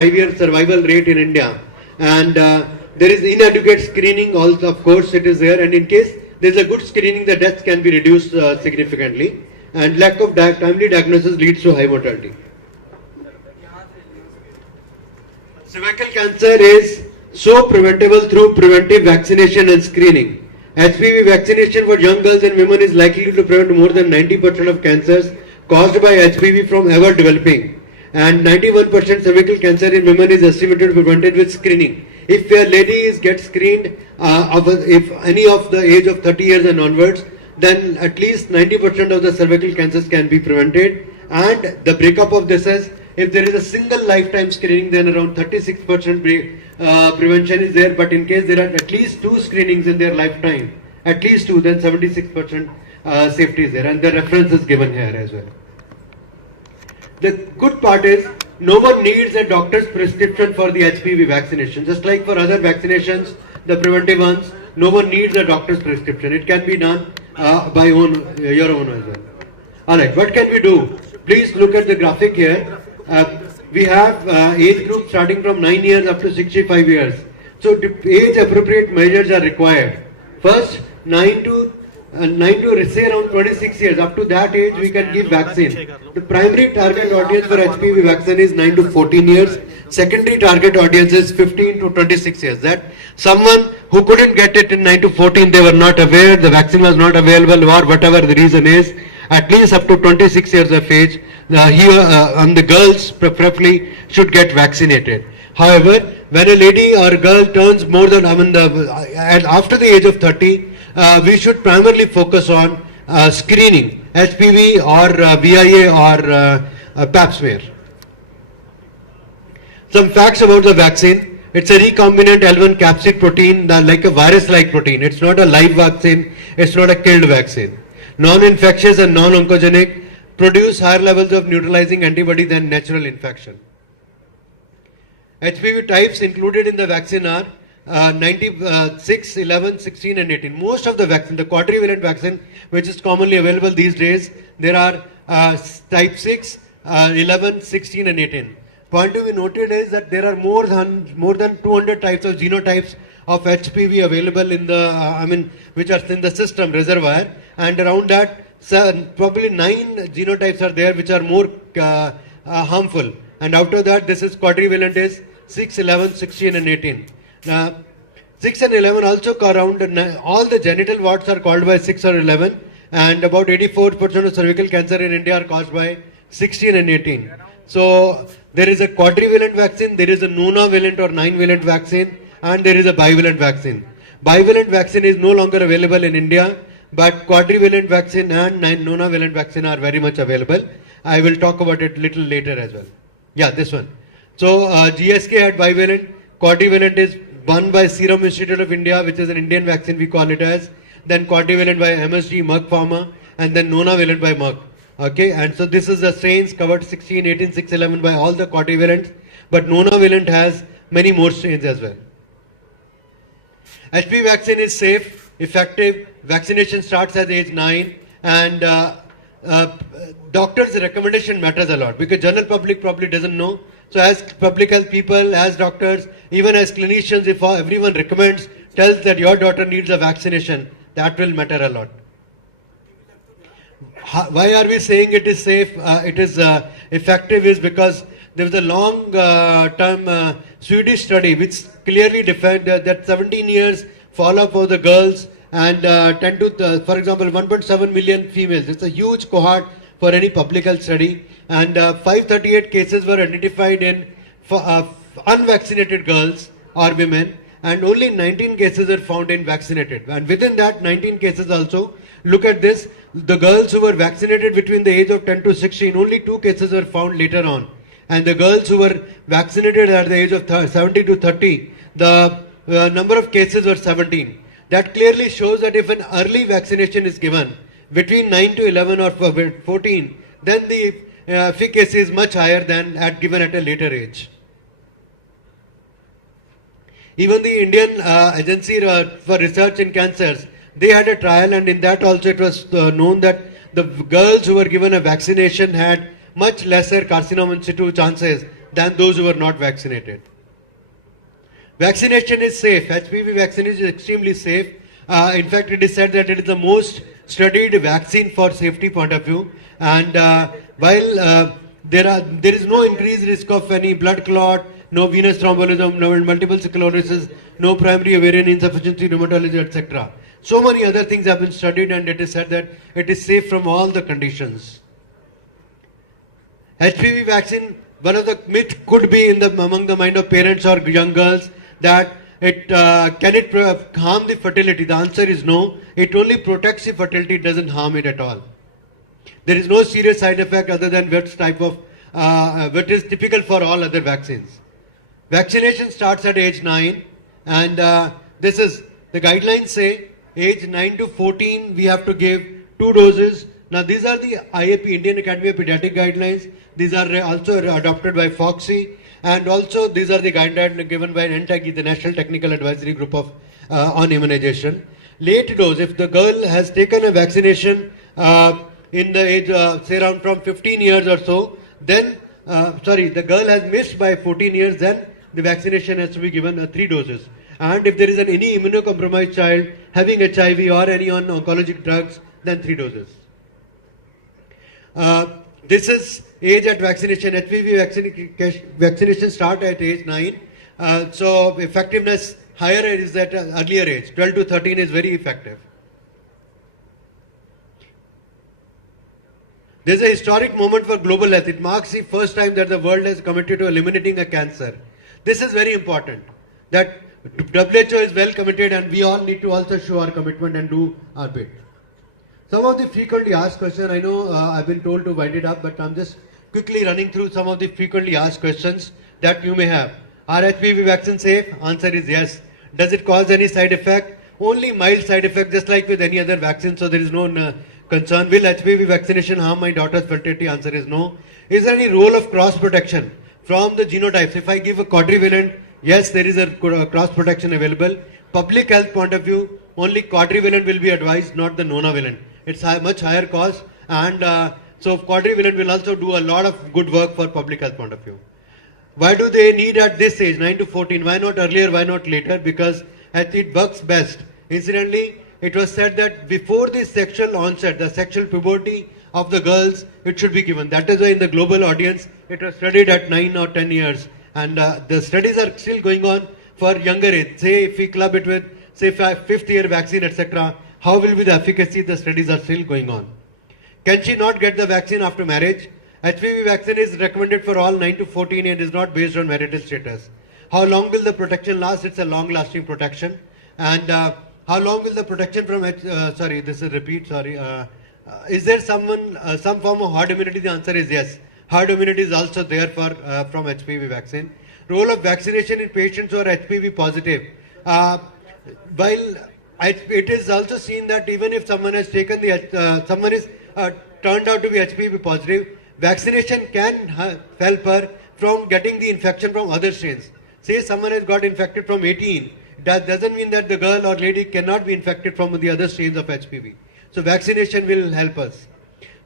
5-year survival rate in India, and there is inadequate screening also, of course it is there, and in case there is a good screening, the deaths can be reduced significantly, and lack of timely diagnosis leads to high mortality. Cervical cancer is so preventable through preventive vaccination and screening. HPV vaccination for young girls and women is likely to prevent more than 90% of cancers caused by HPV from ever developing. And 91% cervical cancer in women is estimated to be prevented with screening. If a lady gets screened, if any of the age of 30 years and onwards, then at least 90% of the cervical cancers can be prevented. And the breakup of this is, if there is a single lifetime screening, then around 36% prevention is there. But in case there are at least 2 screenings in their lifetime, at least 2, then 76% safety is there. And the reference is given here as well. The good part is, no one needs a doctor's prescription for the HPV vaccination. Just like for other vaccinations, the preventive ones, no one needs a doctor's prescription. It can be done by your own as well. Alright, what can we do? Please look at the graphic here. We have age group starting from 9 years up to 65 years. So age appropriate measures are required. First, 9 to say around 26 years. Up to that age we can give vaccine. The primary target audience for HPV vaccine is 9 to 14 years. Secondary target audience is 15 to 26 years. That someone who couldn't get it in 9 to 14, they were not aware, the vaccine was not available, or whatever the reason is, at least up to 26 years of age, and the girls preferably should get vaccinated. However, when a lady or girl turns more than, after the age of 30, we should primarily focus on screening, HPV or VIA or pap smear. Some facts about the vaccine. It's a recombinant L1 capsid protein, like a virus-like protein. It's not a live vaccine. It's not a killed vaccine. Non-infectious and non-oncogenic, produce higher levels of neutralizing antibody than natural infection. HPV types included in the vaccine are 96, 11, 16 and 18. Most of the vaccine, the quadrivalent vaccine, which is commonly available these days, there are type 6, 11, 16 and 18. Point to be noted is that there are more than 200 types of genotypes of HPV available in the, which are in the system reservoir, and around that, probably 9 genotypes are there which are more harmful. And after that, this is quadrivalent is 6, 11, 16 and 18. 6 and 11 also around, all the genital warts are called by 6 or 11, and about 84% of cervical cancer in India are caused by 16 and 18. So there is a quadrivalent vaccine, there is a nonavalent or 9-valent vaccine, and there is a bivalent vaccine. Bivalent vaccine is no longer available in India, but quadrivalent vaccine and nonavalent vaccine are very much available. I will talk about it little later as well. Yeah, this one. So GSK had bivalent, quadrivalent is one by Serum Institute of India, which is an Indian vaccine we call it as, then quadrivalent by MSD, Merck Pharma, and then nonavalent by Merck. Okay, and so this is the strains covered 16, 18, 6, 11 by all the quadrivalents, but nonavalent has many more strains as well. HPV vaccine is safe, effective, vaccination starts at age 9, and doctors' recommendation matters a lot, because general public probably doesn't know. So as public health people, as doctors, even as clinicians, if everyone recommends, tells that your daughter needs a vaccination, that will matter a lot. Why are we saying it is safe, it is effective, is because there was a long-term Swedish study which clearly defined that 17 years follow-up of the girls and 10 to, for example, 1.7 million females. It's a huge cohort for any public health study, and 538 cases were identified in unvaccinated girls or women, and only 19 cases are found in vaccinated. And within that 19 cases also, look at this, the girls who were vaccinated between the age of 10 to 16, only 2 cases were found later on. And the girls who were vaccinated at the age of 70 to 30, the number of cases were 17. That clearly shows that if an early vaccination is given between 9 to 11 or 14, then the efficacy is much higher than given at a later age. Even the Indian Agency for Research in Cancers, they had a trial, and in that also it was known that the girls who were given a vaccination had much lesser carcinoma in situ chances than those who were not vaccinated. Vaccination is safe. HPV vaccination is extremely safe. In fact, it is said that it is the most studied vaccine for safety point of view. And while there is no increased risk of any blood clot, no venous thrombolism, no multiple sclerosis, no primary ovarian insufficiency, rheumatology, etc. So many other things have been studied, and it is said that it is safe from all the conditions. HPV vaccine, one of the myths could be among the mind of parents or young girls that can it harm the fertility? The answer is no. It only protects the fertility, it doesn't harm it at all. There is no serious side effect other than what is typical for all other vaccines. Vaccination starts at age 9, and this is the guidelines say age 9 to 14 we have to give 2 doses. Now these are the IAP, Indian Academy of Pediatric guidelines. These are also adopted by FOXI, and also these are the guidelines given by NTAG, the National Technical Advisory Group on Immunization. Late dose, if the girl has taken a vaccination in the age say around from 15 years or so, then the girl has missed by 14 years, then the vaccination has to be given 3 doses. And if there is any immunocompromised child having HIV or any on oncologic drugs, then 3 doses. This is age at vaccination. HPV vaccination start at age 9. So effectiveness higher is at earlier age. 12 to 13 is very effective. There is a historic moment for global health. It marks the first time that the world has committed to eliminating a cancer. This is very important, that WHO is well committed, and we all need to also show our commitment and do our bit. Some of the frequently asked questions, I know I've been told to wind it up, but I'm just quickly running through some of the frequently asked questions that you may have. Are HPV vaccines safe? Answer is yes. Does it cause any side effect? Only mild side effect, just like with any other vaccine, so there is no concern. Will HPV vaccination harm my daughter's fertility? Answer is no. Is there any role of cross protection from the genotypes? If I give a quadrivalent, yes, there is a cross protection available. Public health point of view, only quadrivalent will be advised, not the nonavalent. It's much higher cost, and so quadrivalent will also do a lot of good work for public health point of view. Why do they need at this age, 9 to 14? Why not earlier? Why not later? Because it works best. Incidentally, it was said that before the sexual onset, the sexual puberty of the girls, it should be given. That is why in the global audience, it was studied at 9 or 10 years. And the studies are still going on for younger age. Say if we club it with, say, 5th year vaccine, etc., how will be the efficacy? The studies are still going on. Can she not get the vaccine after marriage? HPV vaccine is recommended for all 9 to 14 and is not based on marital status. How long will the protection last? It's a long-lasting protection. And how long will the protection from, is there some form of herd immunity? The answer is yes. Herd immunity is also there from HPV vaccine. Role of vaccination in patients who are HPV positive. While it is also seen that even if someone has taken someone is turned out to be HPV positive, vaccination can help her from getting the infection from other strains. Say someone has got infected from 18, that doesn't mean that the girl or lady cannot be infected from the other strains of HPV. So vaccination will help us.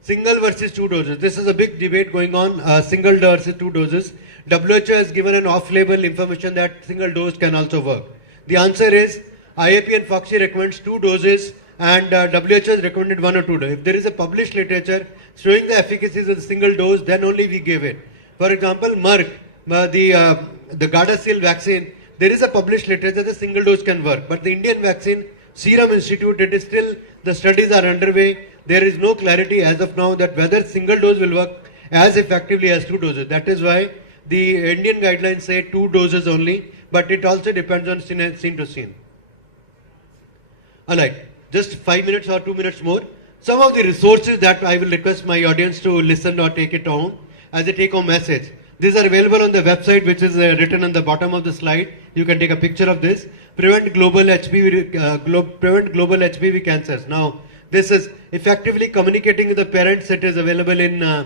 Single versus 2 doses. This is a big debate going on, single versus 2 doses. WHO has given an off-label information that single dose can also work. The answer is IAP and FOXI recommends 2 doses, and WHO has recommended 1 or 2 doses. If there is a published literature showing the efficacies of the single dose, then only we give it. For example, Merck, the Gardasil vaccine, there is a published literature that the single dose can work. But the Indian vaccine, Serum Institute, it is still, the studies are underway. There is no clarity as of now that whether single dose will work as effectively as 2 doses. That is why the Indian guidelines say 2 doses only, but it also depends on scene to scene. Alright, just 5 minutes or 2 minutes more. Some of the resources that I will request my audience to listen or take it home as a take-home message. These are available on the website, which is written on the bottom of the slide. You can take a picture of this. Prevent global HPV cancers. Now, this is effectively communicating with the parents. It is available in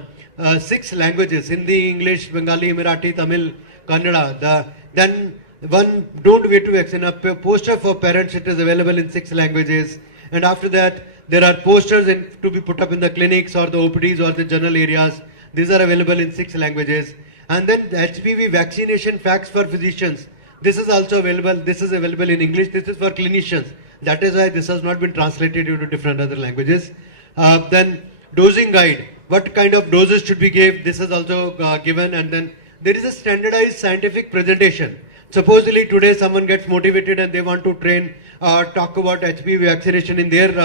6 languages: Hindi, English, Bengali, Marathi, Tamil, Kannada. Then one, don't wait to vaccine. A poster for parents, it is available in 6 languages. And after that, there are posters to be put up in the clinics or the OPDs or the general areas. These are available in 6 languages. And then the HPV vaccination facts for physicians. This is also available. This is available in English. This is for clinicians. That is why this has not been translated into different other languages. Then dosing guide. What kind of doses should be given? This is also given. And then there is a standardized scientific presentation. Supposedly today someone gets motivated and they want to train, talk about HPV vaccination in their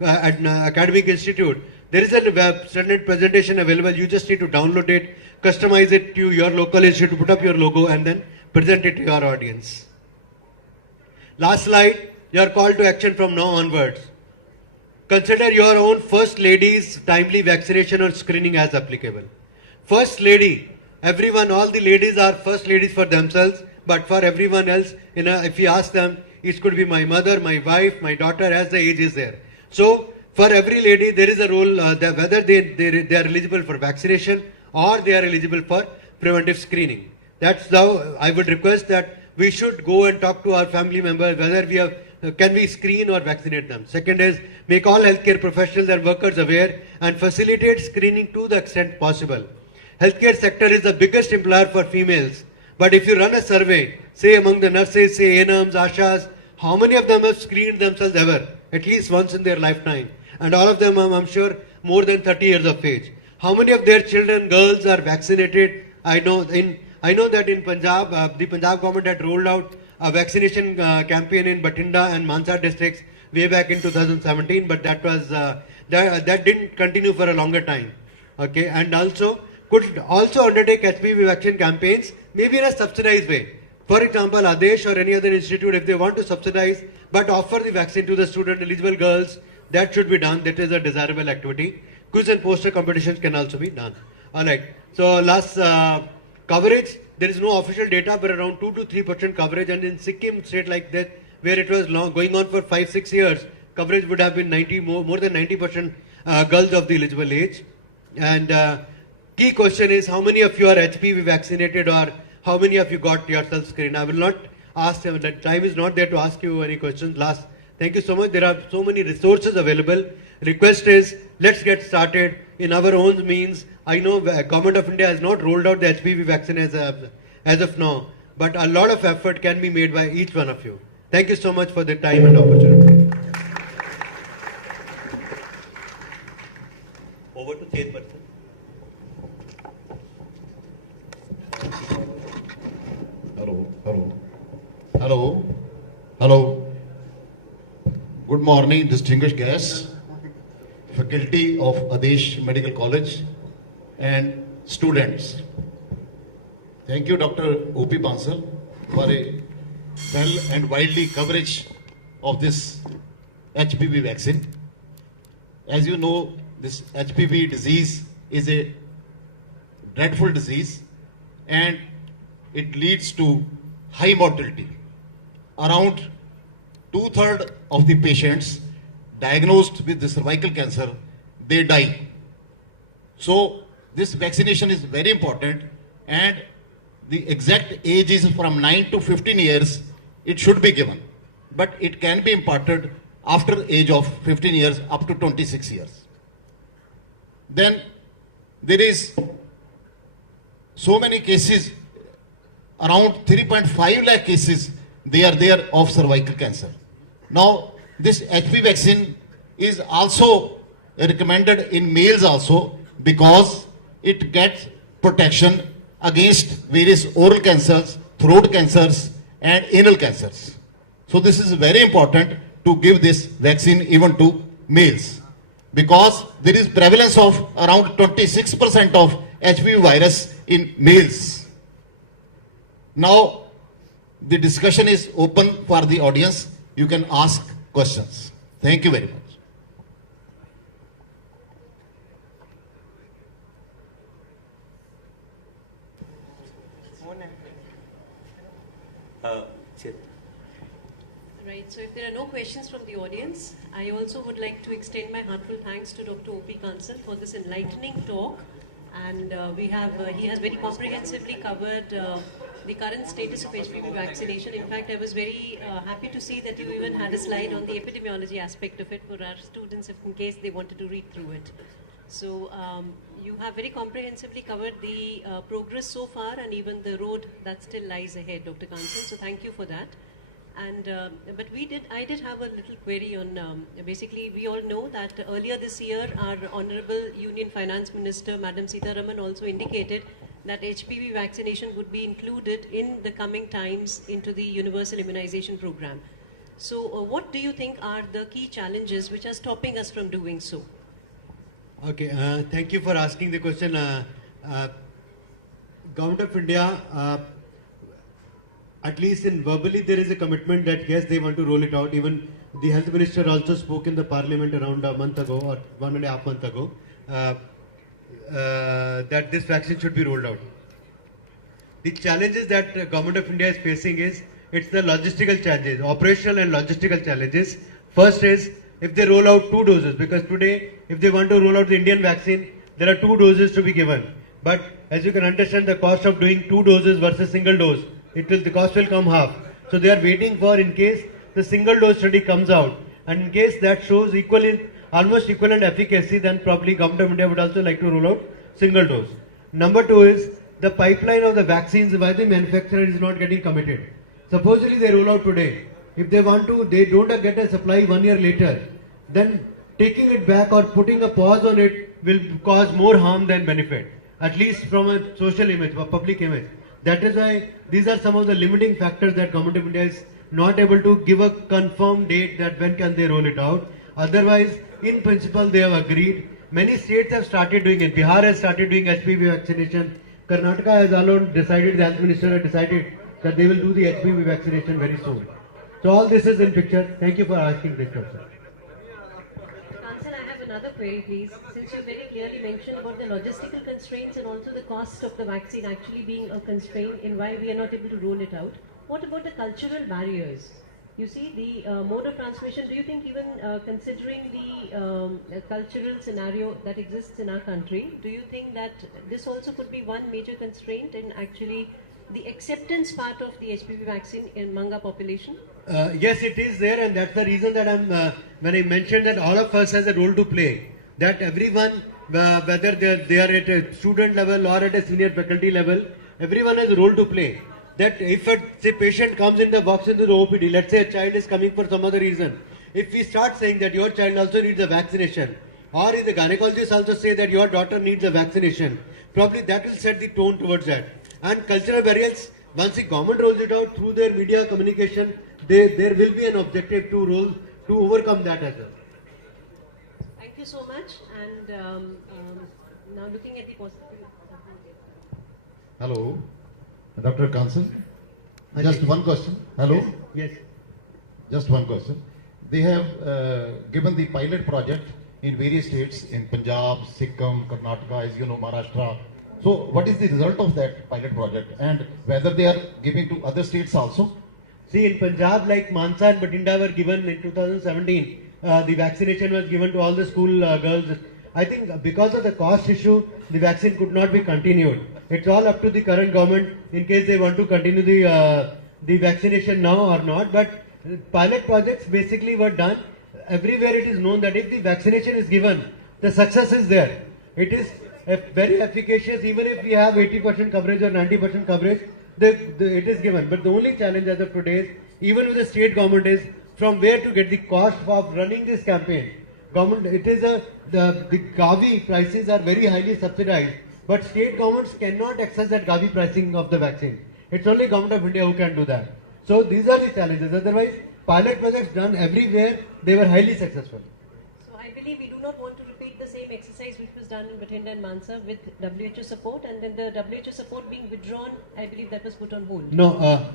academic institute. There is a standard presentation available. You just need to download it, customize it to your local institute, put up your logo and then present it to your audience. Last slide, your call to action from now onwards. Consider your own first lady's timely vaccination or screening as applicable. First lady, everyone, all the ladies are first ladies for themselves, but for everyone else, if you ask them, it could be my mother, my wife, my daughter, as the age is there. So, for every lady, there is a role whether they are eligible for vaccination or they are eligible for preventive screening. That's how I would request that we should go and talk to our family members whether we have, can we screen or vaccinate them. Second is make all healthcare professionals and workers aware and facilitate screening to the extent possible. Healthcare sector is the biggest employer for females. But if you run a survey, say among the nurses, say ANMs, ASHAs, how many of them have screened themselves ever? At least once in their lifetime. And all of them, I'm sure, more than 30 years of age. How many of their children, girls, are vaccinated? I know that in Punjab, the Punjab government had rolled out a vaccination campaign in Bathinda and Mansar districts way back in 2017, but that was that didn't continue for a longer time. Okay, and also could also undertake HPV vaccine campaigns, maybe in a subsidized way. For example, Adesh or any other institute, if they want to subsidize but offer the vaccine to the student eligible girls, that should be done. That is a desirable activity. Quiz and poster competitions can also be done. All right. So last coverage, there is no official data, but around 2 to 3% coverage. And in Sikkim state like that, where it was going on for 5-6 years, coverage would have been more than 90% girls of the eligible age. And key question is how many of you are HPV vaccinated or how many of you got yourself screened? I will not ask them. The time is not there to ask you any questions. Thank you so much. There are so many resources available. Request is, let's get started in our own means. I know Government of India has not rolled out the HPV vaccine as of now, but a lot of effort can be made by each one of you. Thank you so much for the time and opportunity. Over to chairperson. Hello. Good morning, distinguished guests, faculty of Adesh Medical College, and students. Thank you, Dr. O.P. Bansal, for a well and widely coverage of this HPV vaccine. As you know, this HPV disease is a dreadful disease and it leads to high mortality. Around 2/3 of the patients diagnosed with the cervical cancer, they die. So this vaccination is very important, and the exact age is from 9 to 15 years it should be given, but it can be imparted after age of 15 years up to 26 years. Then there is so many cases, around 3.5 lakh cases they are there of cervical cancer. Now this HPV vaccine is also recommended in males also because it gets protection against various oral cancers, throat cancers and anal cancers. So this is very important to give this vaccine even to males because there is prevalence of around 26% of HPV virus in males. Now the discussion is open for the audience. You can ask questions. Thank you very much. Right, so if there are no questions from the audience, I also would like to extend my heartfelt thanks to Dr. O.P. Kansal for this enlightening talk. And he has very comprehensively covered the current status of HPV vaccination. In fact, I was very happy to see that you even had a slide on the epidemiology aspect of it for our students, if in case they wanted to read through it. So you have very comprehensively covered the progress so far and even the road that still lies ahead, Dr. Kansal. So thank you for that. And but I did have a little query on. Basically, we all know that earlier this year, our Honorable Union Finance Minister, Madam Sitaraman, also indicated that HPV vaccination would be included in the coming times into the universal immunization program. So, what do you think are the key challenges which are stopping us from doing so? Okay, thank you for asking the question. Government of India, at least in verbally, there is a commitment that yes, they want to roll it out. Even the health minister also spoke in the parliament around a month ago or 1.5 months ago that this vaccine should be rolled out. The challenges that government of India is facing is it's the logistical challenges, operational and logistical challenges. First is if they roll out 2 doses, because today if they want to roll out the Indian vaccine, there are 2 doses to be given. But as you can understand, the cost of doing 2 doses versus single dose, the cost will come half. So they are waiting for in case the single dose study comes out, and in case that shows almost equivalent efficacy, then probably government of India would also like to roll out single dose. Number 2 is the pipeline of the vaccines by the manufacturer is not getting committed. Supposedly they roll out today. If they want to, they don't get a supply 1 year later, then taking it back or putting a pause on it will cause more harm than benefit, at least from a social image, a public image. That is why these are some of the limiting factors that Government of India is not able to give a confirmed date that when can they roll it out. Otherwise, in principle, they have agreed. Many states have started doing it. Bihar has started doing HPV vaccination. Karnataka has alone decided, the health minister has decided that they will do the HPV vaccination very soon. So all this is in picture. Thank you for asking this question. Kansal, I have another query, please. Since you very clearly mentioned about the logistical constraints and also the cost of the vaccine actually being a constraint in why we are not able to roll it out, what about the cultural barriers? You see, the mode of transmission, do you think even considering the cultural scenario that exists in our country, do you think that this also could be one major constraint in actually the acceptance part of the HPV vaccine among our population? Yes, it is there, and that's the reason that when I mentioned that all of us has a role to play, that everyone, whether they are at a student level or at a senior faculty level, everyone has a role to play. That if a patient comes in the box into the OPD, let's say a child is coming for some other reason, if we start saying that your child also needs a vaccination, or if the gynecologist also say that your daughter needs a vaccination, probably that will set the tone towards that. And cultural barriers, once the government rolls it out through their media communication, there will be an objective to overcome that as well. Thank you so much. And now looking at the possibility. Hello, Dr. Kansal. Just one question. Hello. Yes. Just one question. They have given the pilot project in various states in Punjab, Sikkim, Karnataka, as you know, Maharashtra. So what is the result of that pilot project, and whether they are giving to other states also? See, in Punjab, like Mansa and Batinda were given in 2017, the vaccination was given to all the school girls. I think because of the cost issue, the vaccine could not be continued. It's all up to the current government in case they want to continue the vaccination now or not. But pilot projects basically were done. Everywhere it is known that if the vaccination is given, the success is there. It is very efficacious, even if we have 80% coverage or 90% coverage, it is given. But the only challenge as of today is, even with the state government, is from where to get the cost of running this campaign. Government, the Gavi prices are very highly subsidized, but state governments cannot access that Gavi pricing of the vaccine. It's only Government of India who can do that. So these are the challenges. Otherwise, pilot projects done everywhere, they were highly successful. So I believe we do not want to repeat the same exercise which was done in Bathinda and Mansa with WHO support, and then the WHO support being withdrawn, I believe that was put on hold. No,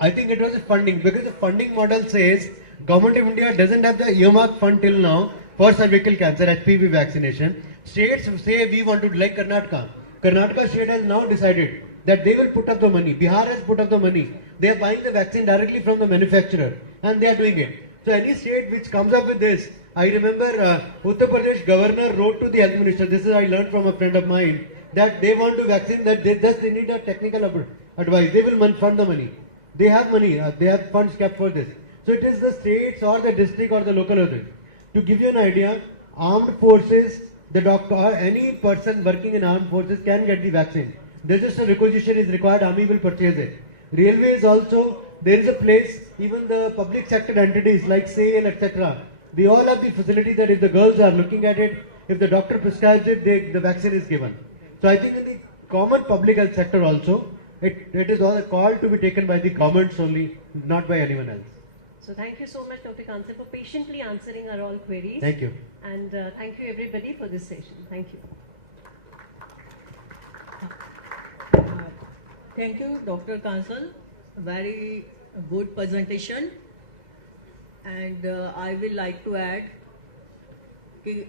I think it was a funding, because the funding model says Government of India doesn't have the earmark fund till now for cervical cancer HPV vaccination. States say we want to, like Karnataka. Karnataka state has now decided that they will put up the money. Bihar has put up the money. They are buying the vaccine directly from the manufacturer, and they are doing it. So any state which comes up with this, I remember Uttar Pradesh governor wrote to the health minister, this is I learned from a friend of mine, that they want to vaccine, that they need a technical advice. They will fund the money. They have money, they have funds kept for this. So it is the states or the district or the local authority. To give you an idea, armed forces the doctor or any person working in armed forces can get the vaccine. There's just a requisition is required, army will purchase it. Railways also, there is a place, even the public sector entities like SAIL, etc. They all have the facility that if the girls are looking at it, if the doctor prescribes it, the vaccine is given. So I think in the common public health sector also, it is all a call to be taken by the governments only, not by anyone else. So thank you so much, Dr. Kansal, for patiently answering our all queries. Thank you. And thank you everybody for this session. Thank you. Thank you, Dr. Kansal. Very good presentation. And I will like to add that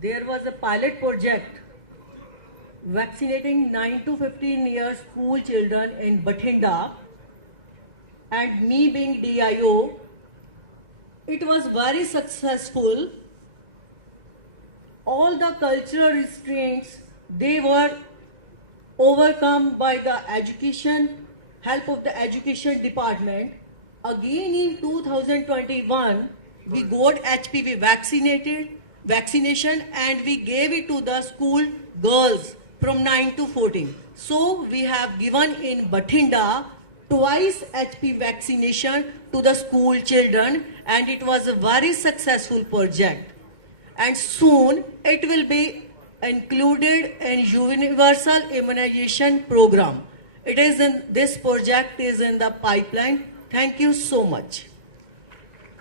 there was a pilot project vaccinating 9 to 15 years school children in Bathinda, and me being DIO, it was very successful. All the cultural restraints, they were overcome by the help of the education department. Again in 2021, we got HPV vaccination and we gave it to the school girls from 9 to 14. So we have given in Bathinda twice HPV vaccination to the school children, and it was a very successful project. And soon it will be included in universal immunization program. This project is in the pipeline. Thank you so much.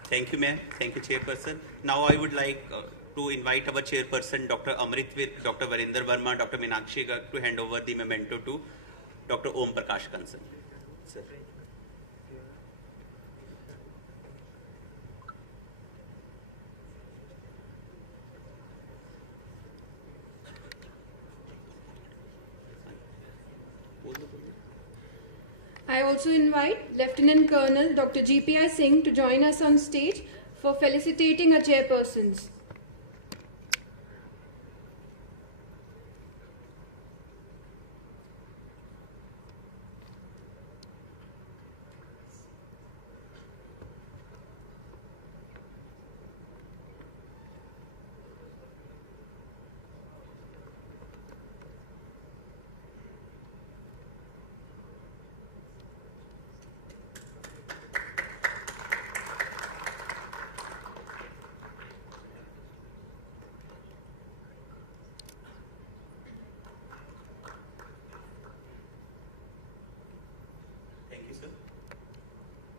Thank you, ma'am. Thank you, Chairperson. Now I would like to invite our Chairperson, Dr. Amrit with Dr. Varinder Verma, Dr. Meenakshi Garg, to hand over the memento to Dr. Om Prakash Kansal. Sir. I also invite Lieutenant Colonel Dr. GPI Singh to join us on stage for felicitating our chairpersons.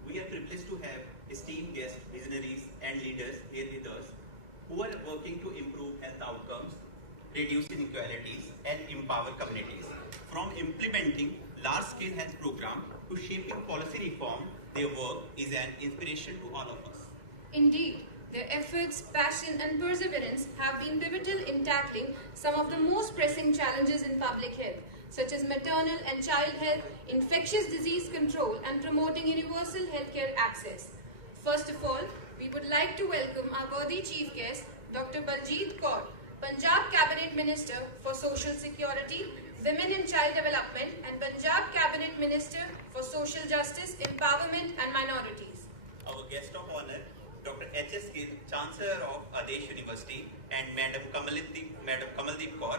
We are privileged to have esteemed guests, visionaries and leaders here with us who are working to improve health outcomes, reduce inequalities and empower communities. From implementing large-scale health programs to shaping policy reform, their work is an inspiration to all of us. Indeed, their efforts, passion and perseverance have been pivotal in tackling some of the most pressing challenges in public health, such as maternal and child health, infectious disease control and promoting universal healthcare access. First of all, we would like to welcome our worthy chief guest, Dr. Baljeet Kaur, Punjab Cabinet Minister for Social Security, Women and Child Development and Punjab Cabinet Minister for Social Justice, Empowerment and Minorities. Our guest of honor, Dr. H.S. Gill, Chancellor of Adesh University, and Madam Kamaldeep Kaur,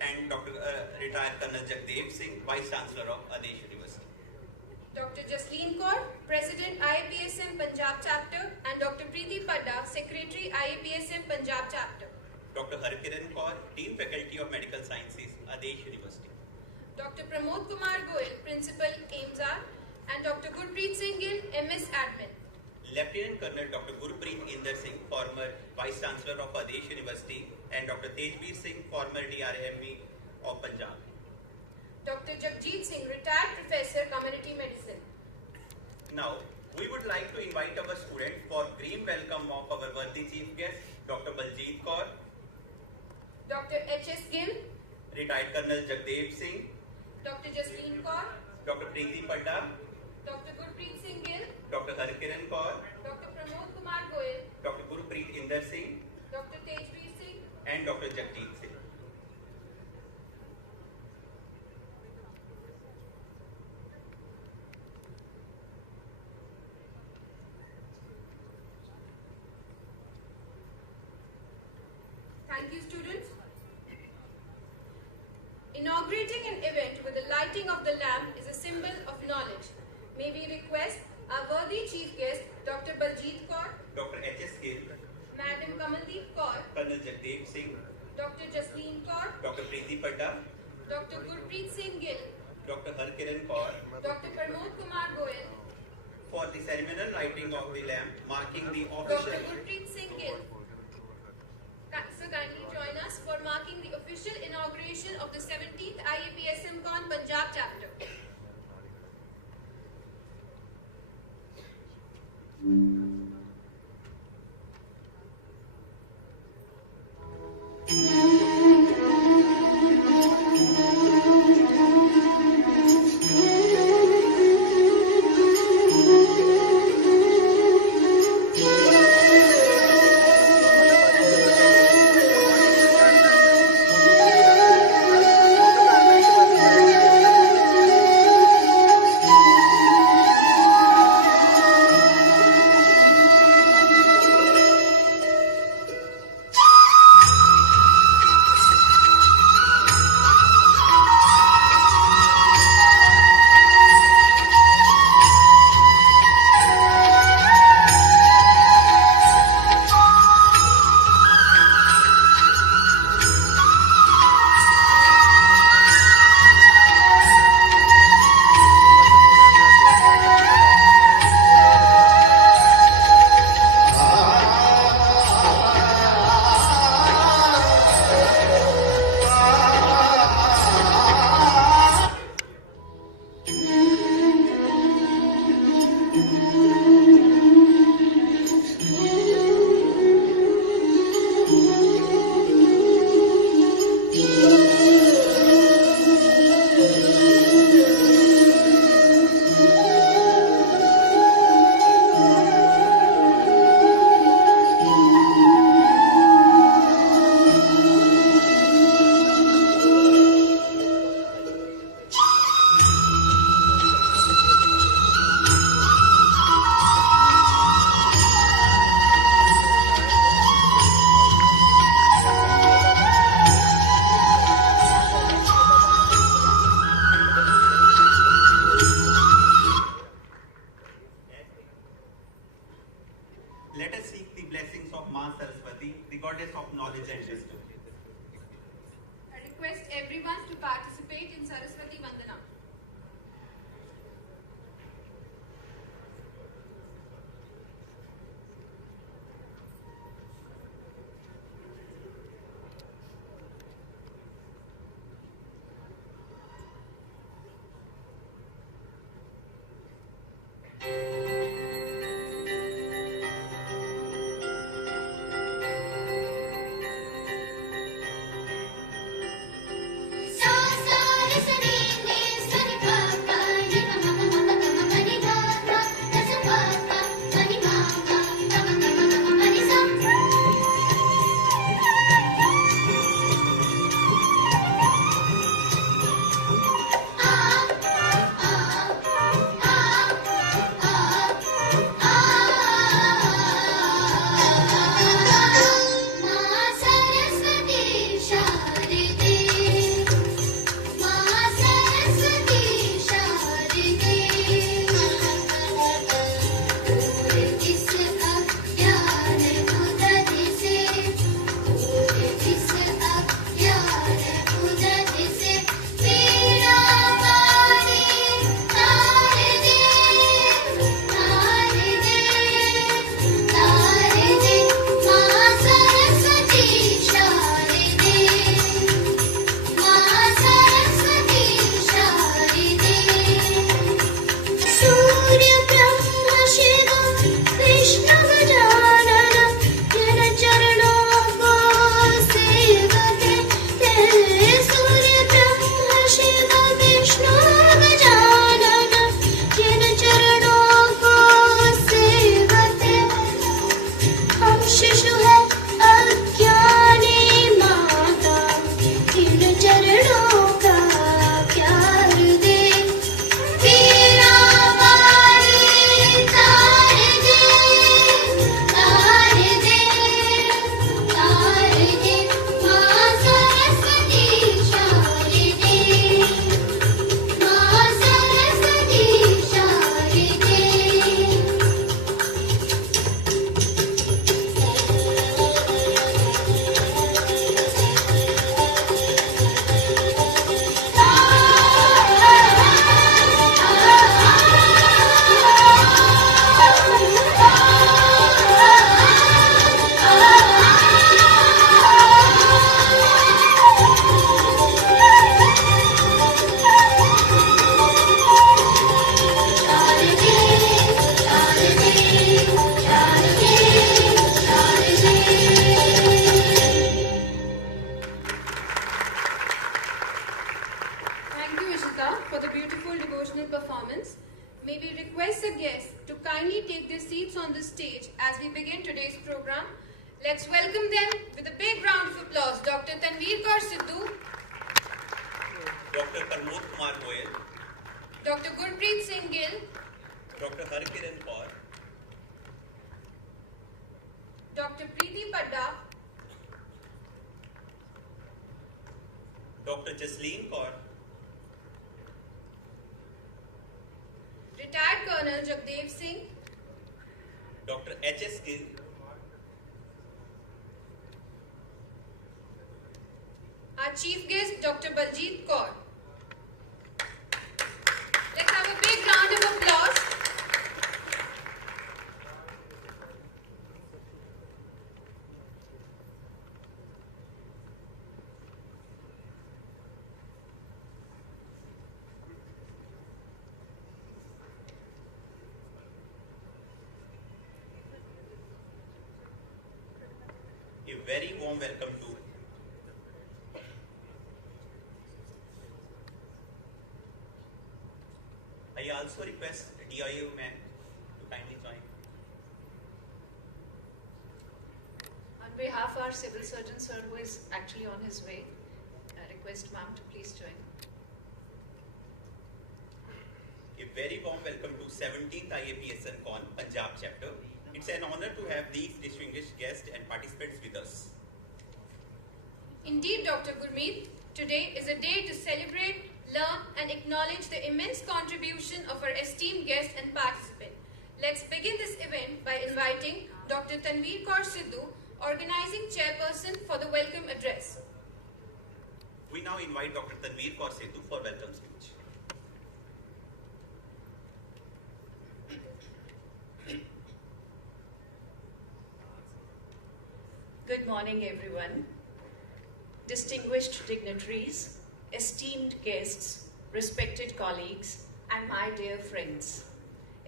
and Dr. Retired Colonel Jagdev Singh, Vice Chancellor of Adesh University. Dr. Jasleen Kaur, President IAPSM Punjab Chapter, and Dr. Preeti Padda, Secretary IAPSM Punjab Chapter. Dr. Harkiran Kaur, Dean Faculty of Medical Sciences, Adesh University. Dr. Pramod Kumar Goel, Principal AIMSR, and Dr. Gurpreet Singh Gill, MS Admin. Lieutenant Colonel Dr. Gurpreet Inder Singh, former Vice Chancellor of Adesh University, and Dr. Tejveer Singh, former DRME of Punjab. Dr. Jagjit Singh, Retired Professor, Community Medicine. Now, we would like to invite our student for green welcome of our worthy chief guest, Dr. Baljeet Kaur, Dr. H.S. Gill, Retired Colonel Jagdev Singh, Dr. Jasleen Kaur, Dr. Preeti Padda, Dr. Gurpreet Singh Gill, Dr. Harkiran Kaur, Dr. Pramod Kumar Goel, Dr. Gurpreet Inder Singh, Dr. Tejveer Singh, and Dr. Jagjit Singh. Thank you, students. event with the lighting of the lamp is a symbol of knowledge. May we request our worthy chief guest, Dr. Baljeet Kaur, Dr. H.S. Gill, Madam Kamaldeep Kaur, Colonel Jagdeep Singh, Dr. Jasleen Kaur, Dr. Preeti Padda, Dr. Gurpreet Singh Gill, Dr. Harkiran Kaur Dr. Pramod Kumar Goyal, for the ceremonial lighting of the lamp marking the Dr. official. Gurpreet Singh Gill. So kindly join us for marking the official inauguration of the 17th IAPSMCON Punjab chapter. Let us seek the blessings of Ma Saraswati, the goddess of knowledge and wisdom. I request everyone to participate in Saraswati Vandana. Sa sa listening we request the guests to kindly take their seats on the stage as we begin today's program. Let's welcome them with a big round of applause. Dr. Tanveer Kaur Sidhu, Dr. Pramod Kumar Goyal, Dr. Gurpreet Singh Gill, Dr. Harkiran Kaur, Dr. Preeti Padda, Dr. Jasleen Kaur, retired Colonel Jagdev Singh, Dr. H.S. Gill, our chief guest, Dr. Baljeet Kaur. Let's have a big round of applause. a very warm welcome to I also request DIU man to kindly join. On behalf of our civil surgeon, sir, who is actually on his way, I request ma'am to please join. A very warm welcome to 17th IAPSMCON Punjab chapter. It's an honor to have these distinguished guests and participants with us. Indeed, Dr. Gurmeet, today is a day to celebrate, learn and acknowledge the immense contribution of our esteemed guests and participants. Let's begin this event by inviting Dr. Tanveer Kaur Sidhu, organizing chairperson, for the welcome address. We now invite Dr. Tanveer Kaur Sidhu for welcome speech. Good morning, everyone. Distinguished dignitaries, esteemed guests, respected colleagues, and my dear friends.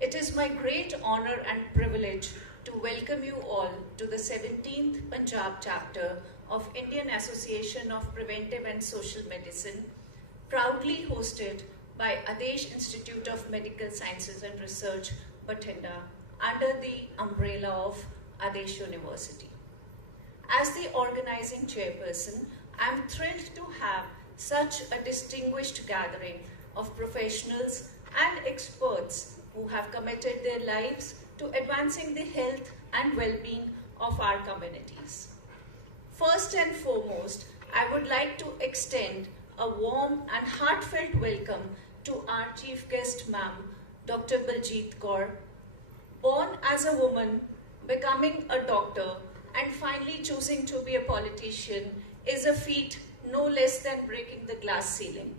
It is my great honor and privilege to welcome you all to the 17th Punjab chapter of Indian Association of Preventive and Social Medicine, proudly hosted by Adesh Institute of Medical Sciences and Research, Bathinda, under the umbrella of Adesh University. As the organizing chairperson, I am thrilled to have such a distinguished gathering of professionals and experts who have committed their lives to advancing the health and well-being of our communities. First and foremost, I would like to extend a warm and heartfelt welcome to our chief guest, ma'am, Dr. Baljeet Kaur. Born as a woman, becoming a doctor, and finally choosing to be a politician is a feat no less than breaking the glass ceiling.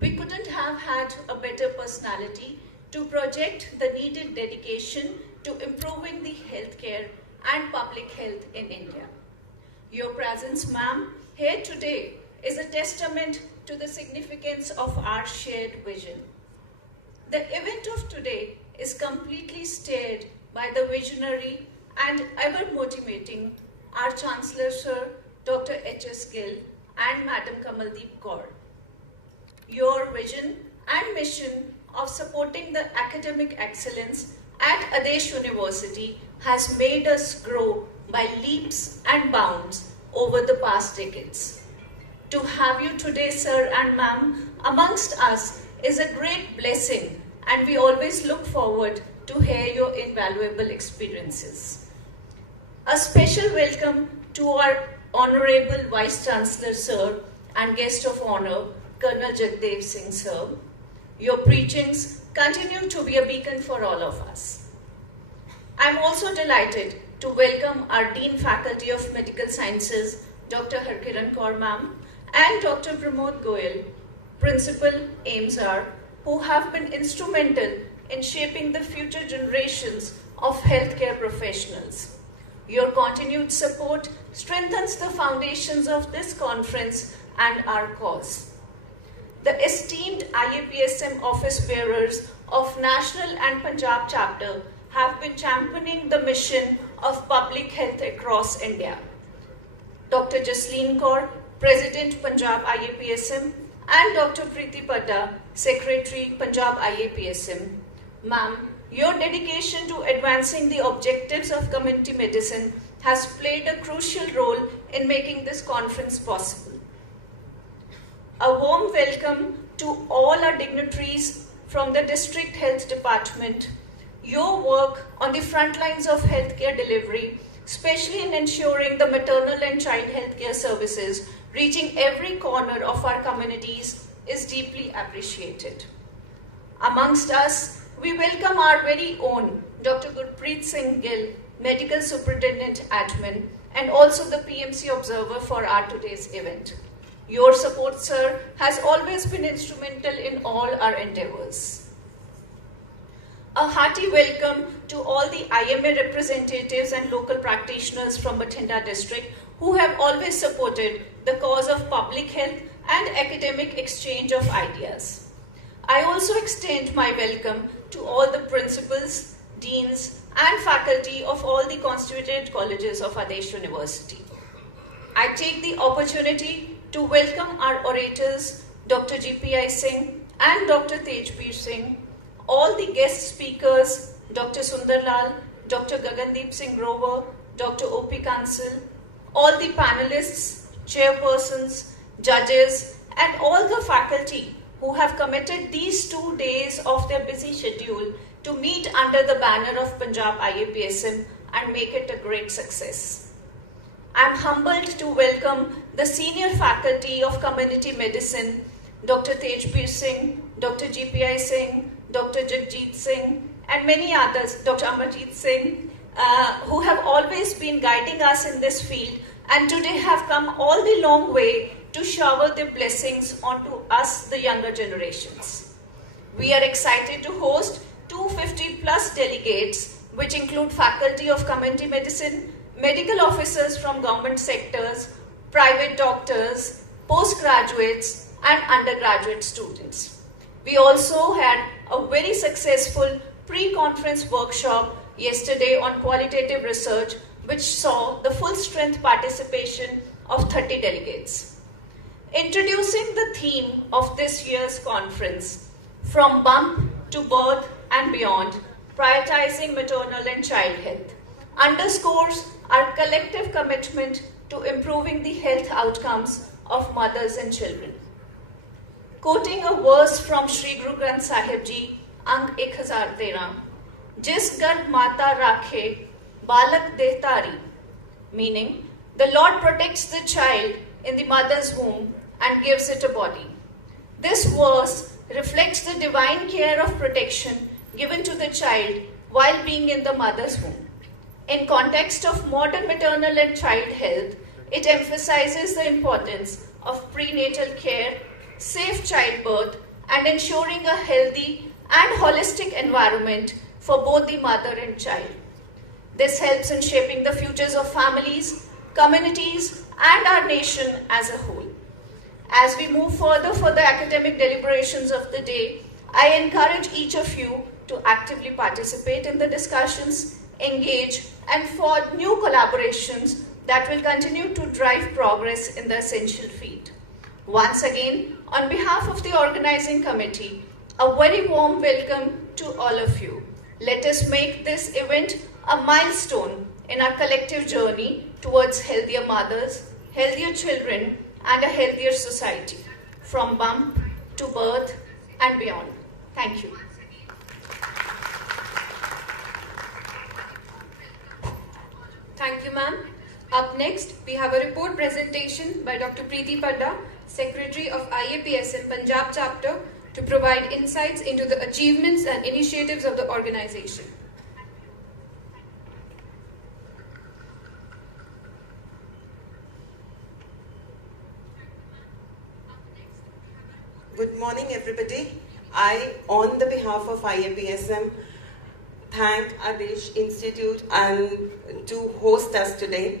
We couldn't have had a better personality to project the needed dedication to improving the healthcare and public health in India. Your presence, ma'am, here today is a testament to the significance of our shared vision. The event of today is completely steered by the visionary and ever motivating our Chancellor Sir Dr. H.S. Gill and Madam Kamaldeep Kaur. Your vision and mission of supporting the academic excellence at Adesh University has made us grow by leaps and bounds over the past decades. To have you today, sir and ma'am, amongst us is a great blessing, and we always look forward to hear your invaluable experiences. A special welcome to our Honorable Vice Chancellor Sir and Guest of Honor, Colonel Jagdev Singh Sir. Your preachings continue to be a beacon for all of us. I am also delighted to welcome our Dean Faculty of Medical Sciences, Dr. Harkiran Kaur ma'am, and Dr. Pramod Goyal, Principal AIMSR, who have been instrumental in shaping the future generations of healthcare professionals. Your continued support strengthens the foundations of this conference and our cause. The esteemed IAPSM office bearers of National and Punjab chapter have been championing the mission of public health across India. Dr. Jasleen Kaur, President Punjab IAPSM, and Dr. Preeti Padda, Secretary Punjab IAPSM, Ma'am, your dedication to advancing the objectives of community medicine has played a crucial role in making this conference possible. A warm welcome to all our dignitaries from the District Health Department. Your work on the front lines of healthcare delivery, especially in ensuring the maternal and child healthcare services reaching every corner of our communities, is deeply appreciated. Amongst us, we welcome our very own Dr. Gurpreet Singh Gill, Medical Superintendent Admin, and also the PMC Observer for our today's event. Your support, sir, has always been instrumental in all our endeavors. A hearty welcome to all the IMA representatives and local practitioners from Bathinda district who have always supported the cause of public health and academic exchange of ideas. I also extend my welcome to all the principals, deans, and faculty of all the constituted colleges of Adesh University. I take the opportunity to welcome our orators, Dr. GPI Singh and Dr. Tejbir Singh, all the guest speakers, Dr. Sundarlal, Dr. Gagandeep Singh Grover, Dr. O.P. Kansal, all the panelists, chairpersons, judges, and all the faculty who have committed these 2 days of their busy schedule to meet under the banner of Punjab IAPSM and make it a great success. I am humbled to welcome the senior faculty of community medicine, Dr. Tejbir Singh, Dr. GPI Singh, Dr. Jagjit Singh, and many others, Dr. Amarjit Singh, who have always been guiding us in this field and today have come all the long way to shower their blessings onto us, the younger generations. We are excited to host 250 plus delegates, which include faculty of community medicine, medical officers from government sectors, private doctors, postgraduates, and undergraduate students. We also had a very successful pre-conference workshop yesterday on qualitative research, which saw the full strength participation of 30 delegates. Introducing the theme of this year's conference, From Bump to Birth and Beyond, Prioritizing Maternal and Child Health, underscores our collective commitment to improving the health outcomes of mothers and children. Quoting a verse from Sri Guru Granth Sahib Ji, Ang 1013, Jis garb mata rakhe, balak deh tari, meaning, the Lord protects the child in the mother's womb and gives it a body. This verse reflects the divine care of protection given to the child while being in the mother's womb. In context of modern maternal and child health, it emphasizes the importance of prenatal care, safe childbirth, and ensuring a healthy and holistic environment for both the mother and child. This helps in shaping the futures of families, communities, and our nation as a whole. As we move further for the academic deliberations of the day, I encourage each of you to actively participate in the discussions, engage, and forge new collaborations that will continue to drive progress in the essential field. Once again, on behalf of the organizing committee, a very warm welcome to all of you. Let us make this event a milestone in our collective journey towards healthier mothers, healthier children, and a healthier society, from bump to birth and beyond. Thank you. Thank you, ma'am. Up next, we have a report presentation by Dr. Preeti Padda, Secretary of IAPSM Punjab Chapter, to provide insights into the achievements and initiatives of the organization. Good morning, everybody. I, on the behalf of IAPSM, thank Adesh Institute and to host us today,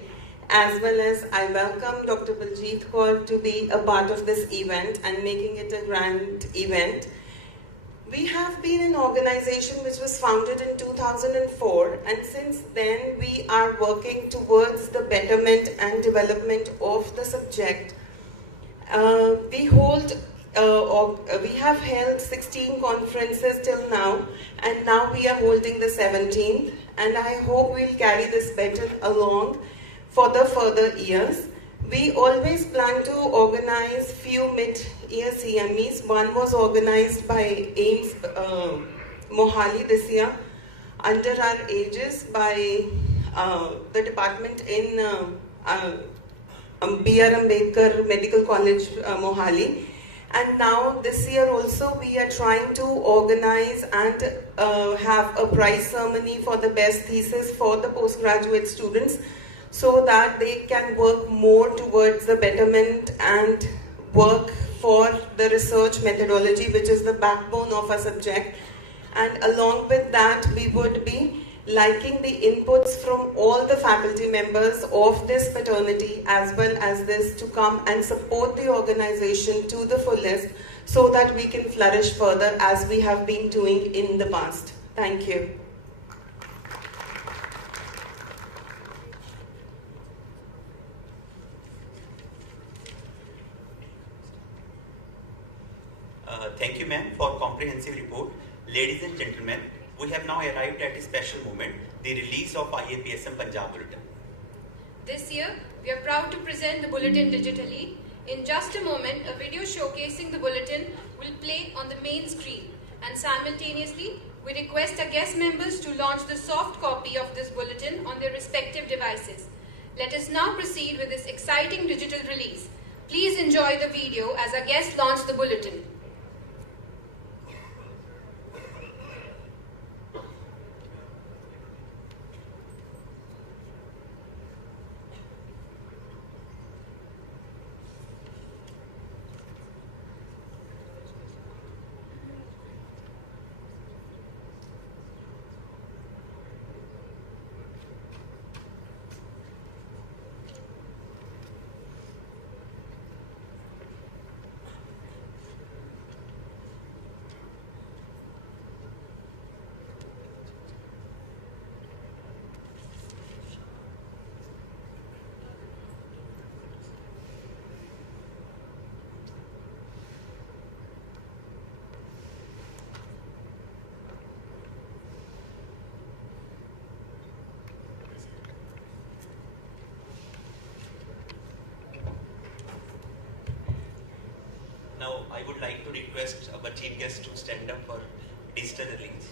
as well as I welcome Dr. Baljeet Kaur to be a part of this event and making it a grand event. We have been an organization which was founded in 2004, and since then we are working towards the betterment and development of the subject. We hold we have held 16 conferences till now, and now we are holding the 17th, and I hope we'll carry this baton along for the further years. We always plan to organize few mid-year CMEs. One was organized by AIMS Mohali this year, under our aegis by the department in B.R. Ambedkar Medical College, Mohali. And now this year also we are trying to organize and have a prize ceremony for the best thesis for the postgraduate students, so that they can work more towards the betterment and work for the research methodology, which is the backbone of our subject. And along with that, we would be liking the inputs from all the faculty members of this fraternity as well as this to come and support the organization to the fullest, so that we can flourish further as we have been doing in the past. Thank you. Thank you, ma'am, for comprehensive report. Ladies and gentlemen, we have now arrived at a special moment, the release of IAPSM Punjab Bulletin. This year, we are proud to present the bulletin digitally. In just a moment, a video showcasing the bulletin will play on the main screen, and simultaneously, we request our guest members to launch the soft copy of this bulletin on their respective devices. Let us now proceed with this exciting digital release. Please enjoy the video as our guests launch the bulletin. Now, I would like to request our chief guest to stand up for digital release.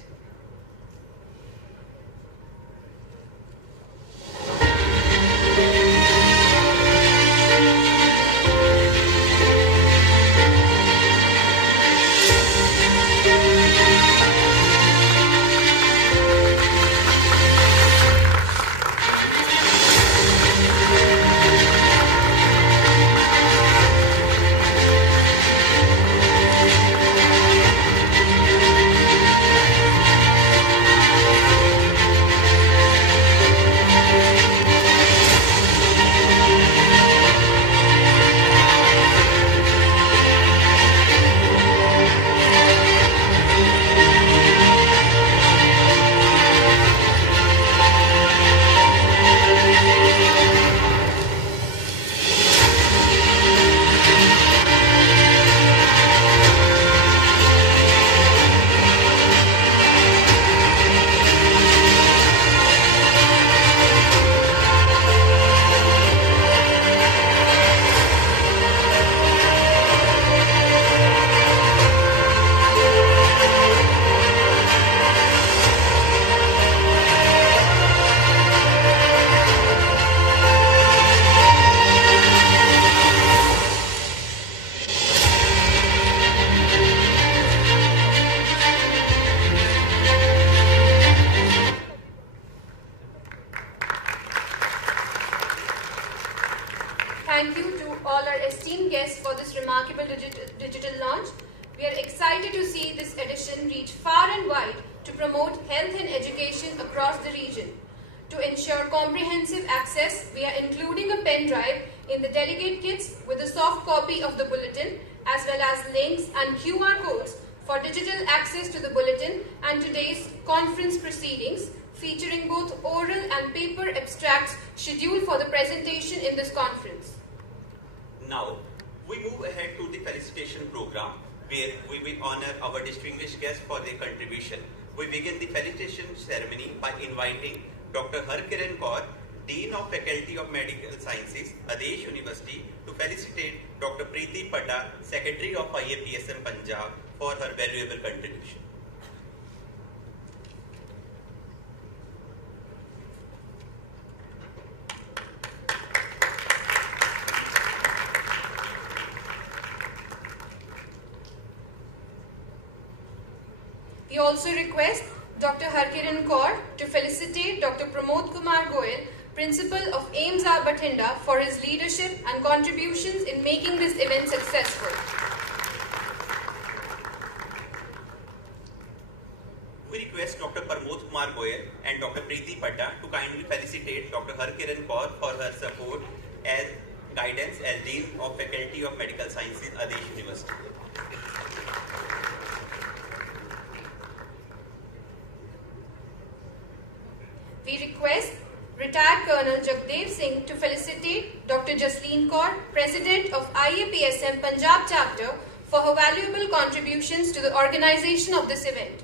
Thank you to all our esteemed guests for this remarkable digital launch. We are excited to see this edition reach far and wide to promote health and education across the region. To ensure comprehensive access, we are including a pen drive in the delegate kits with a soft copy of the bulletin, as well as links and QR codes for digital access to the bulletin and today's conference proceedings, featuring both oral and paper abstracts scheduled for the presentation in this conference. Now, We move ahead to the felicitation program, where we will honor our distinguished guests for their contribution. We begin the felicitation ceremony by inviting Dr. Harkiran Kaur, Dean of Faculty of Medical Sciences, Adesh University, to felicitate Dr. Preeti Padda, Secretary of IAPSM Punjab, for her valuable contribution. We also request Dr. Harkiran Kaur to felicitate Dr. Pramod Kumar Goyal, Principal of AIMSR Bathinda, for his leadership and contributions in making this event successful. We request Dr. Pramod Kumar Goyal and Dr. Preeti Padda to kindly felicitate Dr. Harkiran Kaur for her support as guidance as Dean of Faculty of Medical Sciences, Adesh University. We request retired Colonel Jagdev Singh to felicitate Dr. Jasleen Kaur, President of IAPSM Punjab chapter, for her valuable contributions to the organization of this event.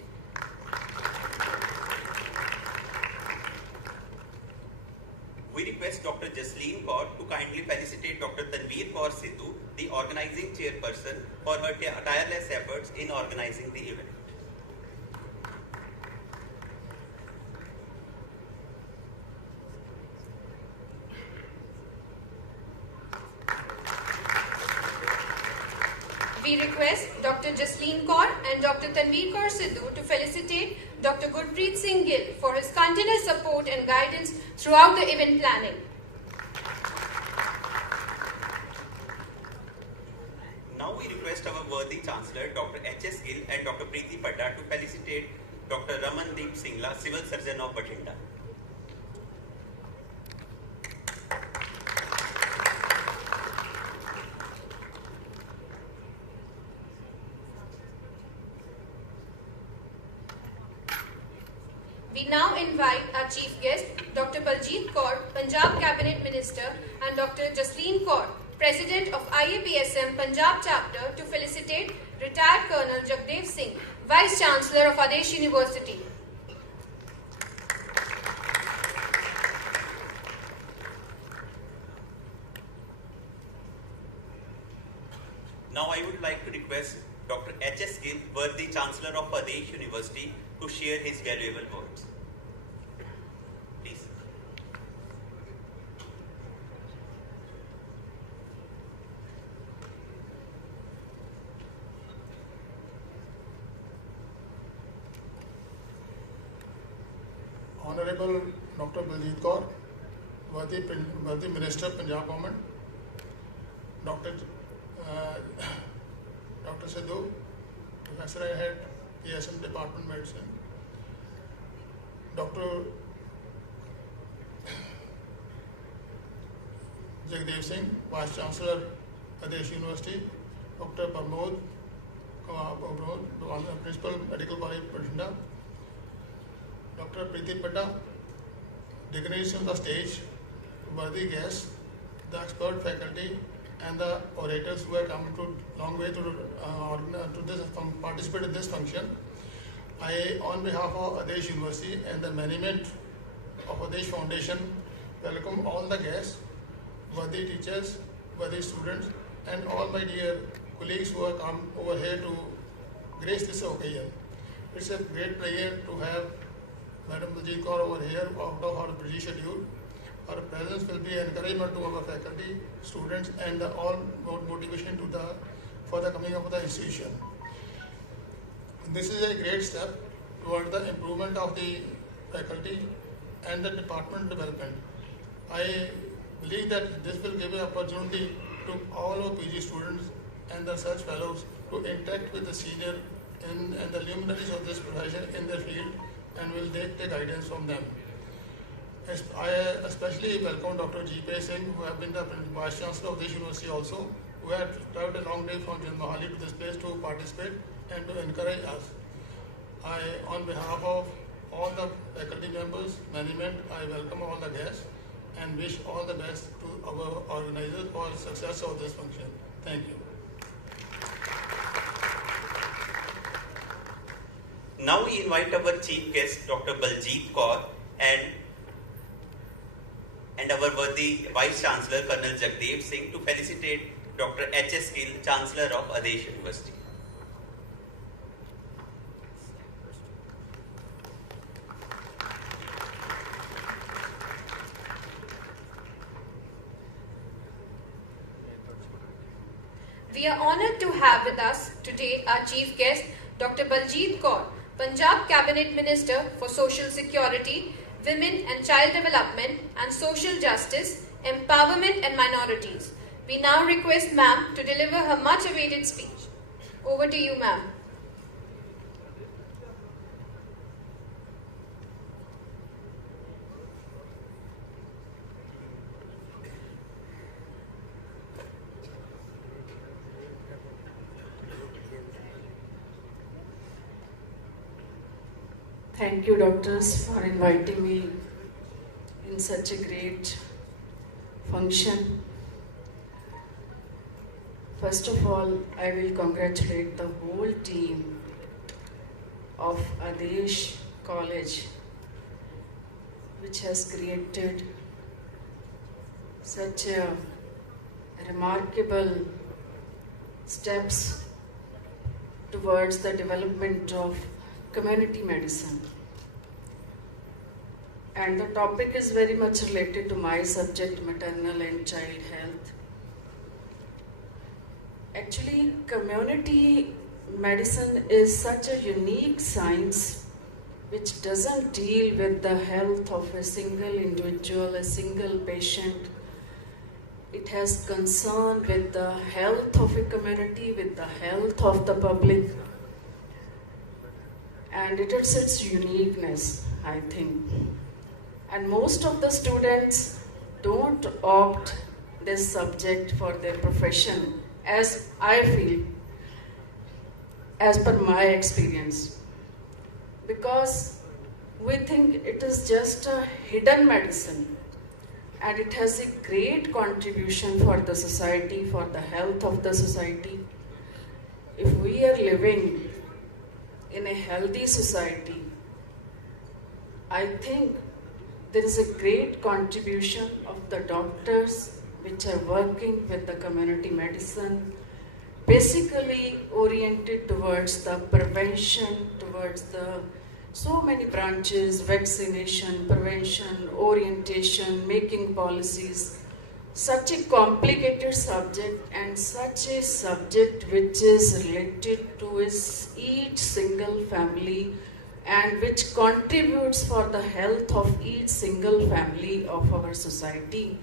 We request Dr. Jasleen Kaur to kindly felicitate Dr. Tanveer Kaur Sidhu, the organizing chairperson, for her tireless efforts in organizing the event. We request Dr. Jasleen Kaur and Dr. Tanveer Kaur Sidhu to felicitate Dr. Gurpreet Singh Gill for his continuous support and guidance throughout the event planning. Now we request our worthy Chancellor, Dr. H.S. Gill and Dr. Preeti Padda, to felicitate Dr. Ramandeep Singla, Civil Surgeon of Bathinda. We now invite our chief guest, Dr. Baljeet Kaur, Punjab Cabinet Minister, and Dr. Jasleen Kaur, President of IAPSM Punjab chapter, to felicitate retired Colonel Jagdev Singh, Vice Chancellor of Adesh University. Now I would like to request Dr. H.S. Gill, worthy Chancellor of Adesh University, to share his valuable words. Please. Honorable Dr. Baljeet Kaur, worthy Minister, Punjab Government, Dr. Sidhu, Professor I Head, PSM Department Medicine, Dr. Jagdev Singh, Vice Chancellor, Adesh University, Dr. Pramod, Principal Medical College, Bathinda, Dr. Preeti Padda, dignitaries on the stage, worthy guests, the expert faculty, and the orators who have come to long way to participate in this function. I, on behalf of Adesh University and the management of Adesh Foundation, welcome all the guests, worthy teachers, worthy students, and all my dear colleagues who have come over here to grace this occasion. It's a great pleasure to have Madam Baljeet Kaur over here out of our busy schedule. Our presence will be encouragement to our faculty, students, and all motivation for the coming of the institution. This is a great step toward the improvement of the faculty and the department development. I believe that this will give an opportunity to all our PG students and the research fellows to interact with the senior and the luminaries of this profession in their field, and will take the guidance from them. I especially welcome Dr. G.P. Singh, who have been the Vice Chancellor of this university also, who had traveled a long day from Janmahali to this place to participate and to encourage us. On behalf of all the faculty members, management, I welcome all the guests and wish all the best to our organizers for success of this function. Thank you. Now we invite our chief guest, Dr. Baljeet Kaur, and our worthy Vice Chancellor, Colonel Jagdev Singh, to felicitate Dr. H.S. Gill, Chancellor of Adesh University. We are honoured to have with us today our chief guest, Dr. Baljeet Kaur, Punjab Cabinet Minister for Social Security, Women and Child Development and Social Justice, Empowerment and Minorities. We now request ma'am to deliver her much awaited speech. Over to you, ma'am. Thank you, doctors, for inviting me in such a great function. First of all, I will congratulate the whole team of Adesh College, which has created such a remarkable steps towards the development of community medicine. And the topic is very much related to my subject, maternal and child health. Actually, community medicine is such a unique science which doesn't deal with the health of a single individual, a single patient. It has concern with the health of a community, with the health of the public. And it is its uniqueness, I think. And most of the students don't opt this subject for their profession, as I feel, as per my experience. Because we think it is just a hidden medicine and it has a great contribution for the society, for the health of the society. If we are living in a healthy society, I think there is a great contribution of the doctors which are working with the community medicine, basically oriented towards the prevention, towards the so many branches, vaccination, prevention, orientation, making policies. Such a complicated subject and such a subject which is related to each single family and which contributes for the health of each single family of our society.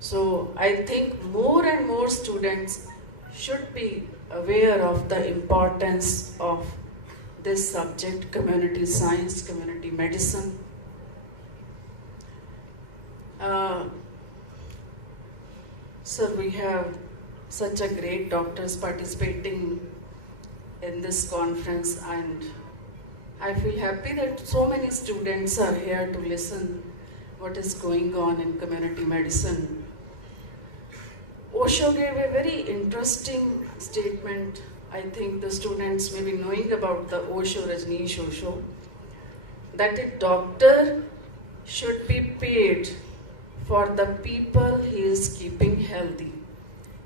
So I think more and more students should be aware of the importance of this subject, community science, community medicine. So we have such a great doctors participating in this conference, and I feel happy that so many students are here to listen what is going on in community medicine. Osho gave a very interesting statement. I think the students may be knowing about the Osho, Rajneesh Osho, that a doctor should be paid for the people he is keeping healthy.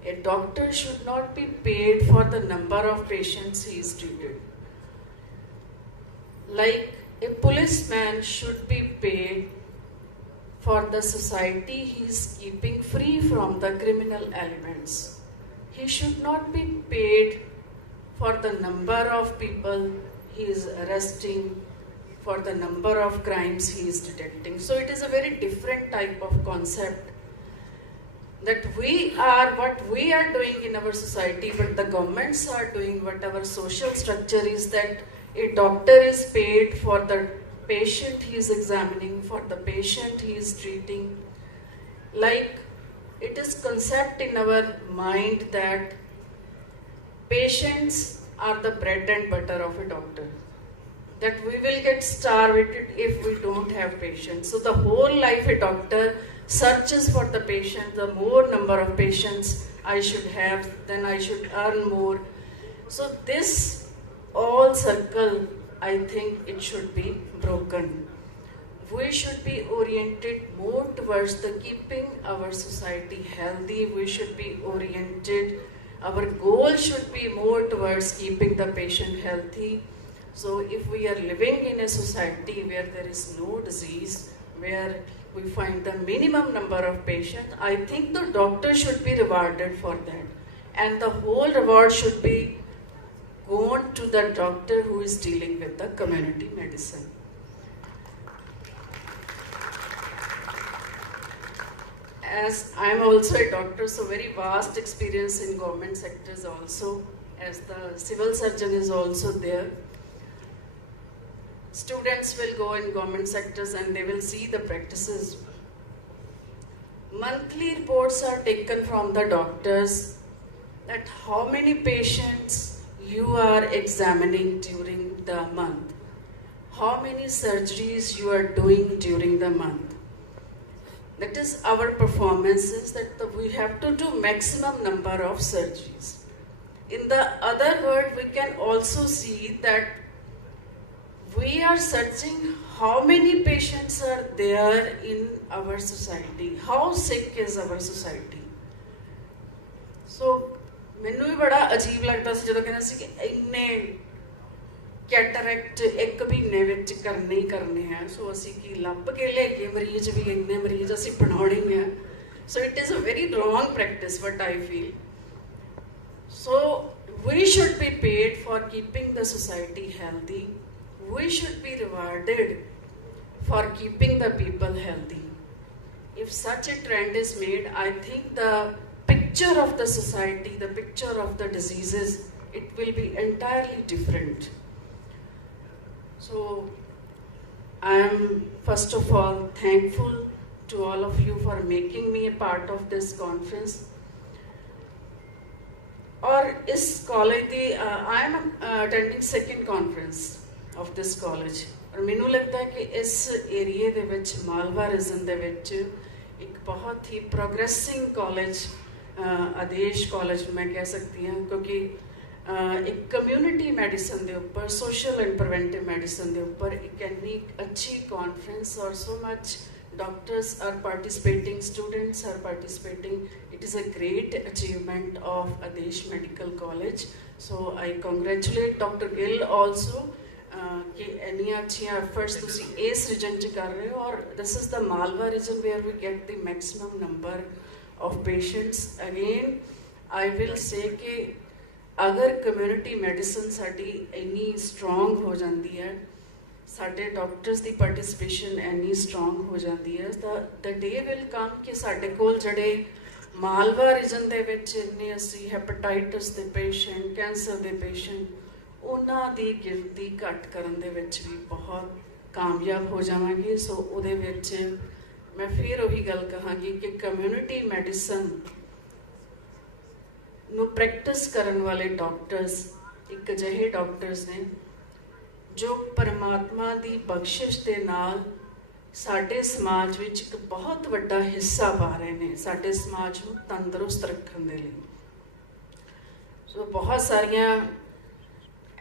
A doctor should not be paid for the number of patients he is treated. Like a policeman should be paid for the society he is keeping free from the criminal elements. He should not be paid for the number of people he is arresting, for the number of crimes he is detecting. So it is a very different type of concept that what we are doing in our society, but the governments are doing, what our social structure is, that a doctor is paid for the patient he is examining, for the patient he is treating. Like it is concept in our mind that patients are the bread and butter of a doctor, that we will get starved if we don't have patients. So the whole life a doctor searches for the patient, the more number of patients I should have, then I should earn more. So this all circle, I think it should be broken. We should be oriented more towards the keeping our society healthy. We should be oriented, our goal should be more towards keeping the patient healthy. So if we are living in a society where there is no disease, where we find the minimum number of patients, I think the doctor should be rewarded for that. And the whole reward should be gone to the doctor who is dealing with the community medicine. As I am also a doctor, so very vast experience in government sectors also, as the civil surgeon is also there. Students will go in government sectors and they will see the practices. Monthly reports are taken from the doctors that how many patients you are examining during the month, how many surgeries you are doing during the month. That is our performances, that we have to do maximum number of surgeries. In the other word, we can also see that we are searching how many patients are there in our society, how sick is our society. So, ਮੈਨੂੰ ਵੀ ਬੜਾ ਅਜੀਬ ਲੱਗਦਾ ਸੀ ਜਦੋਂ ਕਹਿੰਦਾ ਸੀ ਕਿ ਇੰਨੇ cataract ਇੱਕ ਮਹੀਨੇ ਵਿੱਚ ਕਰਨੇ ਹੀ ਕਰਨੇ ਆ, ਸੋ ਅਸੀਂ ਕੀ ਲੱਭ ਕੇ ਲੈ ਗਏ ਮਰੀਜ਼ ਵੀ, ਇੰਨੇ ਮਰੀਜ਼ ਅਸੀਂ ਬਣਾਉਣੇ ਹੀ ਆ. So it is a very wrong practice what I feel. So we should be paid for keeping the society healthy. We should be rewarded for keeping the people healthy. If such a trend is made, I think the picture of the society, the picture of the diseases, it will be entirely different. So I am first of all thankful to all of you for making me a part of this conference. Or is college I am attending second conference of this college. और मैनू लगता है कि इस एरिए दे विच Malwa reason दे विच एक बहुत ही progressing college आदेश college मैं कह सकती हूँ, क्योंकि एक कम्यूनिटी मेडिसिन के ऊपर, सोशल एंड प्रिवेंटिव मेडिसिन के ऊपर एक इतनी अच्छी कॉन्फ्रेंस और so much doctors are participating, students are participating. It is a great achievement of Adesh Medical College. So I congratulate Dr. Gill also कि इन्नियां अच्छियां efforts तुसी इस region च कर रहे हो, और this is the Malwa region where we get the maximum number of patients. Again, I will say कि अगर community medicine साडी इन्नी strong हो जाती है, ਸਾਡੇ ਡਾਕਟਰਸ ਦੀ ਪਾਰਟਿਸਿਪੇਸ਼ਨ ਇੰਨੀ ਸਟਰੋਂਗ ਹੋ ਜਾਂਦੀ ਹੈ, the day will come ਕਿ ਸਾਡੇ ਕੋਲ ਜਿਹੜੇ ਮਾਲਵਾ ਰੀਜਨ ਦੇ ਵਿੱਚ ਇੰਨੇ ਅਸੀਂ ਹੈਪੇਟਾਈਟਸ ਦੇ ਪੇਸ਼ੈਂਟ, ਕੈਂਸਰ ਦੇ ਪੇਸ਼ੈਂਟ, ਉਹਨਾਂ ਦੀ ਗਿਣਤੀ ਘੱਟ ਕਰਨ ਦੇ ਵਿੱਚ ਵੀ ਬਹੁਤ ਕਾਮਯਾਬ ਹੋ ਜਾਵਾਂਗੇ. ਸੋ ਉਹਦੇ ਵਿੱਚ ਮੈਂ ਫਿਰ ਉਹੀ ਗੱਲ ਕਹਾਂਗੀ ਕਿ ਕਮਿਊਨਿਟੀ ਮੈਡੀਸਨ ਨੂੰ ਪ੍ਰੈਕਟਿਸ ਕਰਨ ਵਾਲੇ ਡਾਕਟਰਸ ਇੱਕ ਅਜਿਹੇ ਡਾਕਟਰਸ ਨੇ ਜੋ ਪਰਮਾਤਮਾ ਦੀ ਬਖਸ਼ਿਸ਼ ਦੇ ਨਾਲ ਸਾਡੇ ਸਮਾਜ ਵਿੱਚ ਇੱਕ ਬਹੁਤ ਵੱਡਾ ਹਿੱਸਾ ਪਾ ਰਹੇ ਨੇ, ਸਾਡੇ ਸਮਾਜ ਨੂੰ ਤੰਦਰੁਸਤ ਰੱਖਣ ਦੇ ਲਈ. ਸੋ ਬਹੁਤ ਸਾਰੀਆਂ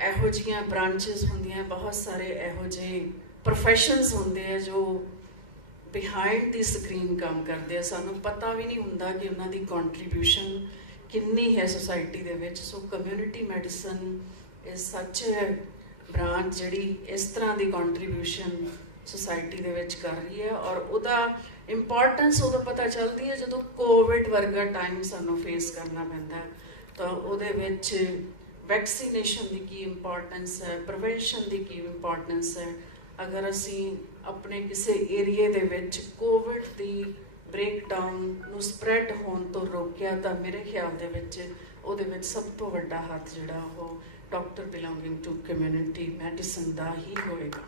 ਇਹੋ ਜਿਹੀਆਂ ਬ੍ਰਾਂਚਸ ਹੁੰਦੀਆਂ, ਬਹੁਤ ਸਾਰੇ ਇਹੋ ਜਿਹੇ ਪ੍ਰੋਫੈਸ਼ਨਸ ਹੁੰਦੇ ਆ ਜੋ ਬਿਹਾਈਂਡ ਦੀ ਸਕਰੀਨ ਕੰਮ ਕਰਦੇ ਆ. ਸਾਨੂੰ ਪਤਾ ਵੀ ਨਹੀਂ ਹੁੰਦਾ ਕਿ ਉਹਨਾਂ ਦੀ ਕੰਟਰੀਬਿਊਸ਼ਨ ਕਿੰਨੀ ਹੈ ਸੋਸਾਇਟੀ ਦੇ ਵਿੱਚ. ਸੋ ਕਮਿਊਨਿਟੀ ਮੈਡੀਸਨ ਇਜ਼ ਸੱਚ ਬ੍ਰਾਂਚ ਜਿਹੜੀ ਇਸ ਤਰ੍ਹਾਂ ਦੀ ਕੰਟਰੀਬਿਊਸ਼ਨ ਸੋਸਾਇਟੀ ਦੇ ਵਿੱਚ ਕਰ ਰਹੀ ਹੈ, ਔਰ ਉਹਦਾ ਇੰਪੋਰਟੈਂਸ ਉਦੋਂ ਪਤਾ ਚੱਲਦੀ ਹੈ ਜਦੋਂ ਕੋਵਿਡ ਵਰਗਾ ਟਾਈਮ ਸਾਨੂੰ ਫੇਸ ਕਰਨਾ ਪੈਂਦਾ, ਤਾਂ ਉਹਦੇ ਵਿੱਚ ਵੈਕਸੀਨੇਸ਼ਨ ਦੀ ਕੀ ਇੰਪੋਰਟੈਂਸ ਹੈ, ਪ੍ਰੀਵੈਂਸ਼ਨ ਦੀ ਕੀ ਇੰਪੋਰਟੈਂਸ ਹੈ. ਅਗਰ ਅਸੀਂ ਆਪਣੇ ਕਿਸੇ ਏਰੀਏ ਦੇ ਵਿੱਚ ਕੋਵਿਡ ਦੀ ਬ੍ਰੇਕਡਾਊਨ ਨੂੰ ਸਪਰੈਡ ਹੋਣ ਤੋਂ ਰੋਕਿਆ, ਤਾਂ ਮੇਰੇ ਖਿਆਲ ਦੇ ਵਿੱਚ ਉਹਦੇ ਵਿੱਚ ਸਭ ਤੋਂ ਵੱਡਾ ਹੱਥ ਜਿਹੜਾ ਉਹ doctor belonging to community medicine ਦਾ ਹੀ ਹੋਏਗਾ.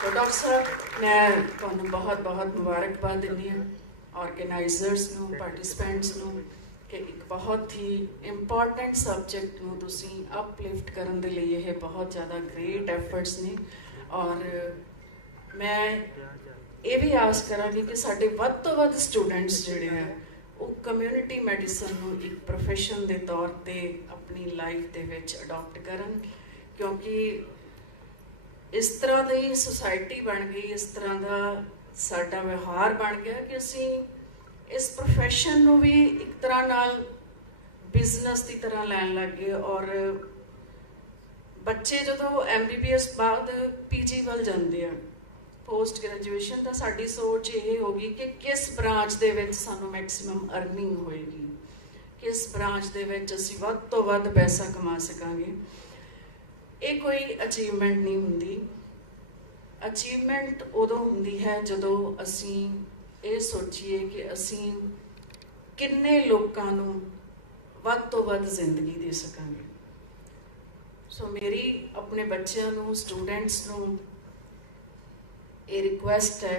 ਸੋ ਡਾਕਟਰ ਸਾਹਿਬ, ਮੈਂ ਤੁਹਾਨੂੰ ਬਹੁਤ ਬਹੁਤ ਮੁਬਾਰਕਬਾਦ ਦਿੰਦੀ ਹਾਂ, ਆਰਗੇਨਾਈਜ਼ਰਸ ਨੂੰ, ਪਾਰਟਿਸਪੈਂਟਸ ਨੂੰ, ਕਿ ਇੱਕ ਬਹੁਤ ਹੀ ਇੰਪੋਰਟੈਂਟ ਸਬਜੈਕਟ ਨੂੰ ਤੁਸੀਂ ਅਪਲਿਫਟ ਕਰਨ ਦੇ ਲਈ ਇਹ ਬਹੁਤ ਜ਼ਿਆਦਾ ਗ੍ਰੇਟ ਐਫਰਟਸ ਨੇ. ਔਰ ਮੈਂ ਇਹ ਵੀ ਆਸ ਕਰਾਂਗੀ ਕਿ ਸਾਡੇ ਵੱਧ ਤੋਂ ਵੱਧ ਸਟੂਡੈਂਟਸ ਜਿਹੜੇ ਆ ਉਹ ਕਮਿਊਨਿਟੀ ਮੈਡੀਸਨ ਨੂੰ ਇੱਕ ਪ੍ਰੋਫੈਸ਼ਨ ਦੇ ਤੌਰ ਤੇ ਆਪਣੀ ਲਾਈਫ ਦੇ ਵਿੱਚ ਅਡਾਪਟ ਕਰਨ, ਕਿਉਂਕਿ ਇਸ ਤਰ੍ਹਾਂ ਦੀ ਸੁਸਾਇਟੀ ਬਣ ਗਈ, ਇਸ ਤਰ੍ਹਾਂ ਦਾ ਸਾਡਾ ਵਿਵਹਾਰ ਬਣ ਗਿਆ ਕਿ ਅਸੀਂ ਇਸ ਪ੍ਰੋਫੈਸ਼ਨ ਨੂੰ ਵੀ ਇੱਕ ਤਰ੍ਹਾਂ ਨਾਲ ਬਿਜ਼ਨਸ ਦੀ ਤਰ੍ਹਾਂ ਲੈਣ ਲੱਗ ਗਏ। ਔਰ ਬੱਚੇ ਜਦੋਂ MBBS ਬਾਅਦ PG ਵੱਲ ਜਾਂਦੇ ਆ, ਪੋਸਟ ਗ੍ਰੈਜੂਏਸ਼ਨ, ਤਾਂ ਸਾਡੀ ਸੋਚ ਇਹ ਹੋ ਗਈ ਕਿ ਕਿਸ ਬ੍ਰਾਂਚ ਦੇ ਵਿੱਚ ਸਾਨੂੰ ਮੈਕਸਿਮਮ ਅਰਨਿੰਗ ਹੋਏਗੀ, ਕਿਸ ਬ੍ਰਾਂਚ ਦੇ ਵਿੱਚ ਅਸੀਂ ਵੱਧ ਤੋਂ ਵੱਧ ਪੈਸਾ ਕਮਾ ਸਕਾਂਗੇ। ਇਹ ਕੋਈ ਅਚੀਵਮੈਂਟ ਨਹੀਂ ਹੁੰਦੀ। ਅਚੀਵਮੈਂਟ ਉਦੋਂ ਹੁੰਦੀ ਹੈ ਜਦੋਂ ਅਸੀਂ ਇਹ ਸੋਚੀਏ ਕਿ ਅਸੀਂ ਕਿੰਨੇ ਲੋਕਾਂ ਨੂੰ ਵੱਧ ਤੋਂ ਵੱਧ ਜ਼ਿੰਦਗੀ ਦੇ ਸਕਾਂਗੇ। ਸੋ ਮੇਰੀ ਆਪਣੇ ਬੱਚਿਆਂ ਨੂੰ, ਸਟੂਡੈਂਟਸ ਨੂੰ ਇਹ ਰਿਕੁਐਸਟ ਹੈ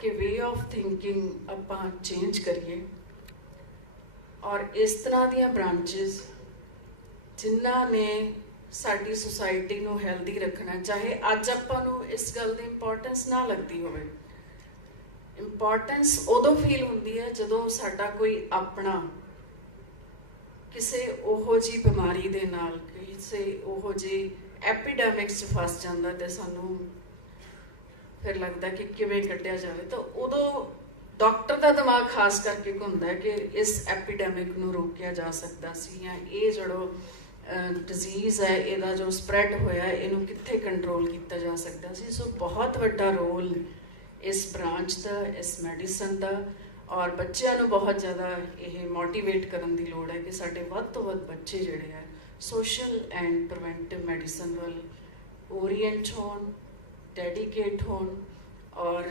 ਕਿ ਵੇ ਆਫ ਥਿੰਕਿੰਗ ਆਪਾਂ ਚੇਂਜ ਕਰੀਏ, ਔਰ ਇਸ ਤਰ੍ਹਾਂ ਦੀਆਂ ਬ੍ਰਾਂਚਿਸ ਜਿਨ੍ਹਾਂ ਨੇ ਸਾਡੀ ਸੁਸਾਇਟੀ ਨੂੰ ਹੈਲਦੀ ਰੱਖਣਾ, ਚਾਹੇ ਅੱਜ ਆਪਾਂ ਨੂੰ ਇਸ ਗੱਲ ਦੀ ਇੰਪੋਰਟੈਂਸ ਨਾ ਲੱਗਦੀ ਹੋਵੇ। ਇੰਪੋਰਟੈਂਸ ਉਦੋਂ ਫੀਲ ਹੁੰਦੀ ਹੈ ਜਦੋਂ ਸਾਡਾ ਕੋਈ ਆਪਣਾ ਕਿਸੇ ਉਹੋ ਜਿਹੀ ਬਿਮਾਰੀ ਦੇ ਨਾਲ, ਕਿਸੇ ਉਹੋ ਜਿਹੀ ਐਪੀਡੈਮਿਕਸ 'ਚ ਫਸ ਜਾਂਦਾ ਤੇ ਸਾਨੂੰ ਫਿਰ ਲੱਗਦਾ ਕਿ ਕਿਵੇਂ ਕੱਢਿਆ ਜਾਵੇ। ਤਾਂ ਉਦੋਂ ਡਾਕਟਰ ਦਾ ਦਿਮਾਗ ਖਾਸ ਕਰਕੇ ਘੁੰਮਦਾ ਕਿ ਇਸ ਐਪੀਡੈਮਿਕ ਨੂੰ ਰੋਕਿਆ ਜਾ ਸਕਦਾ ਸੀ, ਜਾਂ ਇਹ ਜਿਹੜੋ ਡਿਜ਼ੀਜ਼ ਹੈ ਇਹਦਾ ਜੋ ਸਪਰੈਡ ਹੋਇਆ ਇਹਨੂੰ ਕਿੱਥੇ ਕੰਟਰੋਲ ਕੀਤਾ ਜਾ ਸਕਦਾ ਸੀ। ਸੋ ਬਹੁਤ ਵੱਡਾ ਰੋਲ ਇਸ ਬ੍ਰਾਂਚ ਦਾ, ਇਸ ਮੈਡੀਸਨ ਦਾ, ਔਰ ਬੱਚਿਆਂ ਨੂੰ ਬਹੁਤ ਜ਼ਿਆਦਾ ਇਹ ਮੋਟੀਵੇਟ ਕਰਨ ਦੀ ਲੋੜ ਹੈ ਕਿ ਸਾਡੇ ਵੱਧ ਤੋਂ ਵੱਧ ਬੱਚੇ ਜਿਹੜੇ ਹੈ ਸੋਸ਼ਲ ਐਂਡ ਪ੍ਰੀਵੈਂਟਿਵ ਮੈਡੀਸਨ ਵੱਲ ਓਰੀਐਂਟ ਹੋਣ, ਡੈਡੀਕੇਟ ਹੋਣ, ਔਰ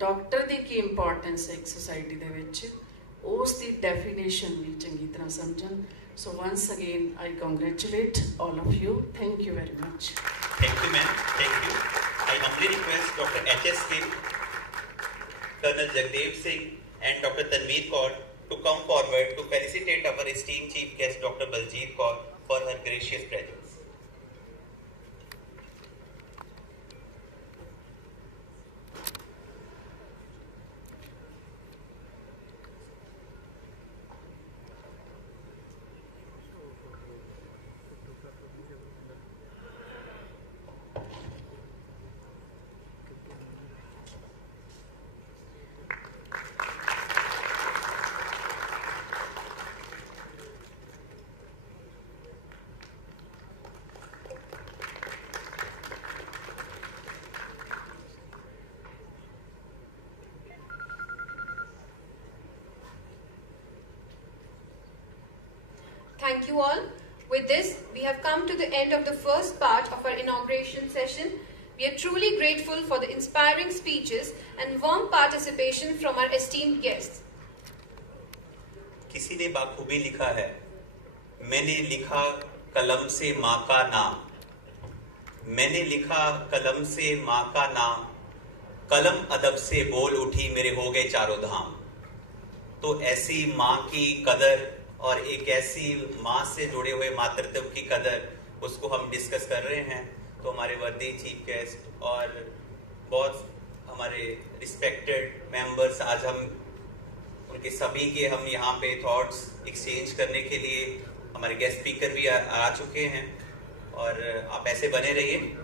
ਡਾਕਟਰ ਦੀ ਕੀ ਇੰਪੋਰਟੈਂਸ ਹੈ ਇੱਕ ਸੁਸਾਇਟੀ ਦੇ ਵਿੱਚ, ਉਸ ਦੀ ਡੈਫੀਨੇਸ਼ਨ ਵੀ ਚੰਗੀ ਤਰ੍ਹਾਂ ਸਮਝਣ। So once again, I congratulate all of you. Thank you very much. Thank you, ma'am. Thank you. I humbly request Dr. H.S. Gill, Colonel Jagdev Singh, and Dr. Tanveer Kaur to come forward to felicitate our esteemed chief guest, Dr. Baljeet Kaur, for her gracious presence. Thank you all. With this, we have come to the end of the first part of our inauguration session. We are truly grateful for the inspiring speeches and warm participation from our esteemed guests. किसी ने बाखूबी लिखा है, मैंने लिखा कलम से माँ का नाम, मैंने लिखा कलम से माँ का नाम, कलम अदब से बोल उठी मेरे हो गए चारों धाम। तो ऐसी माँ की कदर और एक ऐसी माँ से जुड़े हुए मातृत्व की कदर, उसको हम डिस्कस कर रहे हैं। तो हमारे वर्दी चीफ गेस्ट और बहुत हमारे रिस्पेक्टेड मेंबर्स, आज हम उनके सभी के हम यहाँ पे थॉट्स एक्सचेंज करने के लिए हमारे गेस्ट स्पीकर भी आ चुके हैं, और आप ऐसे बने रहिए।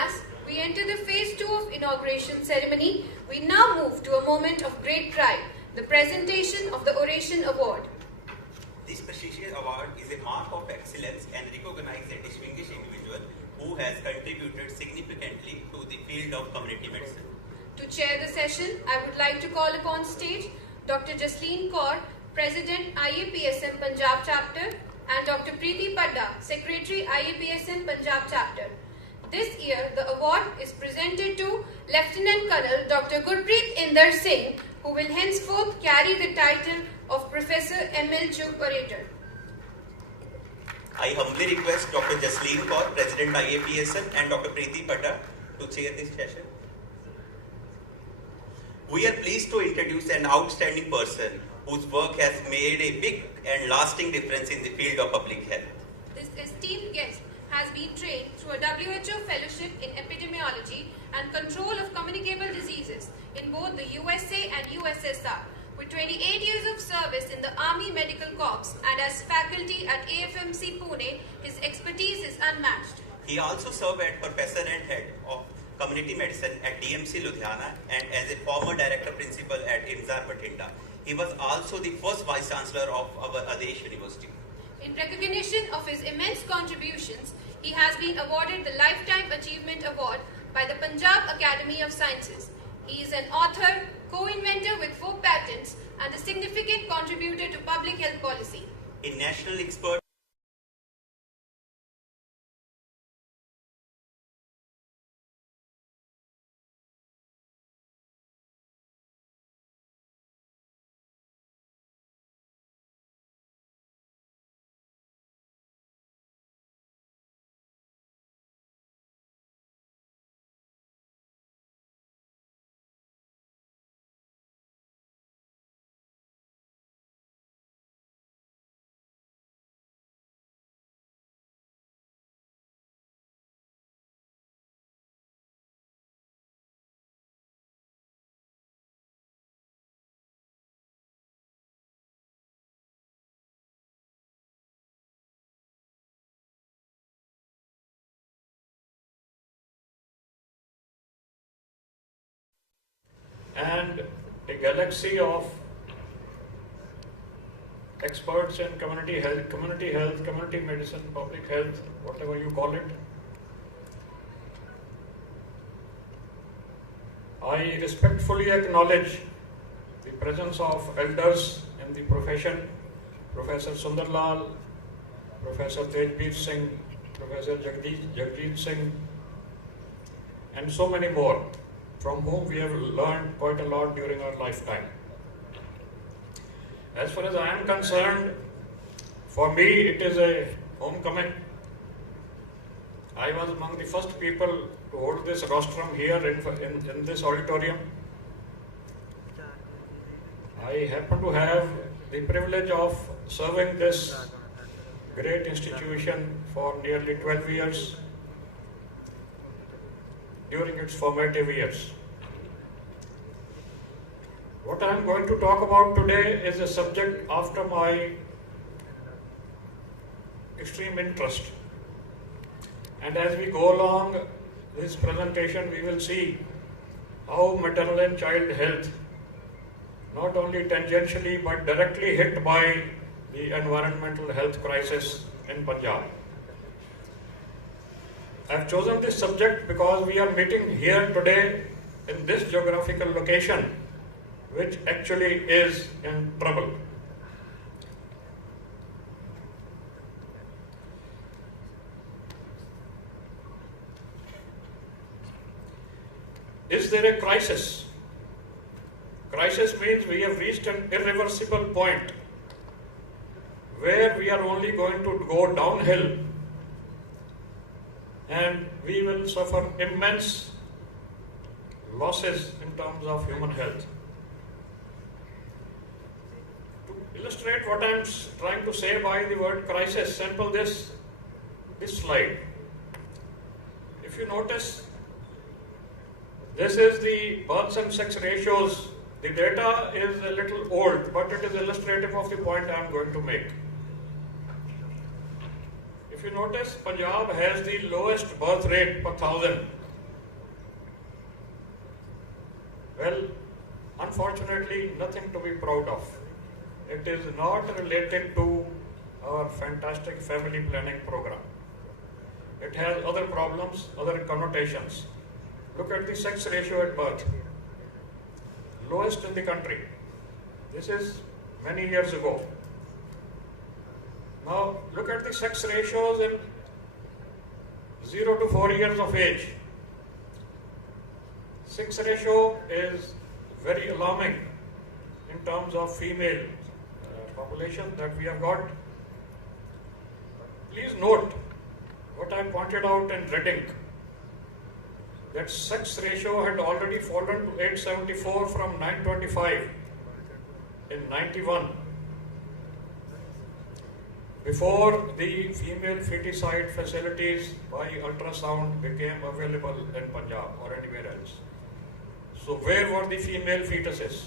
As we enter the phase 2 of inauguration ceremony, we now move to a moment of great pride, the presentation of the Oration Award. This prestigious award is a mark of excellence and recognizes a distinguished individual who has contributed significantly to the field of community medicine. To chair the session, I would like to call upon stage Dr. Jasleen Kaur, President IAPSM Punjab Chapter, and Dr. Preeti Padda, Secretary IAPSM Punjab Chapter. This year, the award is presented to Lieutenant Colonel Dr. Gurpreet Inder Singh, who will henceforth carry the title of Professor M.L. Chuk Orator. I humbly request Dr. Jasleen Kaur, President IAPSM, and Dr. Preeti Padda to chair this session. We are pleased to introduce an outstanding person whose work has made a big and lasting difference in the field of public health. This esteemed guest has been been trained through a WHO fellowship in epidemiology and control of communicable diseases in both the USA and USSR. With 28 years of service in the Army Medical Corps and as faculty at IAPSMC Pune, his expertise is unmatched. He also served as professor and head of community medicine at DMC Ludhiana and as a former director principal at IMSAR Bathinda. He was also the first vice chancellor of our Adesh University. In recognition of his immense contributions, he has been awarded the Lifetime Achievement Award by the Punjab Academy of Sciences. He is an author, co-inventor with 4 patents, and a significant contributor to public health policy. A national expert and a galaxy of experts in community health, community medicine, public health, whatever you call it. I respectfully acknowledge the presence of elders in the profession, Professor Sundarlal, Professor Tejbir Singh, Professor Jagjeet Singh, and so many more, from whom we have learned quite a lot during our lifetime. As far as I am concerned, for me it is a homecoming. I was among the first people to hold this rostrum here in this auditorium. I happen to have the privilege of serving this great institution for nearly 12 years during its formative years. What I am going to talk about today is a subject after my extreme interest. And as we go along this presentation, we will see how maternal and child health, not only tangentially but directly hit by the environmental health crisis in Punjab. I have chosen this subject because we are meeting here today in this geographical location, which actually is in trouble. Is there a crisis? Crisis means we have reached an irreversible point where we are only going to go downhill and we will suffer immense losses in terms of human health. To illustrate what I am trying to say by the word crisis, sample this slide. If you notice, this is the births and sex ratios. The data is a little old, but it is illustrative of the point I am going to make. If you notice, Punjab has the lowest birth rate per thousand. Well, unfortunately, nothing to be proud of. It is not related to our fantastic family planning program. It has other problems, other connotations. Look at the sex ratio at birth. Lowest in the country. This is many years ago. Now look at the sex ratios in 0 to 4 years of age. Sex ratio is very alarming in terms of female population that we have got. Please note what I pointed out in red ink, that sex ratio had already fallen to 874 from 925 in 91. before the female feticide facilities by ultrasound became available in Punjab or anywhere else. So where were the female fetuses?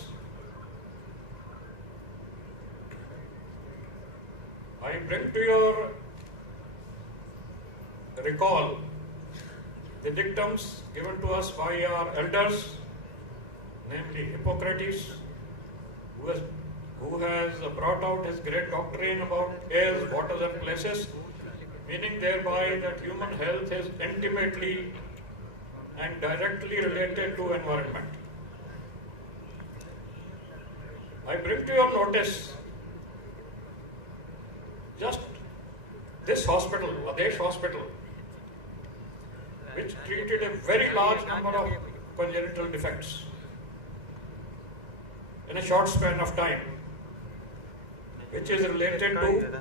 I bring to your recall the dictums given to us by our elders, namely Hippocrates, who has brought out his great doctrine about airs, waters and places, meaning thereby that human health is intimately and directly related to environment. I bring to your notice just this hospital, Adesh Hospital, which treated a very large number of congenital defects in a short span of time, which is related to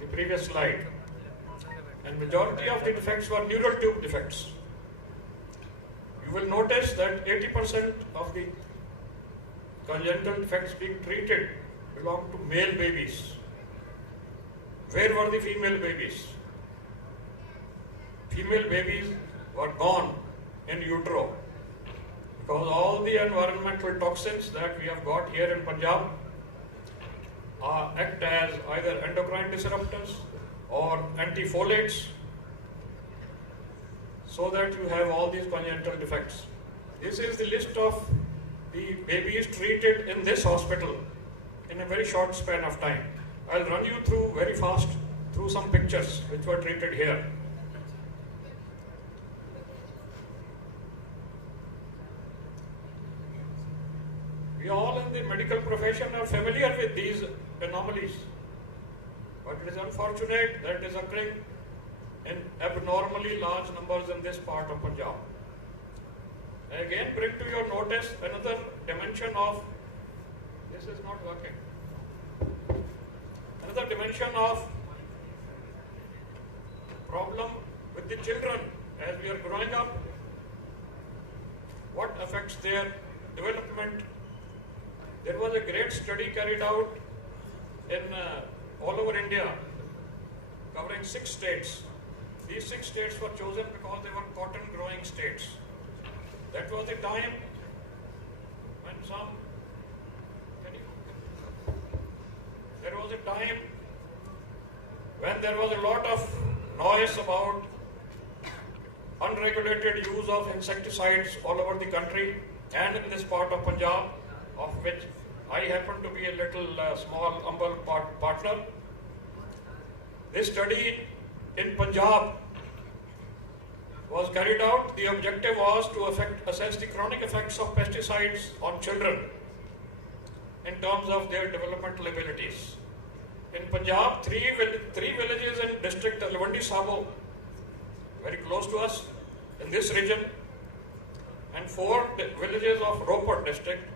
the previous slide. And majority of the defects were neural tube defects. You will notice that 80% of the congenital defects being treated belong to male babies. Where were the female babies? Female babies were gone in utero because all the environmental toxins that we have got here in Punjab act as either endocrine disruptors or antifolates, so that you have all these congenital defects. This is the list of the babies treated in this hospital in a very short span of time. I'll run you through very fast through some pictures which were treated here. We all in the medical profession are familiar with these anomalies, but it is unfortunate that it is occurring in abnormally large numbers in this part of Punjab. I again bring to your notice another dimension of, this is not working, another dimension of problem with the children as we are growing up, what affects their development. There was a great study carried out in all over India, covering 6 states. These 6 states were chosen because they were cotton growing states. That was the time when there was a lot of noise about unregulated use of insecticides all over the country and in this part of Punjab, of which I happen to be a little small, humble partner. This study in Punjab was carried out. The objective was to assess the chronic effects of pesticides on children in terms of their developmental abilities. In Punjab, three villages in district Talwandi Sabo, very close to us in this region, and 4 villages of Ropar district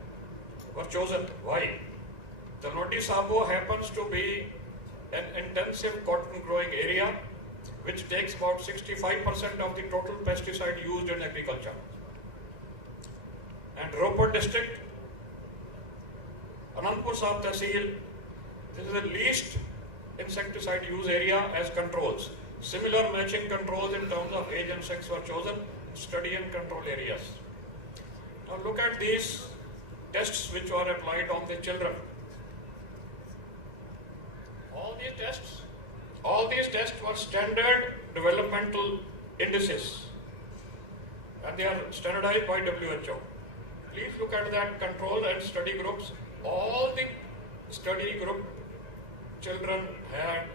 were chosen. Why? Talwandi Sabo happens to be an intensive cotton growing area which takes about 65% of the total pesticide used in agriculture. And Ropar district, Anandpur Sahib Tehsil, this is the least insecticide use area as controls. Similar matching controls in terms of age and sex were chosen, study and control areas. Now look at these tests which were applied on the children. All these tests were standard developmental indices, and they are standardized by WHO. Please look at that control and study groups. All the study group children had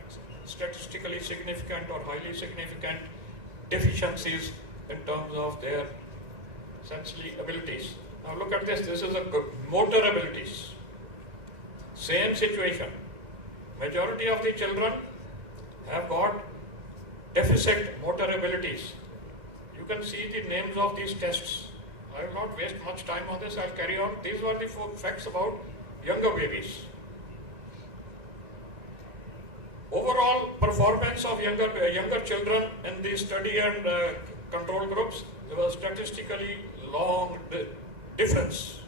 statistically significant or highly significant deficiencies in terms of their sensory abilities. Now look at this. This is a motor abilities. Same situation. Majority of the children have got deficit motor abilities. You can see the names of these tests. I will not waste much time on this. I'll carry on. These were the 4 facts about younger babies. Overall performance of younger children in the study and control groups, there was statistically long difference.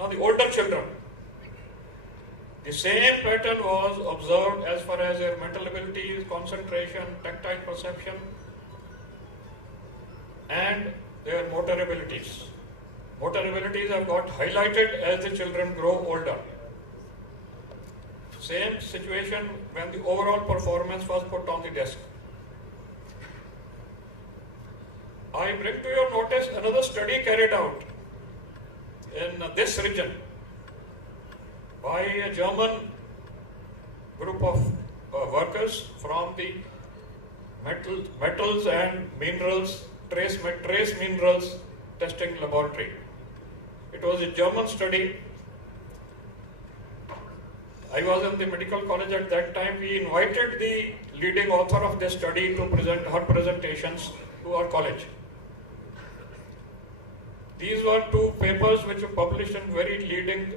Now the older children, The same pattern was observed as far as their mental abilities, concentration, tactile perception, and their motor abilities. Motor abilities have got highlighted as the children grow older. Same situation when the overall performance was put on the desk. I bring to your notice another study carried out in this region by a German group of workers from the metals and minerals, trace minerals testing laboratory. It was a German study. I was in the medical college at that time. We invited the leading author of this study to present her presentations to our college. These were two papers which were published in very leading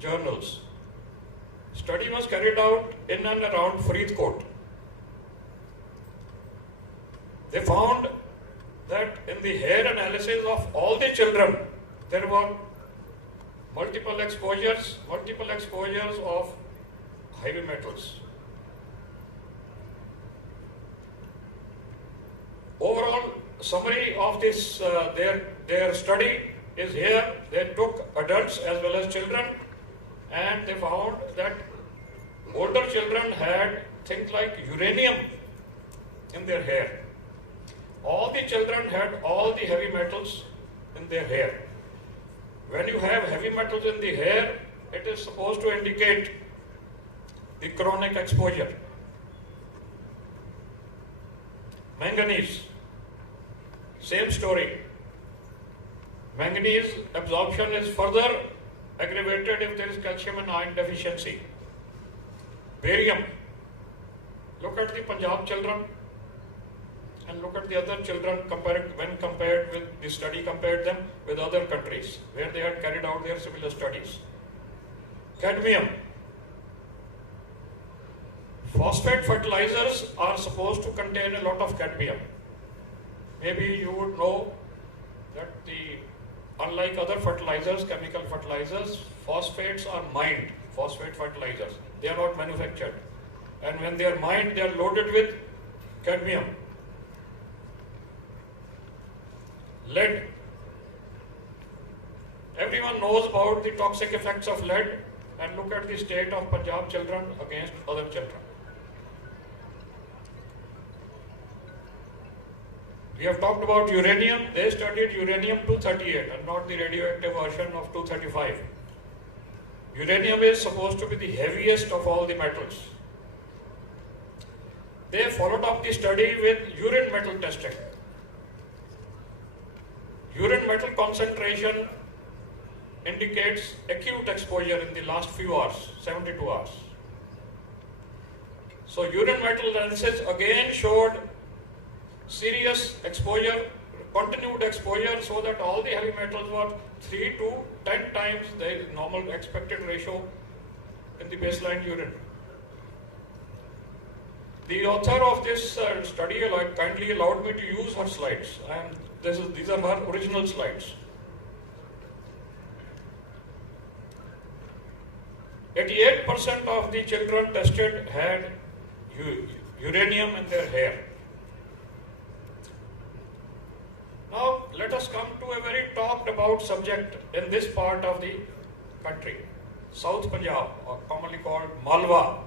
journals. Study was carried out in and around Faridkot. They found that in the hair analysis of all the children, there were multiple exposures of heavy metals. Overall summary of this, their study is here. They took adults as well as children, and they found that older children had things like uranium in their hair. All the children had all the heavy metals in their hair. When you have heavy metals in the hair, it is supposed to indicate the chronic exposure. Manganese, same story. Manganese absorption is further aggravated if there is calcium and iron deficiency. Barium, look at the Punjab children and look at the other children when compared with the study, compared them with other countries where they had carried out their similar studies. Cadmium. Phosphate fertilizers are supposed to contain a lot of cadmium. Maybe you would know that unlike other fertilizers, chemical fertilizers, phosphates are mined, phosphate fertilizers. They are not manufactured. And when they are mined, they are loaded with cadmium. Lead. Everyone knows about the toxic effects of lead, and look at the state of Punjab children against other children. We have talked about uranium. They studied uranium-238 and not the radioactive version of 235. Uranium is supposed to be the heaviest of all the metals. They followed up the study with urine metal testing. Urine metal concentration indicates acute exposure in the last few hours, 72 hours. So urine metal analysis again showed serious exposure, continued exposure, so that all the heavy metals were 3 to 10 times the normal expected ratio in the baseline urine. The author of this study kindly allowed me to use her slides, and these are her original slides. 88% of the children tested had uranium in their hair. Now let us come to a very talked about subject in this part of the country, South Punjab, or commonly called Malwa,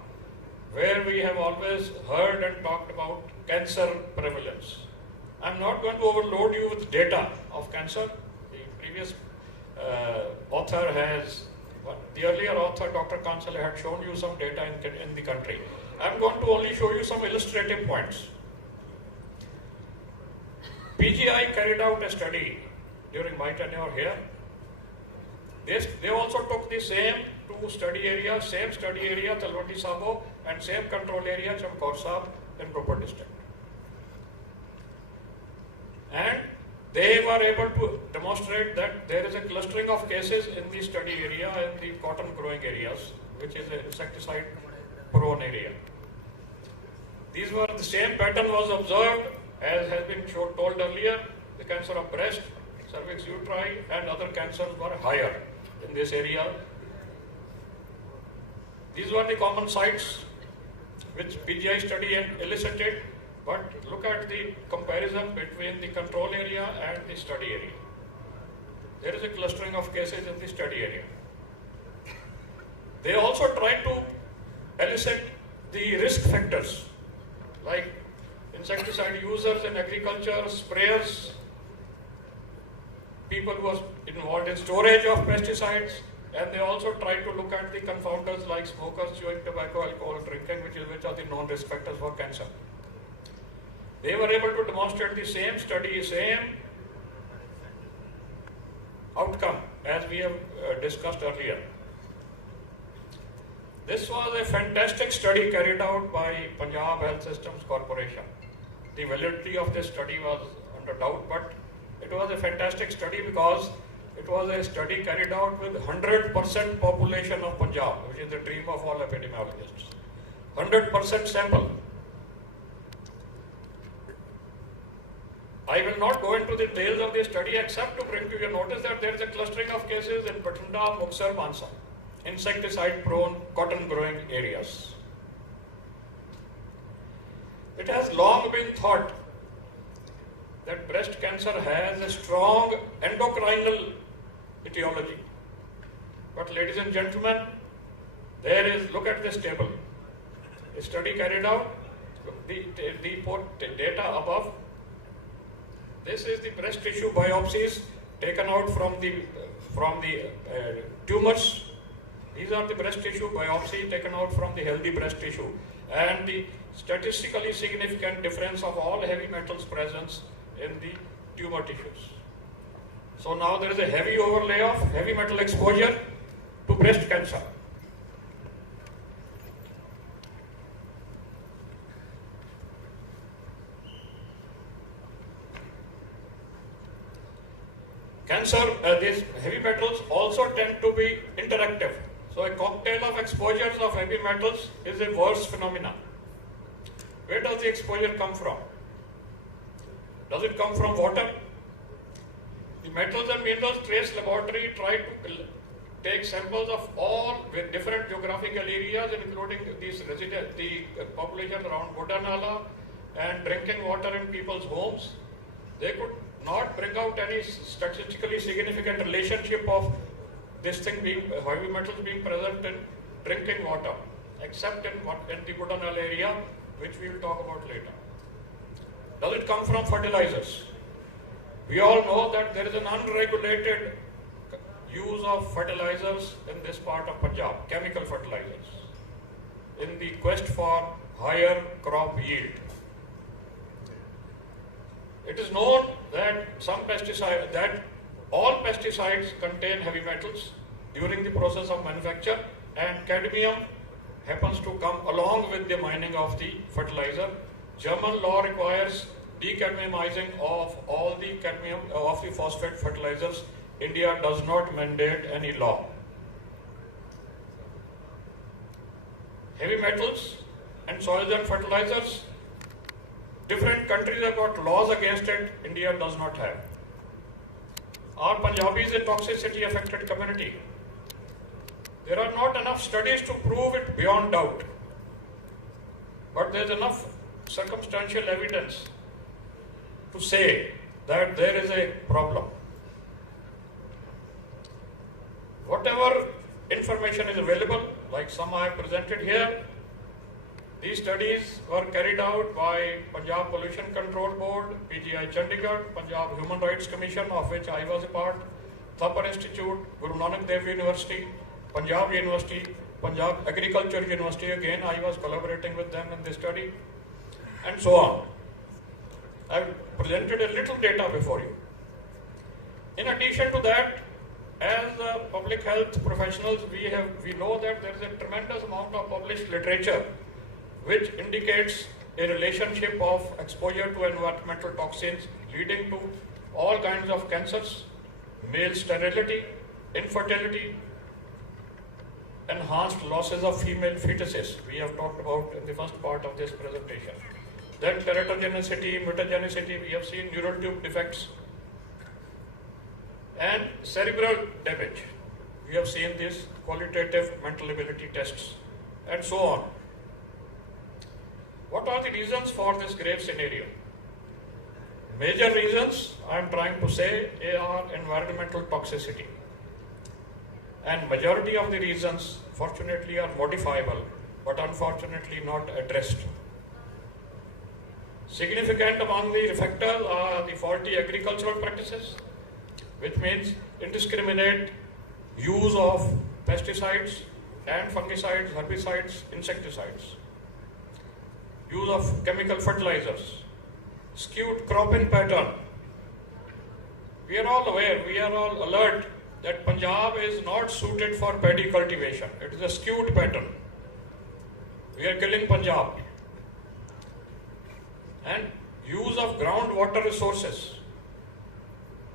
where we have always heard and talked about cancer prevalence. I'm not going to overload you with data of cancer. The previous author has, the earlier author, Dr. Kansal, had shown you some data in the country. I'm going to only show you some illustrative points. PGI carried out a study during my tenure here. They also took the same two study areas, Talwandi Sabo, and same control area, Chamkaur Sahib, in Ropar district. And they were able to demonstrate that there is a clustering of cases in the study area, in the cotton growing areas, which is an insecticide prone area. The same pattern was observed as has been told earlier. The cancer of breast, cervix uteri, and other cancers were higher in this area. These were the common sites which PGI study and elicited, but look at the comparison between the control area and the study area. There is a clustering of cases in the study area. They also tried to elicit the risk factors like insecticide users in agriculture, sprayers, people who are involved in storage of pesticides, and they also tried to look at the confounders like smokers, chewing tobacco, alcohol drinking, which are the known risk factors for cancer. They were able to demonstrate the same study, same outcome as we have discussed earlier. This was a fantastic study carried out by Punjab Health Systems Corporation. The validity of this study was under doubt, but it was a fantastic study because it was a study carried out with 100% population of Punjab, which is the dream of all epidemiologists. 100% sample. I will not go into the details of the study except to bring to your notice that there is a clustering of cases in Bathinda, Muxar, Mansa, insecticide-prone cotton-growing areas. It has long been thought that breast cancer has a strong endocrinal etiology. But ladies and gentlemen, look at this table. A study carried out, the data above. This is the breast tissue biopsies taken out from the tumors. These are the breast tissue biopsy taken out from the healthy breast tissue, and the statistically significant difference of all heavy metals presence in the tumor tissues. So now there is a heavy overlay of heavy metal exposure to breast cancer. These heavy metals also tend to be interactive. So a cocktail of exposures of heavy metals is a worse phenomenon. Where does the exposure come from? Does it come from water? The Metals and Minerals Trace Laboratory tried to take samples of all with different geographical areas, including the population around Godanala and drinking water in people's homes. They could not bring out any statistically significant relationship of this thing being heavy metals being present in drinking water, except in the Godanala area, which we will talk about later. Does it come from fertilizers? We all know that there is an unregulated use of fertilizers in this part of Punjab, chemical fertilizers, in the quest for higher crop yield. It is known that all pesticides contain heavy metals during the process of manufacture, and cadmium happens to come along with the mining of the fertilizer. German law requires decadmiumizing of all the cadmium of the phosphate fertilizers. India does not mandate any law. Heavy metals and soils and fertilizers, different countries have got laws against it, India does not have. Are Punjabis a toxicity affected community? There are not enough studies to prove it beyond doubt, but there is enough circumstantial evidence to say that there is a problem. Whatever information is available, like some I have presented here, these studies were carried out by Punjab Pollution Control Board, PGI Chandigarh, Punjab Human Rights Commission, of which I was a part, Thapar Institute, Guru Nanak Dev University, Punjab University, Punjab Agriculture University, again I was collaborating with them in this study, and so on. I have presented a little data before you. In addition to that, as public health professionals, we know that there is a tremendous amount of published literature which indicates a relationship of exposure to environmental toxins leading to all kinds of cancers, male sterility, infertility, enhanced losses of female fetuses, we have talked about in the first part of this presentation. Then teratogenicity, mutagenicity, we have seen neural tube defects, and cerebral damage. We have seen these qualitative mental ability tests. and so on. What are the reasons for this grave scenario? Major reasons I am trying to say are environmental toxicity. And majority of the reasons fortunately are modifiable, but unfortunately not addressed. Significant among the factors are the faulty agricultural practices, which means indiscriminate use of pesticides and fungicides, herbicides, insecticides, use of chemical fertilizers, skewed cropping pattern. We are all aware, we are all alert that Punjab is not suited for paddy cultivation. It is a skewed pattern. We are killing Punjab. And use of groundwater resources.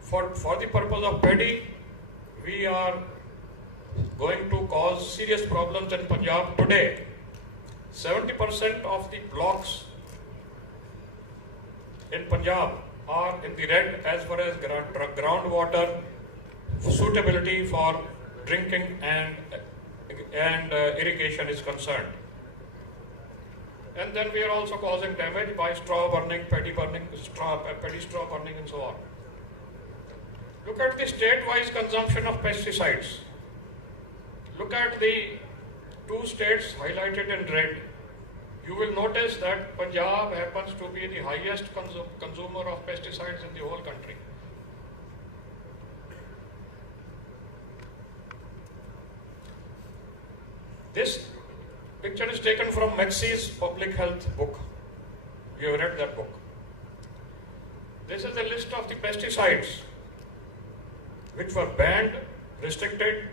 For the purpose of paddy, we are going to cause serious problems in Punjab today. 70% of the blocks in Punjab are in the red as far as groundwater suitability for drinking and irrigation is concerned. And then we are also causing damage by straw burning, paddy straw burning and so on. Look at the state-wise consumption of pesticides. Look at the two states highlighted in red. You will notice that Punjab happens to be the highest consumer of pesticides in the whole country. This picture is taken from Maxi's public health book. You have read that book. This is a list of the pesticides which were banned, restricted,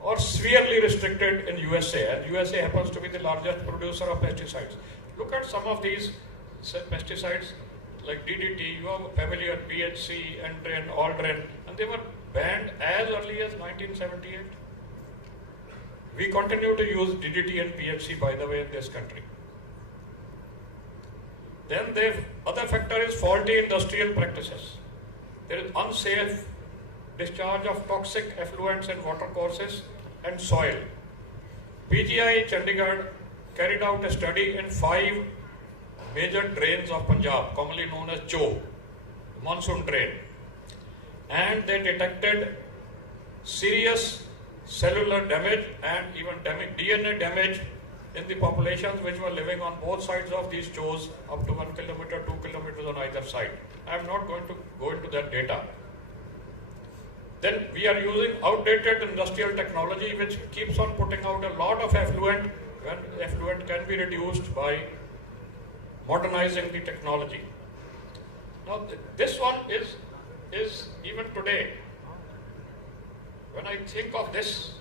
or severely restricted in USA, and USA happens to be the largest producer of pesticides. Look at some of these pesticides like DDT, you are familiar, BHC, Endrin, Aldrin, and they were banned as early as 1978. We continue to use DDT and PHC, by the way, in this country. Then the other factor is faulty industrial practices. There is unsafe discharge of toxic effluents in watercourses and soil. PGI Chandigarh carried out a study in 5 major drains of Punjab, commonly known as CHO, monsoon drain. And they detected serious cellular damage and even DNA damage in the populations which were living on both sides of these CHOs up to 1 kilometer, 2 kilometers on either side. I am not going to go into that data. Then we are using outdated industrial technology which keeps on putting out a lot of effluent when effluent can be reduced by modernizing the technology. Now this one is even today, when I think of this,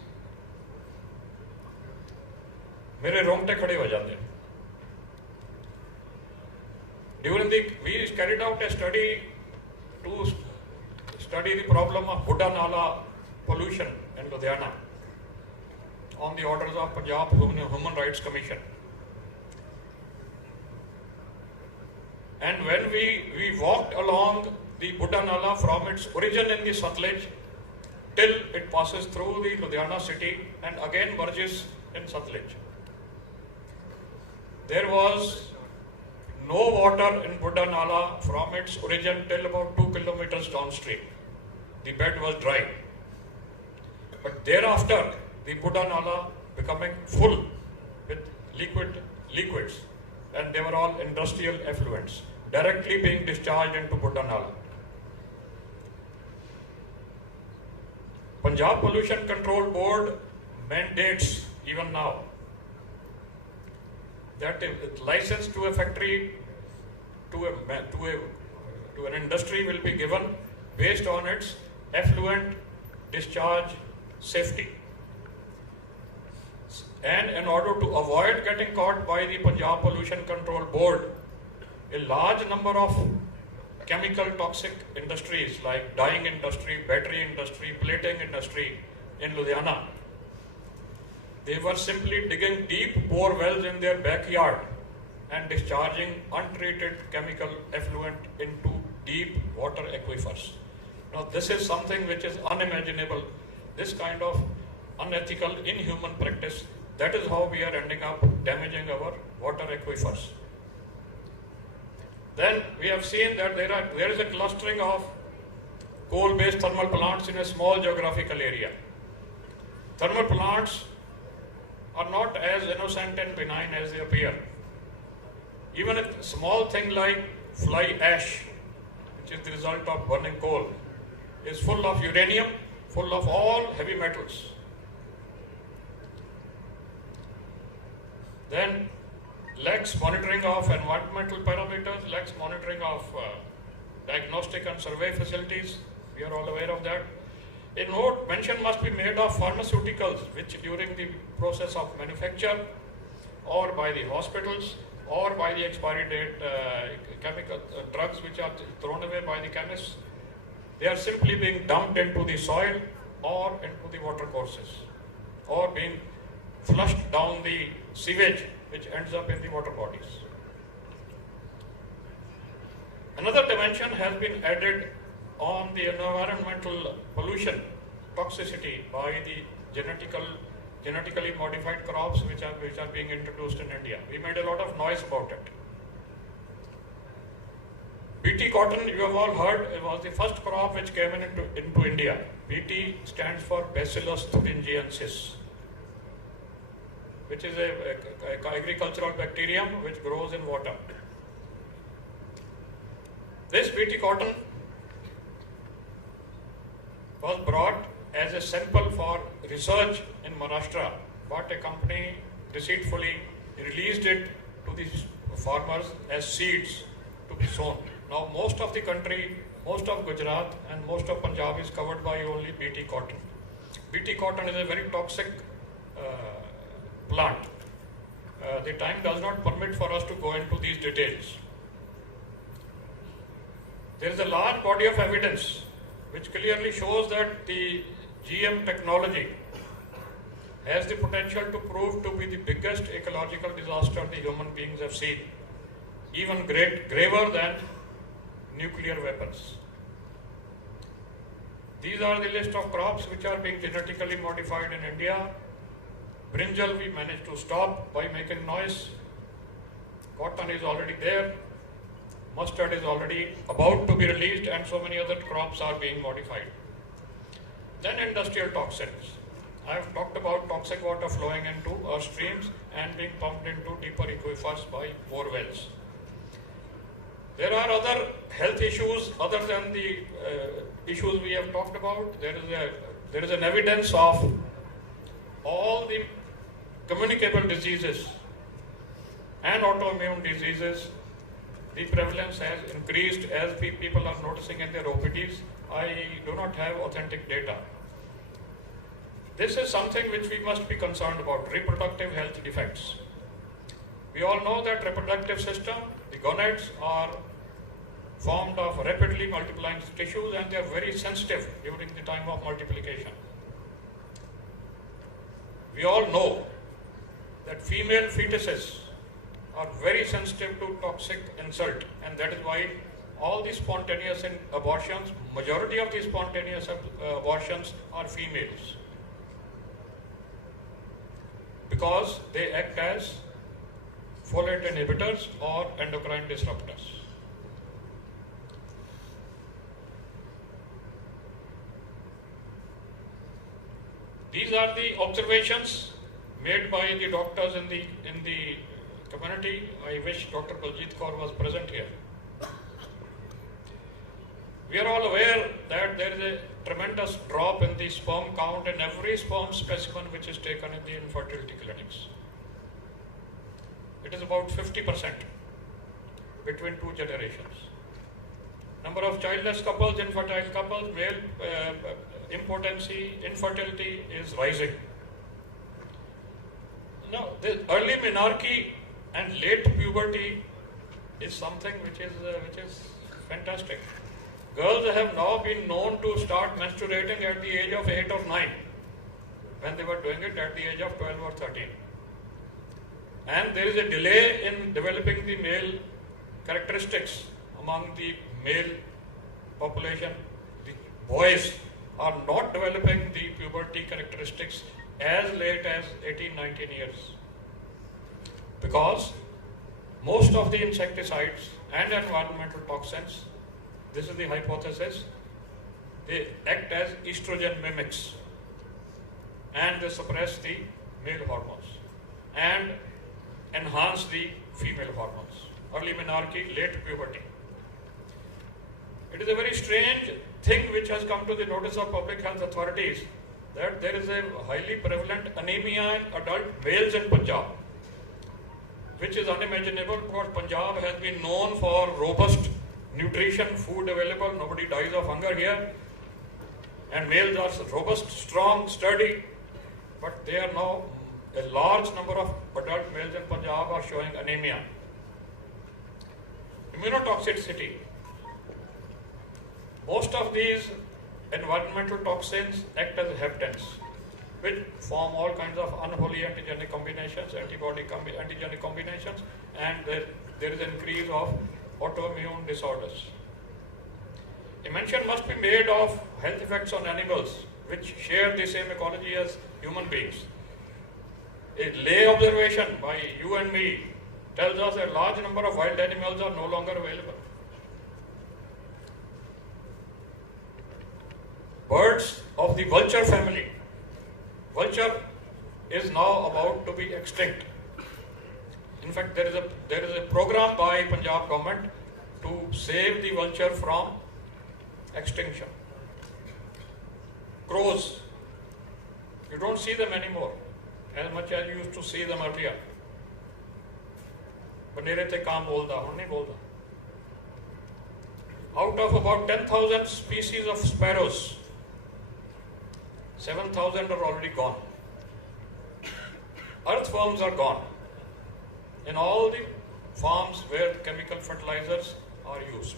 मेरे रोंगटे खड़े हो जाते हैं. We carried out a study to study the problem of Buddha Nala pollution in Ludhiana on the orders of Punjab Human Rights Commission. And when we walked along the Buddha Nala from its origin in the Satluj till it passes through the Ludhiana city and again merges in Satluj, there was no water in Buddha Nala from its origin till about 2 kilometers downstream. The bed was dry. But thereafter, the Buddha Nala becoming full with liquids, and they were all industrial effluents directly being discharged into Buddha Nala. Punjab Pollution Control Board mandates even now that a license to a factory, to an industry will be given based on its effluent discharge safety. And in order to avoid getting caught by the Punjab Pollution Control Board, a large number of chemical toxic industries like dyeing industry, battery industry, plating industry in Ludhiana, they were simply digging deep bore wells in their backyard and discharging untreated chemical effluent into deep water aquifers. Now this is something which is unimaginable. This kind of unethical, inhuman practice that is how we are ending up damaging our water aquifers. Then we have seen that there is a clustering of coal-based thermal plants in a small geographical area. Thermal plants are not as innocent and benign as they appear. Even a small thing like fly ash, which is the result of burning coal, is full of uranium, full of all heavy metals. Then lacks monitoring of environmental parameters, lacks monitoring of diagnostic and survey facilities. We are all aware of that. A note mention must be made of pharmaceuticals, which during the process of manufacture or by the hospitals or by the expiry date chemical drugs which are thrown away by the chemists, they are simply being dumped into the soil or into the water courses or being flushed down the sewage which ends up in the water bodies. Another dimension has been added on the environmental pollution toxicity by the genetically modified crops which are being introduced in India. We made a lot of noise about it. BT cotton, you have all heard, it was the first crop which came into India. BT stands for Bacillus thuringiensis, which is a agricultural bacterium which grows in water. This BT cotton was brought as a sample for research in Maharashtra, but a company deceitfully released it to the farmers as seeds to be sown. Now most of the country, most of Gujarat and most of Punjab is covered by only BT cotton. BT cotton is a very toxic plant. The time does not permit for us to go into these details. There is a large body of evidence which clearly shows that the GM technology has the potential to prove to be the biggest ecological disaster the human beings have seen, even graver than nuclear weapons. These are the list of crops which are being genetically modified in India. Brinjal we managed to stop by making noise. Cotton is already there. Mustard is already about to be released, and so many other crops are being modified. Then industrial toxins. I have talked about toxic water flowing into our streams and being pumped into deeper aquifers by bore wells. There are other health issues other than the issues we have talked about. There is an evidence of all the communicable diseases and autoimmune diseases. The prevalence has increased as people are noticing in their OPDs. I do not have authentic data. This is something which we must be concerned about, reproductive health defects. We all know that reproductive system, the gonads are formed of rapidly multiplying tissues and they are very sensitive during the time of multiplication. We all know that female fetuses are very sensitive to toxic insult, and that is why all the spontaneous abortions, majority of the spontaneous abortions are females, because they act as folate inhibitors or endocrine disruptors. These are the observations made by the doctors in the community. I wish Dr. Baljeet Kaur was present here. We are all aware that there is a tremendous drop in the sperm count in every sperm specimen which is taken in the infertility clinics. It is about 50% between two generations. Number of childless couples, infertile couples, male impotency, infertility is rising. Now, the early menarche and late puberty is something which is fantastic. Girls have now been known to start menstruating at the age of 8 or 9, when they were doing it at the age of 12 or 13. And there is a delay in developing the male characteristics among the male population. The boys are not developing the puberty characteristics as late as 18, 19 years. Because most of the insecticides and environmental toxins, this is the hypothesis, they act as estrogen mimics and they suppress the male hormones and enhance the female hormones. Early menarche, late puberty. It is a very strange thing which has come to the notice of public health authorities that there is a highly prevalent anemia in adult males in Punjab, which is unimaginable because Punjab has been known for robust nutrition, food available, nobody dies of hunger here, and males are robust, strong, sturdy, but they are now, a large number of adult males in Punjab are showing anemia. Immunotoxicity. Most of these environmental toxins act as heptans, which form all kinds of unholy antigenic combinations, antigenic combinations, and there is an increase of autoimmune disorders. A mention must be made of health effects on animals, which share the same ecology as human beings. A lay observation by you and me tells us a large number of wild animals are no longer available. Birds of the vulture family. Vulture is now about to be extinct. In fact, there is a program by Punjab government to save the vulture from extinction. Crows, you don't see them anymore as much as you used to see them earlier. Banere te kaam bolda, hun nahi bolda. Out of about 10,000 species of sparrows, 7,000 are already gone. Earthworms are gone in all the farms where chemical fertilizers are used.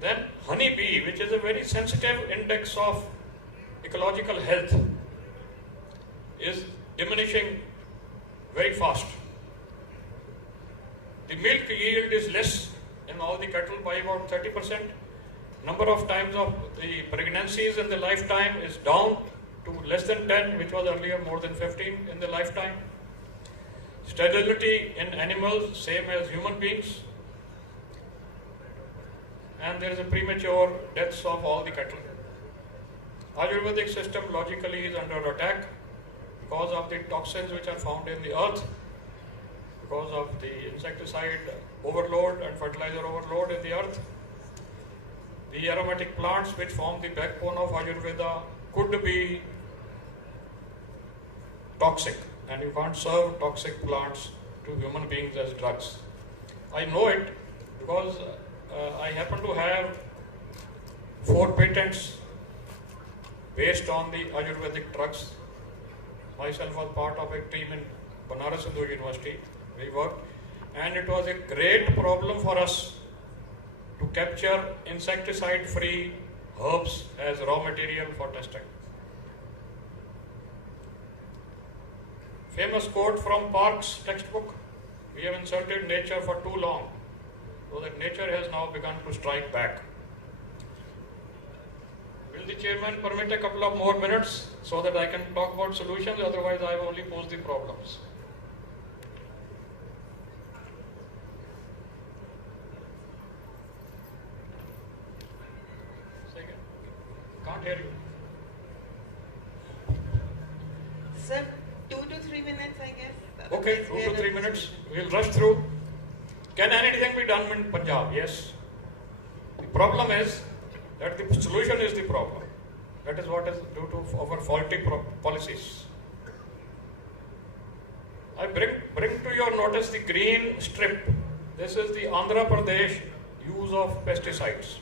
Then honey bee, which is a very sensitive index of ecological health, is diminishing very fast. The milk yield is less in all the cattle by about 30%. Number of times of the pregnancies in the lifetime is down to less than 10, which was earlier more than 15 in the lifetime. Sterility in animals, same as human beings. And there is a premature deaths of all the cattle. Ayurvedic system logically is under attack because of the toxins which are found in the earth, because of the insecticide overload and fertilizer overload in the earth. The aromatic plants which form the backbone of Ayurveda could be toxic, and you can't serve toxic plants to human beings as drugs. I know it because I happen to have 4 patents based on the Ayurvedic drugs. Myself was part of a team in Banaras Hindu University. We worked, and it was a great problem for us to capture insecticide-free herbs as raw material for testing. Famous quote from Park's textbook: "We have insulted nature for too long, so that nature has now begun to strike back." Will the chairman permit a couple of more minutes so that I can talk about solutions? Otherwise, I will only pose the problems. Can't hear you. Sir, 2 to 3 minutes, I guess. Okay, 2 to 3 minutes. We'll rush through. Can anything be done in Punjab? Yes. The problem is that the solution is the problem. That is what is due to our faulty policies. I bring to your notice the green strip. This is the Andhra Pradesh use of pesticides.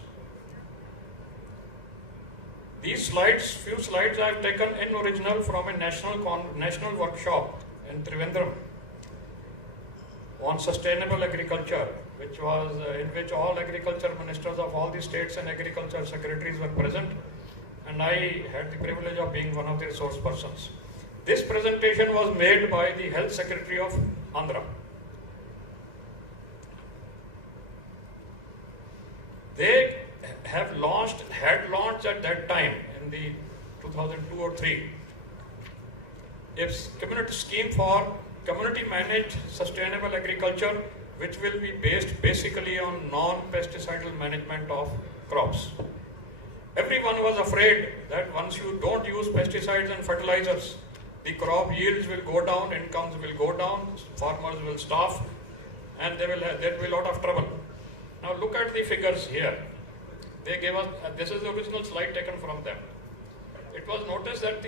These slides, few slides I have taken in original from a national workshop in Trivandrum on sustainable agriculture, which was in which all agriculture ministers of all the states and agriculture secretaries were present, and I had the privilege of being one of the resource persons. This presentation was made by the Health Secretary of Andhra. They had launched at that time in the 2002 or 3. A community scheme for community managed sustainable agriculture, which will be based basically on non-pesticidal management of crops. Everyone was afraid that once you don't use pesticides and fertilizers, the crop yields will go down, incomes will go down, farmers will starve, and there will be a lot of trouble. Now look at the figures here. They gave us, this is the original slide taken from them. It was noticed that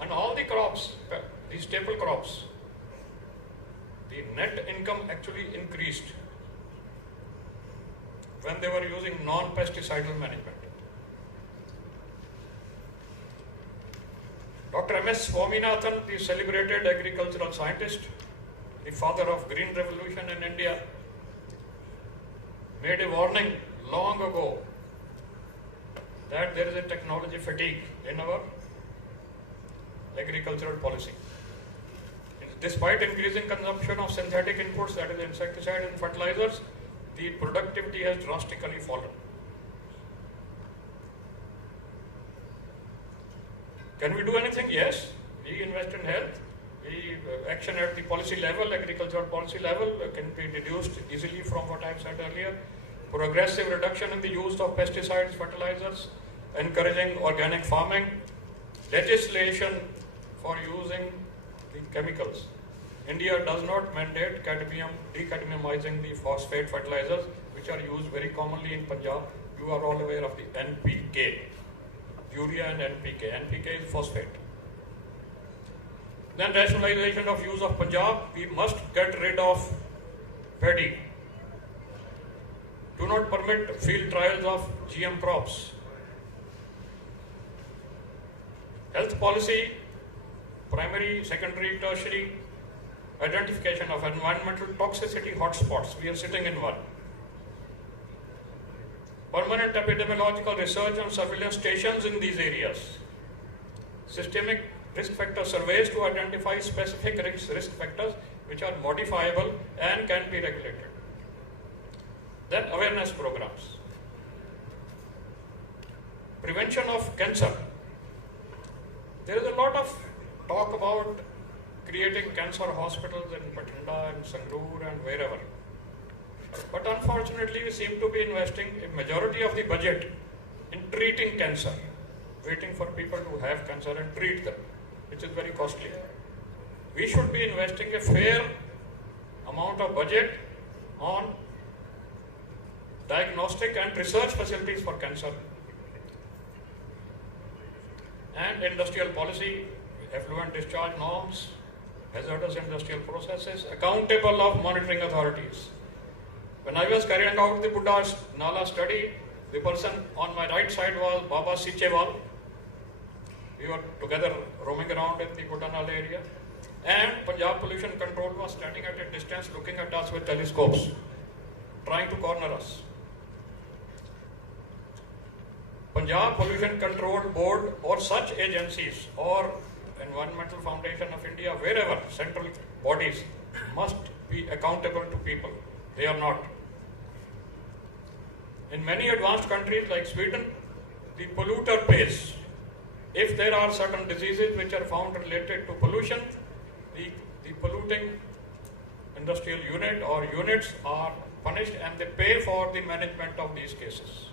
on all the crops, the staple crops, the net income actually increased when they were using non-pesticidal management. Dr. M.S. Swaminathan, the celebrated agricultural scientist, the father of Green Revolution in India, made a warning long ago that there is a technology fatigue in our agricultural policy. Despite increasing consumption of synthetic inputs, that is insecticides and fertilizers, the productivity has drastically fallen. Can we do anything? Yes. We invest in health. We action at the policy level, agricultural policy level, can be reduced easily from what I said earlier. Progressive reduction in the use of pesticides, fertilizers, encouraging organic farming, legislation for using the chemicals. India does not mandate decadmiumizing the phosphate fertilizers, which are used very commonly in Punjab. You are all aware of the NPK. Urea and NPK. NPK is phosphate. Then rationalization of use of Punjab. We must get rid of paddy. Do not permit field trials of GM crops. Health policy, primary, secondary, tertiary, identification of environmental toxicity hotspots. We are sitting in one. Permanent epidemiological research and surveillance stations in these areas. Systemic risk factor surveys to identify specific risk factors which are modifiable and can be regulated. Then awareness programs. Prevention of cancer. There is a lot of talk about creating cancer hospitals in Bathinda and Sangrur and wherever. But unfortunately, we seem to be investing a majority of the budget in treating cancer, waiting for people to have cancer and treat them, which is very costly. We should be investing a fair amount of budget on diagnostic and research facilities for cancer. And industrial policy, effluent discharge norms, hazardous industrial processes, accountable of monitoring authorities. When I was carrying out the Buddha Nala study, the person on my right side was Baba Sichewal. We were together roaming around in the Buddha Nala area. And Punjab Pollution Control was standing at a distance looking at us with telescopes, trying to corner us. Punjab Pollution Control Board or such agencies or Environmental Foundation of India, wherever, central bodies must be accountable to people. They are not. In many advanced countries like Sweden, the polluter pays. If there are certain diseases which are found related to pollution, the polluting industrial unit or units are punished and they pay for the management of these cases.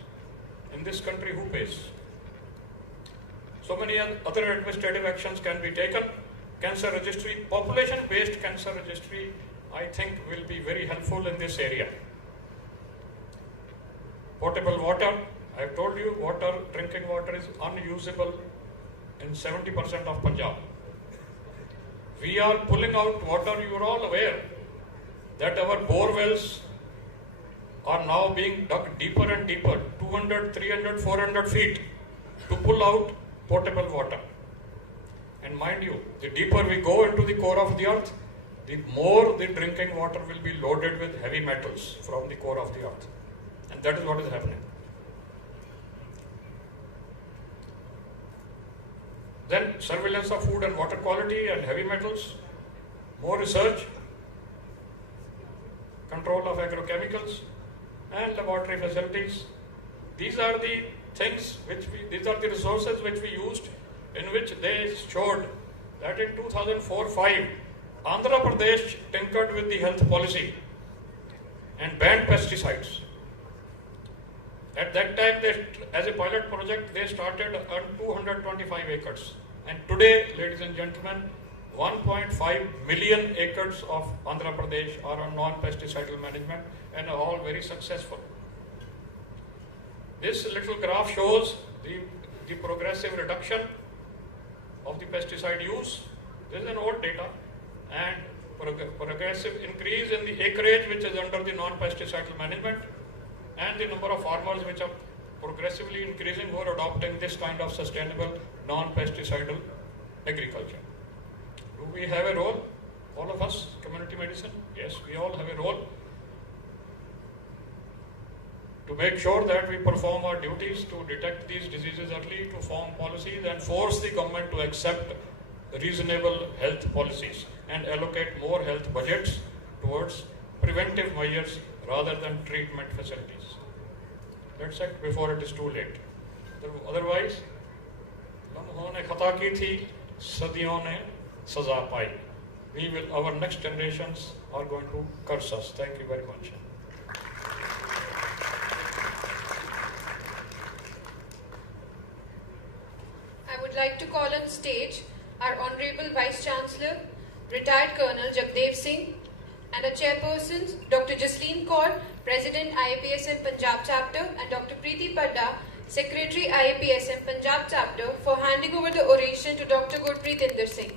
In this country, who pays? So many other administrative actions can be taken. Cancer registry, population-based cancer registry, I think will be very helpful in this area. Potable water, I have told you, drinking water is unusable in 70% of Punjab. We are pulling out water, you are all aware that our bore wells are now being dug deeper and deeper, 200, 300, 400 feet to pull out potable water. And mind you, the deeper we go into the core of the earth, the more the drinking water will be loaded with heavy metals from the core of the earth. And that is what is happening. Then surveillance of food and water quality and heavy metals, more research, control of agrochemicals and laboratory facilities. These are the things these are the resources which we used in which they showed that in 2004-5, Andhra Pradesh tinkered with the health policy and banned pesticides. At that time, as a pilot project, they started on 225 acres. And today, ladies and gentlemen, 1.5 million acres of Andhra Pradesh are on non-pesticidal management and are all very successful. This little graph shows the progressive reduction of the pesticide use. This is an old data, and progressive increase in the acreage which is under the non-pesticidal management, and the number of farmers which are progressively increasing who are adopting this kind of sustainable non-pesticidal agriculture. Do we have a role, all of us, community medicine? Yes, we all have a role to make sure that we perform our duties to detect these diseases early, to form policies and force the government to accept reasonable health policies and allocate more health budgets towards preventive measures rather than treatment facilities. Let's act before it is too late. Otherwise, लम्हों ने खता की थी, सदियों ने सजा पाई. Our next generations are going to curse us. Thank you very much. I would like to call on stage our Honorable Vice Chancellor, retired Colonel Jagdev Singh, and our chairpersons, Dr. Jasleen Kaur, President IAPSM Punjab Chapter, and Dr. Preeti Padda, Secretary IAPSM Punjab Chapter, for handing over the oration to Dr. Gurpreet Inder Singh.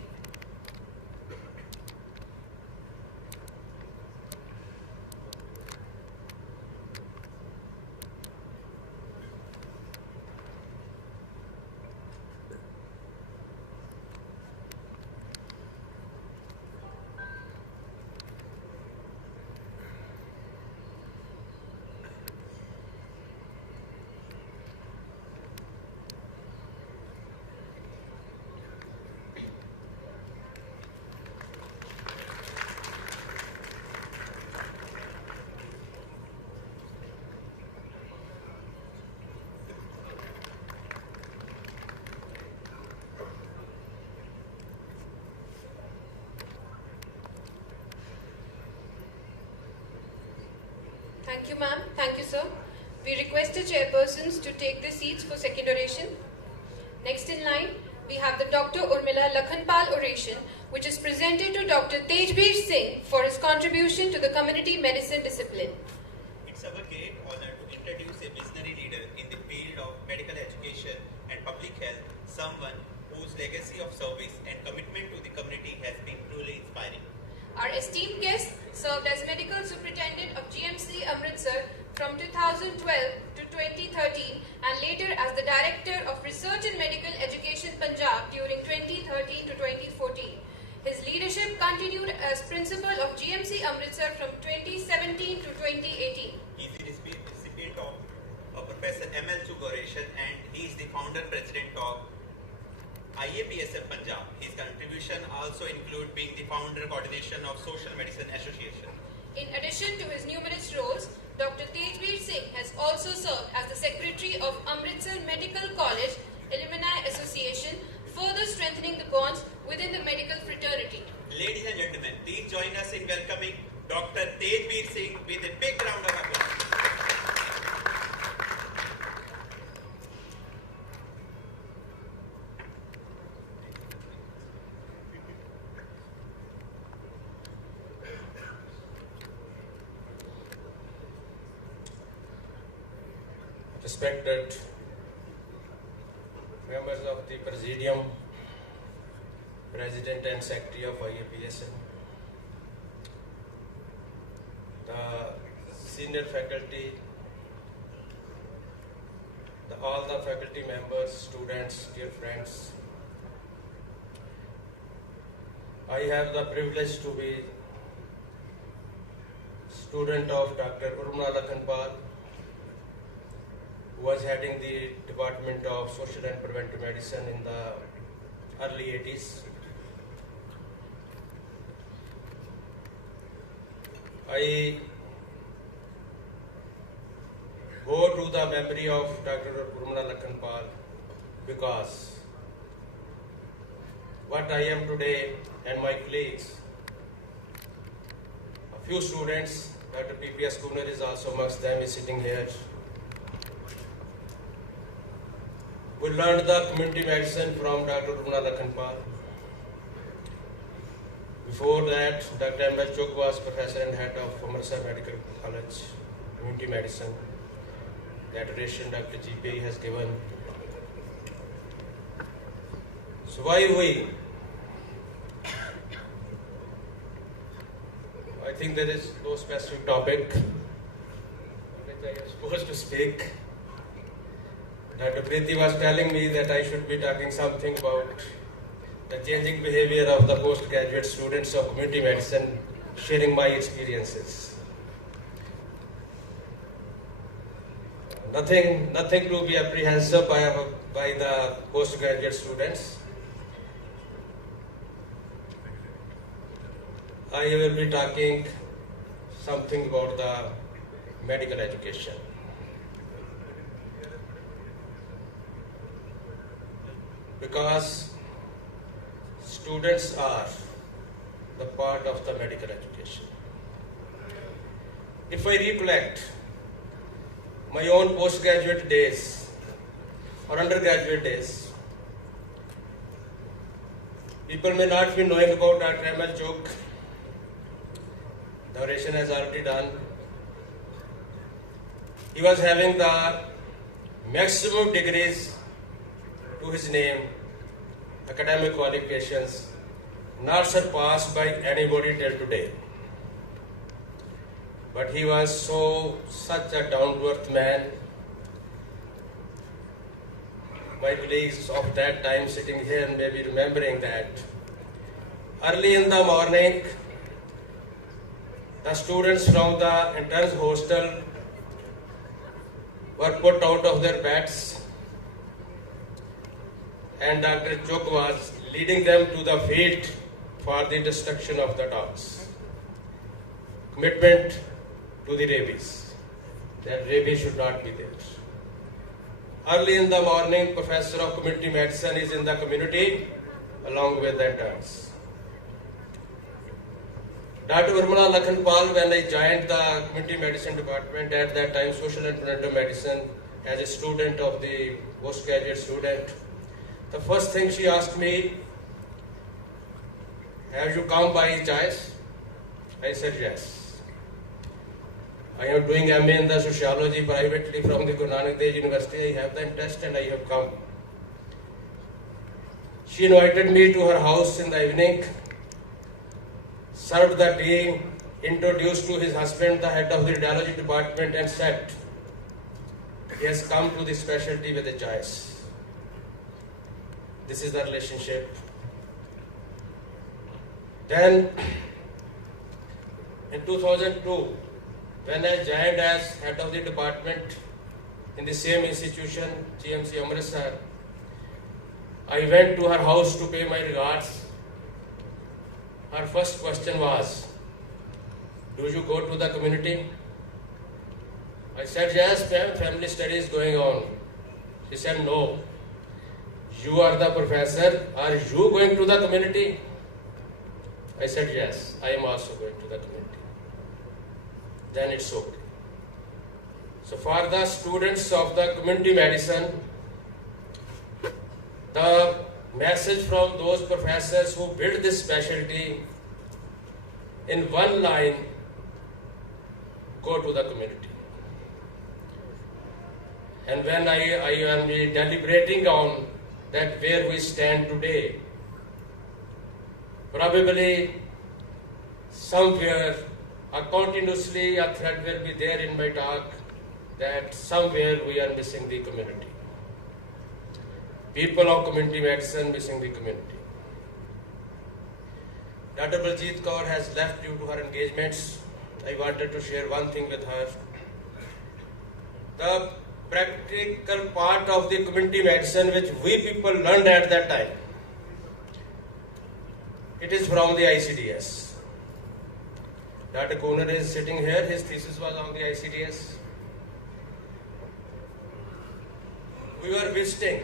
Thank you, ma'am. Thank you, sir. We request the chairpersons to take their seats for second oration. Next in line, we have the Dr. Urmila Lakhanpal oration, which is presented to Dr. Tejbir Singh for his contribution to the community medicine discipline. It's our great honor to introduce a visionary leader in the field of medical education and public health, someone whose legacy of service and commitment to the community has been truly inspiring. Our esteemed guest served as Medical Superintendent of GMC Amritsar from 2012 to 2013 and later as the Director of Research and Medical Education Punjab during 2013 to 2014. His leadership continued as Principal of GMC Amritsar from 2017 to 2018. He is the recipient of Professor M.L. Chugoration, and he is the founder president of IAPSM Punjab. His contribution also include being the founder coordination of Social Medicine Association. In addition to his numerous roles, Dr. Tejbir Singh has also served as the Secretary of Amritsar Medical College Alumni Association, further strengthening the bonds within the medical fraternity. Ladies and gentlemen, please join us in welcoming Dr. Tejbir Singh with a big round of applause. Respected members of the Presidium, President and Secretary of IAPSM, the senior faculty, all the faculty members, students, dear friends, I have the privilege to be student of Dr. Urmila Lakhanpal, who was heading the Department of Social and Preventive Medicine in the early 80s. I go to the memory of Dr. Urmila Lakhanpal because what I am today and my colleagues. A few students, Dr. P.P.S. Kunar is also amongst them, is sitting here. We learned the community medicine from Dr. Rumna Lakhanpal. Before that, Dr. M.L. Chok was professor and head of Amritsar Medical College, community medicine. That ration Dr. G.P. has given. So why we? I think there is no specific topic which I am supposed to speak. Dr. Preeti was telling me that I should be talking something about the changing behavior of the postgraduate students of community medicine, sharing my experiences. Nothing to be apprehensive by the postgraduate students. I will be talking something about the medical education. Because students are the part of the medical education. If I recollect my own postgraduate days or undergraduate days, people may not be knowing about Dr. M.L. Chok. The oration has already done. He was having the maximum degrees to his name, academic qualifications, not surpassed by anybody till today. But he was such a down-to-earth man. My colleagues of that time sitting here may be remembering that early in the morning, the students from the interns hostel were put out of their beds, and Dr. Chok was leading them to the field for the destruction of the dogs. Commitment to the rabies, that rabies should not be there. Early in the morning, Professor of Community Medicine is in the community along with the interns. Dr. Urmila Lakhanpal, when I joined the Community Medicine Department, at that time Social and Preventive Medicine, as a student of the postgraduate student, the first thing she asked me, have you come by choice? I said yes. I am doing MA in the sociology privately from the Guru Nanak Dev University. I have the interest and I have come. She invited me to her house in the evening, served the tea, introduced to his husband, the head of the radiology department, and said, he has come to the specialty with a choice. This is the relationship. Then, in 2002, when I joined as head of the department in the same institution, GMC Amritsar, I went to her house to pay my regards. Her first question was, do you go to the community? I said, yes, ma'am, family studies going on. She said, no. You are the professor. Are you going to the community? I said, yes, I am also going to the community. Then it's okay. So for the students of the community medicine, the message from those professors who built this specialty in one line, go to the community. And when I am deliberating on that where we stand today, probably somewhere continuously a thread will be there in my talk that somewhere we are missing the community. People of community medicine missing the community. Dr. Baljeet Kaur has left due to her engagements. I wanted to share one thing with her. The practical part of the community medicine which we people learned at that time, it is from the ICDS. Dr. Kunar is sitting here, his thesis was on the ICDS. We were visiting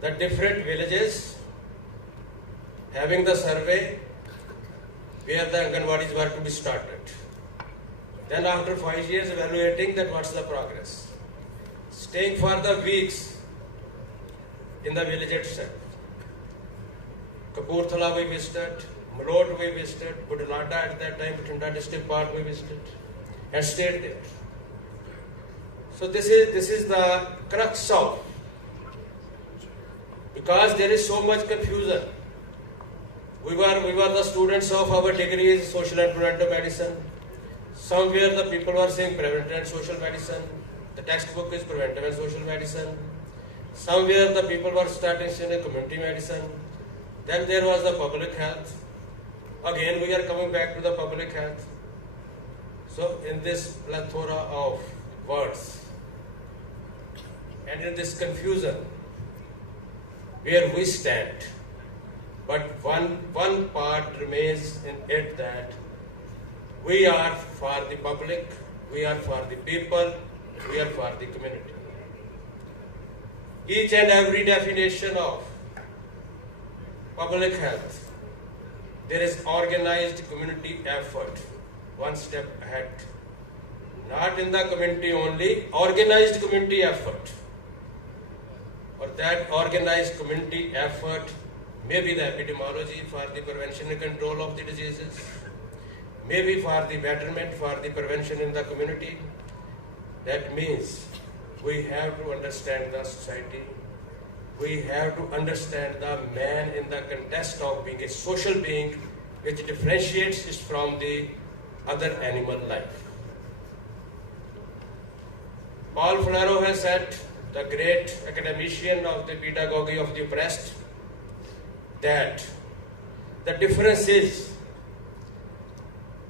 the different villages having the survey where the Anganwadis were to be started. Then after 5 years evaluating that what's the progress. Staying for the weeks in the village itself. Kapurthala we visited, Malot we visited, Budalada at that time, Bathinda district park we visited and stayed there. So this is the crux of, because there is so much confusion. We were the students of our degrees, social and preventive medicine. Somewhere the people were saying preventive and social medicine. The textbook is preventive and social medicine. Somewhere the people were starting saying community medicine. Then there was the public health. Again we are coming back to the public health. So in this plethora of words and in this confusion where we stand, but one part remains in it, that we are for the public, we are for the people, we are for the community. Each and every definition of public health, there is organized community effort, one step ahead. Not in the community only, organized community effort. Or that organized community effort may be the epidemiology for the prevention and control of the diseases, maybe for the betterment, for the prevention in the community. That means we have to understand the society. We have to understand the man in the context of being a social being, which differentiates it from the other animal life. Paul Flero has said, the great academician of the pedagogy of the oppressed, that the difference is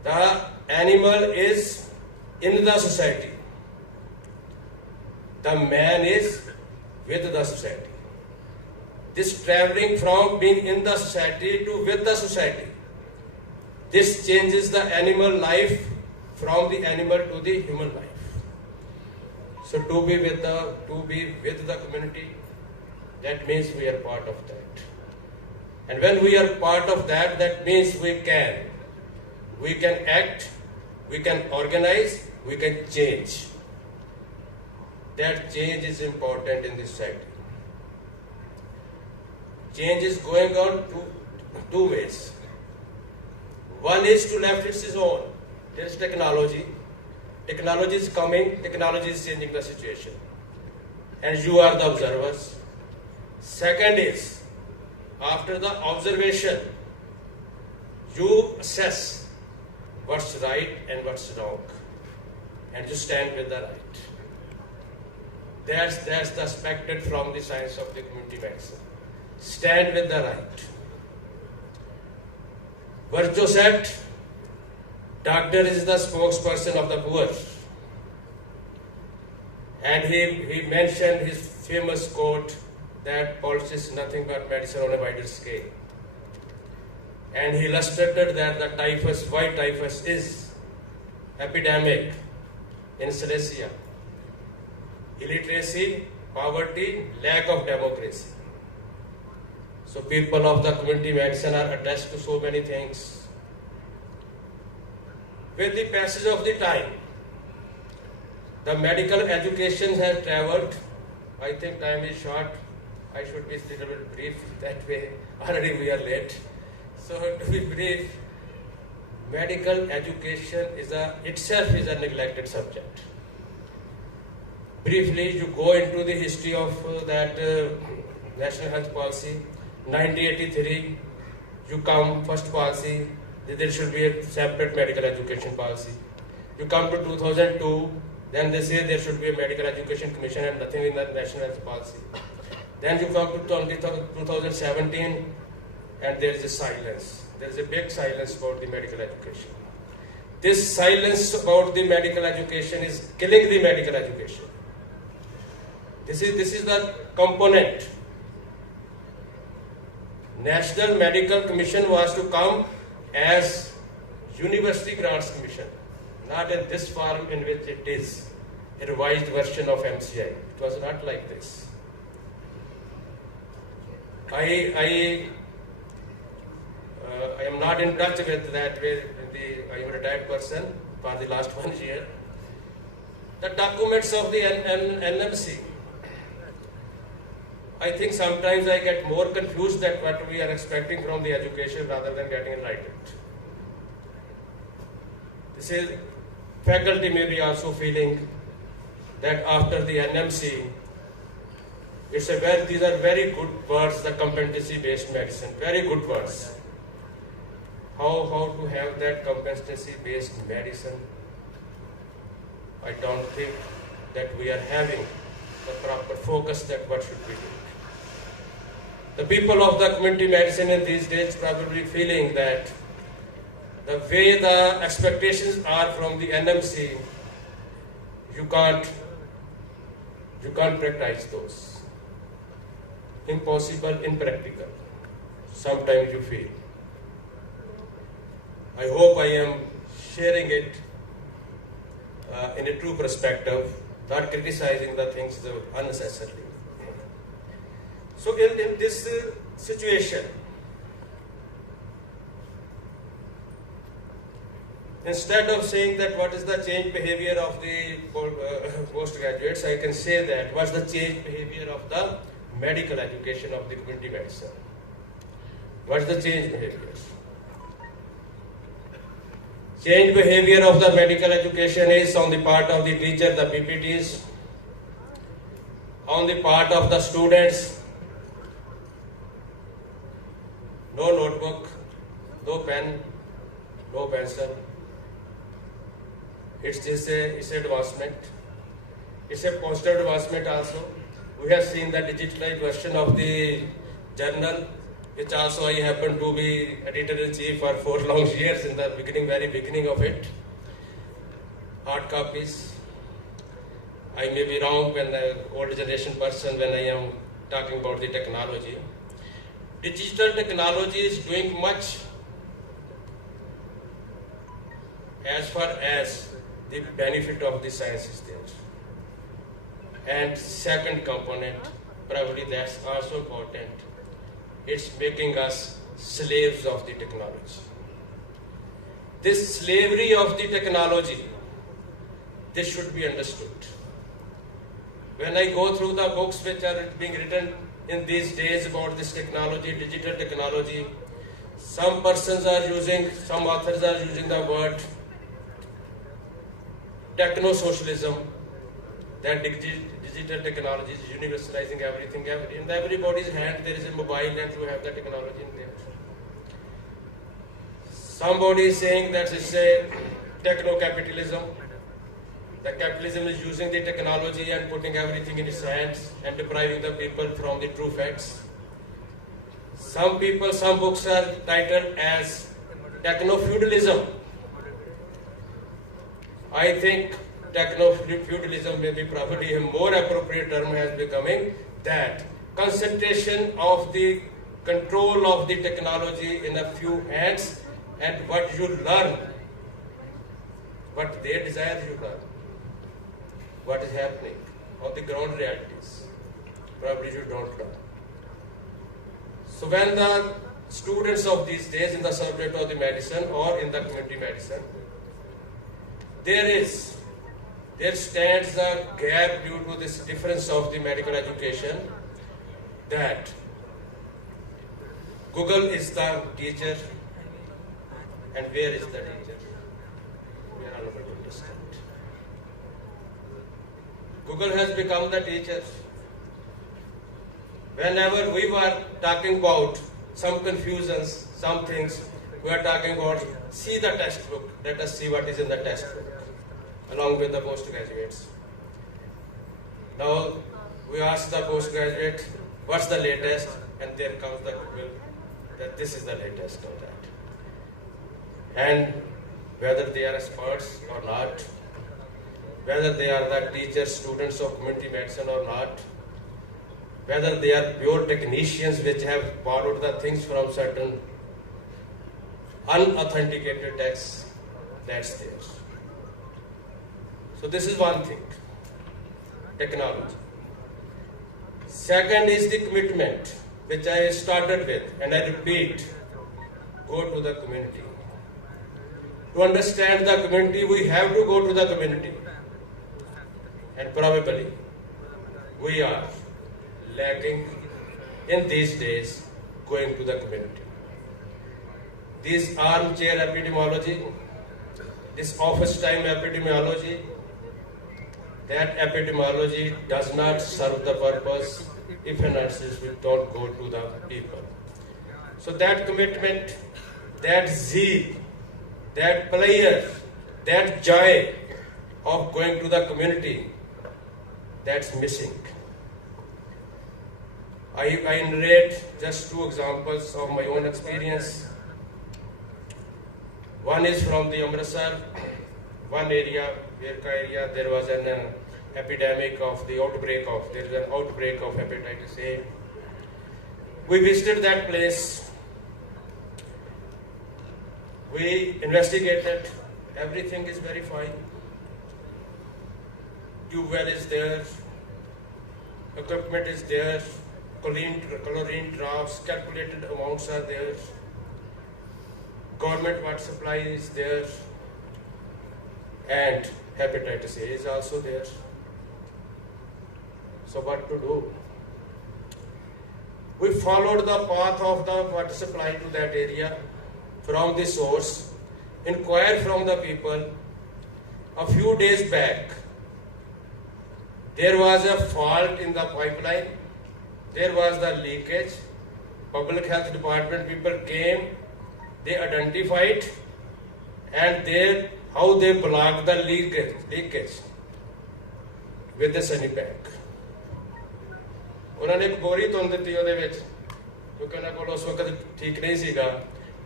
the animal is in the society, the man is with the society. This traveling from being in the society to with the society, this changes the animal life from the animal to the human life. So to be with the community, that means we are part of that. And when we are part of that, that means we can act, we can organize, we can change. That change is important in this society. Change is going on two ways. One is to left its own. There is technology. Technology is coming, technology is changing the situation. And you are the observers. Second is, after the observation, you assess what's right and what's wrong. And you stand with the right. That's the expected from the science of the community medicine. Stand with the right. Virtue said, doctor is the spokesperson of the poor. And he mentioned his famous quote that politics is nothing but medicine on a wider scale. And he illustrated that the typhus, white typhus, is epidemic in Silesia. Illiteracy, poverty, lack of democracy. So people of the community medicine are attached to so many things. With the passage of the time, the medical education has traveled. I think time is short. I should be a little bit brief that way. Already we are late. So to be brief, medical education itself is a neglected subject. Briefly, you go into the history of that National Health Policy. 1983, you come first policy, there should be a separate medical education policy. You come to 2002, then they say there should be a medical education commission and nothing in the National Health Policy. Then you come to 2017 and there is a silence. There is a big silence about the medical education. This silence about the medical education is killing the medical education. This is the component. National Medical Commission was to come as University Grants Commission, not in this form in which it is, a revised version of MCI. It was not like this. I I am not in touch with that way. I am a retired person for the last 1 year. The documents of the NMC. I think sometimes I get more confused that what we are expecting from the education rather than getting enlightened. This is faculty may be also feeling that after the NMC, these are very good words, the competency-based medicine, very good words. How to have that competency-based medicine? I don't think that we are having the proper focus that what should we do. The people of the community medicine in these days probably feeling that the way the expectations are from the NMC, you can't practice those. Impossible, impractical. Sometimes you feel. I hope I am sharing it in a true perspective, not criticizing the things unnecessarily. So in this situation, instead of saying that what is the change behavior of the postgraduates, I can say that what's the change behavior of the medical education of the community medicine. What's the change behavior? Change behavior of the medical education is on the part of the teacher, the PPTs, on the part of the students, no notebook, no pen, no pencil. It's advancement. It's a positive advancement also. We have seen the digitalized version of the journal, which also I happen to be editor-in-chief for 4 long years in the very beginning of it. Hard copies. I may be wrong when the old generation person when I am talking about the technology. Digital technology is doing much as far as the benefit of the science is there. And second component, probably that's also important, it's making us slaves of the technology. This slavery of the technology, this should be understood. When I go through the books which are being written in these days about this technology, digital technology, some authors are using the word techno-socialism, that digital technology is universalizing everything. In everybody's hand there is a mobile and you have the technology in there. Somebody is saying that it's a techno-capitalism. The capitalism is using the technology and putting everything in its hands and depriving the people from the true facts. Some books are titled as techno-feudalism. I think techno-feudalism may be probably a more appropriate term has becoming that concentration of the control of the technology in a few hands and what you learn, what they desire you learn, what is happening on the ground realities, probably you don't learn. So when the students of these days in the subject of the medicine or in the community medicine, there stands a gap due to this difference of the medical education that Google is the teacher and where is the teacher? We are unable to understand. Google has become the teacher. Whenever we were talking about some confusions, some things, we are talking about see the textbook, let us see what is in the textbook, along with the postgraduates. Now we ask the postgraduate, what's the latest? And there comes the Google, that this is the latest of that. And whether they are experts or not, whether they are the teachers, students of community medicine or not, whether they are pure technicians which have borrowed the things from certain unauthenticated texts, that's theirs. So this is one thing, technology. Second is the commitment, which I started with, and I repeat, go to the community. To understand the community, we have to go to the community. And probably we are lacking in these days going to the community. This armchair epidemiology, this office time epidemiology, that epidemiology does not serve the purpose if nurses don't go to the people. So that commitment, that zeal, that pleasure, that joy of going to the community, that's missing. I narrate just two examples of my own experience. One is from the Amritsar, one area, Verka area, there was an epidemic of the outbreak of, there is an outbreak of hepatitis A. We visited that place. We investigated. Everything is very fine. Tube well is there. Equipment is there. Chlorine drafts, calculated amounts are there. Government water supply is there. And hepatitis A is also there. So what to do? We followed the path of the water supply to that area from the source, inquired from the people. A few days back, there was a fault in the pipeline, there was the leakage. Public health department people came, they identified, and how they blocked the leakage with the sunny pack. उन्होंने एक बोरी तुन दी ਉਹਦੇ ਵਿੱਚ ਕਿਉਂਕਿ ਉਹਨਾਂ ਕੋਲ ਉਸ ਵਕਤ ਠੀਕ ਨਹੀਂ ਸੀਗਾ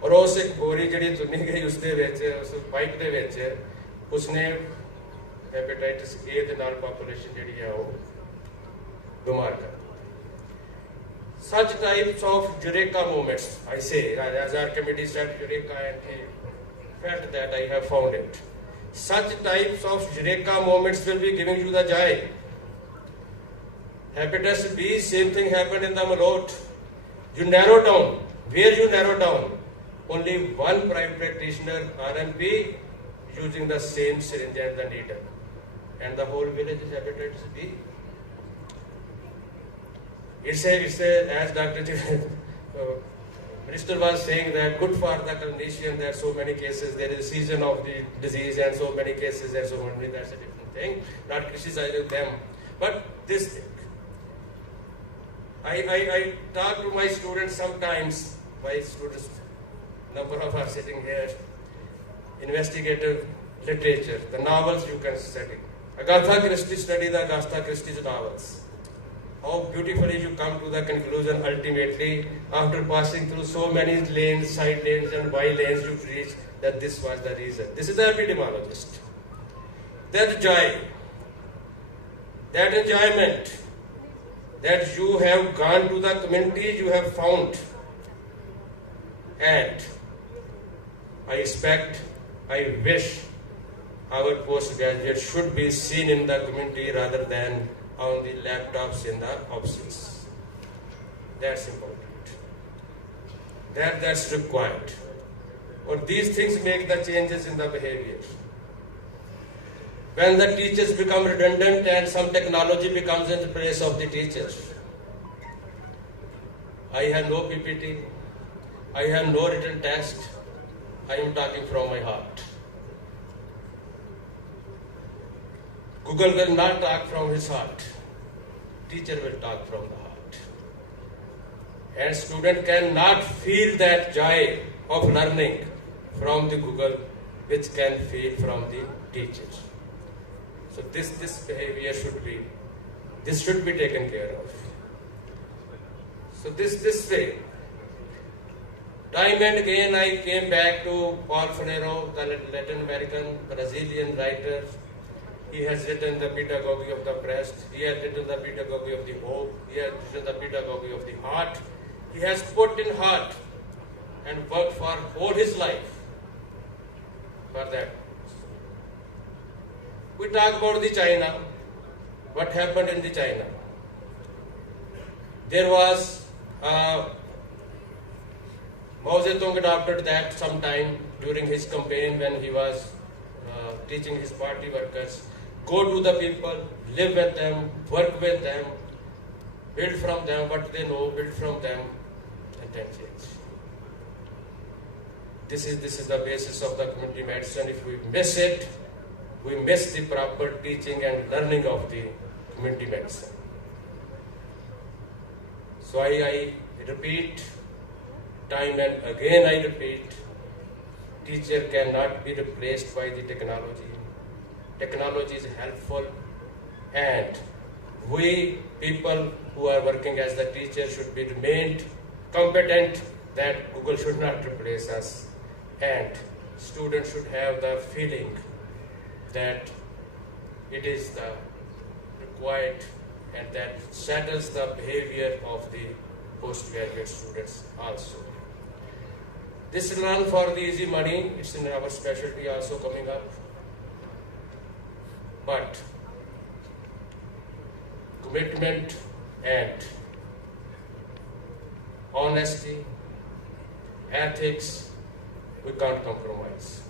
ਔਰ ਉਸ ਇੱਕ ਬੋਰੀ ਜਿਹੜੀ ਤੁੰਨੀ ਗਈ ਉਸ ਦੇ ਵਿੱਚ ਉਸ ਪਾਈਪ ਦੇ ਵਿੱਚ ਉਸਨੇ ਹੈਪੇਟਾਈਟਿਸ A ਦੇ ਨਾਲ ਪਾਪੂਲੇਸ਼ਨ ਜਿਹੜੀ ਹੈ ਉਹ ਬਿਮਾਰ ਕਰ such types of Eureka moments, I say, as our committee said Eureka and he felt that I have found it. Such types of Eureka moments will be giving you the joy. Hepatitis B, same thing happened in the Malot. You narrow down. Where you narrow down? Only one private practitioner, RMP, using the same syringe and the needle. And the whole village is hepatitis B. It's as Dr. Minister was saying that good for the clinician, there are so many cases, there is a season of the disease and so many cases and so many, that's a different thing. Not criticizing them. But this thing. I talk to my students sometimes, my students, number of are sitting here, investigative literature, the novels you can study. Agatha Christie, study the Agatha Christie's novels. How beautifully you come to the conclusion ultimately, after passing through so many lanes, side lanes and by lanes, you reach that this was the reason. This is the epidemiologist. That joy, that enjoyment, that you have gone to the community, you have found. And I expect, I wish our postgraduates should be seen in the community rather than on the laptops in the offices. That's important. That's required. Or these things make the changes in the behavior. When the teachers become redundant and some technology becomes in the place of the teachers. I have no PPT. I have no written test. I am talking from my heart. Google will not talk from his heart. Teacher will talk from the heart. And student cannot feel that joy of learning from the Google, which can feel from the teachers. So this behavior should be taken care of. So this way, time and again I came back to Paul Freire, the Latin American Brazilian writer. He has written the pedagogy of the oppressed. He has written the pedagogy of the hope. He has written the pedagogy of the heart. He has put in heart and worked for all his life for that. We talk about the China. What happened in the China? There was a Mao Zedong adopted that sometime during his campaign when he was teaching his party workers. Go to the people, live with them, work with them, build from them what they know, build from them, and then change. This is the basis of the community medicine. If we miss it, we miss the proper teaching and learning of the community medicine. So I repeat, time and again I repeat, teacher cannot be replaced by the technology. Technology is helpful, and we people who are working as the teacher should be remained competent that Google should not replace us, and students should have the feeling that it is the required and that settles the behavior of the postgraduate students also. This run for the easy money, it's in our specialty also coming up. But commitment and honesty, ethics, we can't compromise.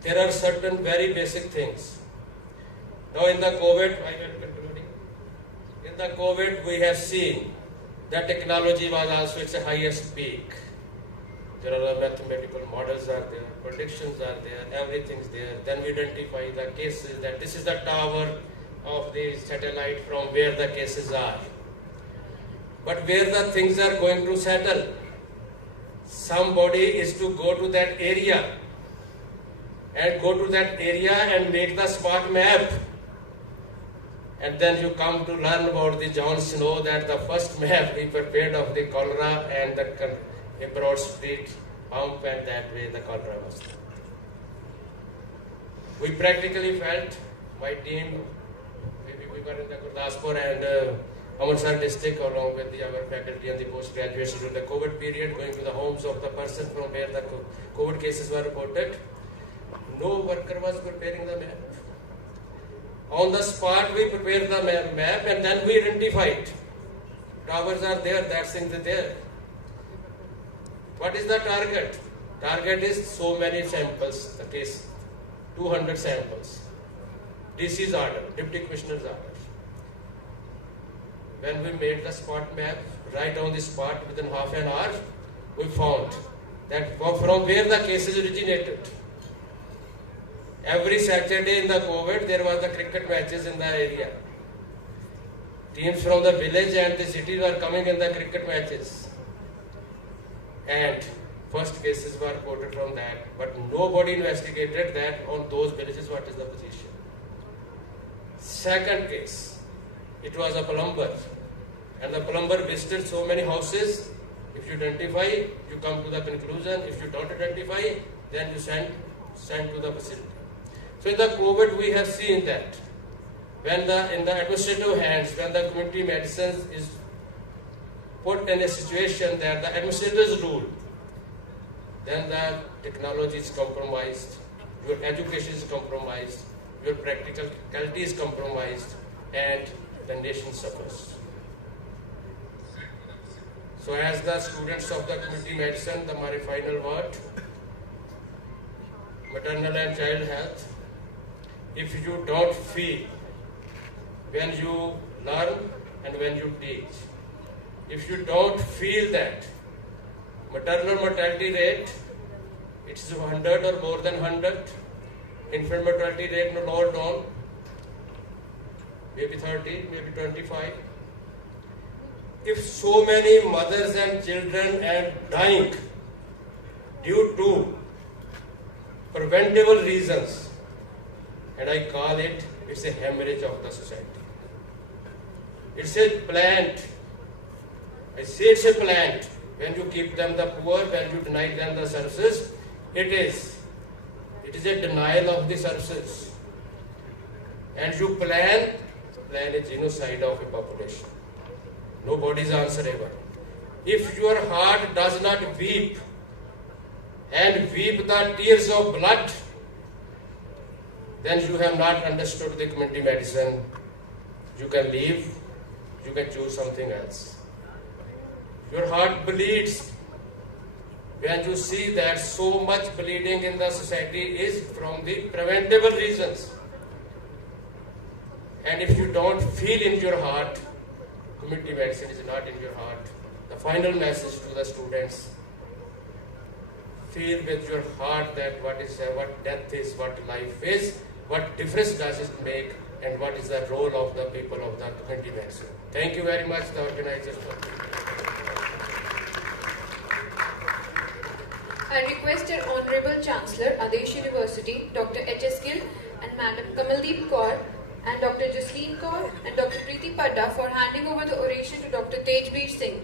There are certain very basic things. Now in the COVID, in the COVID we have seen that technology was also its highest peak. There are the mathematical models are there, predictions are there, everything's there. Then we identify the cases that this is the tower of the satellite from where the cases are. But where the things are going to settle, somebody is to go to that area and make the spot map. And then you come to learn about the John Snow that the first map he prepared of the cholera and a broad street pump, and that way the cholera was there. We practically felt, my team, we were in the Gurdaspur and Amritsar district along with our faculty and the postgraduates during the COVID period, going to the homes of the person from where the COVID cases were reported. No worker was preparing the map. On the spot we prepared the map and then we identified. Towers are there, that things are there. What is the target? Target is so many samples, the case 200 samples. DC's order, Deputy Commissioner's order. When we made the spot map, right on the spot within half an hour, we found that from where the cases originated. Every Saturday in the COVID, there was the cricket matches in the area. Teams from the village and the city were coming in the cricket matches. And first cases were reported from that, but nobody investigated that on those villages what is the position. Second case, it was a plumber, and the plumber visited so many houses. If you identify, you come to the conclusion. If you don't identify, then you send to the facility. So in the COVID, we have seen that when in the administrative hands, when the community medicine is put in a situation that the administrators rule, then the technology is compromised, your education is compromised, your practicality is compromised, and the nation suffers. So as the students of the community medicine, my final word, maternal and child health, if you don't feel when you learn and when you teach, if you don't feel that maternal mortality rate, it's 100 or more than 100, infant mortality rate no lower down, maybe 30, maybe 25. If so many mothers and children are dying due to preventable reasons, and I call it's a hemorrhage of the society. It's a plant. I say it's a plant. When you keep them the poor, when you deny them the services, it is a denial of the services. And you plan a genocide of a population. Nobody is answerable. If your heart does not weep and weep the tears of blood, then you have not understood the community medicine. You can leave, you can choose something else. Your heart bleeds when you see that so much bleeding in the society is from the preventable reasons. And if you don't feel in your heart, community medicine is not in your heart. The final message to the students: feel with your heart that what death is, what life is, what difference does it make, and what is the role of the people of the community medicine. Thank you very much, the organizers. I request our Honorable Chancellor, Adesh University, Dr. H.S. Gill and Madam Kamaldeep Kaur and Dr. Jasleen Kaur and Dr. Preeti Padda for handing over the oration to Dr. Tejbir Singh.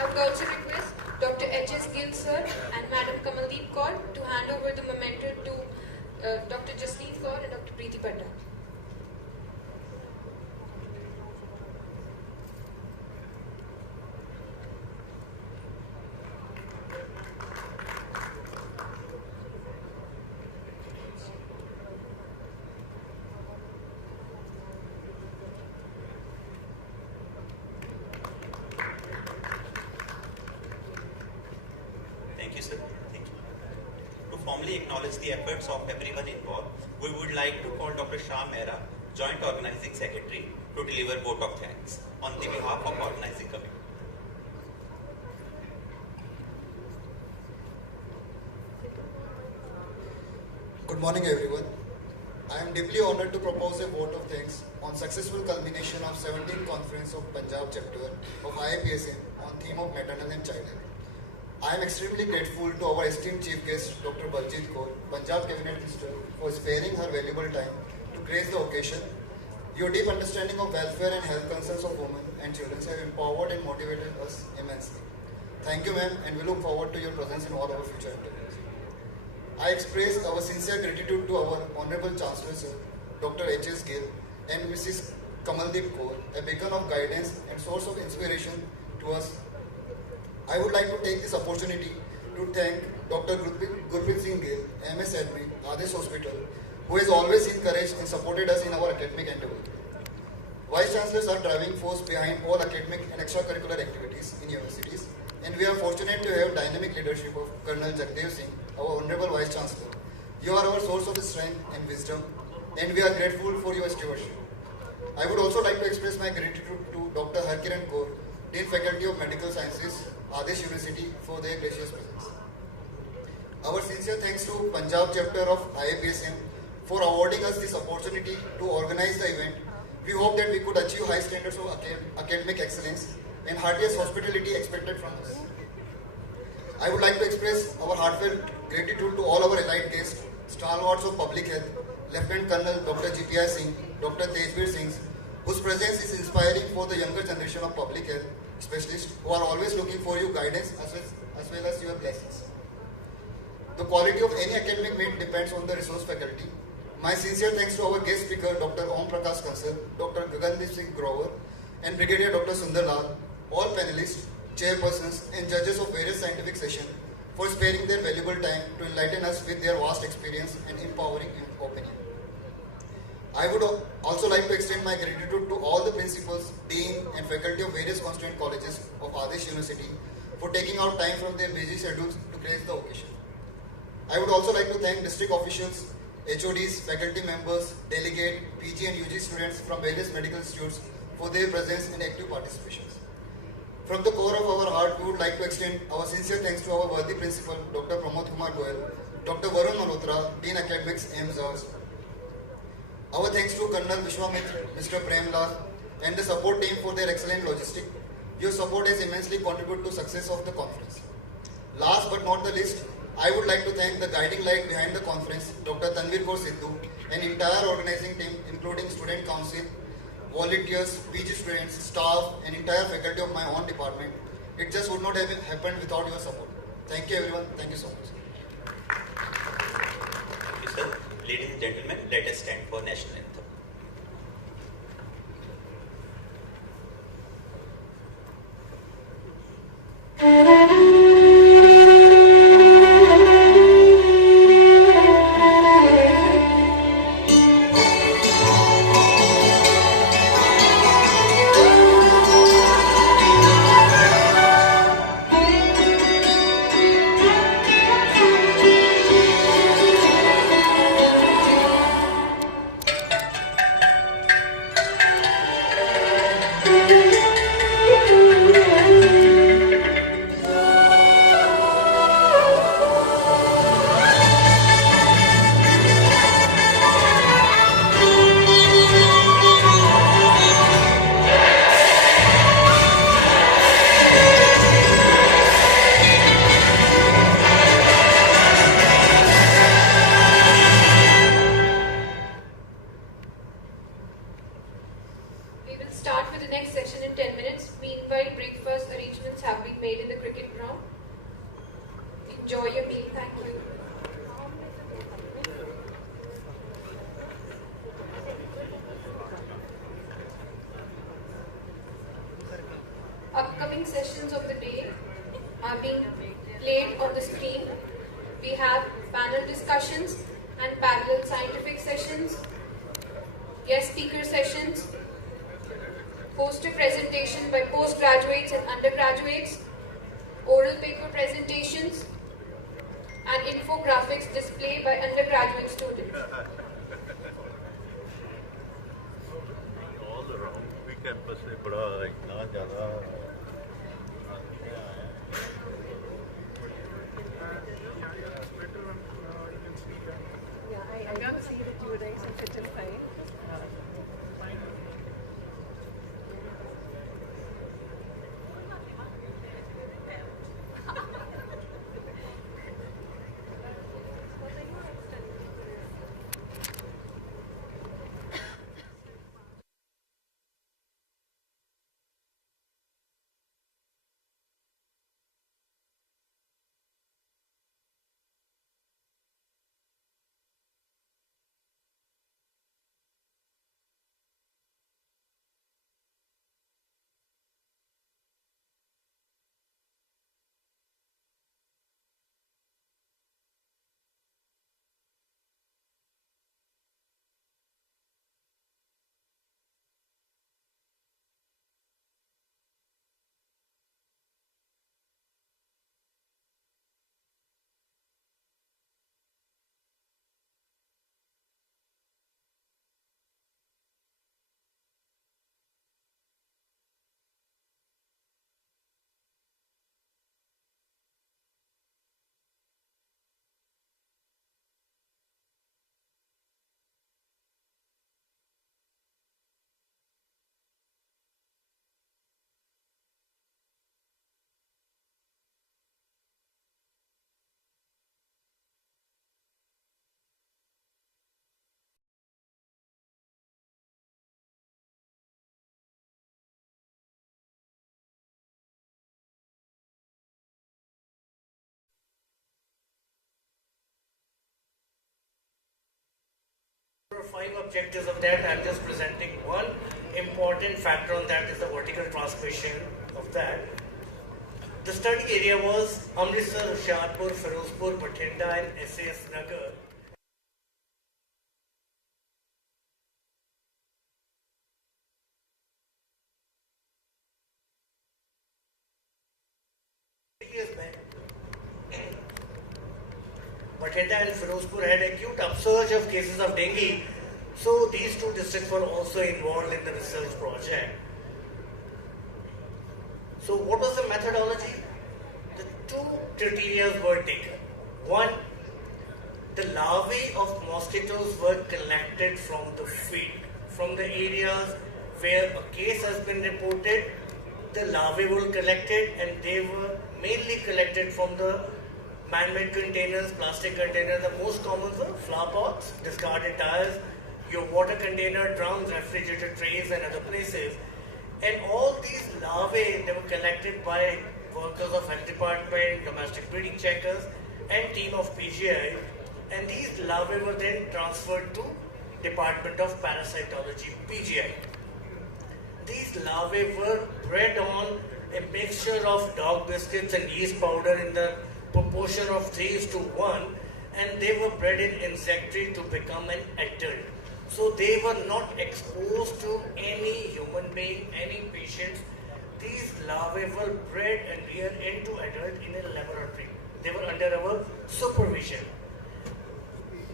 I would also request Dr. H.S. Gill sir and Madam Kamaldeep Kaur to hand over the memento to Dr. Jasleen Kaur and Dr. Preeti Padda. Thank you, sir. Thank you. To formally acknowledge the efforts of everyone involved, we would like to call Dr. Shah Mehra, Joint Organizing Secretary, to deliver vote of thanks on the behalf of organizing committee. Good morning, everyone. I am deeply honored to propose a vote of thanks on successful culmination of 17th Conference of Punjab chapter of IAPSM on theme of maternal and child health. I am extremely grateful to our esteemed chief guest, Dr. Baljeet Kaur, Punjab Cabinet Minister, for sparing her valuable time to grace the occasion. Your deep understanding of welfare and health concerns of women and children have empowered and motivated us immensely. Thank you, ma'am, and we look forward to your presence in all our future endeavors. I express our sincere gratitude to our Honorable Chancellor, Sir, Dr. H.S. Gill and Mrs. Kamaldeep Kaur, a beacon of guidance and source of inspiration to us. I would like to take this opportunity to thank Dr. Gurpreet Singh Gill, MS Admin, Adesh Hospital, who has always encouraged and supported us in our academic endeavor. Vice Chancellors are driving force behind all academic and extracurricular activities in universities, and we are fortunate to have dynamic leadership of Colonel Jagdev Singh, our Honorable Vice Chancellor. You are our source of strength and wisdom, and we are grateful for your stewardship. I would also like to express my gratitude to Dr. Harkiran Kaur, Dean Faculty of Medical Sciences, Adesh University, for their gracious presence. Our sincere thanks to Punjab chapter of IAPSM for awarding us this opportunity to organize the event. We hope that we could achieve high standards of academic excellence and heartiest hospitality expected from us. I would like to express our heartfelt gratitude to all our elite guests, stalwarts of public health, Lieutenant Colonel Dr. G.P.I. Singh, Dr. Tejbir Singh, whose presence is inspiring for the younger generation of public health specialists who are always looking for your guidance as well as your blessings. The quality of any academic meet depends on the resource faculty. My sincere thanks to our guest speaker, Dr. Om Prakash Kansal, Dr. Gagandeep Singh Grover, and Brigadier Dr. Sundar Lal, all panelists, chairpersons, and judges of various scientific sessions for sparing their valuable time to enlighten us with their vast experience and empowering opinion. I would also like to extend my gratitude to all the principals, dean, and faculty of various constituent colleges of Adesh University for taking out time from their busy schedules to grace the occasion. I would also like to thank district officials, HODs, faculty members, delegate, PG and UG students from various medical institutes for their presence and active participation. From the core of our heart, we would like to extend our sincere thanks to our worthy principal, Dr. Pramod Kumar Goyal, Dr. Varun Malhotra, Dean Academics, AIMS. Our thanks to Colonel Vishwamitra, Mr. Premlal, and the support team for their excellent logistics. Your support has immensely contributed to success of the conference. Last but not the least, I would like to thank the guiding light behind the conference, Dr. Tanvir Kaur Sidhu, and entire organizing team, including Student Council, volunteers, PG students, staff, and entire faculty of my own department. It just would not have happened without your support. Thank you everyone. Thank you so much. Thank you, sir. Ladies and gentlemen, let us stand for national anthem. We will start with the next session in 10 minutes. Meanwhile, breakfast arrangements have been made in the cricket ground. Enjoy your meal. Thank you. Upcoming sessions of the day are being played on the screen. We have panel discussions and parallel scientific sessions, guest speaker sessions, poster presentation by postgraduates and undergraduates, oral paper presentations, and infographics display by undergraduate students. All around we campus से बड़ा इतना ज़्यादा I can see that you raise and fit in fine. There are 5 objectives of that. I'm just presenting one important factor on that is the vertical transmission of that. The study area was Amritsar, Hoshiarpur, Firozpur, Bathinda and SAS Nagar. Bathinda and Firozpur had acute upsurge of cases of dengue, so these 2 districts were also involved in the research project. So what was the methodology? The 2 criteria were taken. One, the larvae of mosquitoes were collected from the field, from the areas where a case has been reported. The larvae were collected, and they were mainly collected from the man-made containers, plastic containers. The most common were flower pots, discarded tires, your water container, drums, refrigerator trays, and other places. And all these larvae, they were collected by workers of health department, domestic breeding checkers, and team of PGI. And these larvae were then transferred to Department of Parasitology, PGI. These larvae were bred on a mixture of dog biscuits and yeast powder in the proportion of 3:1, and they were bred in insectary to become an adult. So they were not exposed to any human being, any patients. These larvae were bred and reared into adult in a laboratory. They were under our supervision.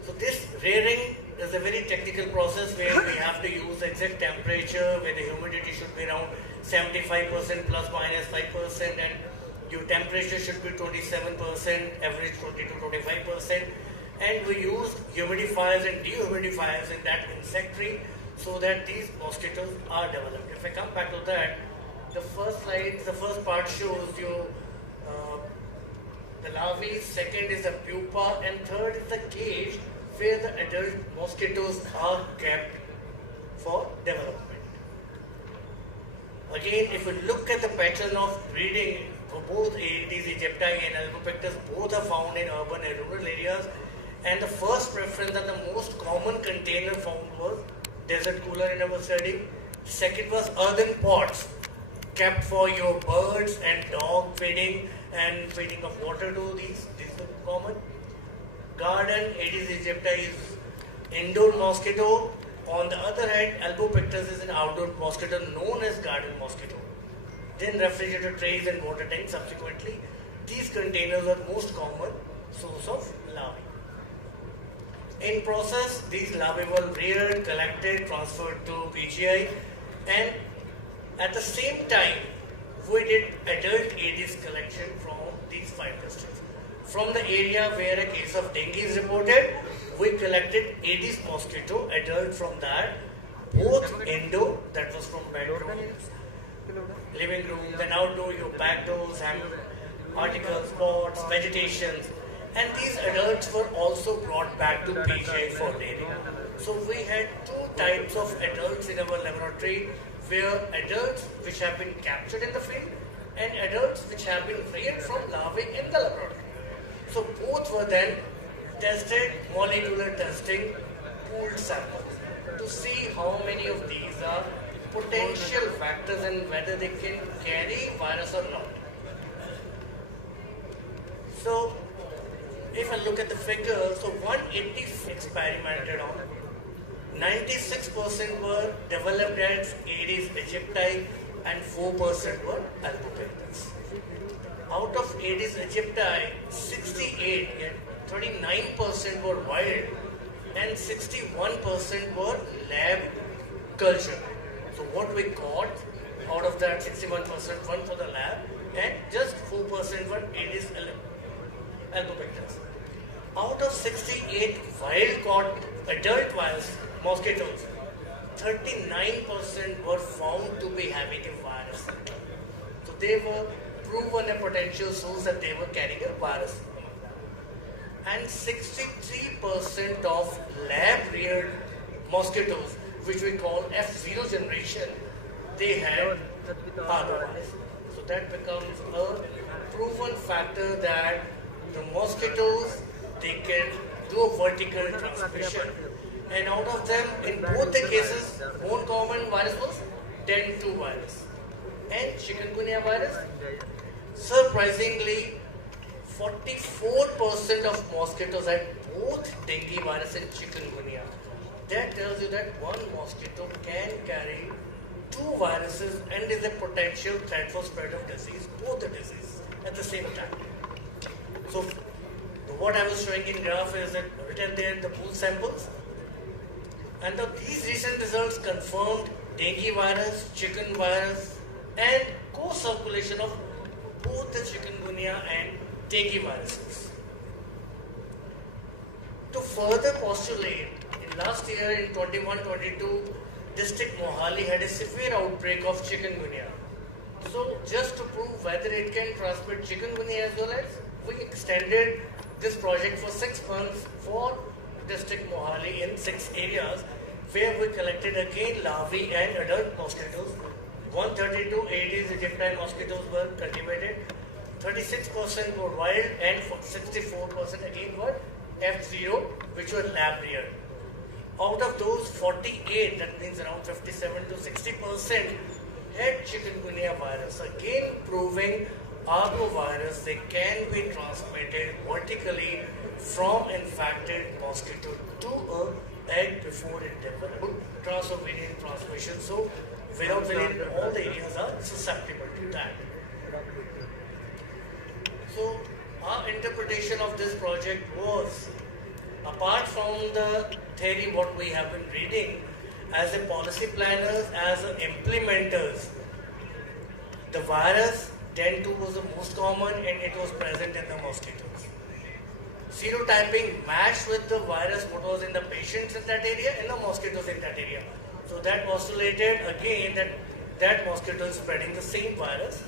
So this rearing is a very technical process where we have to use the exact temperature, where the humidity should be around 75% plus minus 5%, and your temperature should be 27%, average 20 to 25%. And we used humidifiers and dehumidifiers in that insectary so that these mosquitoes are developed. If I come back to that, the first slide, the first part shows you the larvae, second is the pupa, and third is the cage where the adult mosquitoes are kept for development. Again, if we look at the pattern of breeding for both Aedes aegypti and Albopictus, both are found in urban and rural areas. And the first preference and the most common container found was desert cooler in our study. Second was earthen pots kept for your birds and dog feeding and feeding of water to these. These are common. Garden, Aedes aegypti is indoor mosquito. On the other hand, Albopictus is an outdoor mosquito known as garden mosquito. Then refrigerator trays and water tanks subsequently. These containers are most common source of larvae. In process, these larvae were reared, collected, transferred to PGI, and at the same time, we did adult Aedes collection from these 5 districts. From the area where a case of dengue is reported, we collected Aedes mosquito adult from that, both indoor, that was from bedrooms, living room, then outdoor, your back doors, and articles, pots, vegetations. And these adults were also brought back to PGI for rearing. So we had 2 types of adults in our laboratory, where adults which have been captured in the field and adults which have been reared from larvae in the laboratory. So both were then tested, molecular testing, pooled samples to see how many of these are potential factors and whether they can carry virus or not. So if I look at the figure, so 180 experimented on, 96% were developed as Aedes aegypti and 4% were Albopictus. Out of Aedes aegypti, 68, 39% were wild and 61% were lab culture. So what we caught, out of that 61%, one for the lab and just 4% were Aedes albopictus. Out of 68 wild caught adult virus mosquitoes, 39% were found to be having a virus. So they were proven a potential source that they were carrying a virus. And 63% of lab-reared mosquitoes, which we call F0 generation, they had parvovirus. So that becomes a proven factor that the mosquitoes, they can do a vertical transmission. And out of them, in both the cases, more common virus was dengue virus. And chikungunya virus, surprisingly, 44% of mosquitoes had both dengue virus and chikungunya. That tells you that one mosquito can carry two viruses and is a potential threat for spread of disease, both the diseases at the same time. So what I was showing in graph is that written there the pool samples. And these recent results confirmed dengue virus, chikungunya virus, and co-circulation of both the chikungunya and dengue viruses. To further postulate, in last year in 21-22, district Mohali had a severe outbreak of chikungunya. So just to prove whether it can transmit chikungunya as well as, we extended this project for 6 months for district Mohali in 6 areas where we collected again larvae and adult mosquitoes. 132 Aedes aegypti mosquitoes were cultivated, 36% were wild and 64% again were F0, which were lab reared. Out of those 48, that means around 57 to 60% had chikungunya virus, again proving arbovirus, they can be transmitted vertically from infected mosquito to a egg before it develops transovariant transmission. So without variant, all the areas are susceptible to that. So our interpretation of this project was, apart from the theory what we have been reading, as a policy planners, as a implementers, the virus Den2 was the most common and it was present in the mosquitoes. Serotyping matched with the virus what was in the patients in that area and the mosquitoes in that area. So that postulated again that that mosquito is spreading the same virus.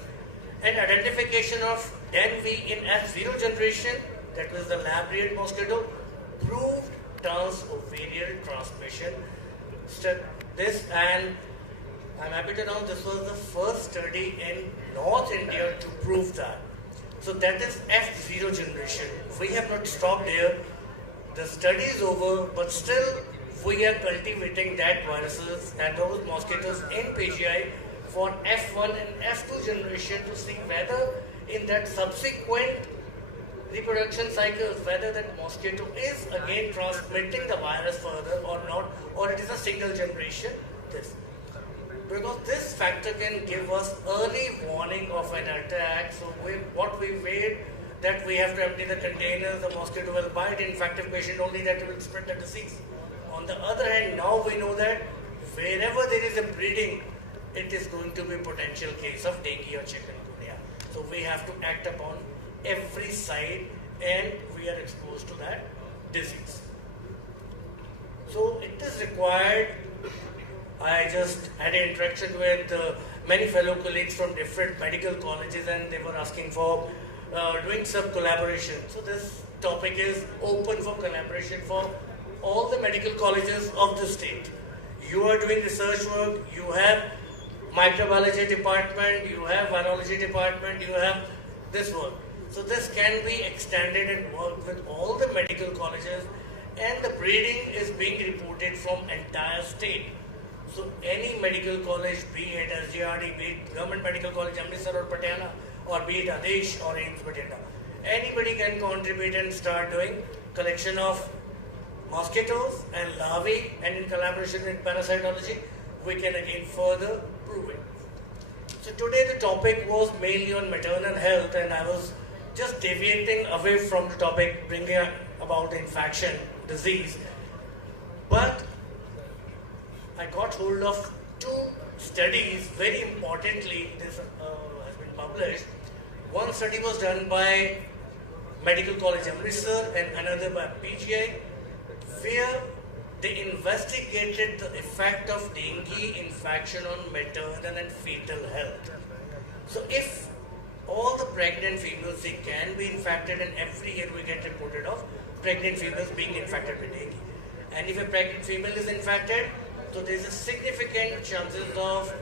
And identification of Den-V in F0 generation, that was the lab-reared mosquito, proved transovarial transmission. This, and I'm happy to know this was the first study in North India to prove that. So that is F0 generation. We have not stopped there. The study is over, but still we are cultivating that viruses and those mosquitoes in PGI for F1 and F2 generation to see whether in that subsequent reproduction cycles, whether that mosquito is again transmitting the virus further or not, or it is a single generation. Because this factor can give us early warning of an attack. So what we wait, that we have to empty the containers, the mosquito will bite infected patient, only that will spread the disease. On the other hand, now we know that wherever there is a breeding, it is going to be a potential case of dengue or chikungunya. So we have to act upon every side and we are exposed to that disease. So it is required. I just had an interaction with many fellow colleagues from different medical colleges and they were asking for doing some collaboration. So this topic is open for collaboration for all the medical colleges of the state. You are doing research work, you have microbiology department, you have virology department, you have this work. So this can be extended and worked with all the medical colleges, and the breeding is being reported from entire state. So any medical college, be it SGRD, be it Government Medical College Amritsar or Patiala, or be it Adesh or AIIMS Batinda, anybody can contribute and start doing collection of mosquitoes and larvae, and in collaboration with parasitology, we can again further prove it. So today the topic was mainly on maternal health, and I was just deviating away from the topic, bringing about infection, disease. But I got hold of two studies, very importantly, this has been published. One study was done by Medical College Amritsar and another by PGI, where they investigated the effect of dengue infection on maternal and fetal health. So if all the pregnant females, they can be infected, and every year we get reported of pregnant females being infected with dengue. And if a pregnant female is infected, so there is a significant chances of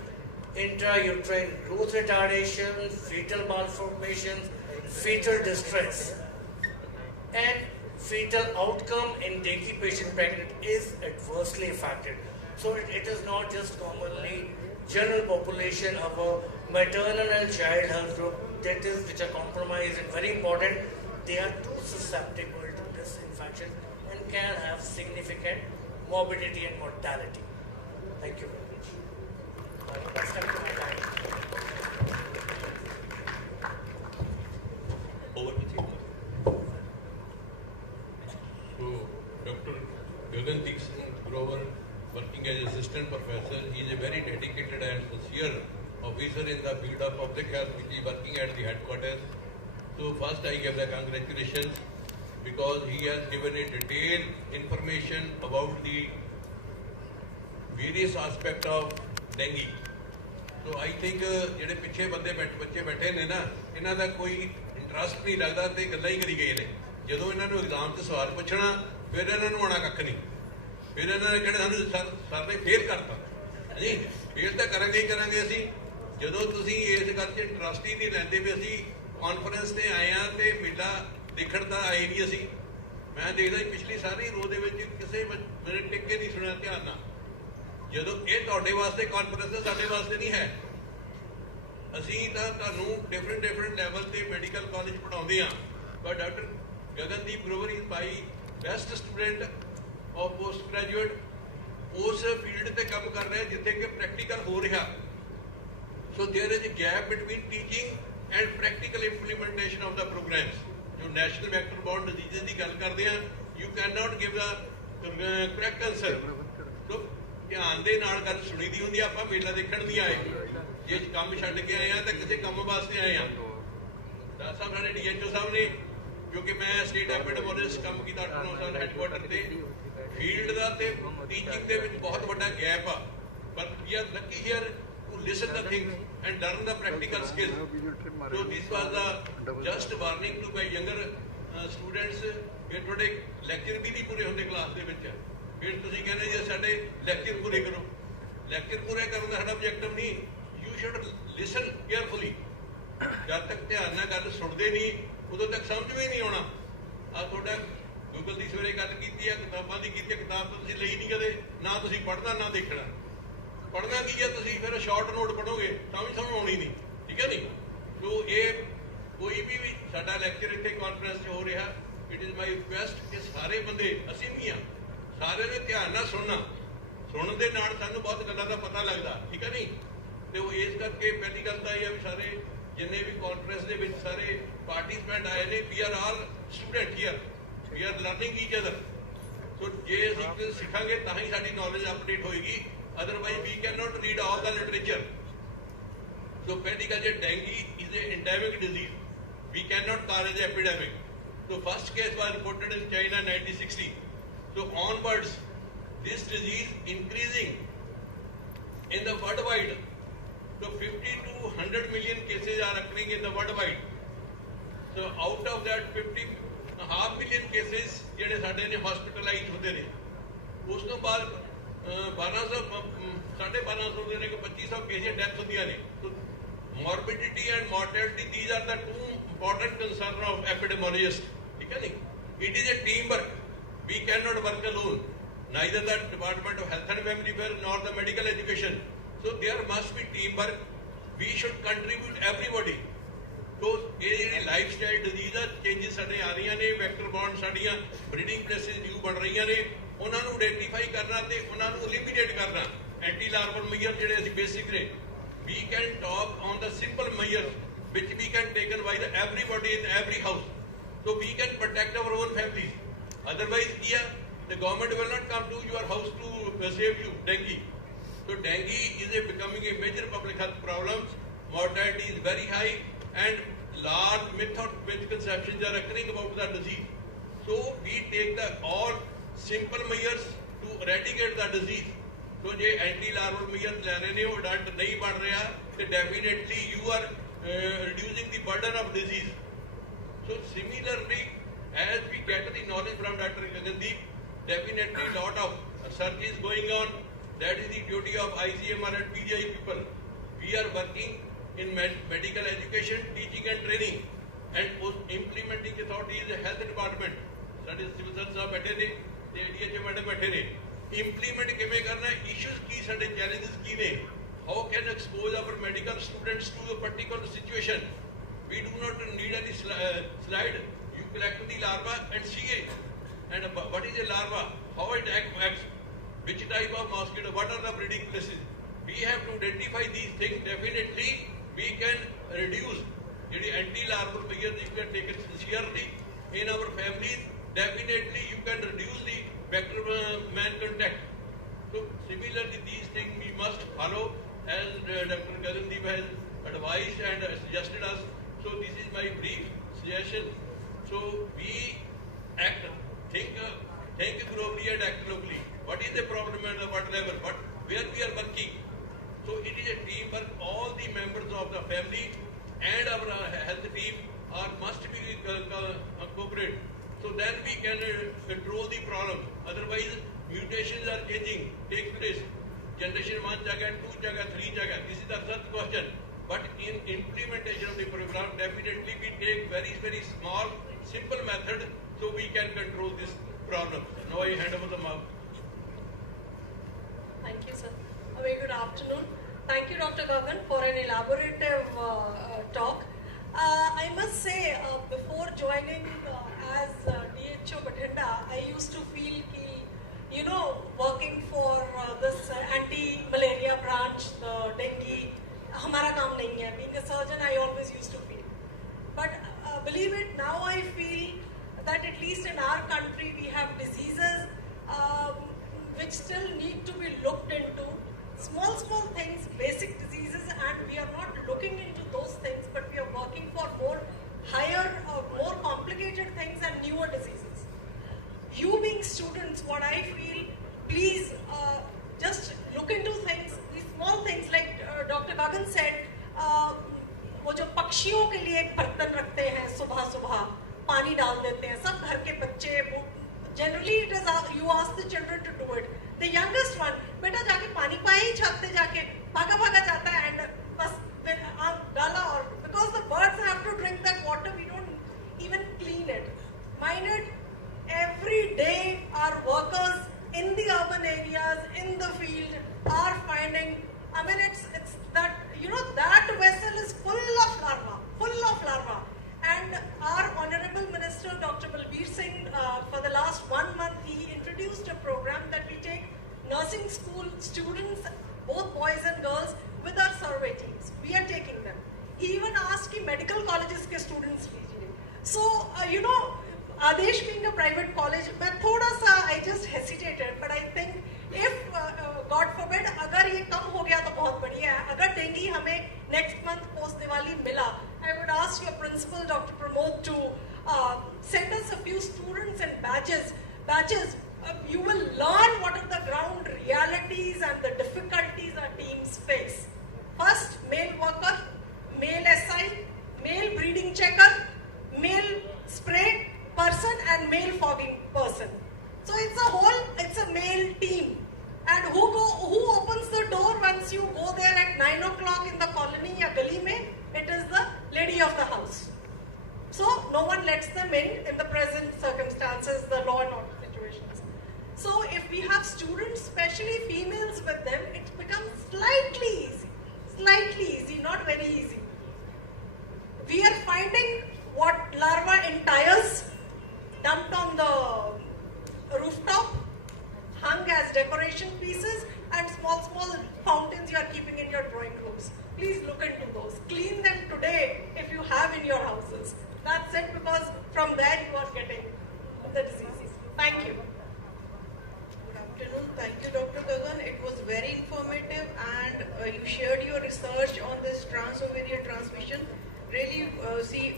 intrauterine growth retardation, fetal malformations, fetal distress, and fetal outcome in dengue patient pregnant is adversely affected. So it is not just commonly general population of a maternal and child health group that is which are compromised and very important. They are too susceptible to this infection and can have significant morbidity and mortality. Thank you very much. That's coming to my time. Over to you. So, Dr. Gagandeep Singh Grover, working as assistant professor, he is a very dedicated and sincere officer in the field of public health, which is working at the headquarters. So first I give the congratulations because he has given a detailed information about the various aspects of dengue. So I think ਜਿਹੜੇ ਪਿੱਛੇ ਬੱਚੇ ਬੈਠੇ ਨੇ ਨਾ, ਇਹਨਾਂ ਦਾ ਕੋਈ interest ਨਹੀਂ ਲੱਗਦਾ ਤੇ ਗੱਲਾਂ ਹੀ ਕਰੀ ਗਏ ਨੇ। ਜਦੋਂ ਇਹਨਾਂ ਨੂੰ ਐਗਜ਼ਾਮ 'ਚ ਸਵਾਲ ਪੁੱਛਣਾ ਫਿਰ ਇਹਨਾਂ ਨੂੰ ਆਉਣਾ ਕੱਖ ਨਹੀਂ, ਫਿਰ ਇਹਨਾਂ ਨੇ ਕਹਿਣਾ ਸਾਨੂੰ ਸਰ ਨੇ ਫੇਲ ਕਰਤਾ। ਹਾਂਜੀ, ਫੇਲ ਤਾਂ ਕਰਾਂਗੇ ਹੀ ਕਰਾਂਗੇ ਅਸੀਂ। ਜਦੋਂ ਤੁਸੀਂ ਇਸ ਗੱਲ 'ਚ ਇੰਟਰਸਟ ਹੀ ਨਹੀਂ ਲੈਂਦੇ ਵੀ ਅਸੀਂ ਕਾਨਫਰੰਸ ਤੇ ਆਏ ਹਾਂ ਤੇ ਮੇਲਾ ਦੇਖਣ ਤਾਂ ਆਏ ਨਹੀਂ ਅਸੀਂ। ਮੈਂ ਦੇਖਦਾ ਪਿਛਲੀ ਸਾਰੀ ਰੋਜ਼ ਦੇ ਵਿੱਚ ਕਿਸੇ ਮੇਰੇ ਟਿੱਕੇ ਨਹੀਂ ਸੁਣਿਆ ਧਿਆਨ ਨਾਲ। ਜਦੋਂ ਇਹ ਤੁਹਾਡੇ ਵਾਸਤੇ ਕਾਨਫਰੰਸ ਹੈ, ਸਾਡੇ ਵਾਸਤੇ ਨਹੀਂ ਹੈ। ਅਸੀਂ ਤਾਂ ਤੁਹਾਨੂੰ ਡਿਫਰੈਂਟ ਲੈਵਲ ਤੇ ਮੈਡੀਕਲ ਕਾਲਜ ਪੜ੍ਹਾਉਂਦੇ ਹਾਂ, ਪਰ doctor Gagandeep Grover is my best student of post graduate. ਉਸ ਫੀਲਡ ਤੇ ਕੰਮ ਕਰ ਰਿਹਾ ਜਿੱਥੇ ਕਿ ਪ੍ਰੈਕਟੀਕਲ ਹੋ ਰਿਹਾ। So there is a gap between teaching and practical implementation of the programmes. ਜੋ ਨੈਸ਼ਨਲ ਵੈਕਟਰ ਬੋਰਨ ਡਿਜ਼ੀਜ਼ਸ ਦੀ ਗੱਲ ਕਰਦੇ ਹਾਂ, you can not give the correct answer. So ਧਿਆਨ ਦੇ ਨਾਲ ਗੱਲ ਸੁਣੀ ਦੀ ਹੁੰਦੀ। ਆਪਾਂ ਮੇਲਾ ਦੇਖਣ ਨਹੀਂ ਆਏ, ਜੇ ਕੰਮ ਛੱਡ ਕੇ ਆਏ ਆ ਤਾਂ ਕਿਸੇ ਕੰਮ ਵਾਸਤੇ ਆਏ ਆ। ਡਾਕਟਰ ਸਾਹਿਬ ਸਾਡੇ DHO ਸਾਹਿਬ ਨੇ, ਕਿਉਂਕਿ ਮੈਂ ਸਟੇਟ ਐਪੀਡੈਮੋਲੋਜਿਸਟ ਕੰਮ ਕੀਤਾ 8-9 ਸਾਲ ਹੈਡਕੁਆਟਰ ਤੇ। ਫੀਲਡ ਦਾ ਤੇ ਟੀਚਿੰਗ ਦੇ ਵਿੱਚ ਬਹੁਤ ਵੱਡਾ ਗੈਪ ਆ, ਪਰ we are lucky here to listen the things and learn the practical skills. So this was a just warning to my younger students ਕਿ ਤੁਹਾਡੇ ਲੈਕਚਰ ਵੀ ਨਹੀਂ ਪੂਰੇ ਹੁੰਦੇ ਕਲਾਸ ਦੇ ਵਿੱਚ। ਫਿਰ ਤੁਸੀਂ ਕਹਿੰਦੇ ਜੀ ਸਾਡੇ ਲੈਕਚਰ ਪੂਰੇ ਕਰੋ। ਲੈਕਚਰ ਪੂਰੇ ਕਰਨ ਦਾ ਸਾਡਾ ਆਬਜੈਕਟਿਵ ਨਹੀਂ। You should ਲਿਸਨ carefully. ਜਦ ਤੱਕ ਧਿਆਨ ਨਾਲ ਗੱਲ ਸੁਣਦੇ ਨਹੀਂ ਉਦੋਂ ਤੱਕ ਸਮਝ ਵੀ ਨਹੀਂ ਆਉਣਾ। ਆ ਤੁਹਾਡਾ ਗੂਗਲ ਦੀ ਸਵੇਰੇ ਗੱਲ ਕੀਤੀ ਆ, ਕਿਤਾਬਾਂ ਦੀ ਕੀਤੀ ਆ। ਕਿਤਾਬ ਤਾਂ ਤੁਸੀਂ ਲਈ ਨਹੀਂ ਕਦੇ, ਨਾ ਤੁਸੀਂ ਪੜ੍ਹਨਾ ਨਾ ਦੇਖਣਾ। ਪੜ੍ਹਨਾ ਕੀ ਹੈ, ਤੁਸੀਂ ਫਿਰ ਸ਼ਾਰਟ ਨੋਟ ਪੜ੍ਹੋਗੇ ਤਾਂ ਵੀ ਤੁਹਾਨੂੰ ਆਉਣੀ ਨਹੀਂ। ਠੀਕ ਹੈ ਨਹੀਂ। ਸੋ ਇਹ ਕੋਈ ਵੀ ਸਾਡਾ ਲੈਕਚਰ ਇੱਥੇ ਕਾਨਫਰੰਸ 'ਚ ਹੋ ਰਿਹਾ, ਇਟ ਇਜ਼ ਮਾਈ ਰਿਕੁਐਸਟ ਕਿ ਸਾਰੇ ਬੰਦੇ, ਅਸੀਂ ਵੀ ਹਾਂ, ਸਾਰਿਆਂ ਨੇ ਧਿਆਨ ਨਾਲ ਸੁਣਨਾ। ਸੁਣਨ ਦੇ ਨਾਲ ਸਾਨੂੰ ਬਹੁਤ ਗੱਲਾਂ ਦਾ ਪਤਾ ਲੱਗਦਾ। ਠੀਕ ਹੈ ਨਹੀਂ। ਤੇ ਉਹ ਇਸ ਕਰਕੇ ਪਹਿਲੀ ਗੱਲ ਤਾਂ ਇਹ ਆ ਵੀ ਸਾਰੇ ਜਿੰਨੇ ਵੀ ਕਾਨਫਰੰਸ ਦੇ ਵਿੱਚ ਸਾਰੇ ਪਾਰਟੀਸਪੈਂਟ ਆਏ ਨੇ, we are all student here, we are learning each other. So ਜੇ ਅਸੀਂ ਸਿੱਖਾਂਗੇ ਤਾਂ ਹੀ ਸਾਡੀ ਨੌਲੇਜ ਅਪਡੇਟ ਹੋਏਗੀ, otherwise we cannot read all the literature. So ਪਹਿਲੀ ਗੱਲ, ਜੇ dengue is a endemic disease, we cannot call it epidemic. So first case was reported in China in 1960. So onwards this disease increasing in the worldwide. So 50 to 100 million cases are occurring in the worldwide. So out of that 50.5 million cases ਜਿਹੜੇ ਸਾਡੇ ਨੇ hospitalized ਹੁੰਦੇ ਨੇ। ਉਸ ਤੋਂ ਬਾਅਦ 1200 ਦੇ ਨੇ ਕਿ 2500 ਕੇਸ ਡੈਥ ਹੁੰਦੀਆਂ ਨੇ। morbidity and mortality, these are the two important concerns of epidemiologists. ਠੀਕ ਹੈ ਨਹੀਂ। it is a team work. We cannot work alone, neither the Department of Health and Family Affairs nor the medical education. So there must be team work. We should contribute everybody. So ਇਹ ਜਿਹੜੀ life style disease ਆ, changes ਸਾਡੇ ਆ ਰਹੀਆਂ ਨੇ, vector born ਸਾਡੀਆਂ breeding places new ਬਣ ਰਹੀਆਂ ਨੇ, ਉਹਨਾਂ ਨੂੰ ਆਇਡੈਂਟੀਫਾਈ ਕਰਨਾ ਤੇ ਉਹਨਾਂ ਨੂੰ ਐਲੀਮੀਨੇਟ ਕਰਨਾ। ਐਂਟੀ ਲਾਰਵਲ ਮੇਜਰ ਜਿਹੜੇ ਅਸੀਂ ਬੇਸਿਕ ਨੇ, we can talk on the simple measures which we can taken by the everybody in every house, so we can protect our own families. Otherwise ਕੀ ਆ, the government will not come to your house to save you dengue. So dengue is becoming a major public health problem. Mortality is very high and large misconceptions are occurring about the disease. So we take the all simple measures to eradicate the disease. So ਜੇ anti ਲਾਰਵਲ major ਲੈ ਰਹੇ ਨੇ, ਉਹ adult ਨਹੀਂ ਬਣ ਰਿਹਾ, ਤੇ definitely you are reducing the burden of disease. So similarly, as we get the knowledge from Dr. Gagandeep, definitely lot of research is going on. That is the duty of ICMR and PGI people. We are working in medical education, teaching and training, and implementing authority is the health department. ਸਾਡੇ civil surgeon ਸਾਹਿਬ ਬੈਠੇ ਨੇ ਤੇ DHO madam ਬੈਠੇ ਨੇ। Implement ਕਿਵੇਂ ਕਰਨਾ, issues ਕੀ ਸਾਡੇ challenges ਕੀ ਨੇ, how can expose our medical students to a particular situation. We do not need any slide. You collect the larva and see it. And what is a larva, how it acts, which type of mosquito, what are the breeding places. We have to identify these things. Definitely we can reduce the anti-larval measures if we are taken sincerely in our families. Definitely you can reduce the vector man contact. So similarly these things we must follow as Dr. Gagandeep has advised and suggested us. So this is my brief suggestion. So we act, think globally and act locally. What is the problem at what level? Where we are working. So it is a teamwork. All the members of the family and our health team must be cooperate. So then we can control the problem. Otherwise, mutations are changing, take place. Generation 1 jaga, 2 jaga, 3 jaga. This is the third question. But in implementation of the program, definitely we take very, very small, simple method so we can control this problem. Now I hand over the mic. Thank you, sir. A very good afternoon. Thank you, Dr. Gagan, for an elaborative talk. I must say, before joining as DHO Bathinda, I used to feel working for this anti-malaria branch, the dengue, hamara kaam nahi hai. Being a surgeon, I always used to feel. But believe it, now I feel that at least in our country we have diseases which still need to be looked into. Small things, basic diseases, and we are not looking into those things, but we are working for more complicated things and newer diseases. You being students, what I feel, please just look into things, these small things like Dr. Gagan said, वो जो पक्षियों के लिए एक बर्तन रखते हैं सुबह पानी डाल देते हैं सब घर के बच्चे generally it is you ask the children to do it. The youngest one, बेटा जाके पानी पाए ही छत पे जाके भागा जाता है and बस फिर डाला और because the birds have to drink that water, we don't even clean it. Mind it, every day our workers in the urban areas, in the field are finding, I mean it's that, that vessel is full of larvae. And our Honorable Minister, Dr. Balbir Singh, for the last 1 month, he introduced a program that we take nursing school students, both boys and girls, with our survey teams. We are taking them. He even asked ki medical colleges ke students lijiye. So, Adesh being a private college, I just hesitated, but I think if, God forbid, agar ye kam ho gaya to bahut badhiya hai. Agar dengue hame next month post Diwali mila, I would ask your principal, Dr. Pramod, to send us a few students and batches. You will learn what are the ground realities and the difficulties our teams face. First, male worker, male SI, male breeding checker, male spray person and male fogging person. So it's a male team. And who opens the door once you go there at 9 o'clock in the colony ya gali mein? It is the lady of the house. So no one lets them in the present circumstances, the law and order situations. So if we have students, especially females with them, it becomes slightly easy, not very easy. We are finding what larvae in tires dumped on the rooftop, hung as decoration pieces, and small fountains you are keeping in your drawing rooms. Please look into those. Clean them today if you have in your houses. That's it, because from there you are getting the diseases. Thank you. Good afternoon. Thank you, Dr. Gagan. It was very informative, and you shared your research on this trans-ovarian transmission. Really,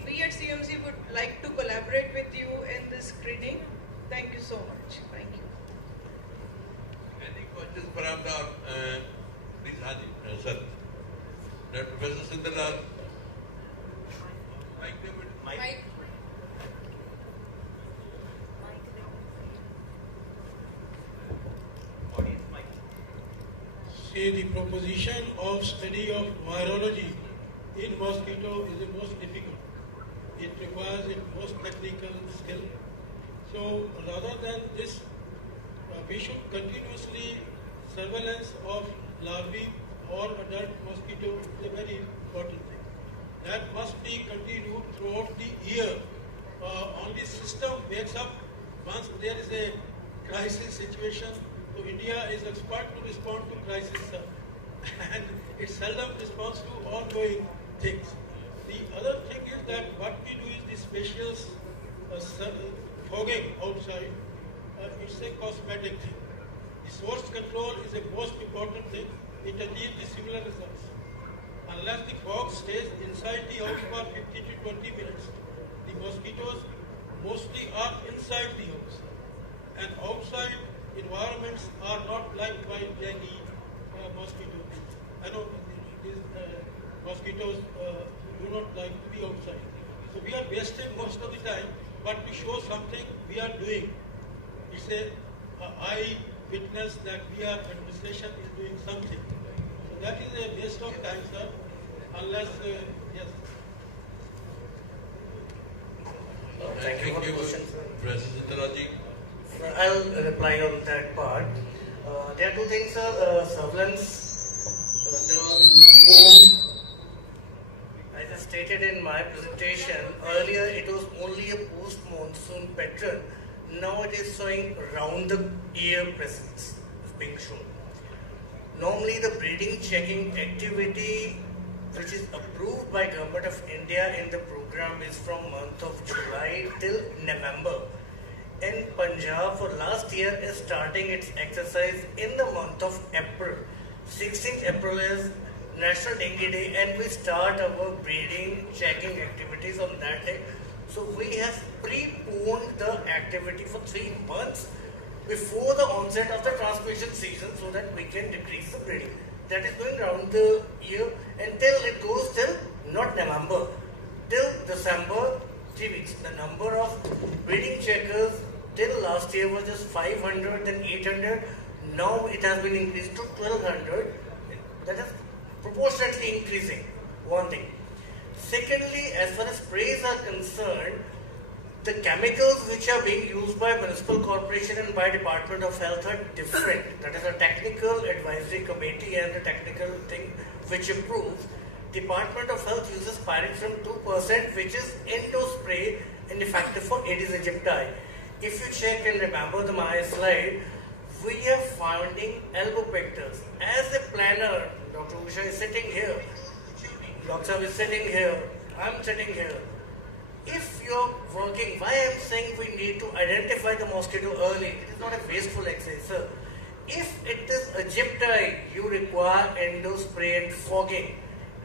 we at CMC would like to collaborate with you in this screening. Thank you so much. Thank you. Any questions from the please, Haji, sir. Professor Sundarlal. Mike. See, the proposition of study of virology in mosquito is the most difficult. It requires a most technical skill. So rather than this, we should continuously surveillance of larvae or adult mosquito is a very important thing. That must be continued throughout the year. Only system wakes up once there is a crisis situation. So India is expert to respond to crisis, and it seldom responds to ongoing things. The other thing is that what we do is the spacious fogging outside. It's a cosmetic thing. The source control is the most important thing. It achieves the similar results. Unless the fog stays inside the house for 15 to 20 minutes, the mosquitoes mostly are inside the house. And outside environments are not liked by dengue mosquito. I know these mosquitoes do not like to be outside. So we are wasting most of the time, but to show something we are doing. It's a eye witness that we are, administration is doing something. So that is a waste of time, sir, unless, yes. Thank you for the question, sir. President I'll reply on that part. There are two things, sir. Surveillance. As I stated in my presentation, earlier it was only a post-monsoon pattern. Now it is showing round-the-year presence is being shown. Normally the breeding checking activity which is approved by Government of India in the program is from month of July till November. In Punjab for last year is starting its exercise in the month of April. 16th April is National Dengue Day and we start our breeding checking activities on that day. So we have preponed the activity for 3 months before the onset of the transmission season so that we can decrease the breeding. That is going around the year until it goes till not November, till December, 3 weeks. The number of breeding checkers till last year was just 500 and 800. Now it has been increased to 1200. That is proportionately increasing, one thing. Secondly, as far as sprays are concerned, the chemicals which are being used by municipal corporation and by Department of Health are different. That is a technical advisory committee and the technical thing which approves. Department of Health uses pyrethrum 2%, which is endospray and effective for Aedes aegypti. If you check and remember my slide, we are finding albopictus. As a planner, Dr. Usha is sitting here, Dr. is sitting here, I'm sitting here. If you're working, why I'm saying we need to identify the mosquito early, it is not a wasteful exercise, sir. If it is aegypti, you require endospray and fogging.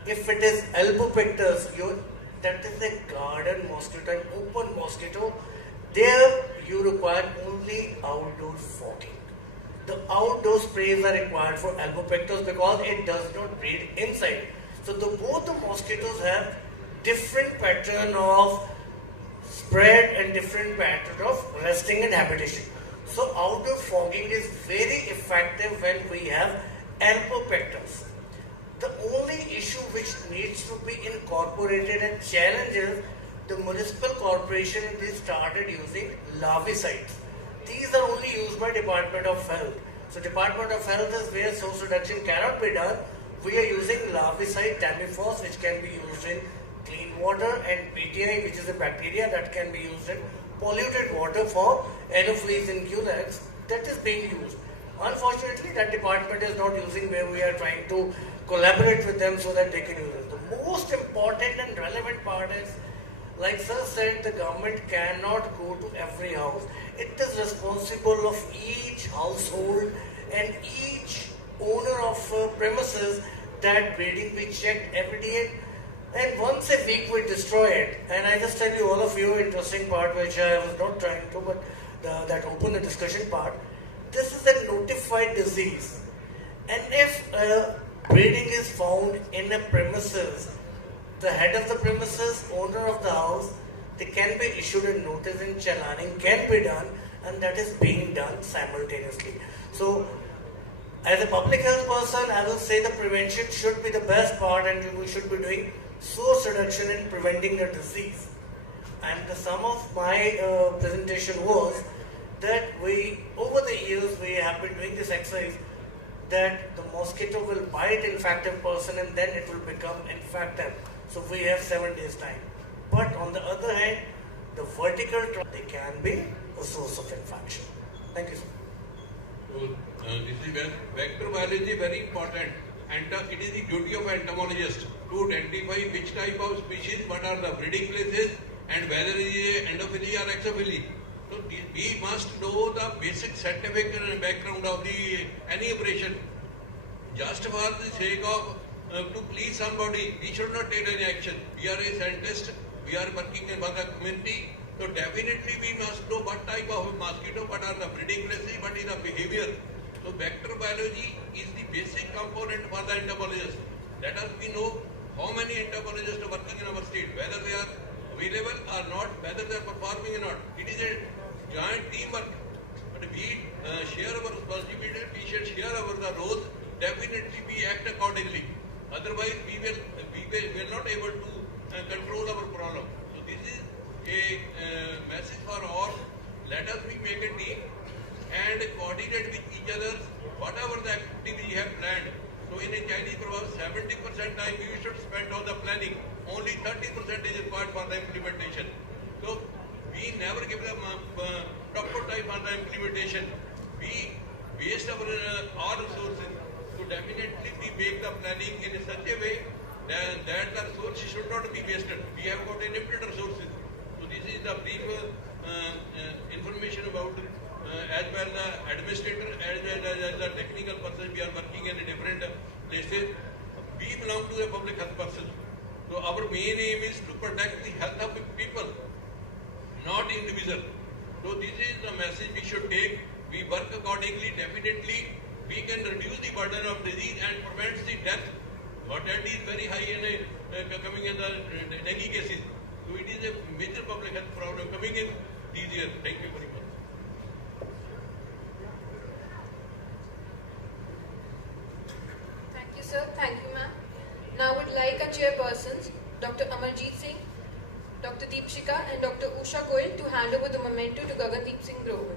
If it is albopictus, that is a garden mosquito, an open mosquito, there you require only outdoor fogging. The outdoor sprays are required for albopictus because it does not breed inside. So both the mosquitoes have different pattern of spread and different pattern of resting and habitation. So outdoor fogging is very effective when we have albopictus. The only issue which needs to be incorporated and challenges the municipal corporation, they started using larvicides. These are only used by Department of Health. So Department of Health is where source reduction cannot be done. We are using larvicide tamifos, which can be used in clean water, and BTI, which is a bacteria that can be used in polluted water for anopheles and culex. That is being used. Unfortunately, that department is not using, where we are trying to collaborate with them so that they can use it. The most important and relevant part is, like sir said, the government cannot go to every house. It is responsible of each household and each owner of premises that breeding be checked every day, and once a week we destroy it. And I just tell you, all of you, interesting part which I was not trying to, but that open the discussion part. This is a notified disease, and if breeding is found in a premises, the head of the premises, owner of the house, they can be issued a notice and challaning can be done, and that is being done simultaneously. So, as a public health person, I will say the prevention should be the best part, and we should be doing source reduction in preventing the disease. And the sum of my presentation was that over the years, we have been doing this exercise, that the mosquito will bite infected person and then it will become infected. So we have 7 days time. But on the other hand, the vertical, they can be a source of infection. Thank you, sir. So, this is vector biology very important, and it is the duty of entomologist to identify which type of species, what are the breeding places, and whether it is endophily or exophily. So we must know the basic scientific background of any operation. Just for the sake of to please somebody, we should not take any action. We are a scientist, we are working for the community, So definitely we must know what type of mosquito, what are the breeding places, what is the behavior. So vector biology is the basic component for the entomologist. Let us we know how many entomologists are working in our state, whether they are available or not, whether they are performing or not. It is a joint teamwork. But we share our responsibility, we should share our the roles, definitely we act accordingly. Otherwise we will not able to control our problem. So this is a message for all. Let us make a team and coordinate with each other whatever the activity we have planned. So in a Chinese proverb, 70% time you should spend on the planning. Only 30% is required for the implementation. So we never give them proper time for the implementation. We waste our all resources. So definitely we make the planning in such a way that the resources should not be wasted. We have got limited resources. So this is the brief information about as well the administrator as well as the technical person. We are working in different places. We belong to the public health person. So our main aim is to protect the health of people, not individual. So this is the message we should take. We work accordingly. Definitely we can reduce the burden of disease and prevent the death. Mortality is very high coming in the dengue cases. So it is a major public health problem coming in these years. Thank you very much. Thank you, sir. Thank you, ma'am. Now I would like our chairpersons, Dr. Amarjeet Singh, Dr. Deepshika and Dr. Usha Goyal to hand over the memento to Gagandeep Singh Grover.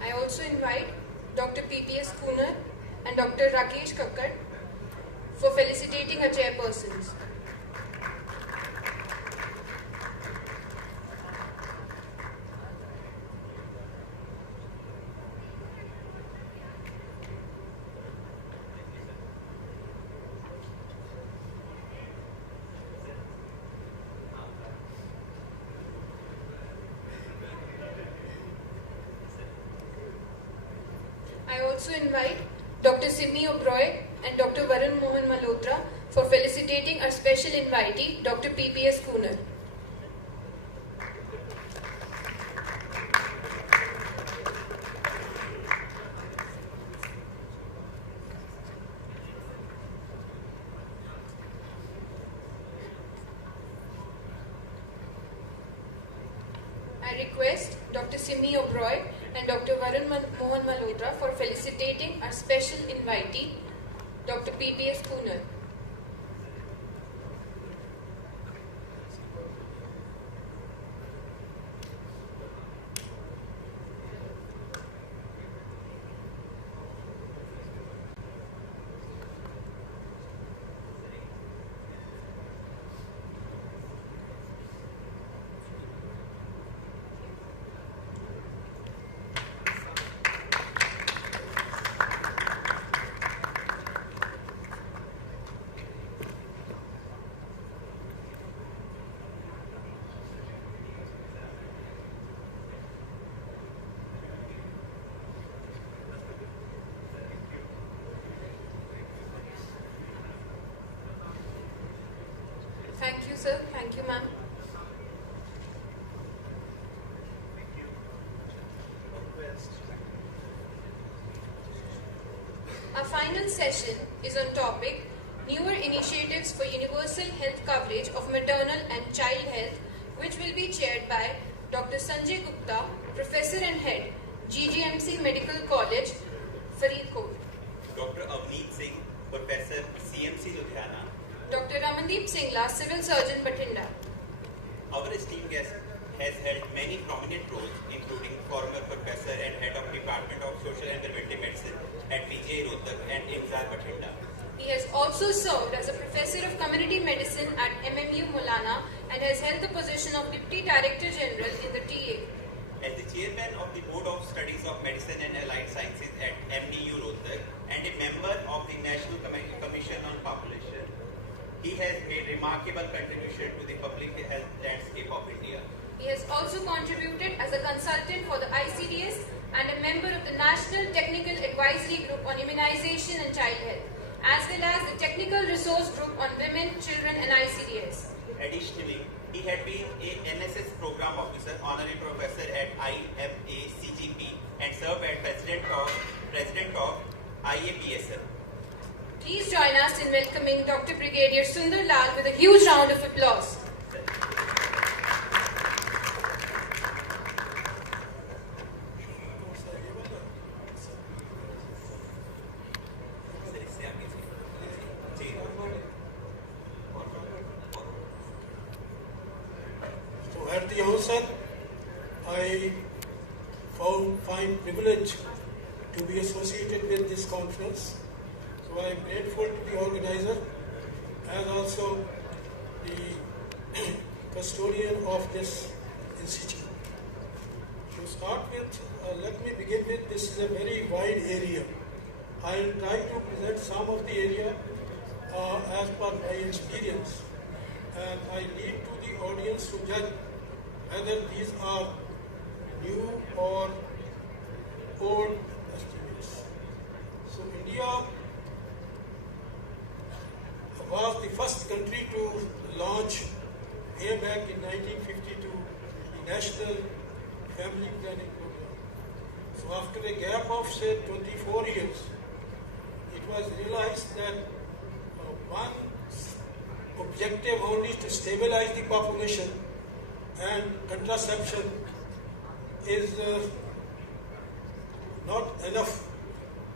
I also invite Dr. PPS Kunar and Dr. Rakesh Kakkad for felicitating our chairpersons. I also invite Dr. Simi Oberoi and Dr. Varun Mohan Malhotra for felicitating our special invitee, Dr. PPS Kunar. I request Dr. Simi Oberoi and Dr. Varun Mohan Malhotra for felicitating our special invitee, Dr. PPS Kunar. Thank you, sir. Thank you, ma'am. Our final session is on topic Newer Initiatives for Universal Health Coverage of Maternal and Child Health, which will be chaired by Dr. Sanjay Gupta, Professor and Head, GGMC Medical College, Faridkot. Dr. Avneet Singh, Professor, CMC Ludhiana. Dr. Ramandeep Singla, Civil Surgeon, Bathinda. Our esteemed guest has held many prominent roles, including former Professor and Head of Department of Social and Preventive Medicine at PGI Rohtak and IMSAR Bathinda. He has also served as a Professor of Community Medicine at MMU Molana and has held the position of Deputy Director General in the TA. As the Chairman of the Board of Studies of Medicine and Allied Sciences at MDU Rohtak and a member of the National Commission on Population, he he has made remarkable contribution to the public health landscape of India. He has also contributed as a consultant for the ICDS and a member of the National Technical Advisory Group on Immunization and Child Health, as well as the Technical Resource Group on Women, Children and ICDS. Additionally, he had been a NSS Program Officer, Honorary Professor at IAPSMCON and served as President of IAPSM. Please join us in welcoming Dr. Brigadier Sundar Lal with a huge round of applause. So at the outset, I find privilege to be associated with this conference. So I am grateful to the organizer and also the custodian of this institute. To start with, let me begin with, this is a very wide area. I will try to present some of the area as per my experience, and I leave to the audience to judge whether these are new or old estimates. So India was the first country to launch way back in 1952 the National Family Planning Program. So after a gap of say 24 years, it was realized that one objective only is to stabilize the population, and contraception is not enough.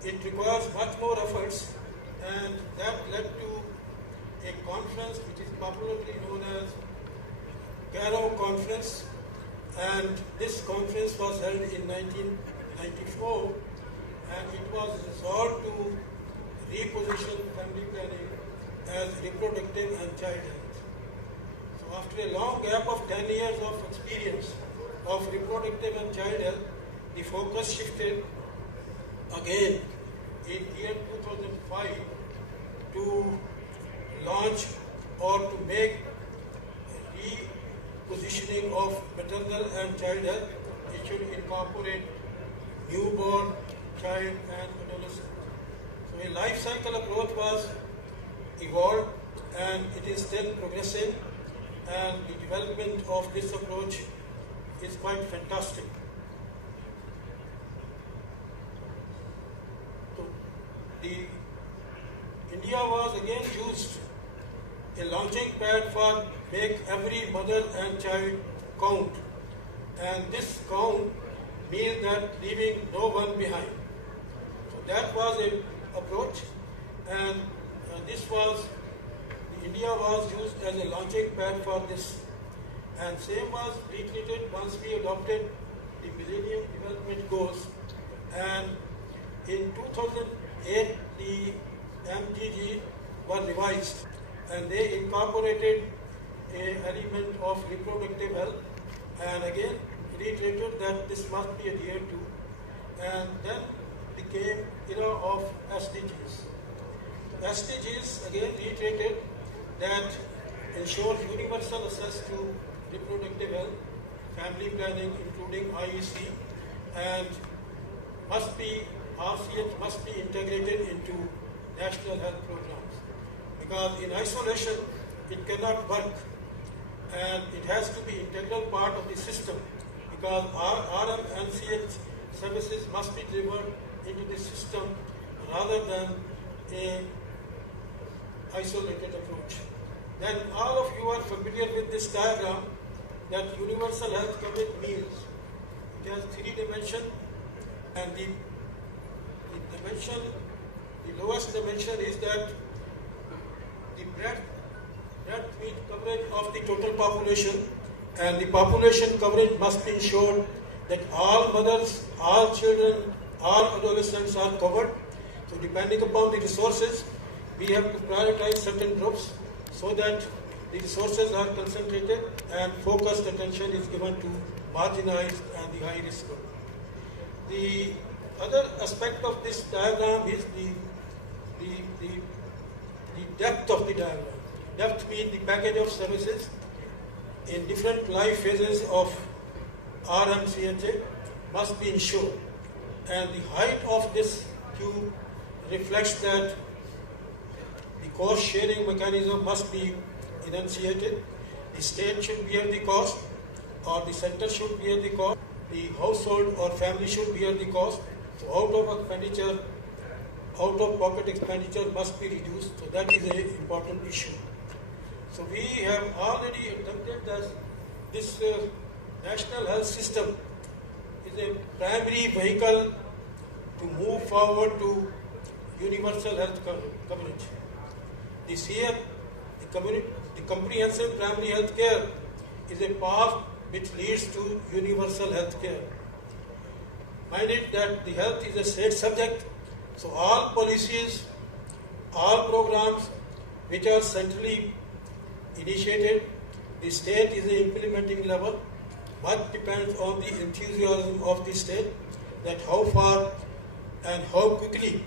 It requires much more efforts, and that led to a conference which is popularly known as Cairo Conference, and this conference was held in 1994, and it was resolved to reposition family planning as reproductive and child health. So after a long gap of 10 years of experience of reproductive and child health, the focus shifted again in year 2005 to launch or to make repositioning of maternal and child health. It should incorporate newborn, child and adolescent. So a life cycle approach was evolved and it is still progressing, and the development of this approach is quite fantastic. So India was again used a launching pad for make every mother and child count, and this count means that leaving no one behind. So that was an approach, and India was used as a launching pad for this, and same was reiterated once we adopted the Millennium Development Goals, and in 2008 the MDG was revised, and they incorporated an element of reproductive health, and again reiterated that this must be adhered to, and then became era of SDGs. SDGs again reiterated that ensures universal access to reproductive health, family planning including IEC, and RCH must be integrated into national health programs, because in isolation it cannot work, and it has to be integral part of the system, because RM and CH services must be delivered into the system rather than a isolated approach. Then all of you are familiar with this diagram that universal health coverage means. It has 3 dimensions, and the lowest dimension is that the breadth means coverage of the total population, and the population coverage must be ensured that all mothers, all children, all adolescents are covered. So depending upon the resources, we have to prioritize certain groups so that the resources are concentrated and focused attention is given to marginalized and the high risk group. The other aspect of this diagram is the depth of the diagram. left me the package of services in different life phases of RMCHA must be ensured, and the height of this queue reflects that the cost sharing mechanism must be enunciated. The state should bear the cost, or the center should bear the cost, the household or family should bear the cost. So out of pocket expenditure must be reduced. So that is an important issue. So we have already attempted that this national health system is a primary vehicle to move forward to universal health coverage. This year, the comprehensive primary health care is a path which leads to universal health care. Mind it that the health is a state subject, so all policies, all programs which are centrally initiated, the state is the implementing level. Much depends on the enthusiasm of the state, that how far and how quickly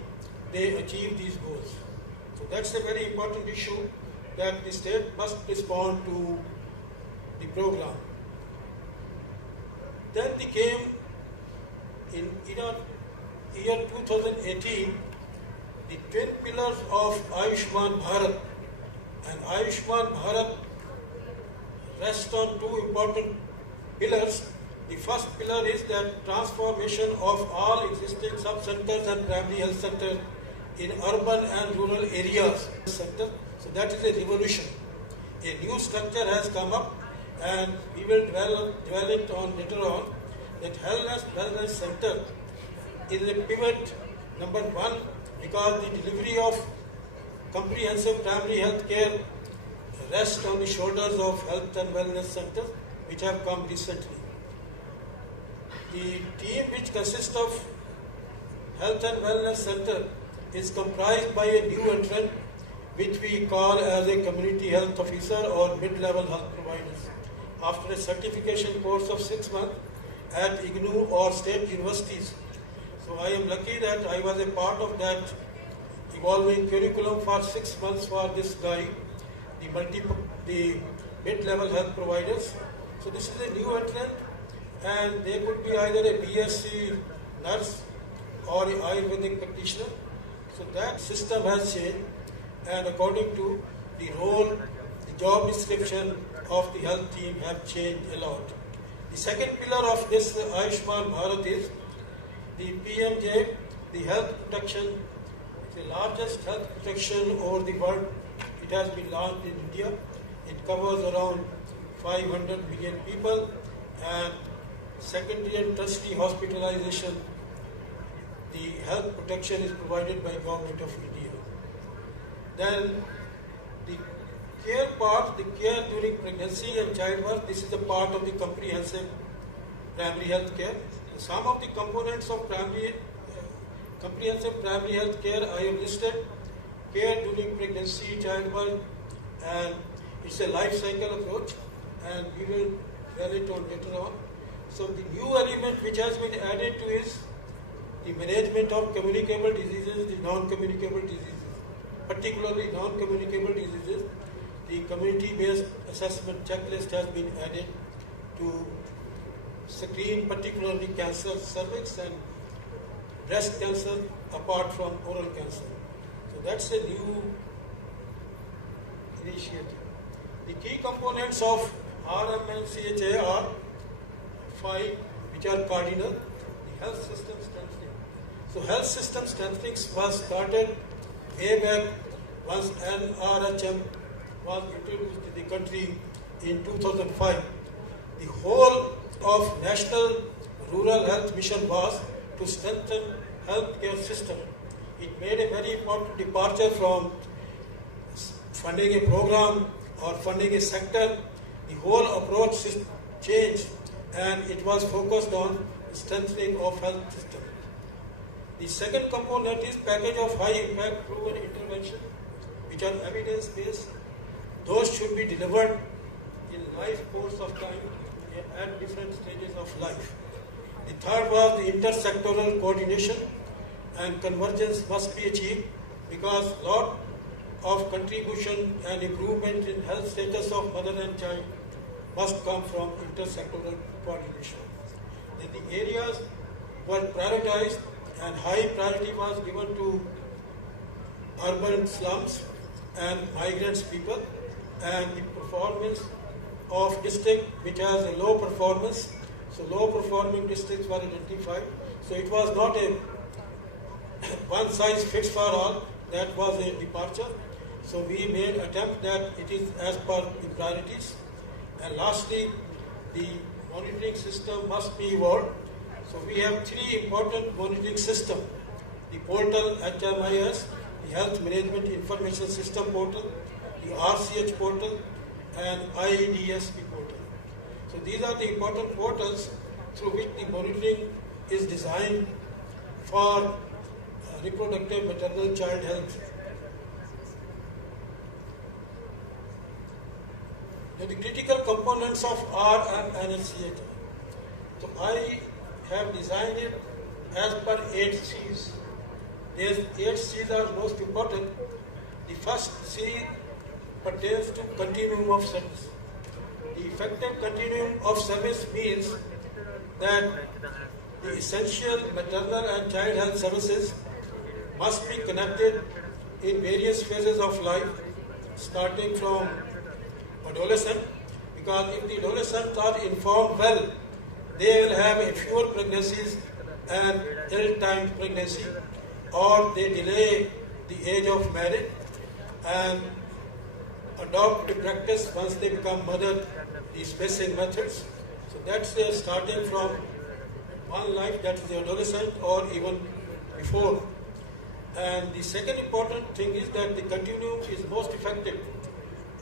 they achieve these goals. So that's a very important issue, that the state must respond to the program. Then they came in year 2018, the twin pillars of Ayushman Bharat. And Ayushman Bharat rests on two important pillars. The first pillar is that transformation of all existing sub-centers and primary health centers in urban and rural areas. So that is a revolution. A new structure has come up, and we will dwell it on later on, that wellness center is a pivot, number one, because the delivery of comprehensive primary health care rests on the shoulders of health and wellness centers which have come recently. The team which consists of health and wellness center is comprised by a new entrant which we call as a community health officer or mid-level health providers. After a certification course of 6 months at IGNU or state universities. So I am lucky that I was a part of that evolving curriculum for 6 months for this guy, the mid-level health providers. So this is a new entrant, and they could be either a BSc nurse or an Ayurvedic practitioner. So that system has changed, and according to the role, the job description of the health team have changed a lot. The second pillar of this Ayushman Bharat is the PMJ, the health protection, the largest health protection over the world. It has been launched in India. It covers around 500 million people, and secondary and tertiary hospitalization, the health protection is provided by Government of India. Then the care part, the care during pregnancy and childbirth, this is the part of the comprehensive primary health care. Some of the components of comprehensive primary health care I have listed: care during pregnancy, childbirth, and it's a life cycle approach, and we will dwell it on later on. So the new element which has been added to is the management of communicable diseases, the non-communicable diseases, particularly non-communicable diseases. The community-based assessment checklist has been added to screen particularly cancer, cervix and breast cancer, apart from oral cancer. So that's a new initiative. The key components of RMCHA are 5, which are cardinal. The health system strengthening. So health system strengthening was started way back once NRHM was introduced to the country in 2005. The whole of National Rural Health Mission was to strengthen healthcare system. It made a very important departure from funding a program or funding a sector. The whole approach changed, and it was focused on strengthening of health system. The second component is package of high impact proven intervention, which are evidence based. Those should be delivered in life course of time at different stages of life. The third was the intersectoral coordination, and convergence must be achieved, because of contribution and improvement in health status of mother and child must come from intersectoral coordination. In the areas were prioritized and high priority was given to urban slums and migrants people, and the performance of district which has a low performance. So low performing districts were identified. So it was not a one size fits for all, that was a departure. So we made attempt that it is as per the priorities. And lastly, the monitoring system must be evolved. So we have three important monitoring systems: the portal HMIS, the Health Management Information System portal, the RCH portal, and IADSP portal. So these are the important portals through which the monitoring is designed for reproductive maternal child health. Now the critical components of RMNHCH. So I have designed it as per 8 C's. These 8 C's are most important. The first C pertains to continuum of service. The effective continuum of service means that the essential maternal and child health services must be connected in various phases of life, starting from adolescent, because if the adolescents are informed well, they will have a fewer pregnancies and ill-timed pregnancy, or they delay the age of marriage and adopt the practice once they become mother, the spacing methods. So that's starting from one life, that is the adolescent, or even before. And the second important thing is that the continuum is most effective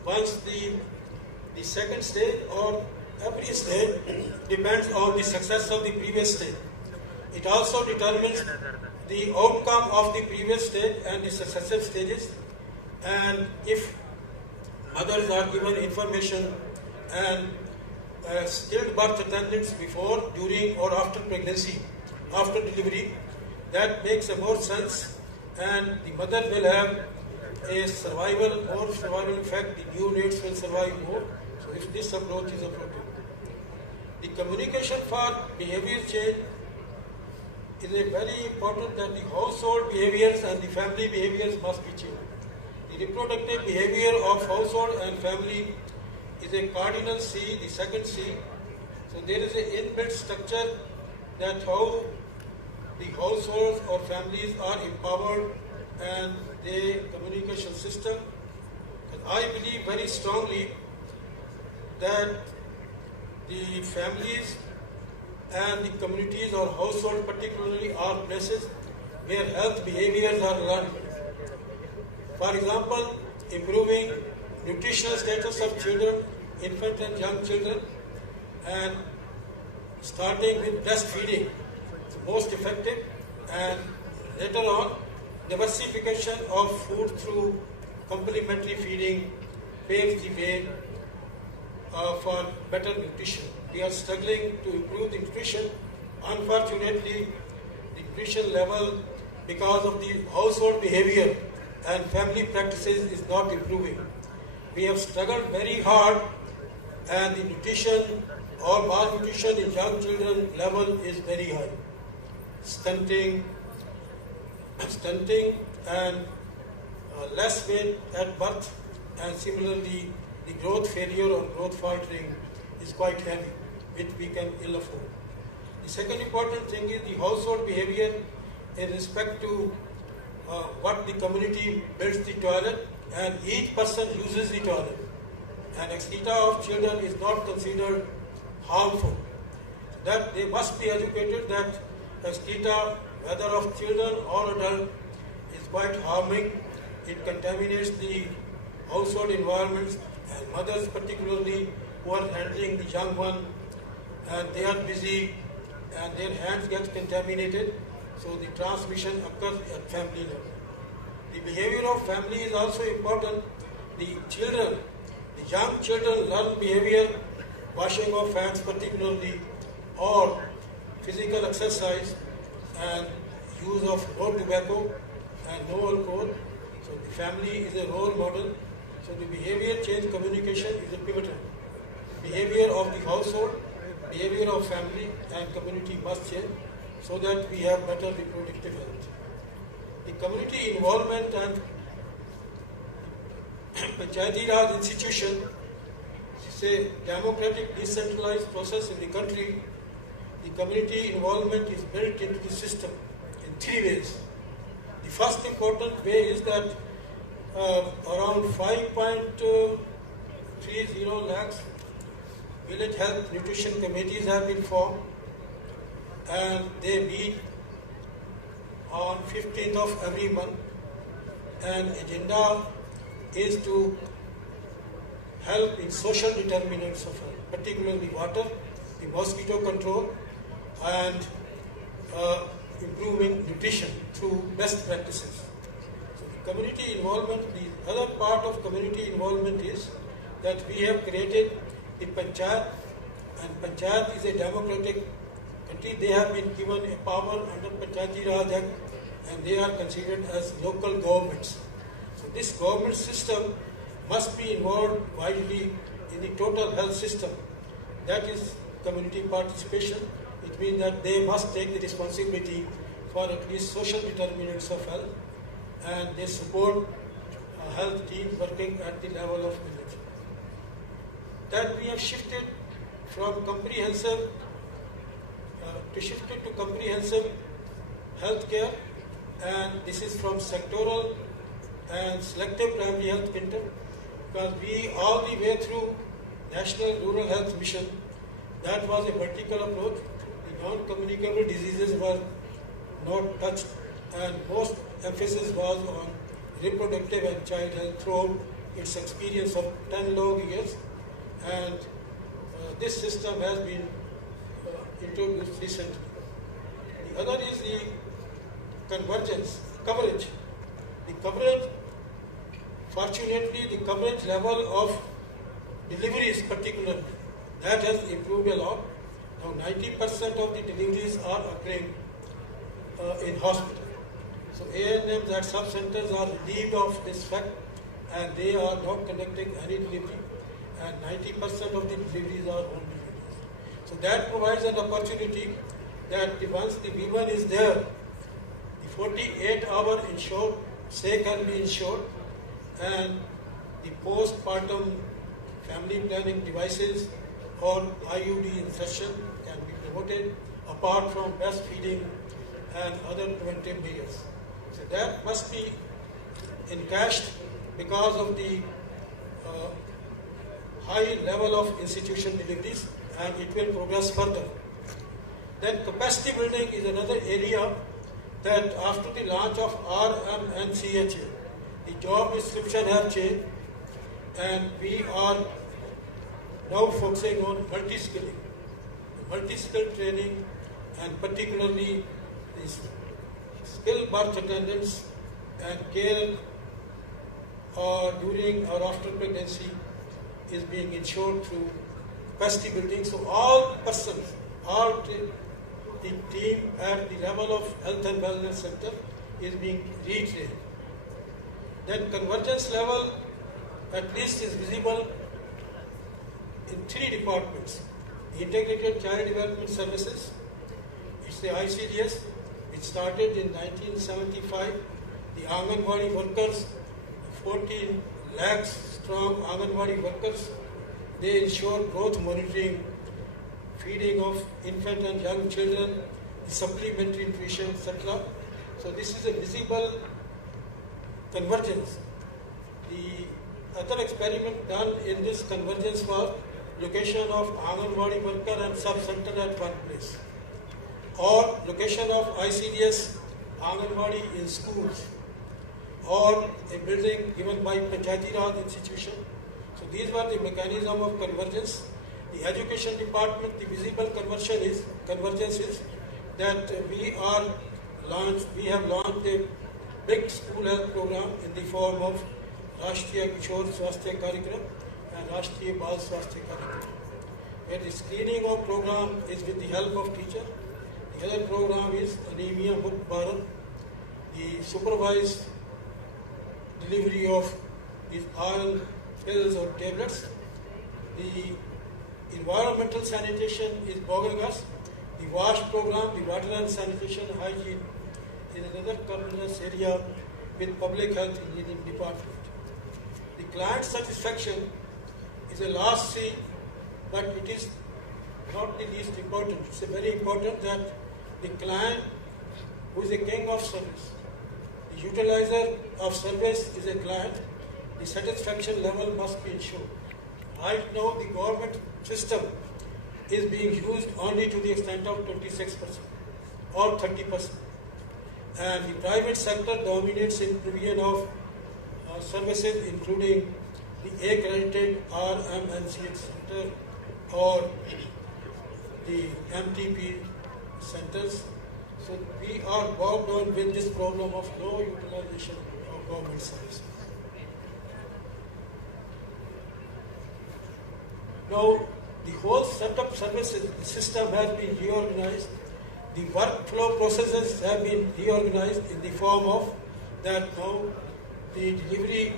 once the second stage, or every stage depends on the success of the previous stage. It also determines the outcome of the previous stage and the successive stages. And if mothers are given information and stillbirth attendants before, during, or after pregnancy, after delivery, that makes a more sense, and the mother will have a more survival effect, the neonates will survive more. So if this approach is appropriate. The communication for behavior change is a very important, that the household behaviors and the family behaviors must be changed. The reproductive behavior of household and family is a cardinal C, the second C. So there is an inbuilt structure that how the households or families are empowered and the communication system. And I believe very strongly that the families and the communities or households particularly are places where health behaviors are learned. For example, improving nutritional status of children, infant and young children, and starting with breastfeeding, it's most effective, and later on, diversification of food through complementary feeding paves the way for better nutrition. We are struggling to improve the nutrition. Unfortunately, the nutrition level, because of the household behavior and family practices, is not improving. We have struggled very hard, and the nutrition or malnutrition in young children level is very high. Stunting and less weight at birth, and similarly the growth failure or growth faltering is quite heavy, which we can ill afford. The second important thing is the household behavior in respect to what the community builds the toilet, and each person uses the toilet. And excreta of children is not considered harmful. That they must be educated that excreta, whether of children or adult, is quite harming. It contaminates the household environments, and mothers particularly who are handling the young one, and they are busy and their hands get contaminated, so the transmission occurs at family level. The behavior of family is also important. The young children learn behavior, washing of hands particularly, or physical exercise, and use of no tobacco and no alcohol. So the family is a role model. So the behavior change communication is a pivotal. Behavior of the household, behavior of family and community must change so that we have better reproductive health. The community involvement and Panchayati Raj institution is a democratic decentralized process in the country. The community involvement is built into the system in three ways. The first important way is that around 5.30 lakhs village health nutrition committees have been formed, and they meet on 15th of every month, and agenda is to help in social determinants of health, particularly water, the mosquito control, and improving nutrition through best practices. So the community involvement, the other part of community involvement is that we have created the Panchayat, and Panchayat is a democratic country. They have been given a power under Panchayati Raj Act, and they are considered as local governments. So this government system must be involved widely in the total health system. That is community participation. It means that they must take the responsibility for at least social determinants of health, and they support health teams working at the level of village. That we have shifted from comprehensive to comprehensive healthcare, and this is from sectoral and selective primary health winter, because we all the way through National Rural Health Mission, that was a vertical approach. The non-communicable diseases were not touched, and most emphasis was on reproductive and child health throughout its experience of 10 long years, and this system has been introduced recently. The other is the convergence, coverage. The coverage, fortunately, the coverage level of deliveries particularly, that has improved a lot. Now 90% of the deliveries are occurring in hospital. So ANMs at sub-centers are relieved of this fact, and they are not conducting any delivery, and 90% of the deliveries are home deliveries. So that provides an opportunity that once the woman is there, the 48-hour insured stay can be insured, and the postpartum family planning devices or IUD insertion can be promoted apart from breastfeeding and other preventive measures. So that must be encashed because of the high level of institution deliveries, and it will progress further. Then capacity building is another area that after the launch of RMNCHA, the job description have changed, and we are now focusing on multi-skilling, multi-skill training, and particularly this skilled birth attendants and care during or after pregnancy is being ensured through capacity building. So all persons, all the team at the level of health and wellness center is being retrained. Then convergence level at least is visible in 3 departments. The Integrated Child Development Services, it's the ICDS, which started in 1975. The Anganwadi workers, 14 lakhs strong Anganwadi workers, they ensure growth monitoring, feeding of infant and young children, the supplementary nutrition, etc. So this is a visible convergence. The other experiment done in this convergence was location of Anganwadi worker and sub-center at one place, or location of ICDS Anganwadi in schools, or a building given by Panchayati Raj institution. So these were the mechanism of convergence. The education department, the visible convergence is that we have launched a big school health program in the form of Rashtriya Kishore Swasthya Karyagram and Rashtriya Bal Swasthya Karyagram, where the screening of program is with the help of teacher. The other program is Anemia Mukt Bharat, the supervised delivery of these iron pills or tablets. The environmental sanitation is bothering us. The WASH program, the water and sanitation hygiene, is another tremendous area with public health engineering department. The client satisfaction is a last C, but it is not the least important. It's very important that the client, who is a king of service, the utilizer of service is a client, the satisfaction level must be ensured. Right now, the government system is being used only to the extent of 26% or 30%. And the private sector dominates in provision of services including the accredited RMNCH center or the MTP centers. So we are bogged down with this problem of low utilization of government services. Now, the whole set of services, the system has been reorganized. The workflow processes have been reorganized in the form of that now the delivery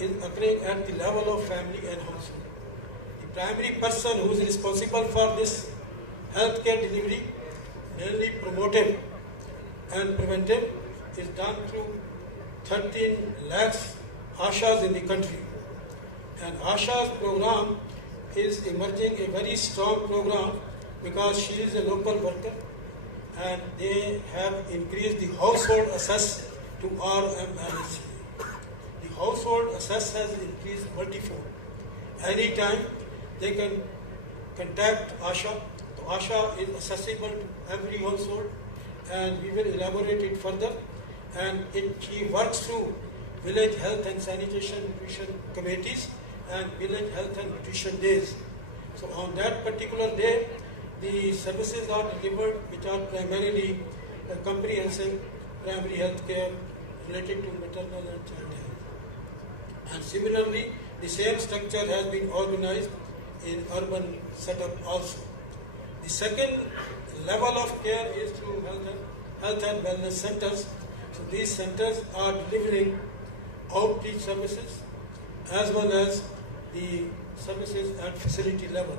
is occurring at the level of family and household. The primary person who is responsible for this healthcare delivery, mainly promotive and preventive, is done through 13 lakhs ASHAs in the country. And ASHA's program is emerging a very strong program because she is a local worker and they have increased the household access to RMNC. The household access has increased multifold. Anytime they can contact ASHA. So ASHA is accessible to every household and we will elaborate it further. And she works through village health and sanitation nutrition committees and village health and nutrition days. So on that particular day, the services are delivered which are primarily comprehensive primary health care related to maternal and child health. And similarly, the same structure has been organized in urban setup also. The second level of care is through health and wellness centers. So these centers are delivering outreach services as well as the services at facility level.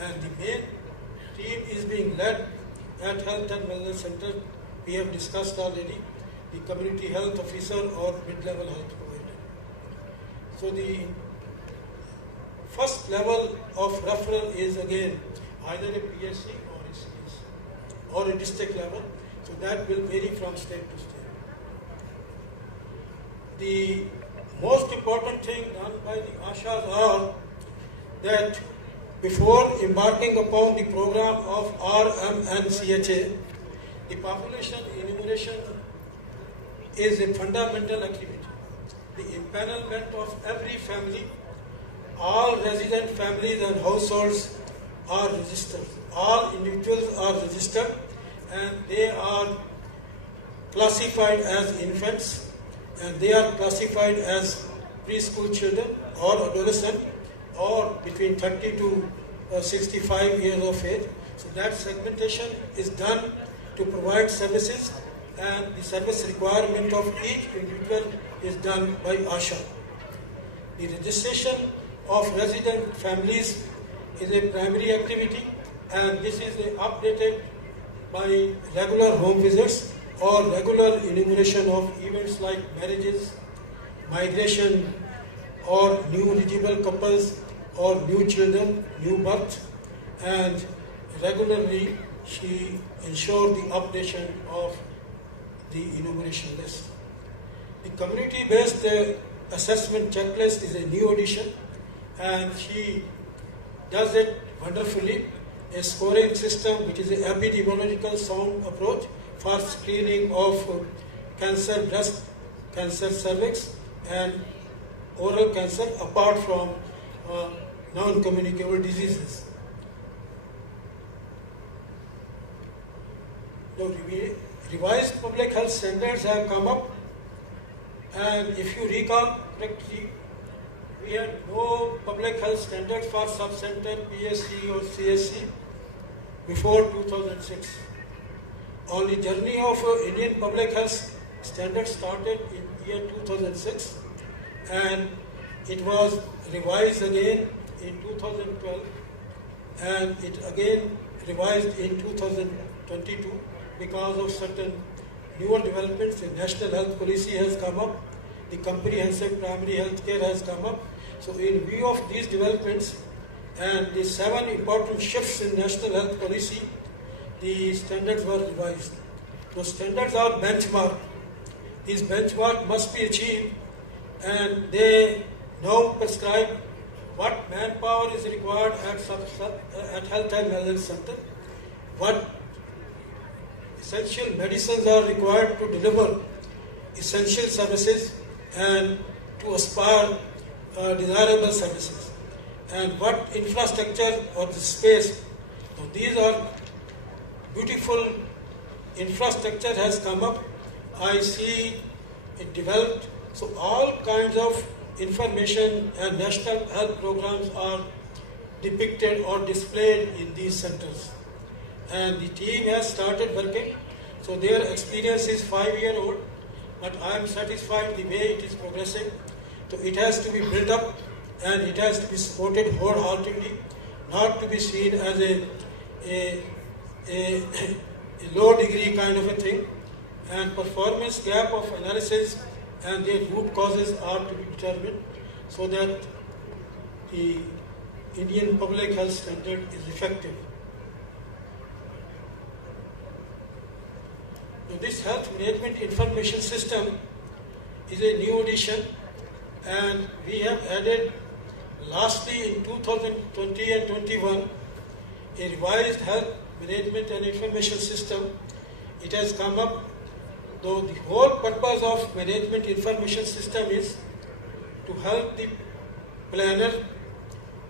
And the main team is being led at Health and Wellness Center. We have discussed already the community health officer or mid-level health provider. So the first level of referral is again either a PSC or a CSC or a district level. So that will vary from state to state. The most important thing done by the ASHAs are that before embarking upon the program of RMNCHA, the population enumeration is a fundamental activity. The empanelment of every family, all resident families and households are registered. All individuals are registered and they are classified as infants and they are classified as preschool children or adolescent or between 30 to 65 years of age. So that segmentation is done to provide services and the service requirement of each individual is done by ASHA. The registration of resident families is a primary activity and this is updated by regular home visits or regular enumeration of events like marriages, migration or new eligible couples or new children, new birth, and regularly she ensures the updation of the enumeration list. The community-based assessment checklist is a new addition and she does it wonderfully. A scoring system which is an epidemiological sound approach for screening of cancer, breast cancer, cervix and oral cancer apart from non-communicable diseases. The revised public health standards have come up and if you recall correctly, we had no public health standards for sub-center, PSC or CSC before 2006. On the journey of Indian public health standards started in year 2006, and it was revised again in 2012, and it again revised in 2022 because of certain newer developments. The national health policy has come up, the comprehensive primary health care has come up. So in view of these developments and the 7 important shifts in national health policy, the standards were revised. The standards are benchmark. These benchmark must be achieved, and they now prescribe what manpower is required at health and wellness center, what essential medicines are required to deliver essential services and to aspire desirable services, and what infrastructure or the space. So these are beautiful infrastructure has come up. I see it developed. So all kinds of information and national health programs are depicted or displayed in these centers. And the team has started working. So their experience is 5-year-old, but I am satisfied the way it is progressing. So it has to be built up and it has to be supported wholeheartedly, not to be seen as a low degree kind of a thing. And performance gap of analysis and their root causes are to be determined so that the Indian public health standard is effective. Now, this health management information system is a new addition, and we have added lastly in 2020 and 21 a revised health management and information system. It has come up, though the whole purpose of management information system is to help the planner,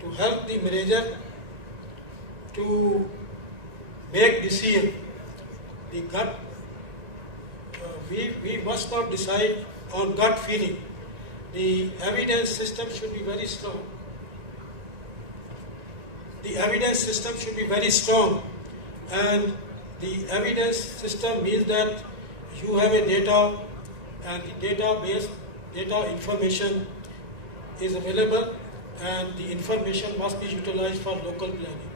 to help the manager to make decision. The gut, we must not decide on gut feeling. The evidence system should be very strong. The evidence system should be very strong, and the evidence system means that you have a data, and the database, data information is available, and the information must be utilized for local planning.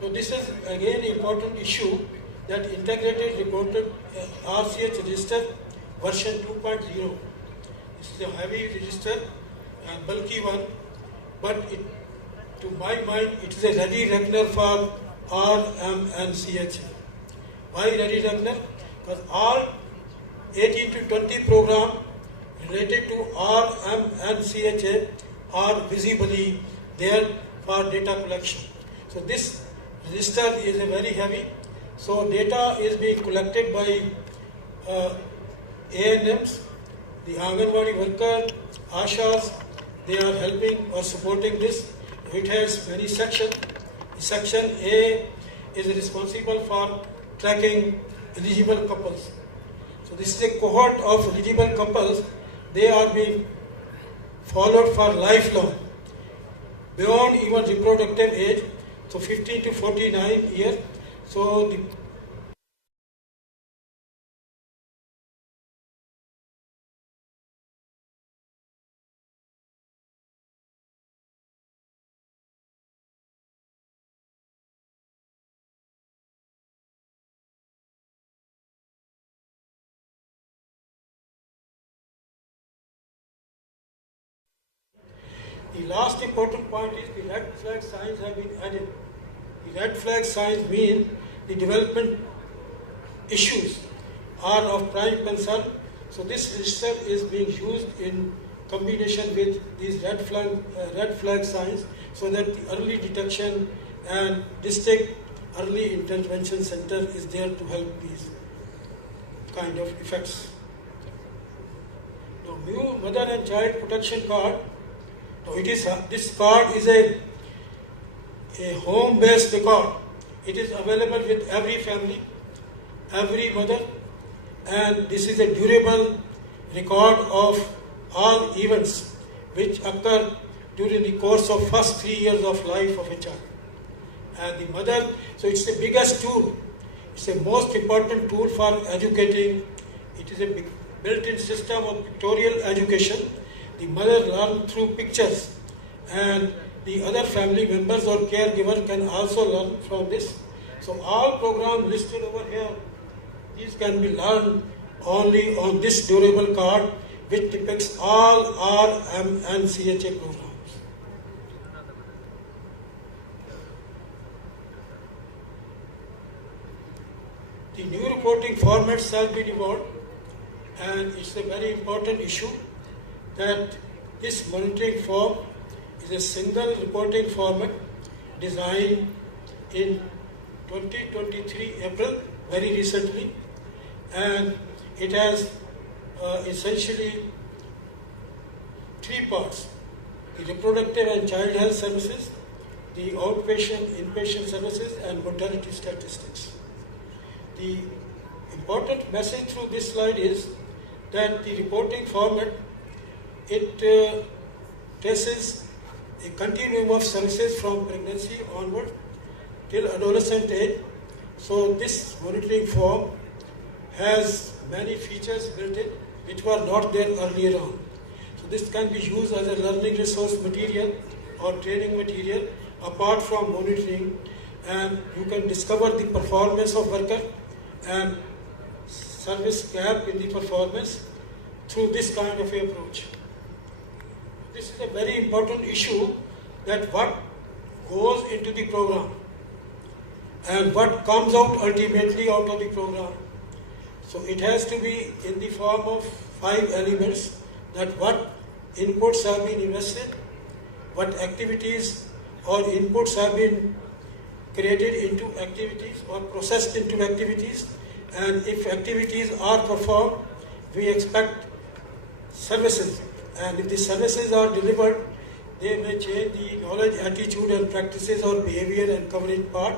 So this is again an important issue, that integrated reported RCH register version 2.0. This is a heavy register and bulky one, but to my mind it is a ready reckoner for RM and CH. Why ready reckoner? Because all 18 to 20 program related to RM and CHA are visibly there for data collection. So this register is a very heavy. So data is being collected by ANMs, the Anganwadi worker, Ashas. They are helping or supporting this. It has many sections. Section A is responsible for tracking eligible couples. So this is a cohort of eligible couples. They are being followed for lifelong, beyond even reproductive age, so 15 to 49 years. So the last important point is the red flag signs have been added. The red flag signs mean the development issues are of prime concern. So this register is being used in combination with these red flag signs, so that the early detection and district early intervention center is there to help these kind of effects. Now, new mother and child protection card. So it is this card is a home-based record. It is available with every family, every mother, and this is a durable record of all events which occur during the course of first 3 years of life of a child. And the mother, so it's the biggest tool It's a most important tool for educating. It is a built-in system of pictorial education. The mother learns through pictures, and the other family members or caregiver can also learn from this. So all programs listed over here, these can be learned only on this durable card, which depicts all R, M and CHA programs. The new reporting formats shall be developed, and it's a very important issue that this monitoring form is a single reporting format designed in 2023 April, very recently, and it has essentially 3 parts: the reproductive and child health services, the outpatient, inpatient services, and mortality statistics. The important message through this slide is that the reporting format, it traces a continuum of services from pregnancy onward till adolescent age. So this monitoring form has many features built in which were not there earlier on. So this can be used as a learning resource material or training material apart from monitoring, and you can discover the performance of worker and service gap in the performance through this kind of approach. This is a very important issue, that what goes into the program and what comes out ultimately out of the program. So it has to be in the form of 5 elements: that what inputs have been invested, what activities or inputs have been created into activities or processed into activities, and if activities are performed, we expect services, and if the services are delivered, they may change the knowledge, attitude and practices or behavior and coverage part,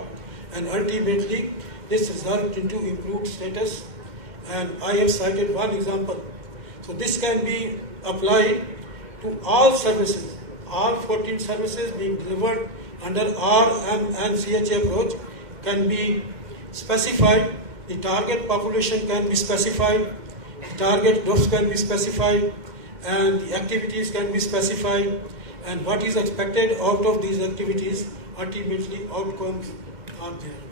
and ultimately this results into improved status. And I have cited one example. So this can be applied to all services, all 14 services being delivered under R, M and CHA approach can be specified. The target population can be specified, the target groups can be specified, and the activities can be specified, and what is expected out of these activities, ultimately outcomes are there.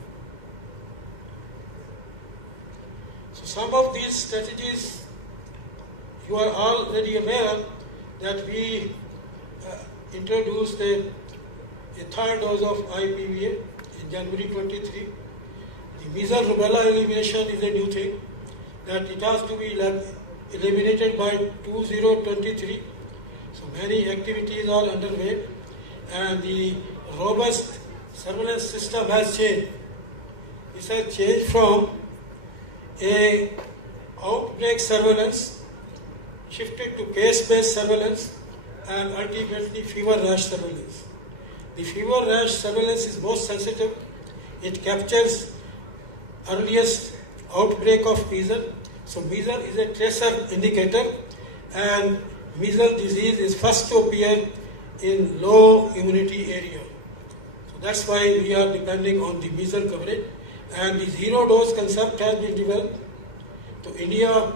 So some of these strategies, you are already aware that we introduced a 3rd dose of IPVA in January 23. The measles rubella elimination is a new thing, that it has to be eliminated by 2023. So many activities are underway, and the robust surveillance system has changed. This has changed from a outbreak surveillance, shifted to case-based surveillance, and ultimately fever rash surveillance. The fever rash surveillance is most sensitive. It captures earliest outbreak of measles. So measles is a tracer indicator, and measles disease is first to appear in low immunity area. So that's why we are depending on the measles coverage, and the 0 dose concept has been developed. So India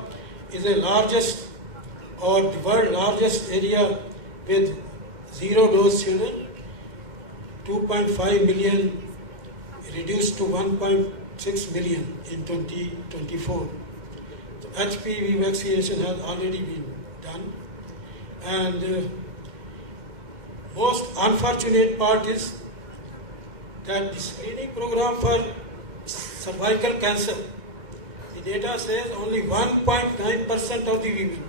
is the largest or the world largest area with 0 dose children, 2.5 million reduced to 1.6 million in 2024. So HPV vaccination has already been done, and most unfortunate part is that the screening program for cervical cancer, the data says only 1.9% of the women,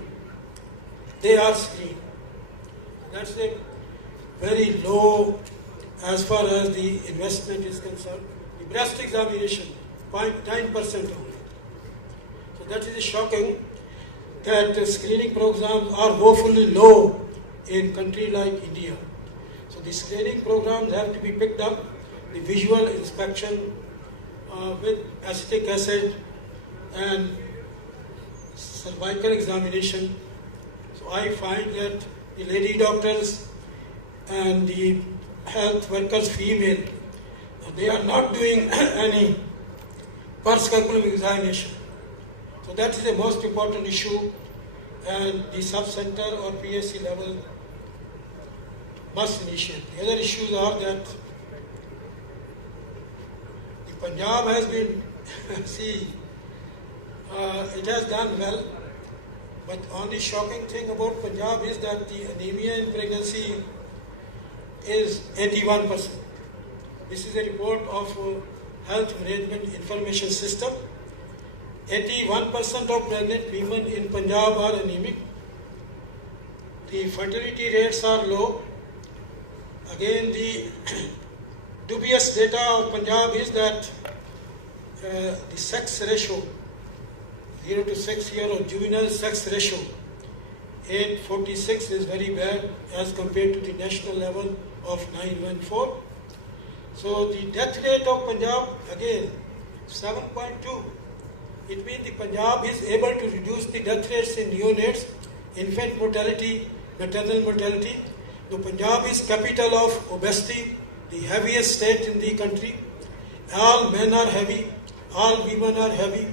they are screened. That's a very low as far as the investment is concerned. The breast examination, 0.9% only. So that is shocking that screening programs are woefully low in a country like India. So the screening programs have to be picked up, the visual inspection with acetic acid and cervical examination. So I find that the lady doctors and the health workers female, they are not doing any first curriculum examination. So that is the most important issue, and the sub-center or PSC level must initiate. The other issues are that the Punjab has been, it has done well, but only shocking thing about Punjab is that the anemia in pregnancy is 81%. This is a report of Health Management Information System. 81% of pregnant women in Punjab are anemic. The fertility rates are low. Again, the dubious data of Punjab is that the sex ratio, 0 to 6 year old juvenile sex ratio, 846 is very bad as compared to the national level of 914. So the death rate of Punjab, again, 7.2. It means the Punjab is able to reduce the death rates in neonates, infant mortality, maternal mortality. The Punjab is capital of obesity, the heaviest state in the country. All men are heavy, all women are heavy,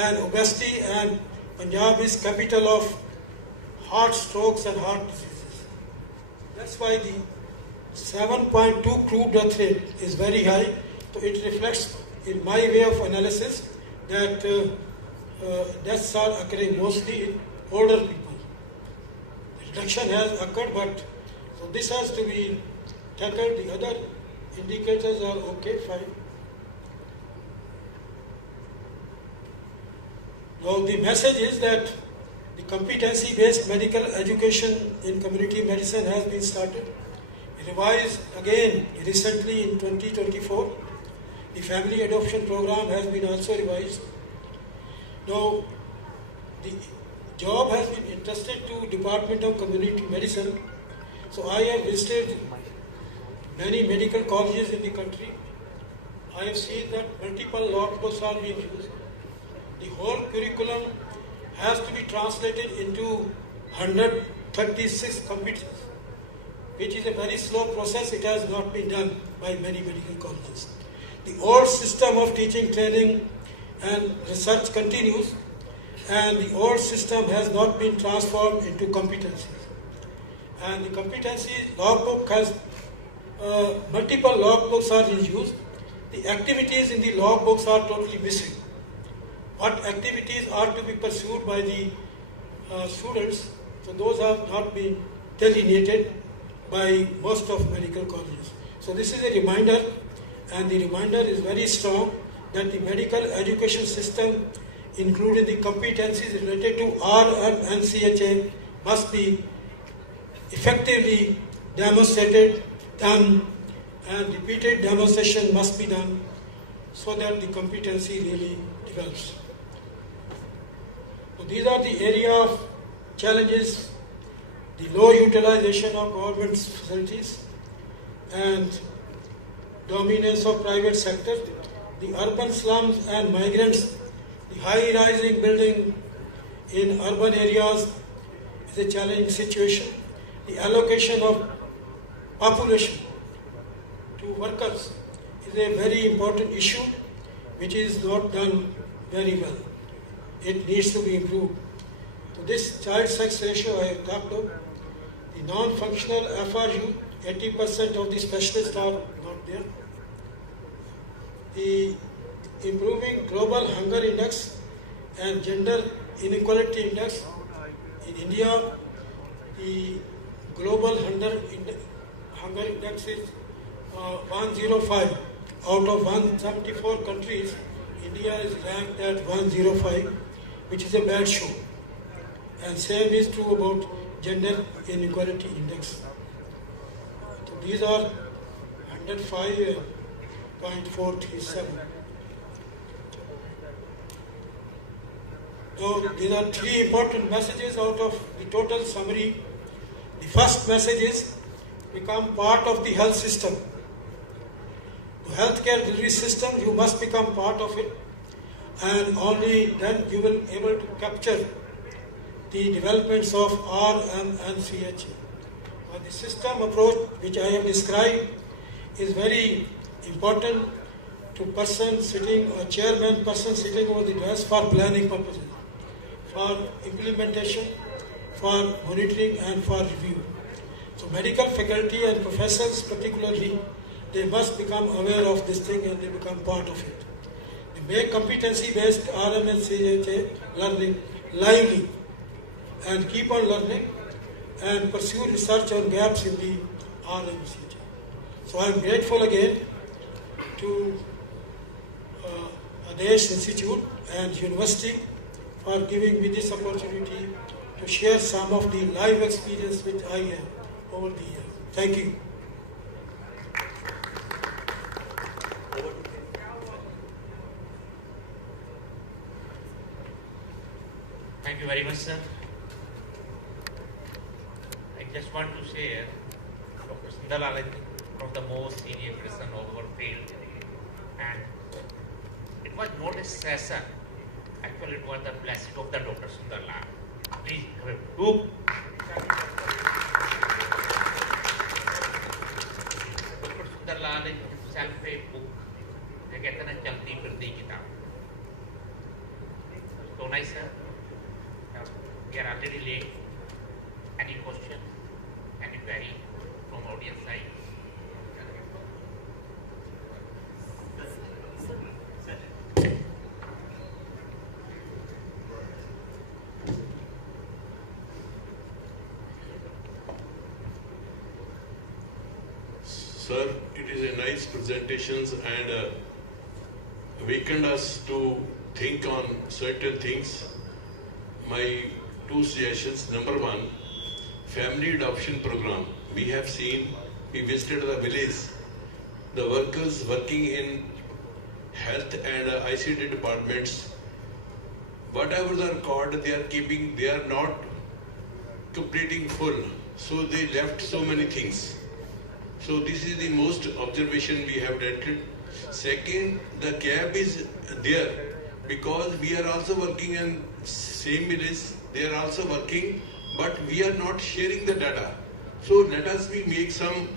and obesity, and Punjab is capital of heart strokes and heart diseases. That's why the 7.2 crude death rate is very high. So it reflects, in my way of analysis, that deaths are occurring mostly in older people. Reduction has occurred, but so this has to be tackled. The other indicators are okay, fine. Now the message is that the competency-based medical education in community medicine has been started. Revised again recently in 2024. The family adoption program has been also revised. Now, the job has been entrusted to Department of Community Medicine. So I have visited many medical colleges in the country. I have seen that multiple logbooks are being used. The whole curriculum has to be translated into 136 competencies, which is a very slow process. It has not been done by many medical colleges. The old system of teaching, training and research continues, and the old system has not been transformed into competencies. And the competency logbook has, multiple logbooks are in use. The activities in the logbooks are totally missing. What activities are to be pursued by the students, so those have not been delineated by most of medical colleges. So this is a reminder, and the reminder is very strong, that the medical education system, including the competencies related to RMNCHA, must be effectively demonstrated, done, and repeated demonstration must be done so that the competency really develops. So these are the area of challenges: the low utilization of government facilities and dominance of private sector, the urban slums and migrants, the high rising building in urban areas is a challenging situation. The allocation of population to workers is a very important issue which is not done very well. It needs to be improved. So this child sex ratio I have talked of, the non-functional FRU, 80% of the specialists are not there. The improving global hunger index and gender inequality index in India, the global hunger index is 105. Out of 174 countries, India is ranked at 105, which is a bad show. And same is true about gender inequality index. So these are 105.437. So these are three important messages out of the total summary. The first message is become part of the health system. The healthcare delivery system, you must become part of it, and only then you will be able to capture the developments of RMNCHA. The system approach which I have described is very important, to person sitting or chairman person sitting over the desk for planning purposes, for implementation, for monitoring and for review. So medical faculty and professors particularly, they must become aware of this thing and they become part of it. They make competency-based RM and CHA learning lively and keep on learning and pursue research on gaps in the RM and CHA. So I am grateful again to Adesh Institute and University for giving me this opportunity to share some of the live experience which I have over the years. Thank you. Thank you very much, sir. I just want to share Dr. Sundarlal is one of the most senior person of our field, and it was not a session. Actually, it was the blessing of the Dr. Sundarlal. Please have a book. Dr. Sundarlal is himself a book. they कहते हैं चलती फिरती किताब. So nice, sir. We are already late. Any question, any query from audience side? Sir, it is a nice presentations and awakened us to think on certain things. My two suggestions. Number one, family adoption program. We have seen, we visited the village, the workers working in health and ICT departments, whatever the record they are keeping, they are not completing full. So they left so many things. So this is the most observation we have done. Second, the gap is there because we are also working in same village, they are also working, but we are not sharing the data. So let us make some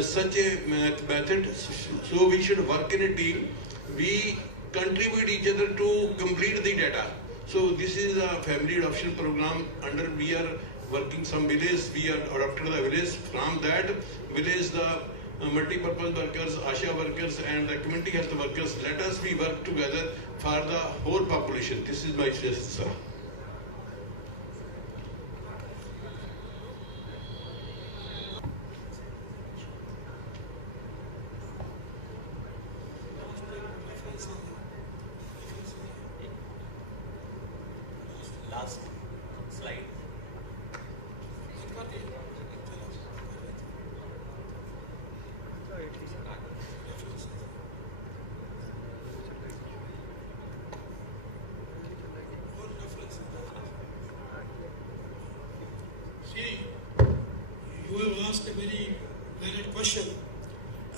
such a method. So we should work in a team. We contribute each other to complete the data. So this is a family adoption program under we are working some village, we are adopted the village. From that village, the multi-purpose workers, ASHA workers and the community health workers, let us we work together for the whole population. This is my suggestion, sir. Last slide. See, you have asked a very valid question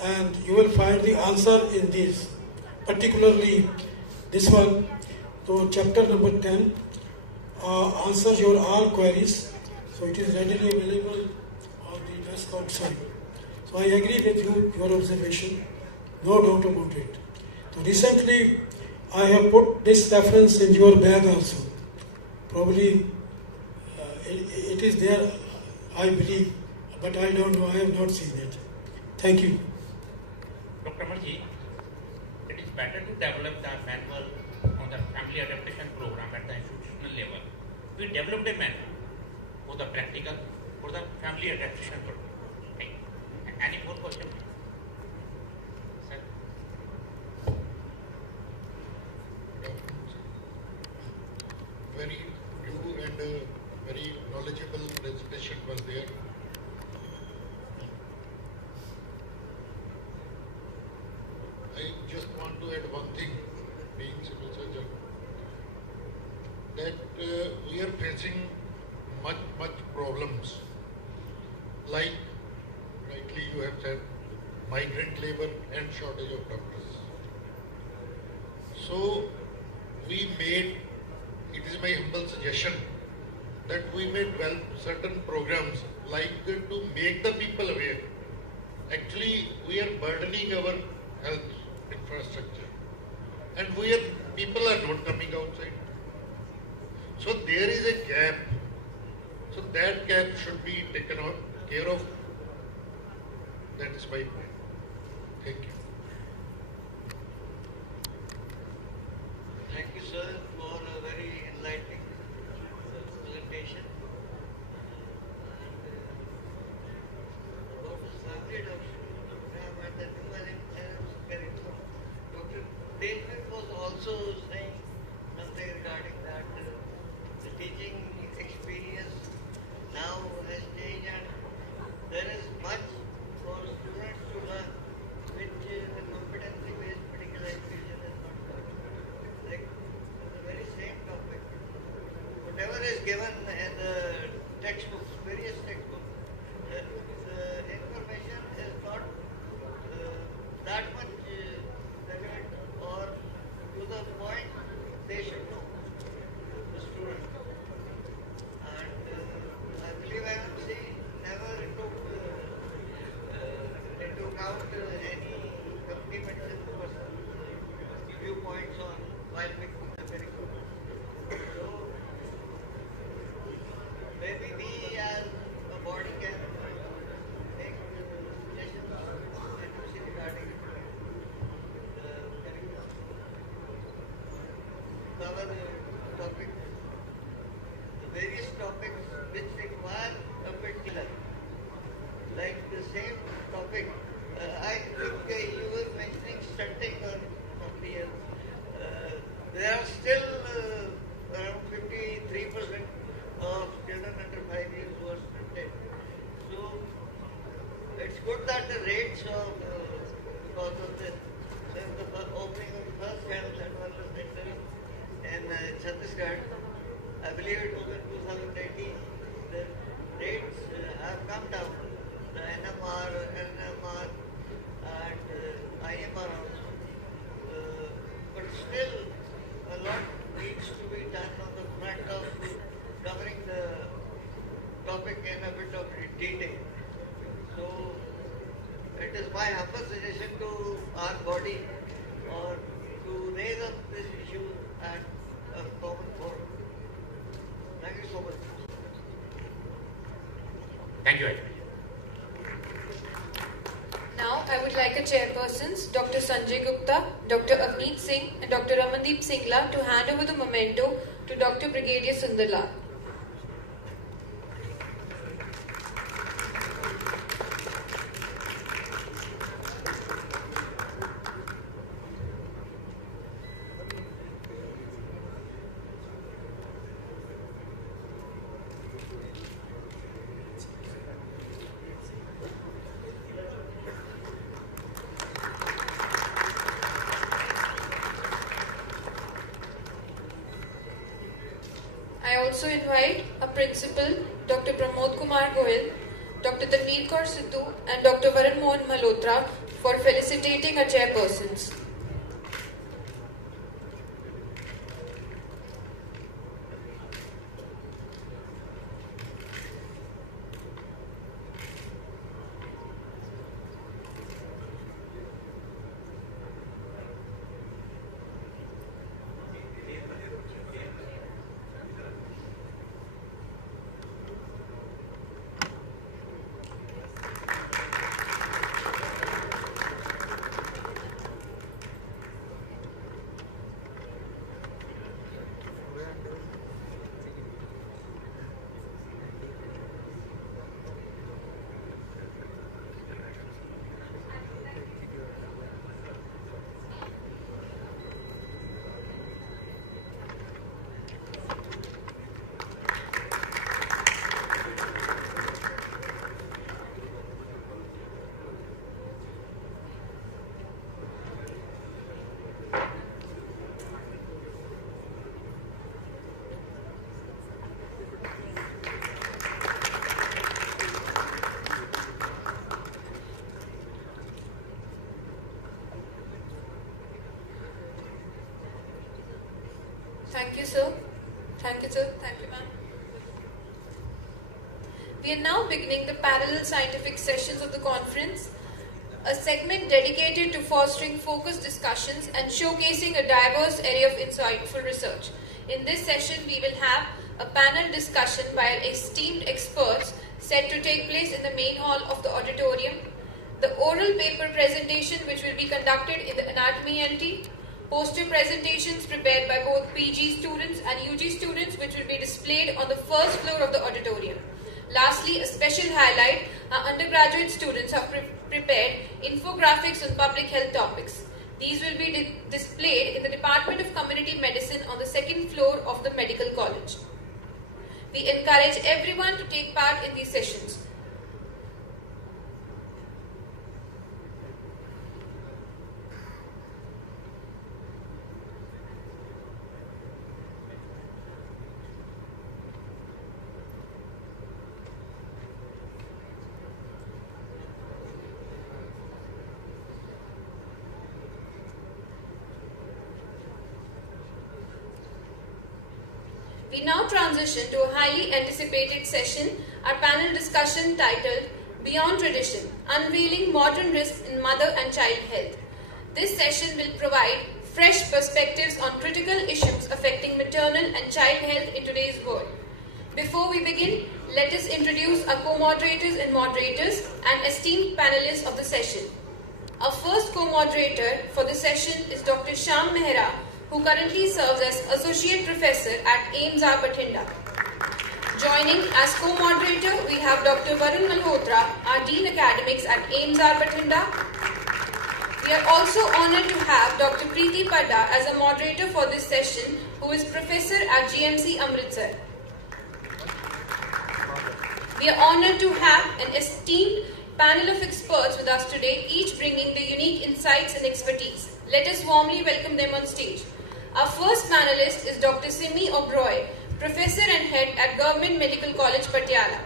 and you will find the answer in this, particularly this one. So chapter number 10 answers your all queries. So it is readily available on the desk outside. So I agree with you, your observation, no doubt about it. So recently I have put this reference in your bag also. Probably it is there, I believe, but I don't know, I have not seen it. Thank you. Dr. Marji, it is better to develop the manual on the family adaptation program at the institutional level. We developed a manual for the practical, for the family adaptation program. Okay. Any more questions? Sir? Very true and very knowledgeable presentation was there. I just want to add one thing, being civil surgeon, that we are facing much problems, like rightly you have said, migrant labor and shortage of doctors. So we made, it is my humble suggestion, that we may develop certain programs like to make the people aware. Actually, we are burdening our health infrastructure. And people are not coming outside. So there is a gap. So that gap should be taken care of. That is my point. Thank you. Thank you, sir, for a very enlightening presentation. About the subject of Dr. David was also saying something regarding that the teaching experience now has changed and there is much for students to learn which the competency-based medical education is not taught. Like the very same topic, whatever is given in the textbooks, various textbooks, the information is not that much relevant or to the point they should know, the student. And I believe IMC never took into account any company medicine person's viewpoints on while making the curriculum. So maybe we as a body can make suggestions regarding the curriculum. Cover the topic, the various topics which require a particular, like the same topic. I think you were mentioning stunting or something else. There are still around 53% of children under 5 years who are stunted. So it's good that the rates of because of this, since the opening of the first health and wellness center in Chhattisgarh, I believe it was in 2018, the rates have come down. The NMR, NMR and IMR also. But still a lot needs to be done on the front of covering the topic in a bit of detail. So it is my humble suggestion to our body or to raise up this issue at a common forum. Thank you so much. Thank you. Now, I would like a chairpersons, Dr. Sanjay Gupta, Dr. Avneet Singh and Dr. Ramandeep Singla to hand over the memento to Dr. Brigadier Sundarlal. I also invite a principal, Dr. Pramod Kumar Goyal, Dr. Tanveer Kaur Sidhu and Dr. Varan Mohan Malhotra for felicitating our chairpersons. Thank you, sir. Thank you, sir. Thank you, ma'am. We are now beginning the parallel scientific sessions of the conference. a segment dedicated to fostering focused discussions and showcasing a diverse area of insightful research. In this session, we will have a panel discussion by esteemed experts set to take place in the main hall of the auditorium, the oral paper presentation which will be conducted in the anatomy LT, poster presentations prepared by both PG students and UG students which will be displayed on the first floor of the auditorium. Lastly, a special highlight, our undergraduate students have prepared infographics on public health topics. These will be displayed in the Department of Community Medicine on the second floor of the medical college. We encourage everyone to take part in these sessions. We now transition to a highly anticipated session, our panel discussion titled Beyond Tradition, Unveiling Modern Risks in Mother and Child Health. This session will provide fresh perspectives on critical issues affecting maternal and child health in today's world. Before we begin, let us introduce our co-moderators and moderators and esteemed panelists of the session. Our first co-moderator for the session is Dr. Shyam Mehra, who currently serves as Associate Professor at IAPSMCON, Bathinda. Joining as co-moderator, we have Dr. Varun Malhotra, our Dean Academics at IAPSMCON, Bathinda. We are also honored to have Dr. Preeti Padda as a moderator for this session, who is Professor at GMC Amritsar. We are honored to have an esteemed panel of experts with us today, each bringing the unique insights and expertise. Let us warmly welcome them on stage. Our first panelist is Dr. Simi Oberoi, Professor and Head at Government Medical College, Patiala.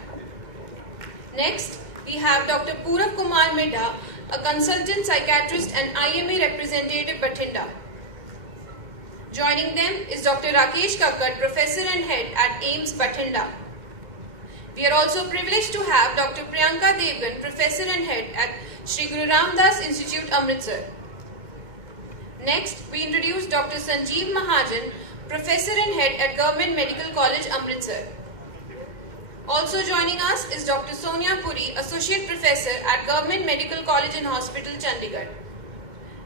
Next, we have Dr. Purav Kumar Midha, a consultant psychiatrist and IMA representative, Bathinda. Joining them is Dr. Rakesh Kakkad, Professor and Head at AIIMS, Bathinda. We are also privileged to have Dr. Priyanka Devgan, Professor and Head at Sri Guru Ram Das Institute, Amritsar. Next, we introduce Dr. Sanjeev Mahajan, Professor and Head at Government Medical College, Amritsar. Also joining us is Dr. Sonia Puri, Associate Professor at Government Medical College and Hospital, Chandigarh.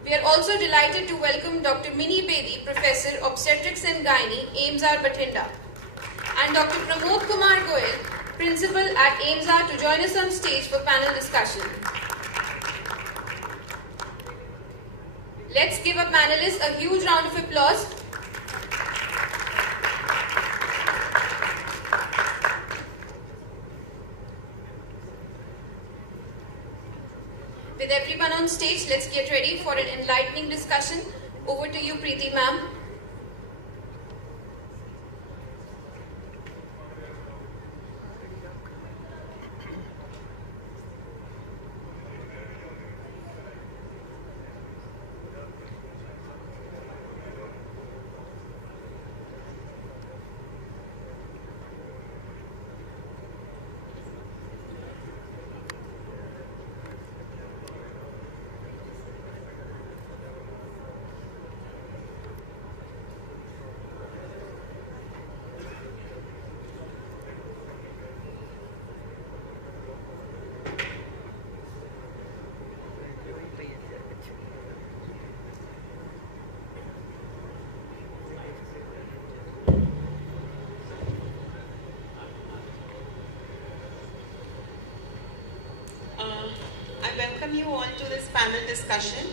We are also delighted to welcome Dr. Mini Bedi, Professor, Obstetrics and Gynae, AIIMSR, Bathinda, and Dr. Pramod Kumar Goyal, Principal at AIIMSR, to join us on stage for panel discussion. Let's give our panelists a huge round of applause. With everyone on stage, let's get ready for an enlightening discussion. Over to you, Preeti ma'am. Welcome you all to this panel discussion.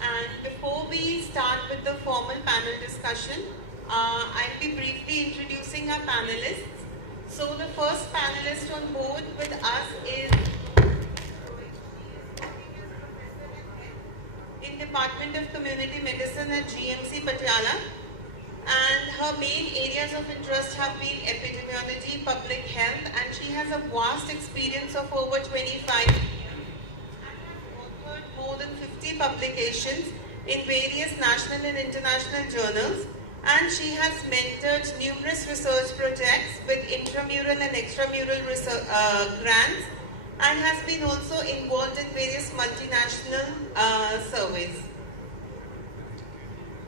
And before we start with the formal panel discussion, I'll be briefly introducing our panelists. So the first panelist on board with us is in Department of Community Medicine at GMC Patiala, and her main areas of interest have been epidemiology, public health, and she has a vast experience of over 25 years. More than 50 publications in various national and international journals, and she has mentored numerous research projects with intramural and extramural research, grants, and has been also involved in various multinational surveys.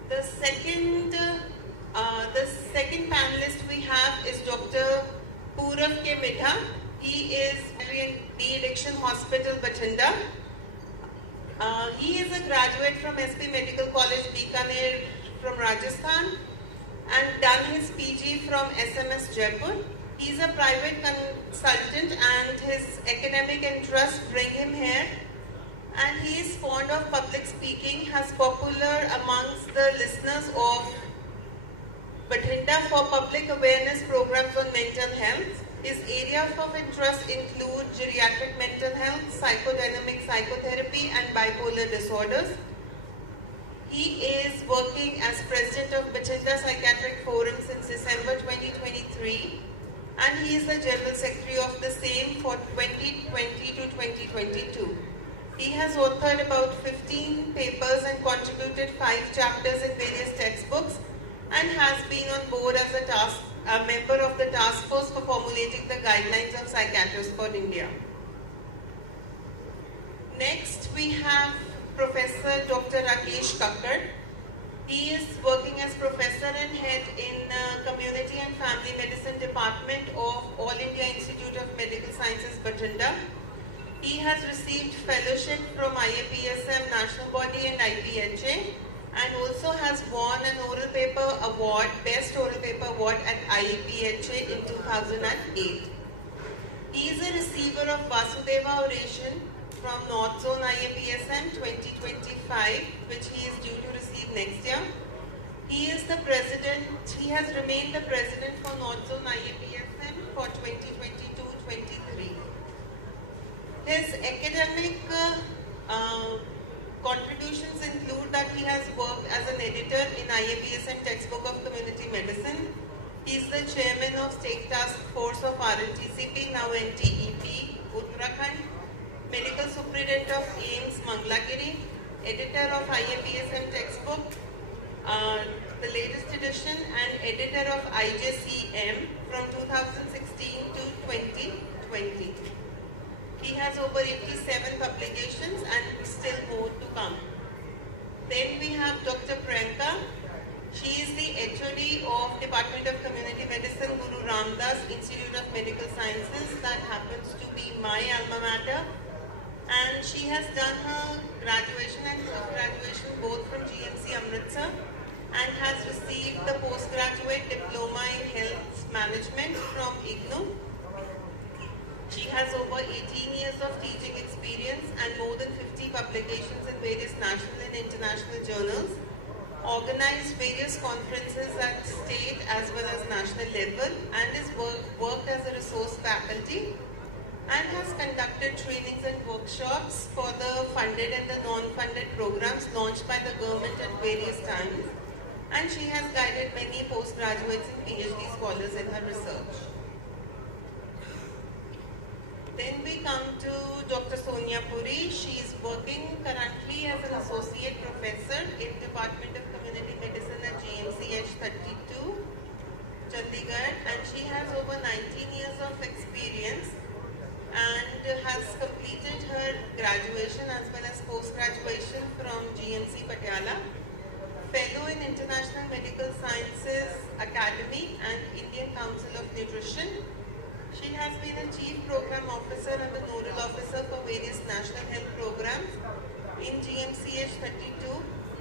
The second panelist we have is Dr. Purav K. Midha. He is in the Election Hospital, Bathinda. He is a graduate from SP Medical College, Bikaner from Rajasthan, and done his PG from SMS Jaipur. He is a private consultant and his academic interests bring him here. And he is fond of public speaking, has popular amongst the listeners of Bathinda for public awareness programs on mental health. His areas of interest include geriatric mental health, psychodynamic psychotherapy and bipolar disorders. He is working as president of Bathinda Psychiatric Forum since December 2023 and he is the general secretary of the same for 2020 to 2022. He has authored about 15 papers and contributed 5 chapters in various textbooks and has been on board as a member of the task force for formulating the guidelines of psychiatrists for India. Next, we have Professor Dr. Rakesh Kakkad. He is working as professor and head in Community and Family Medicine Department of All India Institute of Medical Sciences, Bathinda. He has received fellowship from IAPSM National Body and IPHA and also has won an oral paper award, Best Oral Paper Award at IAPHA in 2008. He is a receiver of Vasudeva Oration from North Zone IAPSM 2025, which he is due to receive next year. He is the president, he has remained the president for North Zone IAPSM for 2022-23. His academic contributions include that he has worked as an editor in IAPSM Textbook of Community Medicine. He is the chairman of State Task Force of RNTCP, now NTEP, Uttarakhand, medical superintendent of AIMS, Mangalagiri, editor of IAPSM Textbook, the latest edition, and editor of IJCM from 2016 to 2020. He has over 87 publications and still more to come. Then we have Dr. Priyanka. She is the HOD of Department of Community Medicine, Guru Ramdas Institute of Medical Sciences. That happens to be my alma mater. And she has done her graduation and post-graduation both from GMC Amritsar and has received the postgraduate diploma in health management from IGNOU. She has over 18 years of teaching experience and more than 50 publications in various national and international journals, organized various conferences at state as well as national level, and has worked as a resource faculty and has conducted trainings and workshops for the funded and the non-funded programs launched by the government at various times, and she has guided many postgraduates and PhD scholars in her research. Then we come to Dr. Sonia Puri. She is working currently as an associate professor in Department of Community Medicine at GMCH 32, Chandigarh, and she has over 19 years of experience and has completed her graduation as well as post-graduation from GMC Patiala, fellow in International Medical Sciences Academy and Indian Council of Nutrition. She has been a Chief Program Officer and a Nodal Officer for various national health programs in GMCH 32.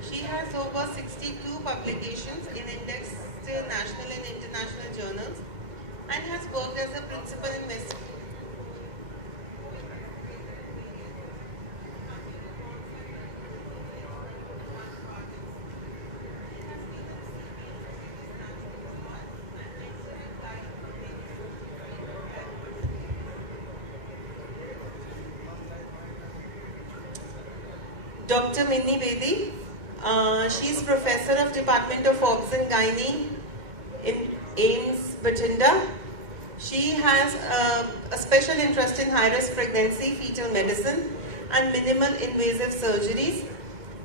She has over 62 publications in indexed national and international journals and has worked as a principal investigator. Dr. Minni Bedi, she is Professor of Department of Obs and Gynae in AIMS, Bathinda. She has a special interest in high-risk pregnancy, fetal medicine, and minimal invasive surgeries.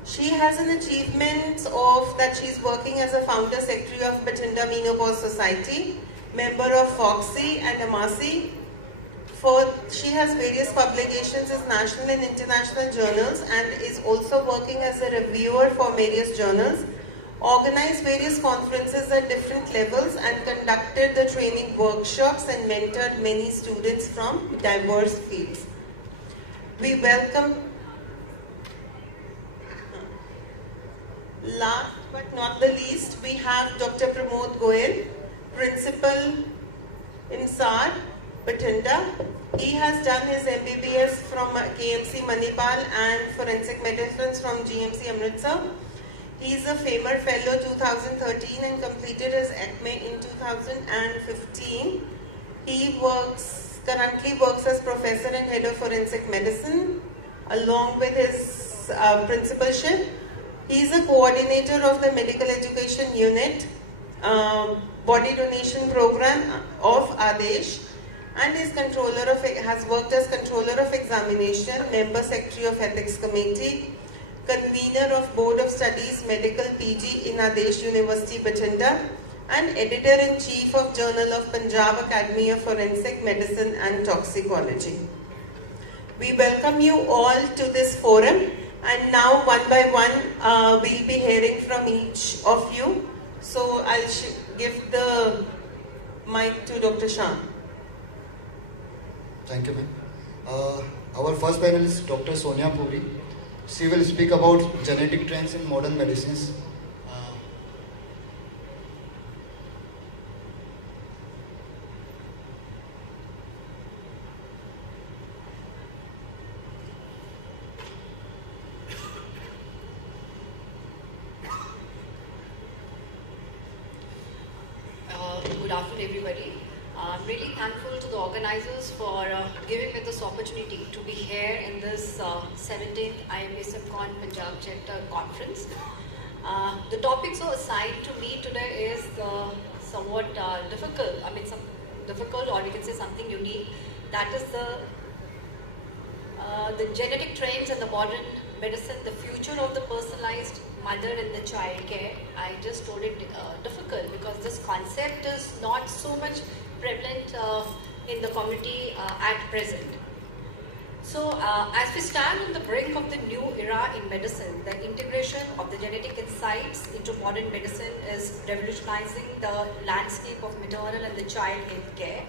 She has an achievement of that she is working as a founder secretary of Bathinda Menopause Society, member of FOXY and AMASI, She has various publications in national and international journals and is also working as a reviewer for various journals, organized various conferences at different levels and conducted the training workshops and mentored many students from diverse fields. We welcome, last but not the least, we have Dr. Pramod Goyal, Principal in SAR, Bathinda. He has done his MBBS from KMC Manipal and Forensic Medicine from GMC Amritsar. He is a FAMER Fellow 2013 and completed his ACME in 2015. He currently works as Professor and Head of Forensic Medicine along with his principalship. He is a coordinator of the Medical Education Unit Body Donation Program of ADESH and has worked as Controller of Examination, Member Secretary of Ethics Committee, Convener of Board of Studies Medical PG in ADESH University, Bathinda, and Editor-in-Chief of Journal of Punjab Academy of Forensic Medicine and Toxicology. We welcome you all to this forum, and now one by one we'll be hearing from each of you. So I'll give the mic to Dr. Shah. Thank you, ma'am. Our first panelist, Dr. Sonia Puri. She will speak about genetic trends in modern medicines. Good afternoon, everybody. I'm really thankful to the organizers for giving me this opportunity to be here in this 17th IAPSMCON Punjab Chapter Conference. The topic so assigned to me today is somewhat difficult. Some difficult, or we can say something unique. That is the genetic trends in the modern medicine, the future of the personalized mother and the child care. I just told it difficult because this concept is not so much prevalent in the community at present. So as we stand on the brink of the new era in medicine, the integration of the genetic insights into modern medicine is revolutionizing the landscape of maternal and the child health care.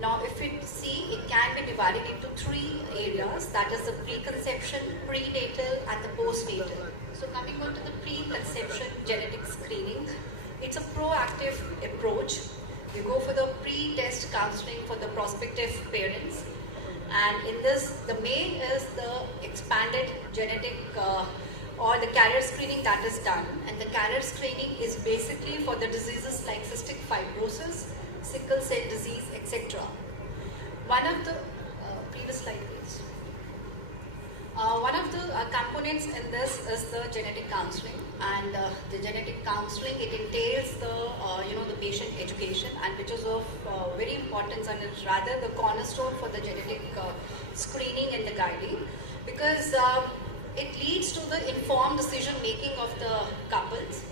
Now, if we see, it can be divided into three areas, that is the preconception, prenatal and the postnatal. So coming on to the preconception genetic screening, it's a proactive approach. We go for the pre-test counseling for the prospective parents, and in this the main is the expanded genetic or the carrier screening that is done, and the carrier screening is basically for the diseases like cystic fibrosis, sickle cell disease, etc. One of the previous slide please. One of the components in this is the genetic counseling, and the genetic counseling, it entails the patient education, and which is of very importance, and it's rather the cornerstone for the genetic screening and the guiding, because it leads to the informed decision making of the couples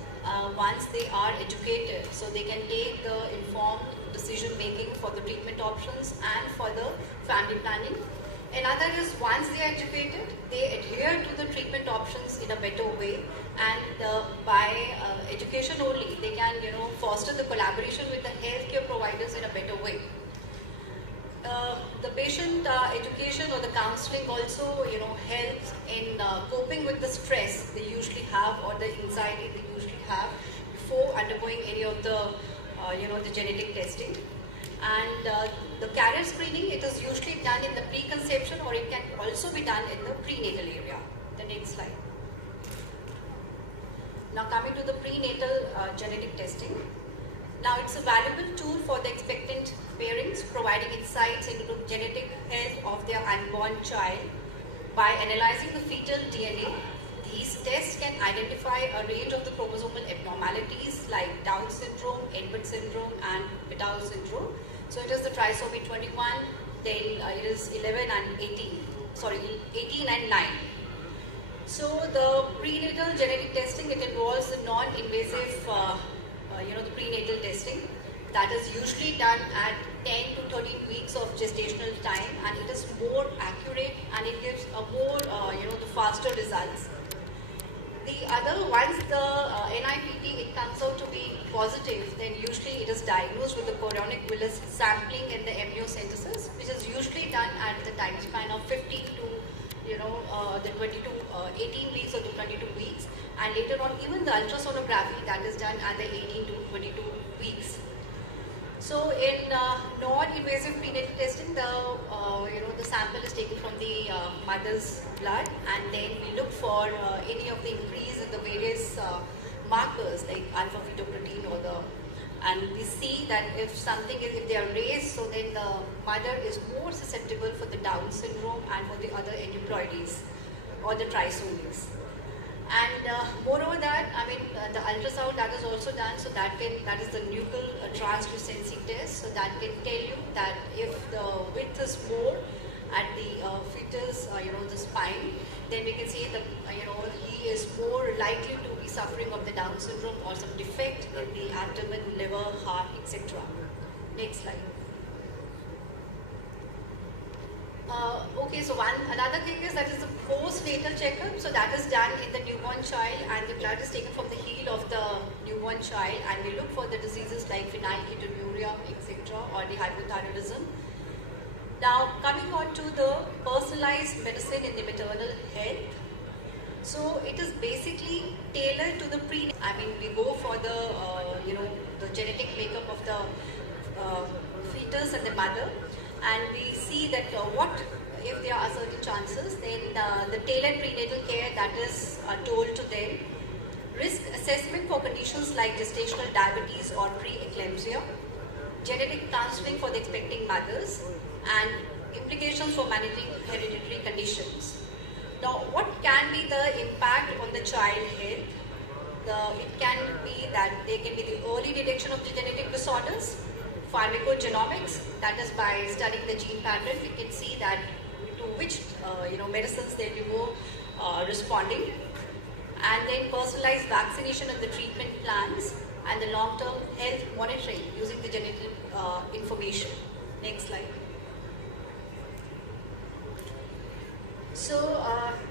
once they are educated, so they can take the informed decision making for the treatment options and for the family planning. Another is once they are educated, they adhere to the treatment options in a better way, and by education only, they can foster the collaboration with the healthcare providers in a better way. The patient education or the counseling also helps in coping with the stress they usually have or the anxiety they usually have before undergoing any of the the genetic testing. And the carrier screening, it is usually done in the preconception, or it can also be done in the prenatal area. The next slide. Now coming to the prenatal genetic testing. Now it's a valuable tool for the expectant parents, providing insights into the genetic health of their unborn child. By analyzing the fetal DNA, these tests can identify a range of the chromosomal abnormalities like Down syndrome, Edward syndrome, and Biddle syndrome. So it is the trisomy 21, then it is 11 and 18. Sorry, 18 and 9. So the prenatal genetic testing, it involves the non-invasive, the prenatal testing that is usually done at 10 to 13 weeks of gestational time, and it is more accurate and it gives a more, the faster results. The other, once the NIPT it comes out to be positive, then usually it is diagnosed with the chorionic villus sampling and the amniocentesis, which is usually done at the time span of 15 to the 18 weeks or the 22 weeks, and later on even the ultrasonography that is done at the 18 to 22 weeks. So in non-invasive prenatal testing, the sample is taken from the mother's blood, and then we look for any of the increase in the various markers like alpha fetoprotein and we see that if they are raised, so then the mother is more susceptible for the Down syndrome and for the other aneuploidies or the trisomies. And moreover that, the ultrasound that is also done, so that is the nuchal translucency test, so that can tell you that if the width is more at the fetus, the spine, then we can say that he is more likely to be suffering of the Down syndrome or some defect in the abdomen, liver, heart, etc. Next slide. Okay, so another thing is that is the postnatal checkup. So that is done in the newborn child, and the blood is taken from the heel of the newborn child, and we look for the diseases like phenylketonuria, etc., or the hypothyroidism. Now, coming on to the personalized medicine in the maternal health. So it is basically tailored to the we go for the the genetic makeup of the fetus and the mother, and we see that what if there are certain chances, then the tailored prenatal care that is told to them. Risk assessment for conditions like gestational diabetes or pre-eclampsia, genetic counseling for the expecting mothers, and implications for managing hereditary conditions. Now, what can be the impact on the child health? It can be that there can be the early detection of the genetic disorders, pharmacogenomics, that is by studying the gene pattern, we can see that to which medicines they will be more responding, and then personalized vaccination and the treatment plans, and the long-term health monitoring using the genetic information. Next slide. So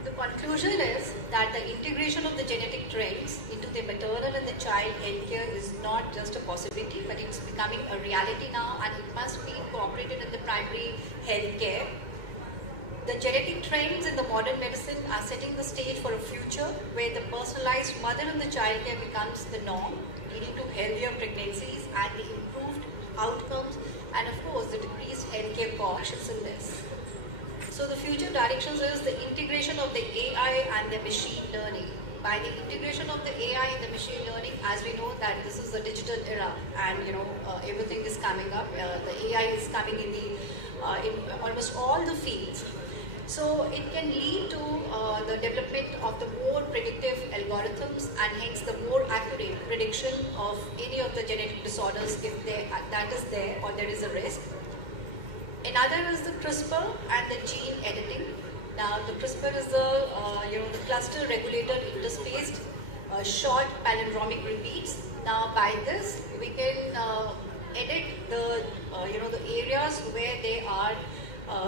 the conclusion is that the integration of the genetic trends into the maternal and the child healthcare is not just a possibility, but it's becoming a reality now, and it must be incorporated in the primary healthcare. The genetic trends in the modern medicine are setting the stage for a future where the personalized mother and the child care becomes the norm, leading to healthier pregnancies and the improved outcomes, and of course the decreased healthcare costs in this. So the future directions is the integration of the AI and the machine learning. By the integration of the AI and the machine learning, as we know that this is a digital era, and everything is coming up. The AI is coming in almost all the fields. So it can lead to the development of the more predictive algorithms, and hence the more accurate prediction of any of the genetic disorders if that is there or there is a risk. Another is the CRISPR and the gene editing. Now the CRISPR is the the cluster regulator interspaced short palindromic repeats. Now by this we can edit the the areas where there are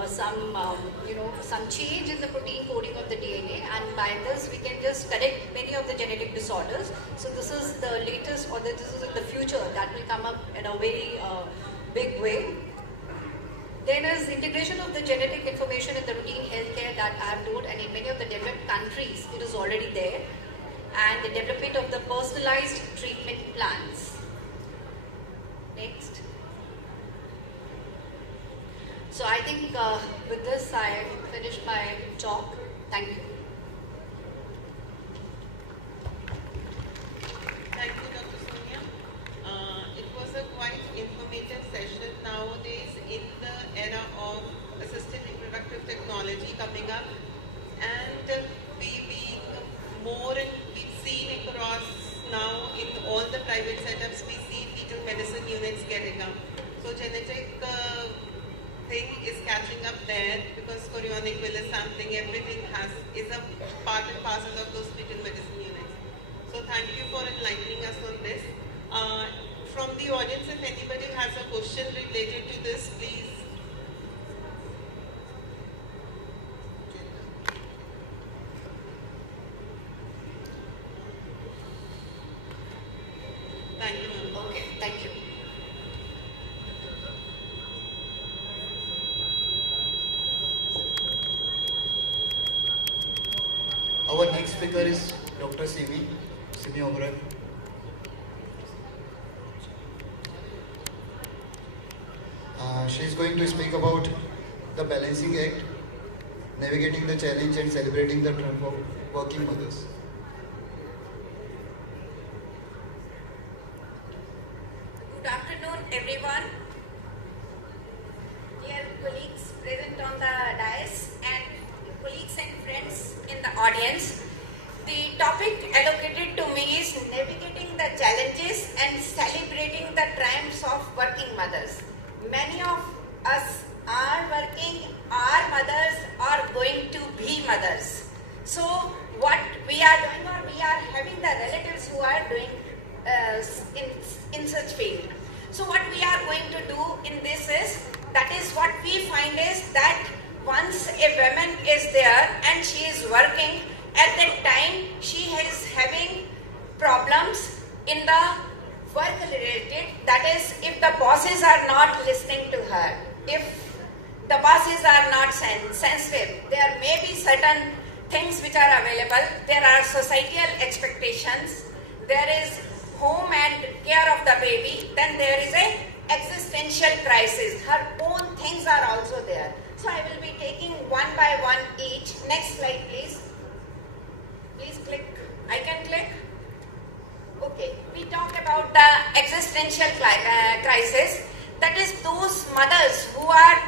some change in the protein coding of the DNA, and by this we can just correct many of the genetic disorders. So this is the latest, or this is in the future that will come up in a very big way. Then is integration of the genetic information in the routine healthcare that I have told, and in many of the developed countries it is already there, and the development of the personalized treatment plans. Next. So I think with this I finish my talk. Thank you. Thank you, Dr. Sonia. It was a quite informative session. Nowadays, in the era of assisted reproductive technology coming up, and we more and we've seen across now in all the private setups, we see fetal medicine units getting up. So genetic thing is catching up there, because chorionic villus sampling, everything is a part and parcel of those fetal medicine units. So thank you for enlightening us on this. from the audience, if anybody has a question related to this, please. Thank you, ma'am. Okay, thank you. Our next speaker is Dr. Simi Oberon. She is going to speak about the balancing act, navigating the challenge and celebrating the triumph of working mothers. Good afternoon, everyone. Dear colleagues present on the dais and colleagues and friends in the audience, the topic allocated to me is navigating the challenges and celebrating the triumphs of working mothers. Many of us are working, are mothers, or going to be mothers. So what we are doing, or we are having the relatives who are doing in such field. So what we are going to do in this is, that is what we find is that once a woman is there and she is working, at that time she is having problems in the work related, that is if the bosses are not listening to her, if the bosses are not sensitive, there may be certain things which are available, there are societal expectations, there is home and care of the baby, then there is a existential crisis. Her own things are also there. So I will be taking one by one each. Next slide, please. Please click. I can click. Okay. We talk about the existential crisis. That is those mothers who are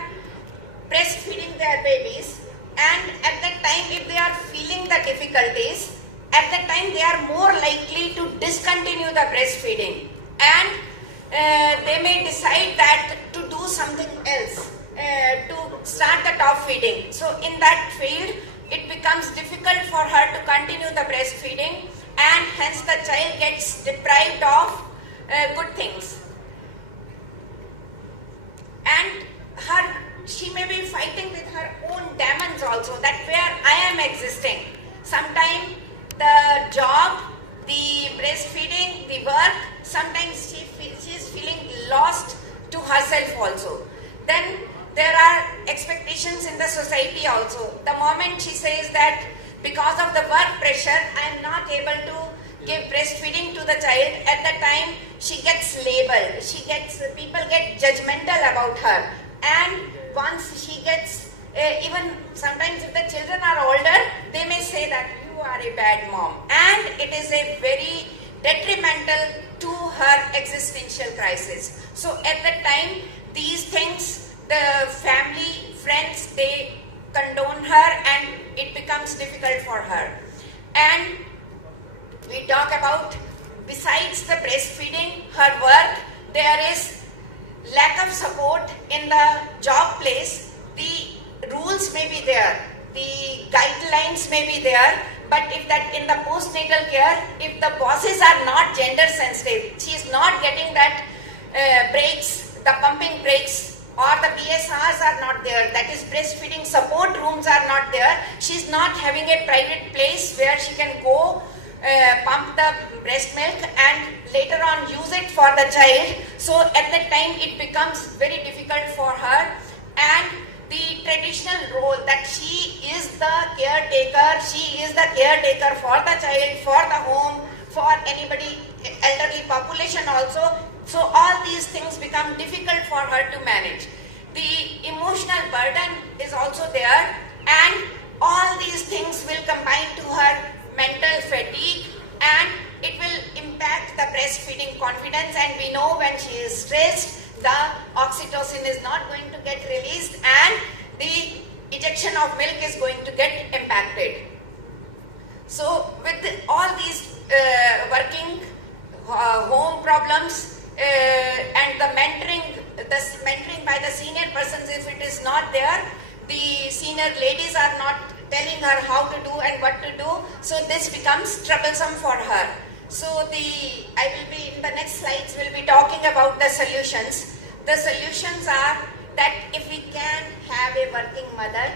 breastfeeding their babies, and at that time if they are feeling the difficulties, at that time they are more likely to discontinue the breastfeeding, and they may decide that to do something else, to start the top feeding. So in that field it becomes difficult for her to continue the breastfeeding, and hence the child gets deprived of good things. And she may be fighting with her own demons also, that where I am existing. Sometimes the job, the breastfeeding, the work, sometimes she is feeling lost to herself also. Then there are expectations in the society also. The moment she says that because of the work pressure, I am not able to give breastfeeding to the child, at the time she gets labeled. People get judgmental about her. And once she gets, even sometimes if the children are older, they may say that you are a bad mom. And it is a very detrimental to her existential crisis. So at that time, these things, the family, friends, they condone her and it becomes difficult for her. And we talk about, besides the breastfeeding, her work, there is lack of support in the job place. The rules may be there, the guidelines may be there, but if that in the postnatal care, if the bosses are not gender sensitive, she is not getting that breaks, the pumping breaks, or the BSRs are not there, that is breastfeeding support rooms are not there, she is not having a private place where she can go pump the breast milk and later on use it for the child. So at that time it becomes very difficult for her, and the traditional role that she is the caretaker for the child, for the home, for anybody, elderly population also. So all these things become difficult for her to manage. The emotional burden is also there, and all these things will combine to her mental fatigue, and it will impact the breastfeeding confidence. And we know when she is stressed, the oxytocin is not going to get released and the ejection of milk is going to get impacted. So with all these working home problems and the mentoring by the senior persons, if it is not there, the senior ladies are not telling her how to do and what to do, so this becomes troublesome for her. So I will be in the next slides. Will be talking about the solutions. The solutions are that if we can have a working mother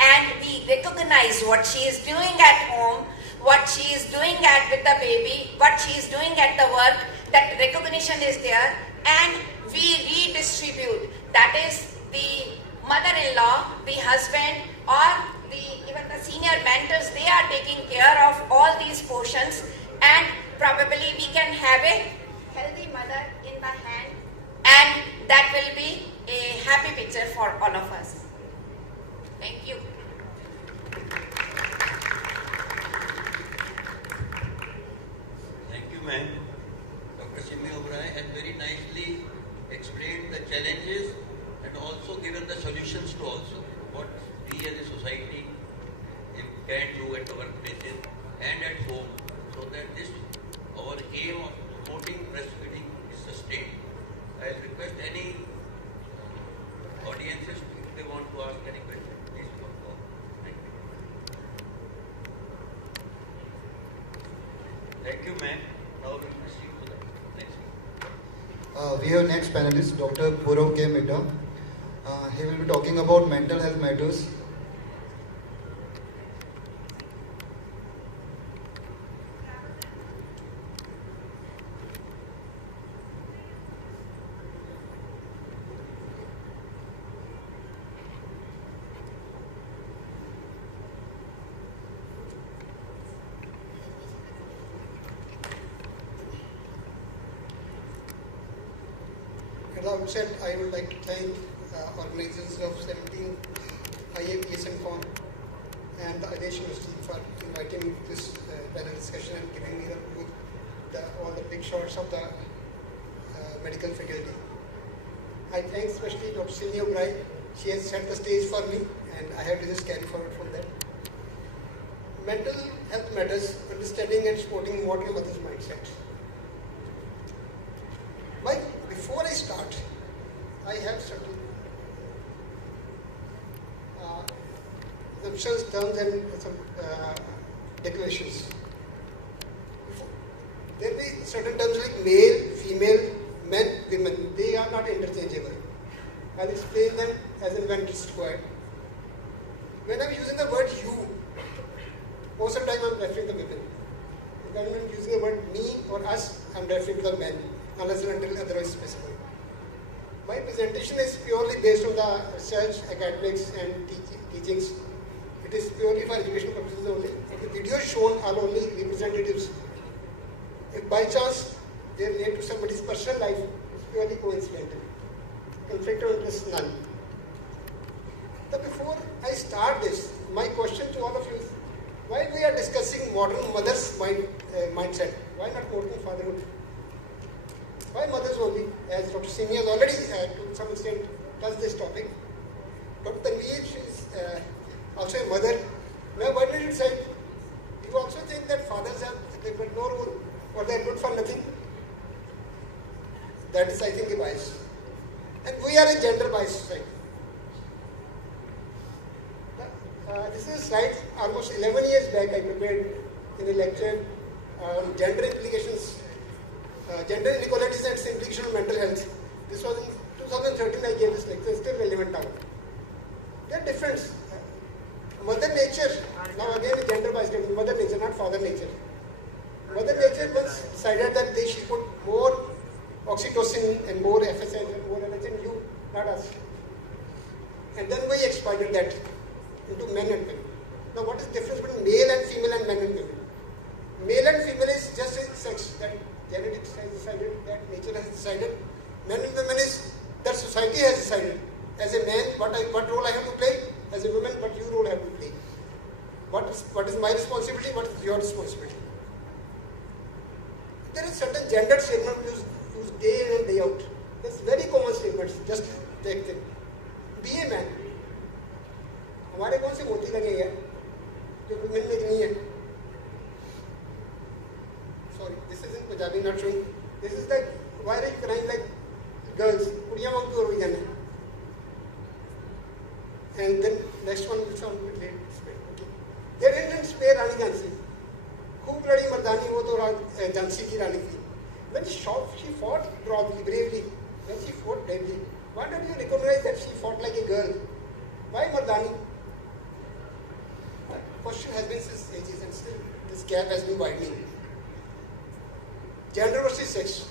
and we recognize what she is doing at home, what she is doing with the baby, what she is doing at the work, that recognition is there, and we redistribute. That is the mother-in-law, the husband, or even the senior mentors, they are taking care of all these portions, and probably we can have a healthy mother in the hand, and that will be a happy picture for all of us. Thank you. Thank you, ma'am. Dr. Simi Obrai has very nicely explained the challenges and also given the solutions to also what we as a society can do at the workplaces and at home, so that this our aim of promoting breastfeeding is sustained. I will request any audiences if they want to ask any question, please go forward. Thank you. Thank you, ma'am. Now we will proceed to the next one. We have next panelist, Dr. Purav K. Midha. He will be talking about mental health matters. At the outset, I would like to thank organizers of 17th IAPSMCON and the Adesh University for inviting me to this panel discussion and giving me all the big shots of the medical faculty. I thank especially Dr. Simi Obrai. She has set the stage for me, and I have to just carry forward from that. Mental health matters, understanding and supporting modern mother's mindset. Before I start, I have certain assumptions, terms, and some declarations. There will be certain terms like male, female, men, women. They are not interchangeable. I'll explain them as and when it's required. When I'm using the word you, most of the time I'm referring to women. When I'm using the word me or us, I'm referring to the men, unless and until otherwise specified. My presentation is purely based on the research, academics, and teachings. It is purely for educational purposes only. The videos shown are only representatives. If by chance they relate to somebody's personal life, it's purely coincidental. Conflict of interest, none. So before I start this, my question to all of you is, why we are discussing modern mother's mindset? Why not modern fatherhood? Why mothers only? As Dr. Simi has already, to some extent, touched this topic. Dr. Tanveer is also a mother. Now, what did you say? You also think that fathers they've got no role, or they're good for nothing? That is, I think, a bias. And we are a gender biased society. This is a slide almost 11 years back I prepared in a lecture on gender implications, gender inequalities and its implication on mental health. This was in 2013 I gave this lecture, it's still relevant now. There are difference. Mother nature, now again a gender biased, mother nature, not father nature. Mother nature once decided that she put more oxytocin and more FSH and more LH in you, not us. And then we expanded that into men and women. Now what is the difference between male and female and men and women? Male and female is just a sex that genetics has decided, that nature has decided. Men and women is that society has decided. As a man, what role I have to play? As a woman, what your role have to play? What is my responsibility? What is your responsibility? There is certain gendered statement used day in and day out. There's very common statements. Just take them. Be a man. हमारे कौन से मोती लगे हैं जो women में नहीं है? Sorry, this is in Punjabi, not showing. This is like, why are you crying like girls? कुड़ियाँ वांग क्यों रोई जाने? And then next one will sound a bit late. Okay. There isn't spare रानी जानसी. खूब लड़ी मर्दानी, वो तो झांसी की रानी थी. When she fought bravely, when she fought bravely, why don't you recognize that she fought like a girl? Why Mardani? The question has been since ages, and still this gap has been widening. Gender versus sex.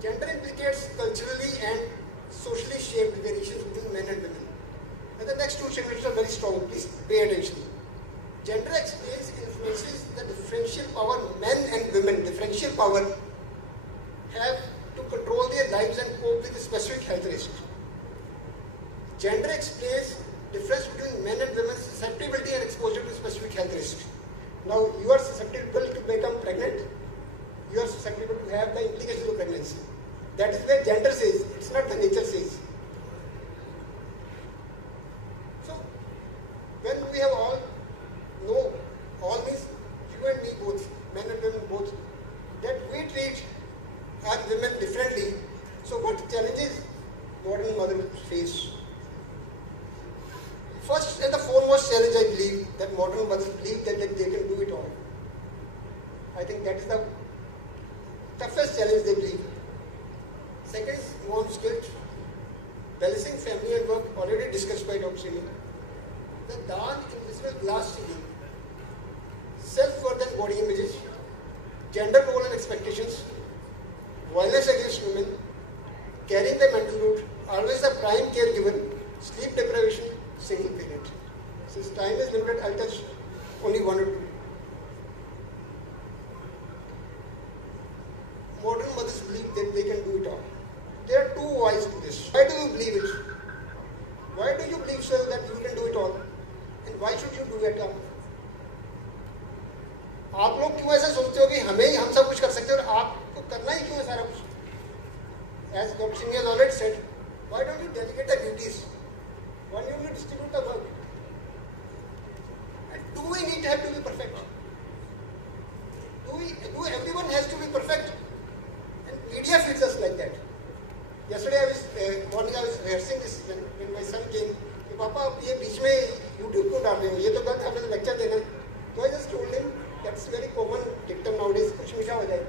Gender implicates culturally and socially shaped variations between men and women. And the next two statements are very strong. Please pay attention. Gender explains influences the differential power men and women, differential power, have to control their lives and cope with specific health risks. Gender explains difference between men and women's susceptibility and exposure to specific health risks. Now, you are susceptible to become pregnant. You are susceptible to have the implications of pregnancy. That is where gender says, it's not the nature says. So, when we have all means you and me both, men and women both, that we treat our women differently. So what challenges modern mothers face? First and the foremost challenge, I believe, that modern mothers believe that they can do it all. I think that is the toughest challenge they believe. Second is mom's guilt. Balancing family and work, already discussed by Dr. Singh. The dark invisible glass ceiling. Self-worth and body images. Gender role and expectations. Violence against women. Carrying the mental load. Always the prime caregiver. Sleep deprivation. Single parent. Since time is limited, I'll touch only one or two. Modern mothers believe that they can do it all. There are two whys to this. Why do you believe it? Why do you believe so that you can do it all? And why should you do it all? आप लोग क्यों ऐसा सोचते हो कि हमें ही हम सब कुछ कर सकते हैं और आपको करना ही क्यों है सारा कुछ? As Dr. Singh has already said, why don't you delegate the duties? Why don't you distribute the work? And do we need to have to be perfect? Do everyone has to be perfect? And media feeds us like that. Yesterday morning I was rehearsing this when my son came. कि पापा आप ये बीच में YouTube क्यों डाल रहे हो? ये तो गलत आपने तो लेक्चर देना. So I just told him that's very common dictum nowadays. कुछ मीठा हो जाए.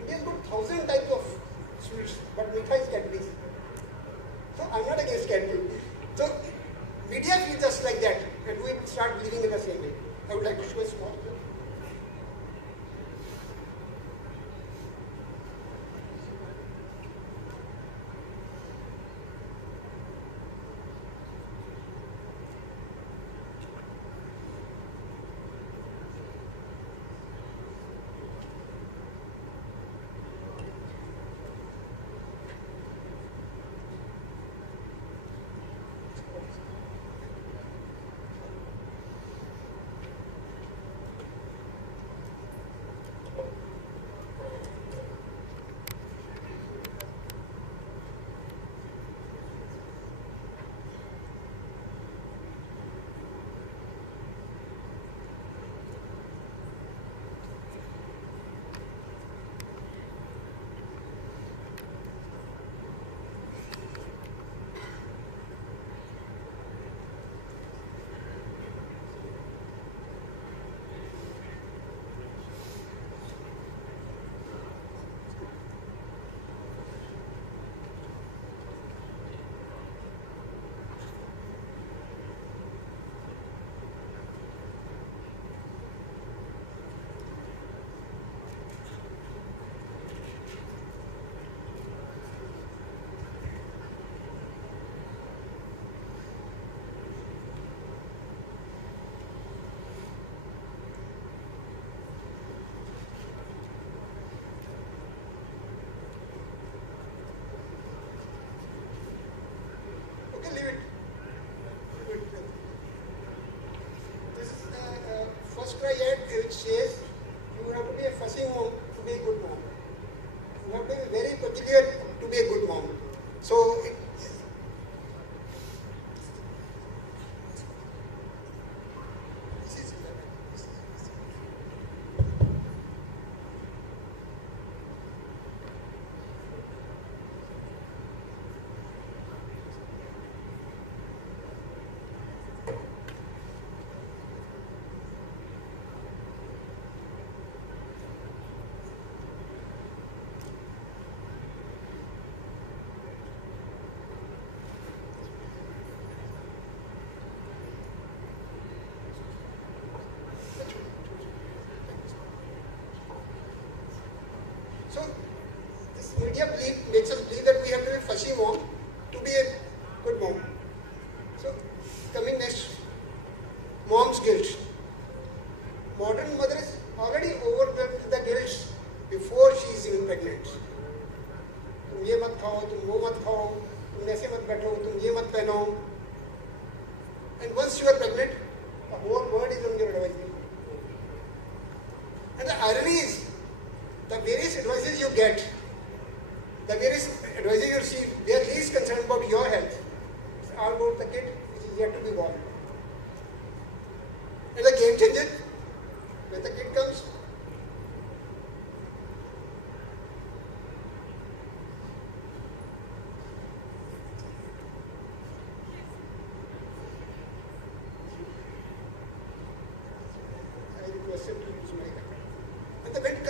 Indians got 1,000 types of sweets, but मीठा is Cadbury. So I'm not against Cadbury. So media feeds us like that, and we start believing in the same way. I would like to show a small clip. media makes us believe that we have to be a fussy mom to be a good mom. So, coming next, mom's guilt. Modern mother is already overwhelmed with the guilt before she is even pregnant. तुम ये मत खाओ, तुम वो मत खाओ, तुम ऐसे मत बैठो, तुम ये मत पहनो. And once you are pregnant, the whole world is on your advice. And the irony is, the various advices you get, the various advices you receive, they are least concerned about your health. It's all about the kid which is yet to be born. And the game changer, when the kid comes,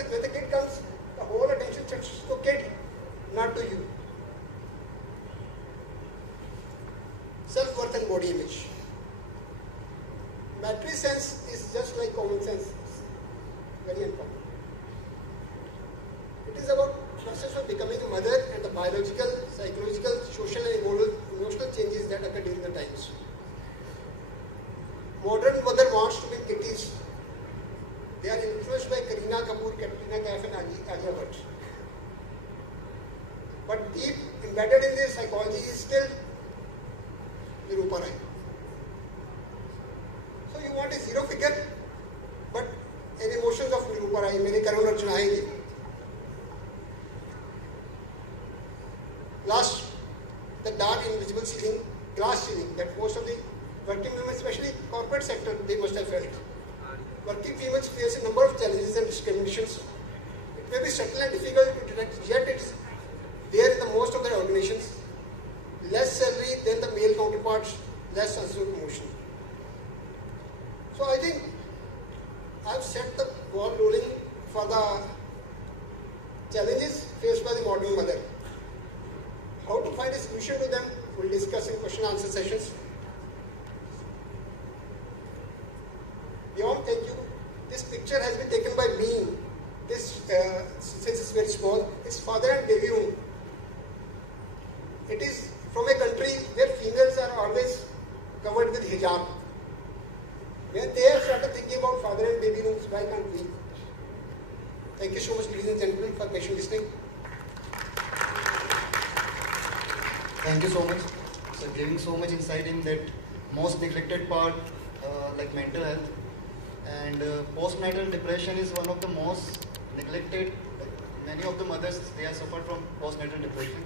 when the kid comes, the whole attention shifts to kid, not to you. Self-worth and body image. Matrice sense is just like common sense. It's very important. It is about the process of becoming a mother and the biological, psychological, social and emotional changes that occur during the times. Modern mother wants to be kitties. They are influenced by Kareena Kapoor, Katrina Kaif and Alia Bhatt. But deep embedded in their psychology is still Nirupa Rai. So you want a zero figure, but an emotions of Nirupa Rai, mere Karun Arjun aayenge. Last, the dark invisible ceiling, glass ceiling that most of the working women, especially corporate sector, they must have felt. Working females face a number of challenges and discriminations. It may be subtle and difficult to detect, yet it's there in the most of their organizations. Less salary than the male counterparts, less sense of promotion. So I think I've set the ball rolling for the challenges faced by the modern mother. How to find a solution to them, we'll discuss in question and answer sessions. Beyond thank you, this picture has been taken by me. This, since it's very small, it's father and baby room. It is from a country where females are always covered with hijab. When they have started thinking about father and baby rooms, why can't we? Thank you so much, ladies and gentlemen, for patient listening. Thank you so much for giving so much insight in that most neglected part, like mental health. And postnatal depression is one of the most neglected. Many of the mothers, they are suffered from postnatal depression.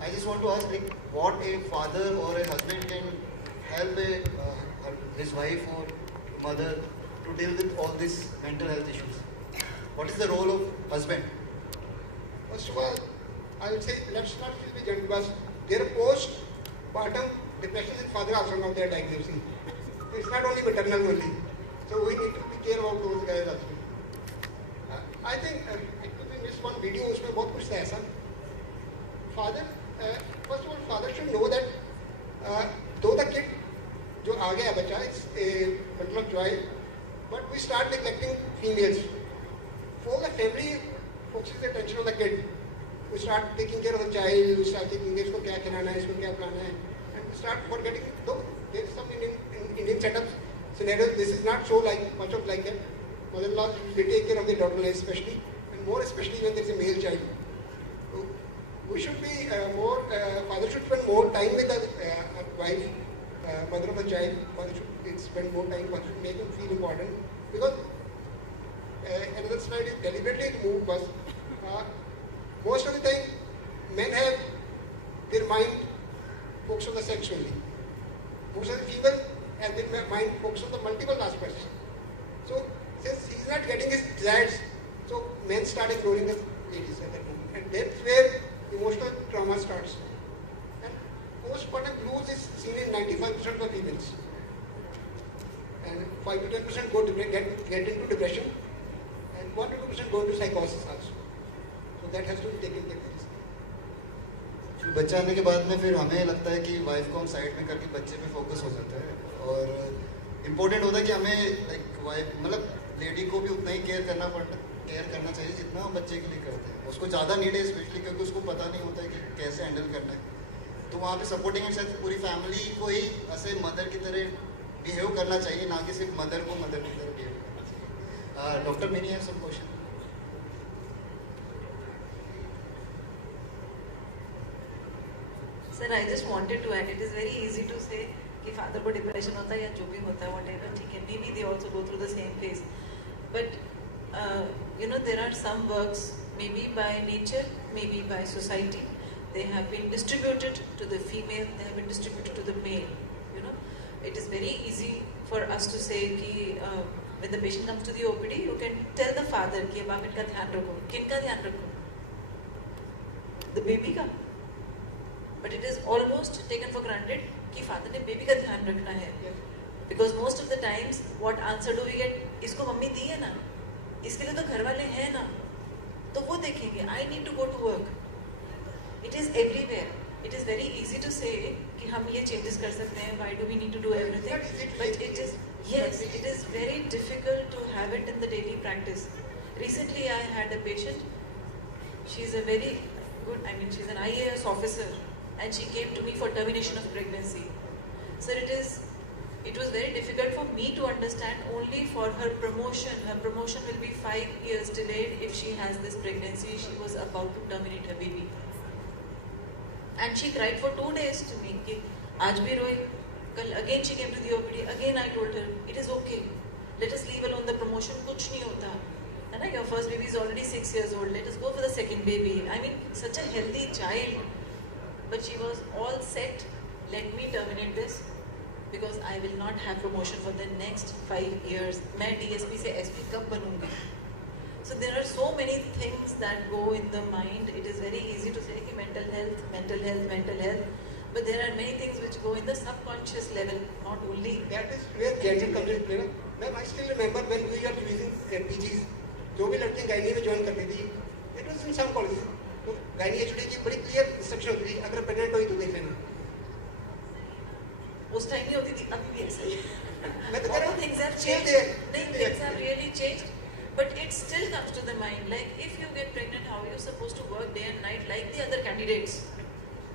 I just want to ask, like, what a father or a husband can help his wife or mother to deal with all these mental health issues. What is the role of husband? First of all, I would say let's not be gentle because their postpartum depression in father also now they are diagnosing. It's not only maternal only. So we need to be care about those guys also. I think actually we missed one video. उसमें बहुत कुछ था ऐसा. Father, first of all, father should know that though the kid जो आ गया बच्चा, it's a bundle of joy, but we start neglecting females. For the family focuses the attention on the kid. We start taking care of the child. We start taking care of इसको क्या खिलाना है, इसको क्या पिलाना है, and we start forgetting. Though there is some Indian setups. Scenarios, this is not so like much of like a mother-in-law. They take care of the daughter-in-law especially, and more especially when there is a male child. So we should be more. Father should spend more time with the wife, mother of the child. Father should spend more time. Father should make him feel important because another slide is deliberately removed. But most of the time, men have their mind focused on the sex only. Most of the female and their mind focused on the multiple aspects. So, since he is not getting his desires, so men start ignoring the ladies at that moment. And that's where emotional trauma starts. And postpartum blues is seen in 95% of females. And 5 to 10% go to get into depression. And 1 to 2% go into psychosis also. So that has to be taken care of. बच्चा आने के बाद में फिर हमें लगता है कि वाइफ को हम साइड में करके बच्चे पे फोकस हो जाता है और इम्पोर्टेंट होता है कि हमें लाइक वाइफ मतलब लेडी को भी उतना ही केयर करना केयर करना चाहिए जितना हम बच्चे के लिए करते हैं. उसको ज़्यादा नीड है स्पेशली क्योंकि उसको पता नहीं होता है कि कैसे हैंडल करना है. तो वहाँ पे सपोर्टिंग एंड शायद पूरी फैमिली को ही ऐसे मदर की तरह बिहेव करना चाहिए, ना कि सिर्फ मदर को मदर की तरह बिहेव करना चाहिए. Doctor many have some question. Sir, I just wanted to add, it is very easy to say कि father को depression होता है या जो भी होता है, whatever, ठीक है, maybe they also go through the same phase. But, there are some works, maybe by nature, maybe by society, they have been distributed to the female, they have been distributed to the male, It is very easy for us to say कि when the patient comes to the OPD, you can tell the father कि अब आप इनका ध्यान रखो. किनका ध्यान रखो? The baby का. But it is almost taken for granted कि father ने baby का ध्यान रखना है. Because most of the times, what answer do we get? इसको मम्मी दी है ना, इसके लिए तो घर वाले हैं ना, तो वो देखेंगे. I need to go to work. It is everywhere. It is very easy to say कि हम ये changes कर सकते हैं. Why do we need to do everything? But it is it is very difficult to have it in the daily practice. Recently, I had a patient. She's a very good. She's an IAS officer. And she came to me for termination of pregnancy. Sir, it was very difficult for me to understand only for her promotion. Her promotion will be 5 years delayed if she has this pregnancy. She was about to terminate her baby. And she cried for 2 days to me. Ki, aaj bhi royi. Again she came to the OPD. Again I told her, it is okay. Let us leave alone the promotion. Kuch nahi hota. And your first baby is already 6 years old. Let us go for the second baby. Such a healthy child. But she was all set, let me terminate this because I will not have promotion for the next 5 years. मैं DSP से SP कब बनूंगी? So there are so many things that go in the mind. It is very easy to say कि mental health. But there are many things which go in the subconscious level, not only. That is where gender comes into play. Ma'am, I still remember when we are using PGs, जो भी लड़कियाँ gynae में join करती थी, it was in some colleges. तो gynae HOD की बड़ी clear instruction होती थी, अगर प्रेग्नेंट हुई तो देख लेना. उस टाइम नहीं होती थी, अभी भी ऐसा ही है. मैं तो कह रहा हूँ things have changed. नहीं, things have really changed, but it still comes to the mind. Like if you get pregnant, how are you supposed to work day and night like the other candidates?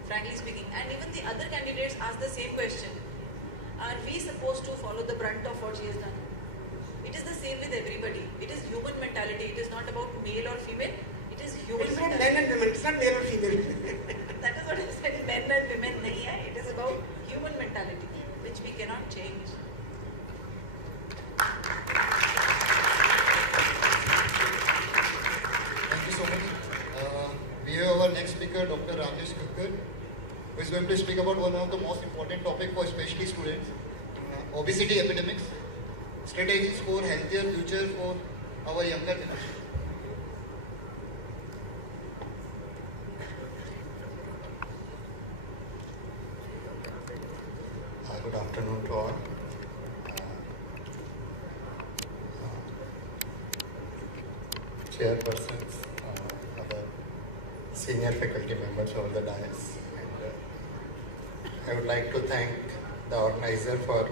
Frankly speaking, and even the other candidates ask the same question: Are we supposed to follow the brunt of what she has done? It is the same with everybody. It is human mentality. It is not about male or female. It is human mentality. It's not men and women. It's not male or female. That is what I said. Men and women nahi hai. It is about human mentality, which we cannot change. Thank you so much. We have our next speaker, Dr. Rajesh Kakkar, who is going to speak about one of the most important topics for especially students, obesity epidemics, strategies for healthier future for our younger generation. Good afternoon to all. Chairpersons, other senior faculty members of the dais, and I would like to thank the organizer for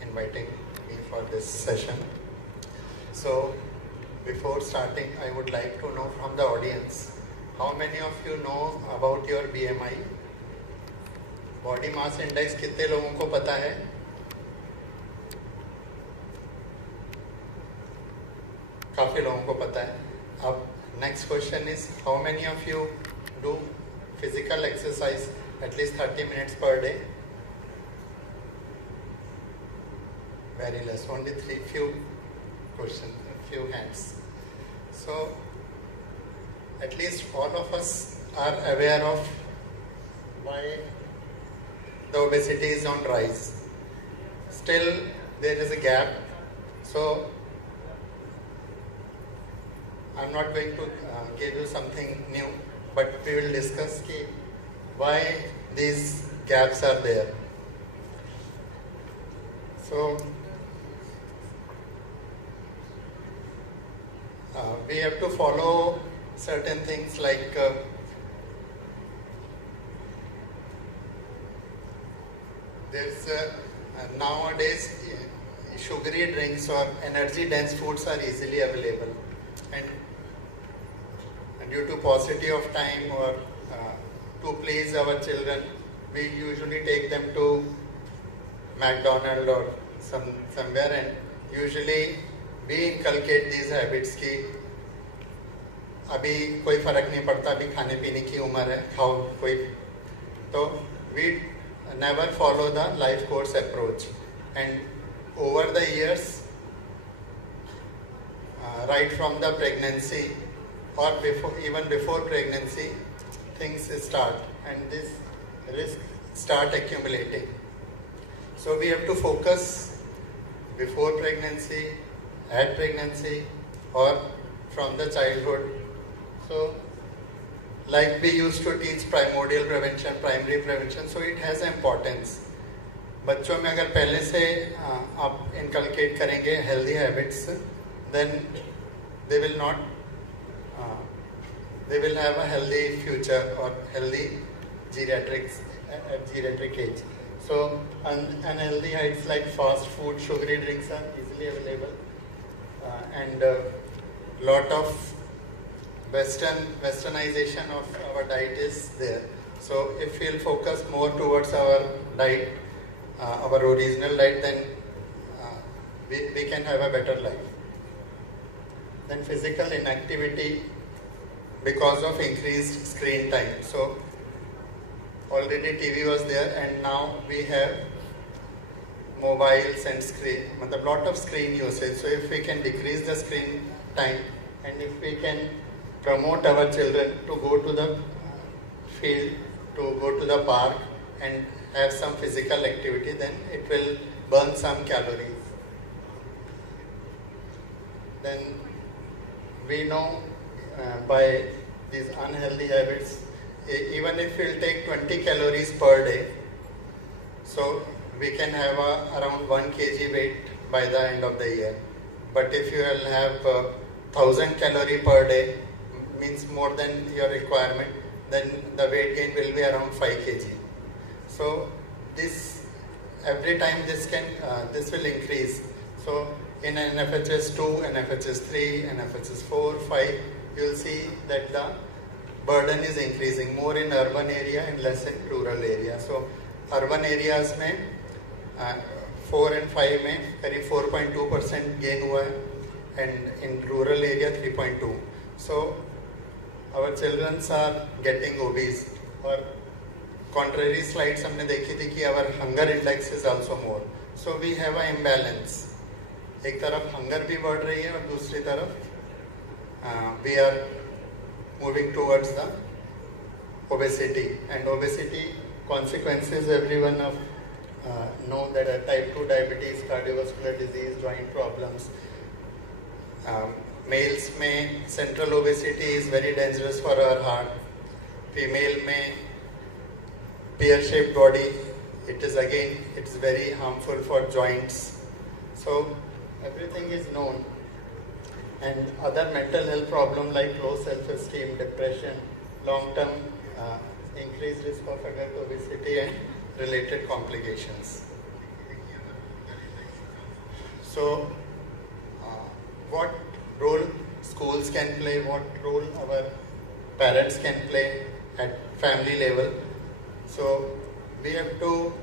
inviting me for this session. So, before starting, I would like to know from the audience, how many of you know about your BMI? Body mass index कितने लोगों को पता है? काफी लोगों को पता है. अब next question is how many of you do physical exercise at least 30 minutes per day? Very less, only few hands. So at least all of us are aware of why the obesity is on rise. Still, there is a gap. So, I'm not going to give you something new, but we will discuss why these gaps are there. So, we have to follow certain things like there's nowadays sugary drinks or energy dense foods are easily available, and due to paucity of time or to please our children, we usually take them to McDonald's or somewhere, and usually we inculcate these habits कि अभी कोई फर्क नहीं पड़ता, अभी खाने पीने की उम्र है, खाओ कोई, तो we never follow the life course approach, and over the years, right from the pregnancy or even before pregnancy, things start and this risk start accumulating. So we have to focus before pregnancy, at pregnancy, or from the childhood. So like we used to teach primordial prevention, primary prevention, so it has importance. बच्चों में अगर पहले से आप inculcate करेंगे healthy habits, then they will have a healthy future or healthy geriatrics at geriatric age. So unhealthy habits like fast food, sugary drinks are easily available, and lot of westernization of our diet is there. So if we'll focus more towards our diet, our original diet, then we can have a better life. Then physical inactivity because of increased screen time. So already TV was there, and now we have mobiles and screen, a lot of screen usage. So if we can decrease the screen time, and if we can promote our children to go to the field, to go to the park and have some physical activity, then it will burn some calories. Then we know by these unhealthy habits, even if we'll take 20 calories per day, so we can have around 1 kg weight by the end of the year. But if you will have 1000 calories per day, means more than your requirement, then the weight gain will be around 5 kg. So this every time this will increase. So in NFHS 2, NFHS 3, NFHS 4, 5, you will see that the burden is increasing more in urban area and less in rural area. So urban areas में 4 and 5 में करीब 4.2% gain हुआ है, and in rural area 3.2. So our children are getting obese. और contrary slides हमने देखी थी कि our hunger index is also more. So we have an imbalance. एक तरफ hunger भी बढ़ रही है और दूसरी तरफ we are moving towards the obesity, and obesity consequences everyone know that type 2 diabetes, cardiovascular disease, joint problems. Males में central obesity is very dangerous for our heart. Female में pear-shaped body, it is very harmful for joints. So everything is known. And other mental health problems like low self-esteem, depression, long-term increased risk of adult obesity and related complications. So what role schools can play, what role our parents can play at family level? So we have to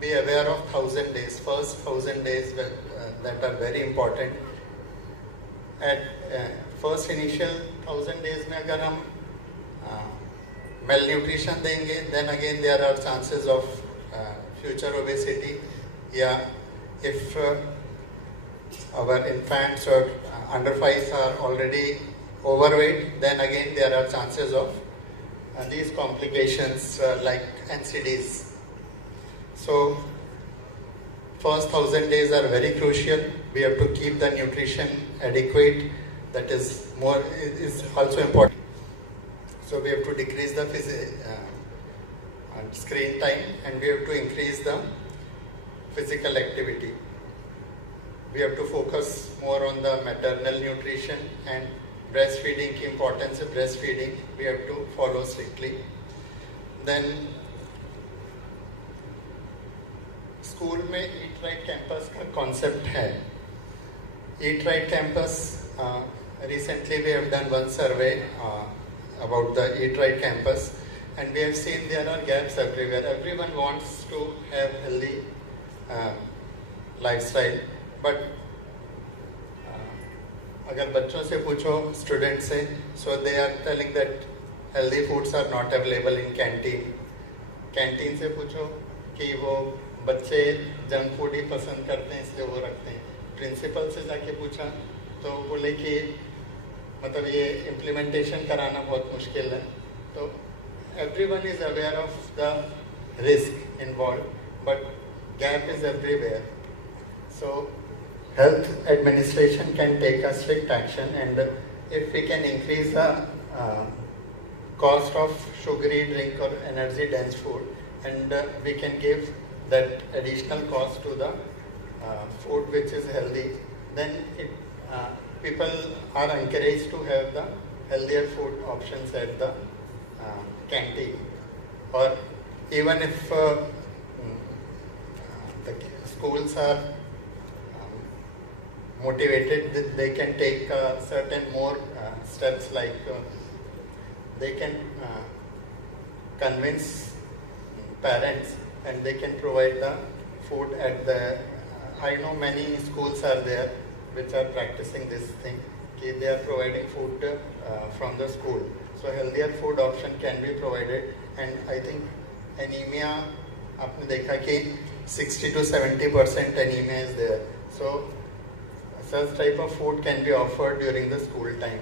be aware of 1000 days, first 1000 days that are very important. At first initial 1000 days में अगर हम malnutrition देंगे, then again there are chances of future obesity. Yeah, if our infants or under 5s are already overweight, then again there are chances of these complications like NCDs. So first 1000 days are very crucial. We have to keep the nutrition adequate. That is also important. So we have to decrease the screen time, and we have to increase the physical activity. We have to focus more on the maternal nutrition and breastfeeding. The importance of breastfeeding we have to follow strictly. Then school में eat right campus का concept है. Eat right campus, recently we have done one survey about the Eat Right campus, and we have seen there are gaps everywhere. Everyone wants to have healthy lifestyle, but अगर बच्चों से पूछो student से, so they are telling that healthy foods are not available in canteen. Canteen से पूछो कि वो बच्चे जंक फूड ही पसंद करते हैं इसलिए वो रखते हैं. प्रिंसिपल से जाके पूछा तो बोले कि मतलब ये इम्प्लीमेंटेशन कराना बहुत मुश्किल है. तो everyone is aware of the risk involved, but gap is everywhere. So health administration can take a strict action, and if we can increase the cost of sugary drink or energy dense food, and we can give that additional cost to the food which is healthy, then people are encouraged to have the healthier food options at the canteen. Or even if the schools are motivated, they can take certain more steps, like they can convince parents and they can provide the food at the I know many schools are there which are practicing this thing. They are providing food from the school. So healthier food option can be provided, and I think anemia, आपने देखा कि 60 to 70% anemia is there. So such type of food can be offered during the school time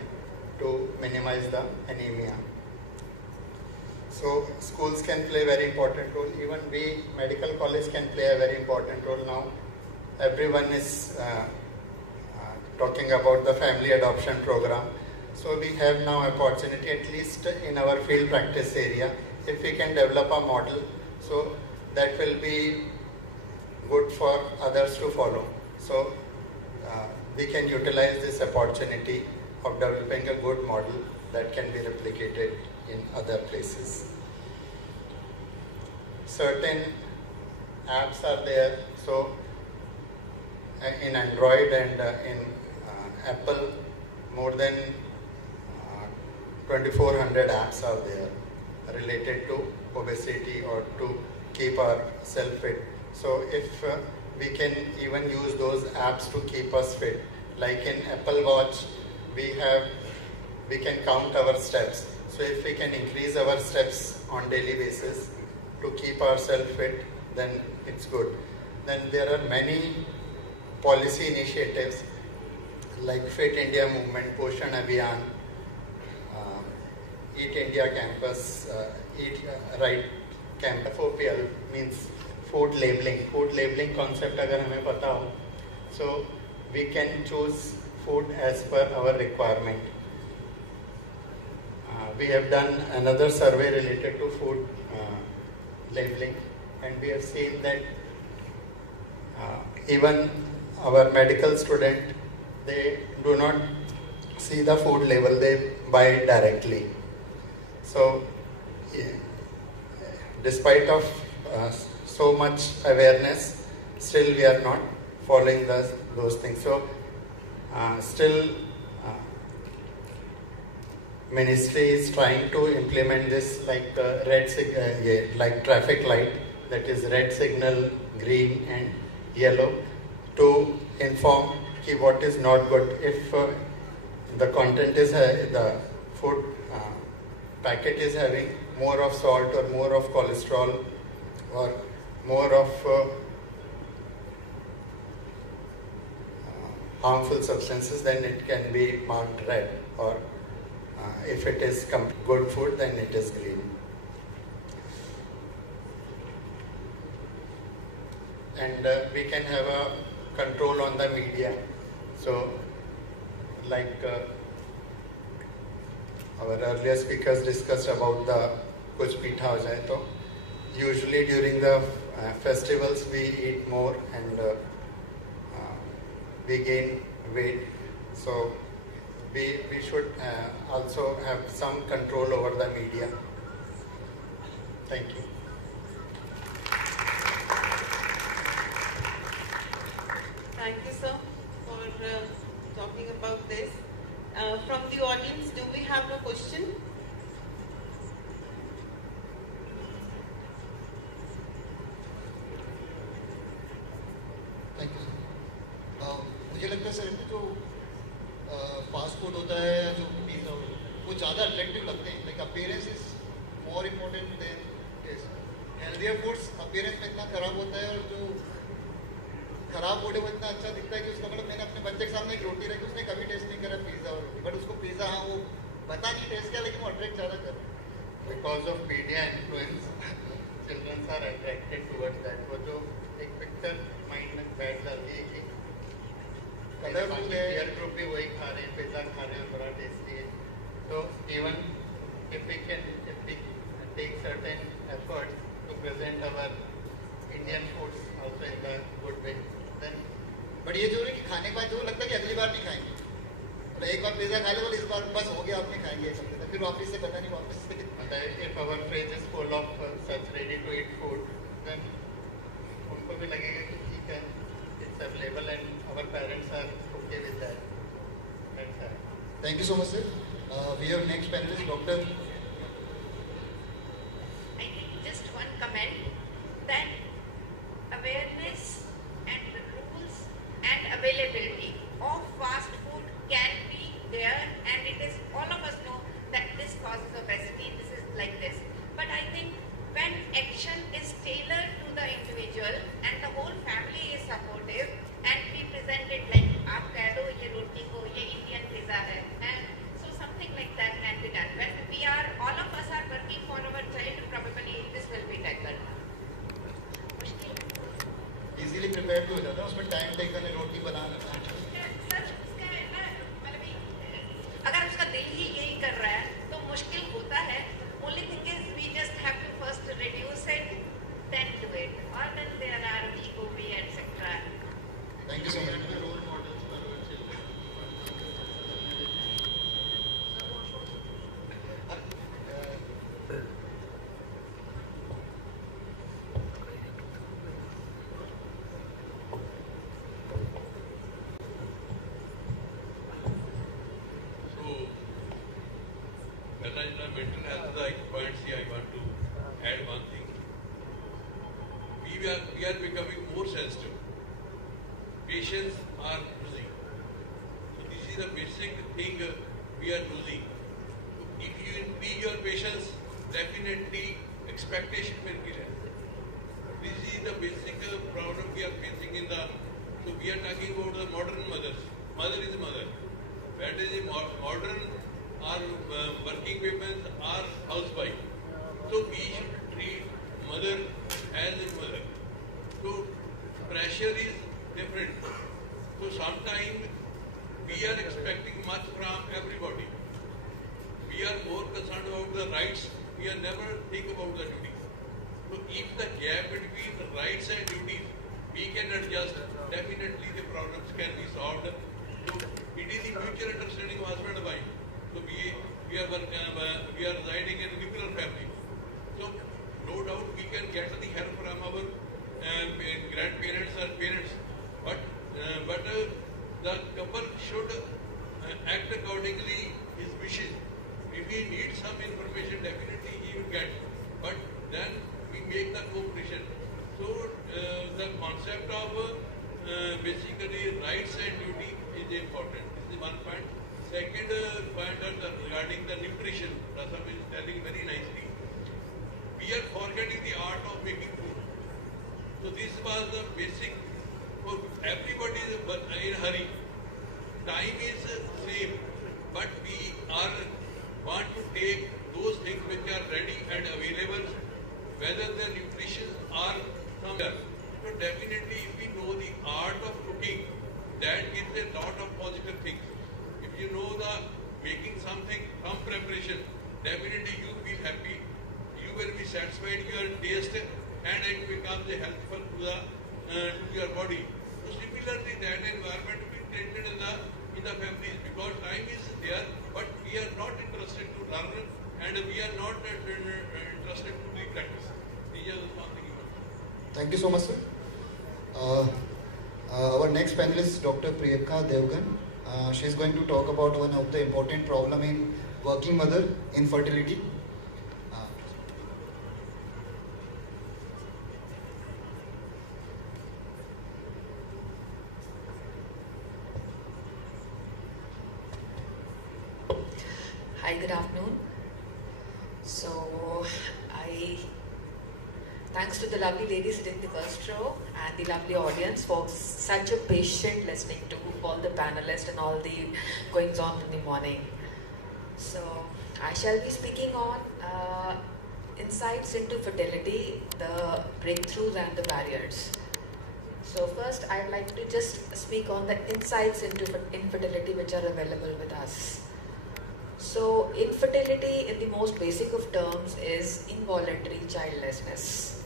to minimize the anemia. So schools can play a very important role. Even we, medical college, can play a very important role now. Everyone is talking about the family adoption program. So we have now opportunity, at least in our field practice area, if we can develop a model, so that will be good for others to follow. So we can utilize this opportunity of developing a good model that can be replicated in other places. Certain apps are there. So in Android and in Apple, more than 2,400 apps are there related to obesity or to keep ourselves fit. So if we can even use those apps to keep us fit, like in Apple Watch, we can count our steps. So if we can increase our steps on daily basis to keep ourselves fit, then it's good. Then there are many policy initiatives like Fit India Movement, Poshan Abhiyan, Eat India Campus, Eat Right Campus. FOPL means food labeling. Food labeling concept अगर हमें पता हो, so we can choose food as per our requirement. We have done another survey related to food labeling, and we have seen that even our medical student, they do not see the food label, they buy it directly. So despite of so much awareness, still we are not following those things. So still ministry is trying to implement this like like traffic light, that is red signal, green and yellow, to inform what is not good. If the content is the food packet is having more of salt or more of cholesterol or more of harmful substances, then it can be marked red, or if it is good food, then it is green. And we can have a control on the media. So like our earlier speakers discussed about the kuch pitha ho jaye, to usually during the festivals we eat more and we gain weight. So we should also have some control over the media. Thank you. Thank you, sir, for talking about this. From the audience, do we have a question? मुझे लगता है sir जो fast food होता है जो pizza वो ज़्यादा attractive लगते हैं. Like appearance is more important than taste. Healthier foods appearance में इतना खराब होता है और जो खराब फूड है वो इतना अच्छा दिखता है कि उसका मतलब मैंने अपने बच्चे के सामने एक रोटी रखी उसने कभी टेस्ट नहीं करा पिज़्ज़ा और रोटी बट उसको पिज़्ज़ा हाँ वो पता नहीं टेस्ट क्या लेकिन वो अट्रैक्ट ज़्यादा कर रहा है. Because of media influence, children are attracted towards that. वो जो एक पिक्चर माइंड में बैठ जाती है कि कलरफुल है, पीयर ग्रुप भी वही खा रहे हैं, पिज़्ज़ा खा रहे हैं, बड़ा टेस्टी है. तो even if we take certain efforts to present our Indian foods also in the good way, then. But ये जो है कि खाने के बाद जो लगता है कि अगली बार नहीं खाएंगे. मतलब एक बार पिज़्ज़ा खा ले बोले इस बार बस हो गया आप नहीं खाएंगे एक हफ्ते तक फिर वापस से पता नहीं वापस से. If our fridge is full of such ready-to-eat food, then उनको भी लगेगा कि ठीक है, it's available and our parents are okay with that. That's right. Thank you so much, sir. We have next panelist, Doctor. I think just one comment that awareness and the rules and availability of fast food can be there, and it is all of us know that this causes obesity. This is like this, but I think when action is tailored to the individual and the whole family is supportive and we present it like आप कह दो ये रोटी को ये Indian pizza है, and so something like that can be done. When we are all of us are working for our child, probably this will be tackled. Easily prepared भी हो जाता है उसमें टाइम टेकन है रोटी बनाना. सच उसका है ना मतलब अगर उसका दिल ही यही कर रहा है तो मुश्किल होता है. Only thing is we just have to first reduce it, then do it. Or then there are ego, etc. Thank you so much. Mental health points here, I want to add one thing. We are becoming more sensitive. Patients are losing. So this is the basic thing we are losing. So if you increase your patience, definitely expectation will be less. This is the basic problem we are facing in the. So we are talking about the modern mothers. Mother is mother. That is a modern. Our working women are housewife. So we should treat mother as a mother. So pressure is different. So sometimes we are expecting much from everybody. We are more concerned about the rights. We are never think about the duties. So if the gap between the rights and duties we can adjust, definitely the problems can be solved. So it is the mutual understanding of husband and wife. So we are residing in a nuclear family. So no doubt we can get the help from our grandparents or parents, but the couple should act accordingly his wishes. If he needs some information, definitely he will get. But then we make the cooperation. So the concept of basically rights and duty is important. This is one point. Second point regarding the nutrition, Rasam is telling very nicely. We are forgetting the art of making food. So this was the basic. So everybody is in a hurry. Time is same, but we want to take those things which are ready and available, whether the nutrition or somewhere. So definitely, if we know the art of cooking, that gives a lot of positive things. If you know the making something from preparation, definitely you feel happy, you will be satisfied your taste, and it becomes helpful to your body. So similarly, that environment will be created in the families, because time is there, but we are not interested to learn, and we are not interested to do practice. These are something you want. Thank you so much, sir. Our next panelist is Dr. Priyanka Devgan. She is going to talk about one of the important problem in working mother, infertility. Hi, good afternoon. So, thanks to the lovely lady sitting in the first row and the lovely audience for such a patient listening to all the panelists and all the goings on in the morning. So, I shall be speaking on insights into fertility, the breakthroughs and the barriers. So first, I'd like to just speak on the insights into infertility which are available with us. So infertility in the most basic of terms is involuntary childlessness.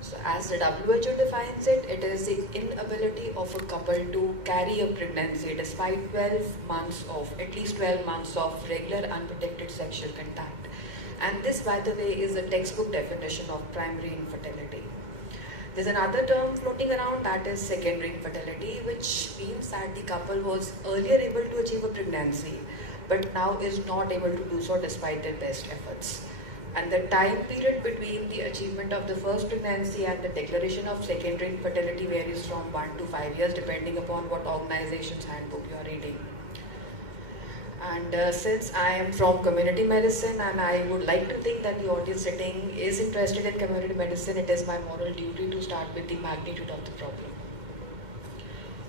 So as the WHO defines it, it is the inability of a couple to carry a pregnancy despite at least 12 months of regular unprotected sexual contact. And this, by the way, is a textbook definition of primary infertility. There's another term floating around, that is secondary infertility, which means that the couple was earlier able to achieve a pregnancy, but now is not able to do so despite their best efforts. And the time period between the achievement of the first pregnancy and the declaration of secondary infertility varies from 1 to 5 years, depending upon what organization's handbook you are reading. And since I am from community medicine and I would like to think that the audience sitting is interested in community medicine, it is my moral duty to start with the magnitude of the problem.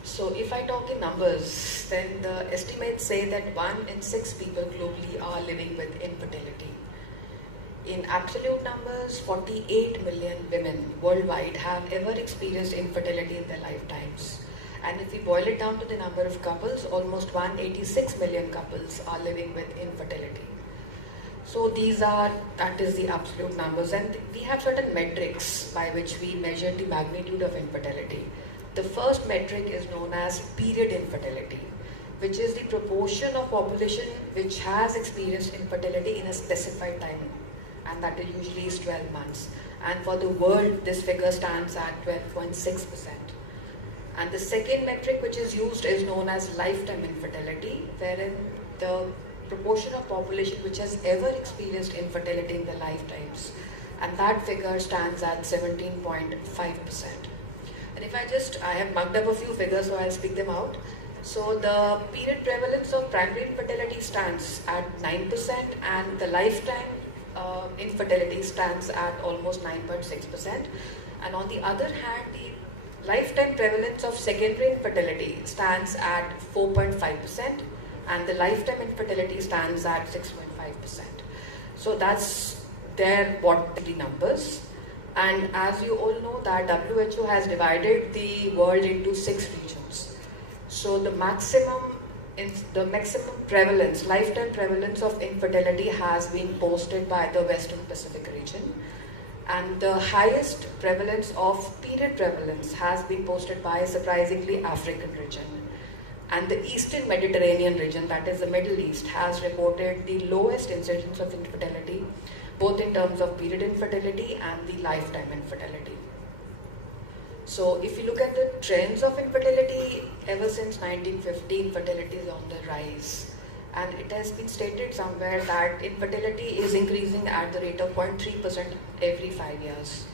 So if I talk in numbers, then the estimates say that 1 in 6 people globally are living with infertility. In absolute numbers, 48 million women worldwide have ever experienced infertility in their lifetimes. And if we boil it down to the number of couples, almost 186 million couples are living with infertility. So that is the absolute numbers, and we have certain metrics by which we measure the magnitude of infertility. The first metric is known as period infertility, which is the proportion of population which has experienced infertility in a specified time, and that usually is 12 months. And for the world, this figure stands at 12.6%. And the second metric which is used is known as lifetime infertility, wherein the proportion of population which has ever experienced infertility in their lifetimes, and that figure stands at 17.5%. And if I have mugged up a few figures, so I'll speak them out. So the period prevalence of primary infertility stands at 9%, and the lifetime infertility stands at almost 9.6%. And on the other hand, the lifetime prevalence of secondary infertility stands at 4.5%, and the lifetime infertility stands at 6.5%. So that's what the numbers. And as you all know, that WHO has divided the world into 6 regions. So the maximum prevalence, lifetime prevalence of infertility has been posted by the Western Pacific region. And the highest prevalence of period prevalence has been posted by, surprisingly, African region. And the Eastern Mediterranean region, that is the Middle East, has reported the lowest incidence of infertility, both in terms of period infertility and the lifetime infertility. So if you look at the trends of infertility, ever since 1950, infertility is on the rise. And it has been stated somewhere that infertility is increasing at the rate of 0.3% every 5 years.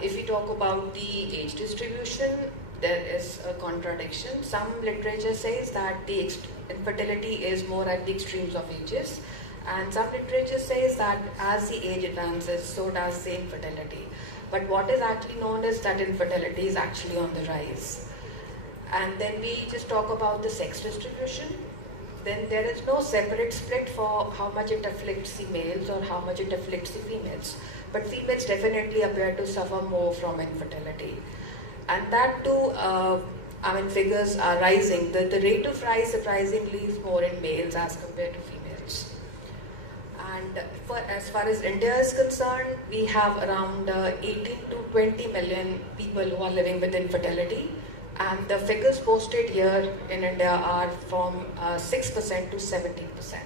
If we talk about the age distribution, there is a contradiction. Some literature says that the infertility is more at the extremes of ages, and some literature says that as the age advances, so does the infertility. But what is actually known is that infertility is actually on the rise. And then we just talk about the sex distribution. Then there is no separate split for how much it afflicts the males or how much it afflicts the females. But females definitely appear to suffer more from infertility. And that too, figures are rising. The rate of rise surprisingly is more in males as compared to females. And as far as India is concerned, we have around 18 to 20 million people who are living with infertility. And the figures posted here in India are from 6% to 17%.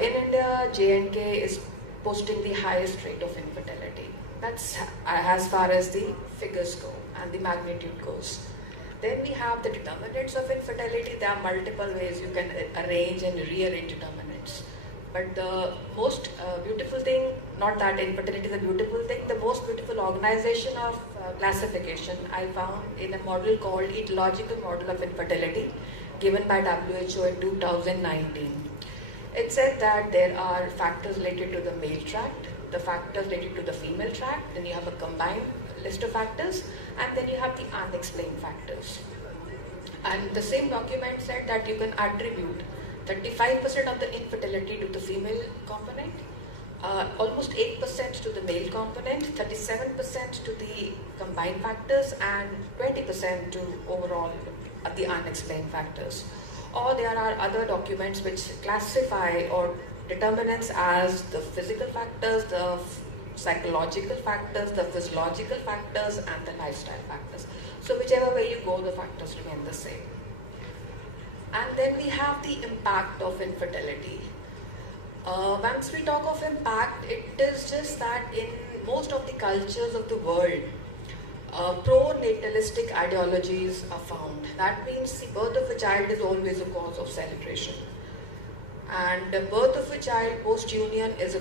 In India, J&K is posting the highest rate of infertility. That's as far as the figures go and the magnitude goes. Then we have the determinants of infertility. There are multiple ways you can arrange and rearrange determinants. But the most beautiful thing, not that infertility is a beautiful thing, the most beautiful organization of classification I found in a model called Etiological Model of Infertility given by WHO in 2019. It said that there are factors related to the male tract, the factors related to the female tract, then you have a combined list of factors, and then you have the unexplained factors. And the same document said that you can attribute 35% of the infertility to the female component, almost 8% to the male component, 37% to the combined factors, and 20% to overall the unexplained factors. Or there are other documents which classify or determinants as the physical factors, the psychological factors, the physiological factors, and the lifestyle factors. So whichever way you go, the factors remain the same. And then we have the impact of infertility. Once we talk of impact, it is just that in most of the cultures of the world, pro-natalistic ideologies are found. That means the birth of a child is always a cause of celebration. And the birth of a child post-union is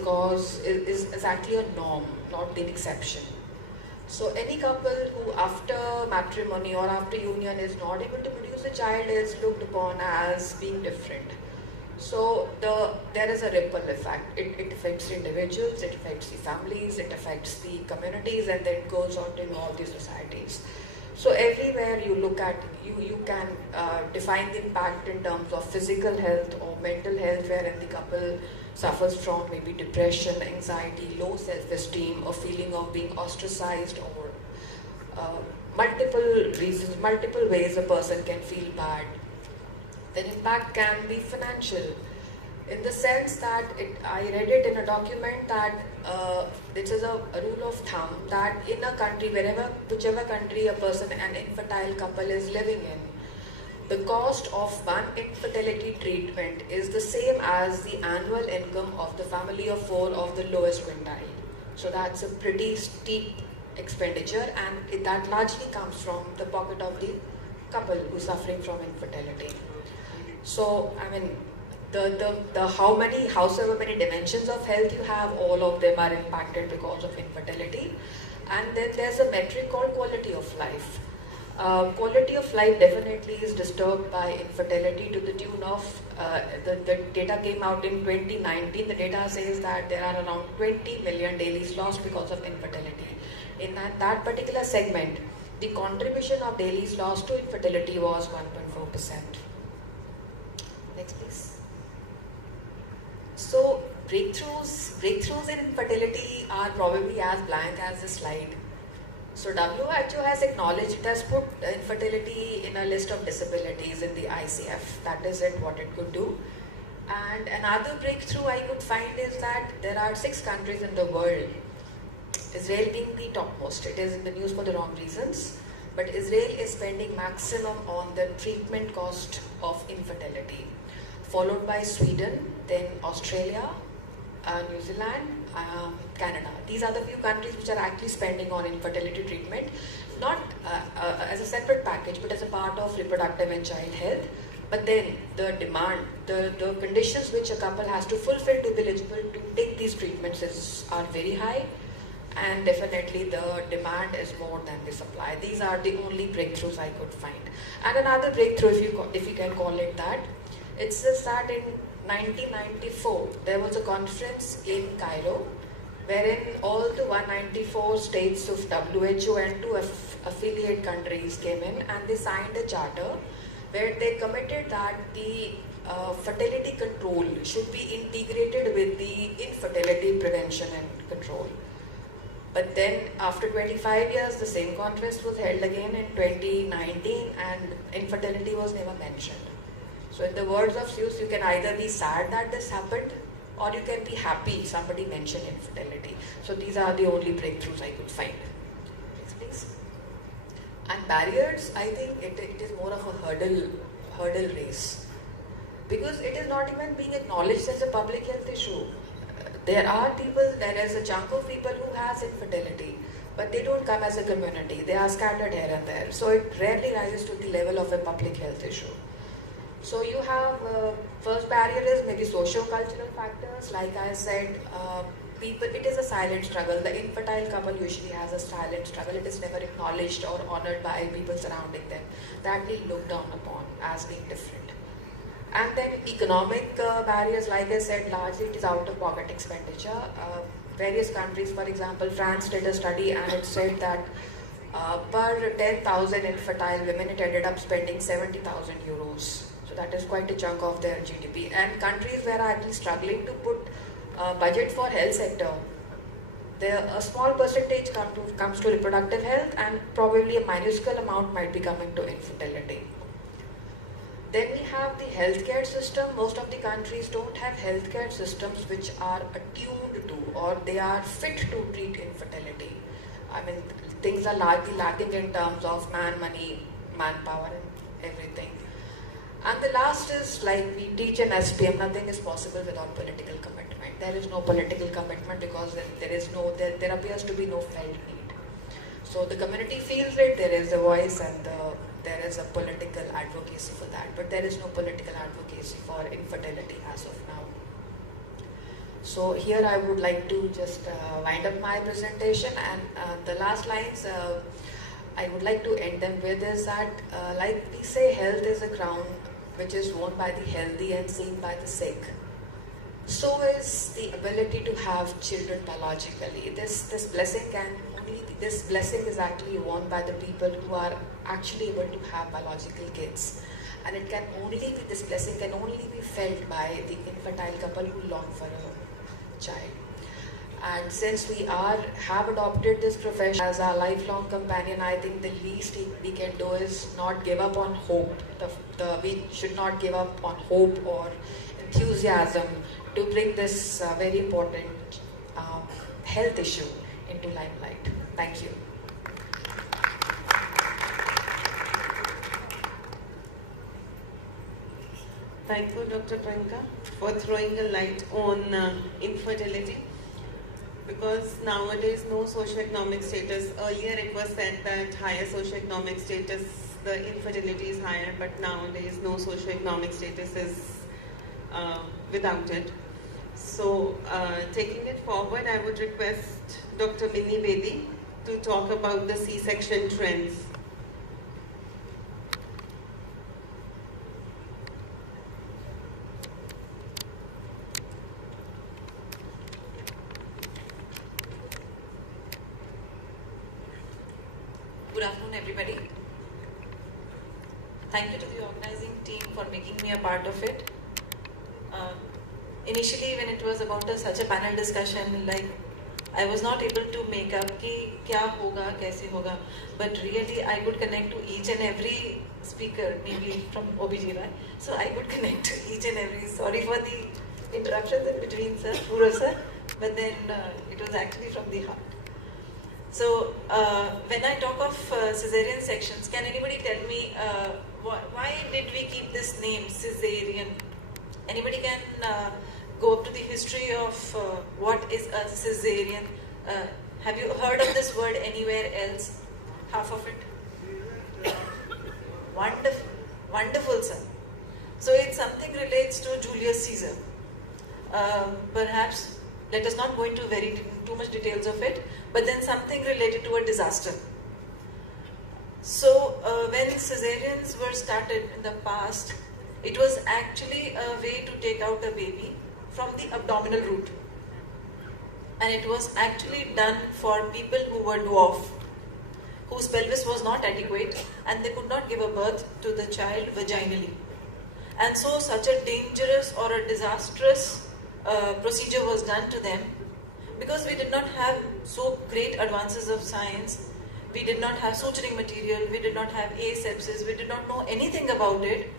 actually a norm, not the exception. So any couple who after matrimony or after union is not able to produce a child is looked upon as being different. So there is a ripple effect. It affects the individuals, it affects the families, it affects the communities, and then goes on to all the societies. So everywhere you look at, you can define the impact in terms of physical health or mental health, wherein the couple suffers from maybe depression, anxiety, low self-esteem, or feeling of being ostracized, or multiple reasons, multiple ways a person can feel bad. The impact can be financial, in the sense that I read it in a document that this is a rule of thumb that in a country, whichever country a person, an infertile couple is living in, the cost of one infertility treatment is the same as the annual income of the family of 4 of the lowest quintile. So that's a pretty steep expenditure, and that largely comes from the pocket of the couple who's suffering from infertility. So, I mean, howsoever many dimensions of health you have, all of them are impacted because of infertility. And then there's a metric called quality of life. Quality of life definitely is disturbed by infertility to the tune of, the data came out in 2019, the data says that there are around 20 million dailies lost because of infertility. In that particular segment, the contribution of dailies lost to infertility was 1.4%. Next please. So breakthroughs in infertility are probably as blank as the slide. So WHO has acknowledged, it has put infertility in a list of disabilities in the ICF. That is what it could do. And another breakthrough I could find is that there are 6 countries in the world, Israel being the topmost. It is in the news for the wrong reasons, but Israel is spending maximum on the treatment cost of infertility, followed by Sweden, then Australia, New Zealand, Canada. These are the few countries which are actually spending on infertility treatment, not as a separate package, but as a part of reproductive and child health. But then the demand, the conditions which a couple has to fulfill to be eligible to take these treatments are very high, and definitely the demand is more than the supply. These are the only breakthroughs I could find. And another breakthrough, if you can call it that, it's just that in 1994, there was a conference in Cairo wherein all the 194 states of WHO and 2 affiliate countries came in, and they signed a charter where they committed that the fertility control should be integrated with the infertility prevention and control. But then after 25 years, the same conference was held again in 2019, and infertility was never mentioned. So in the words of Seuss, you can either be sad that this happened, or you can be happy somebody mentioned infertility. So these are the only breakthroughs I could find. Next please. And barriers, I think it is more of a hurdle race, because it is not even being acknowledged as a public health issue. There is a chunk of people who has infertility, but they don't come as a community. They are scattered here and there. So it rarely rises to the level of a public health issue. So you have, first barrier is maybe socio-cultural factors. Like I said, it is a silent struggle. The infertile couple usually has a silent struggle. It is never acknowledged or honored by people surrounding them. That we look down upon as being different. And then economic barriers, like I said, largely it is out-of-pocket expenditure. Various countries, for example, France did a study and it said that per 10,000 infertile women, it ended up spending 70,000 euros. So that is quite a chunk of their GDP. And countries where are actually struggling to put budget for health sector, a small percentage comes to reproductive health, and probably a minuscule amount might be coming to infertility. Then we have the healthcare system. Most of the countries don't have healthcare systems which are attuned to, or they are fit to treat infertility. I mean, things are largely lacking in terms of money, manpower, and everything. And the last is, like we teach in SPM, nothing is possible without political commitment. There is no political commitment because there appears to be no felt need. So the community feels it, there is a voice, and there is a political advocacy for that, but there is no political advocacy for infertility as of now. So here I would like to just wind up my presentation, and the last lines I would like to end them with is that, like we say, health is a crown which is worn by the healthy and seen by the sick. So is the ability to have children biologically. This blessing is actually worn by the people who are actually able to have biological kids, and this blessing can only be felt by the infertile couple who long for a child. And since we have adopted this profession as our lifelong companion, I think the least we can do is not give up on hope. We should not give up on hope or enthusiasm to bring this very important health issue into limelight. Thank you. Thank you, Dr. Priyanka, for throwing a light on infertility. Because nowadays, no socioeconomic status. Earlier, it was said that higher socioeconomic status, the infertility is higher, but nowadays, no socioeconomic status is without it. So, taking it forward, I would request Dr. Minnie Bedi to talk about the C-section trends. Good afternoon, everybody. Thank you to the organizing team for making me a part of it. Initially, when it was about such a panel discussion, like I was not able to make up ki kya hoga, kaise hoga, but really I could connect to each and every speaker, maybe from OBG, right? So I could connect to each and every. Sorry for the interruptions in between, sir, Pura sir, but then it was actually from the heart. So when I talk of cesarean sections, can anybody tell me why did we keep this name cesarean? Anybody can go up to the history of what is a cesarean? Have you heard of this word anywhere else? Half of it? Wonderful, wonderful, sir. So it's something relates to Julius Caesar. Perhaps let us not go into too much details of it, but then something related to a disaster. So when cesareans were started in the past, it was actually a way to take out a baby from the abdominal route. And it was actually done for people who were dwarf, whose pelvis was not adequate and they could not give a birth to the child vaginally. And so such a dangerous or a disastrous procedure was done to them, because we did not have so great advances of science. We did not have suturing material, we did not have asepsis, we did not know anything about it.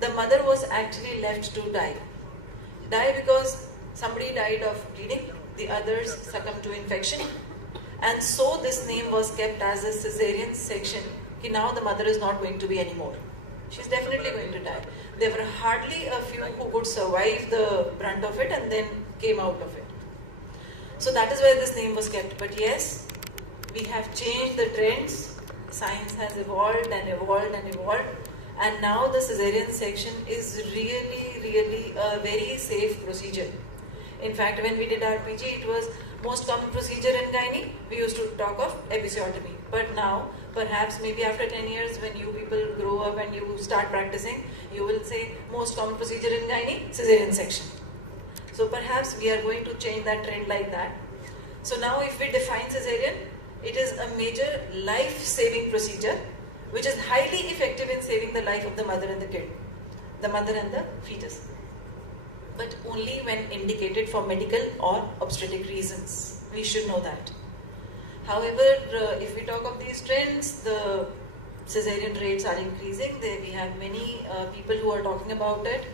The mother was actually left to die. Die because somebody died of bleeding, the others succumbed to infection. And so this name was kept as a cesarean section. Now the mother is not going to be anymore. She's definitely going to die. There were hardly a few who could survive the brunt of it and then came out of it. So that is where this name was kept. But yes, we have changed the trends. Science has evolved and evolved and evolved. And now the cesarean section is really a very safe procedure. In fact, when we did our PG, it was most common procedure in gynae. We used to talk of episiotomy. But now, perhaps maybe after 10 years when you people grow up and you start practicing, you will say most common procedure in gynae, cesarean section. So perhaps we are going to change that trend like that. So now if we define cesarean, it is a major life-saving procedure which is highly effective in saving the life of the mother and the kid, the mother and the fetus. But only when indicated for medical or obstetric reasons. We should know that. However, if we talk of these trends, the cesarean rates are increasing. We have many people who are talking about it.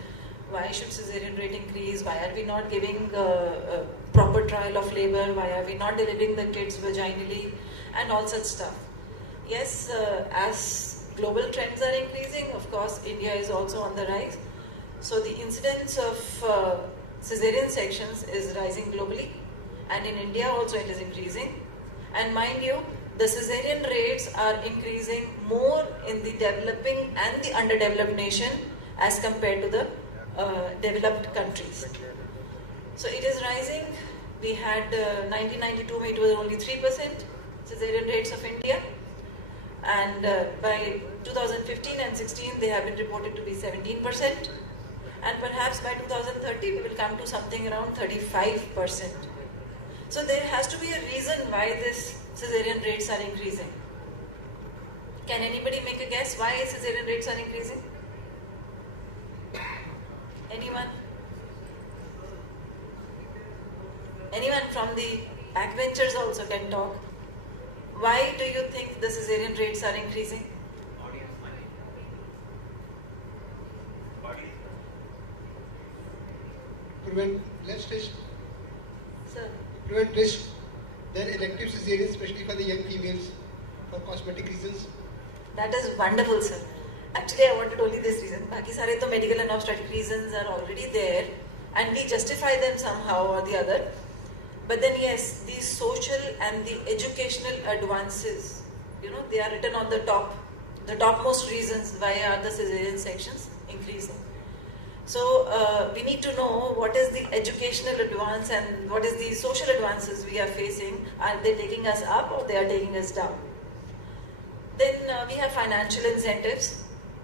Why should cesarean rate increase? Why are we not giving a proper trial of labor? Why are we not delivering the kids vaginally? And all such stuff. Yes, as global trends are increasing, of course, India is also on the rise. So the incidence of cesarean sections is rising globally, and in India also it is increasing. And mind you, the cesarean rates are increasing more in the developing and the underdeveloped nation as compared to the developed countries. So it is rising. We had 1992, it was only 3% cesarean rates of India. And by 2015 and 16, they have been reported to be 17%. And perhaps by 2030, we will come to something around 35%. So there has to be a reason why this cesarean rates are increasing. Can anybody make a guess why cesarean rates are increasing? Anyone? Anyone from the backbenchers also can talk. Why do you think the cesarean rates are increasing? Prevent less risk. Sir. Prevent risk. Then elective cesarean, especially for the young females, for cosmetic reasons. That is wonderful, sir. Actually, I wanted only this reason. Baki sare to medical and obstetric reasons are already there, and we justify them somehow or the other. But then yes, these social and the educational advances, they are written on the topmost reasons why are the cesarean sections increasing. So we need to know what is the educational advance and what is the social advances we are facing. Are they taking us up or they are taking us down? Then we have financial incentives.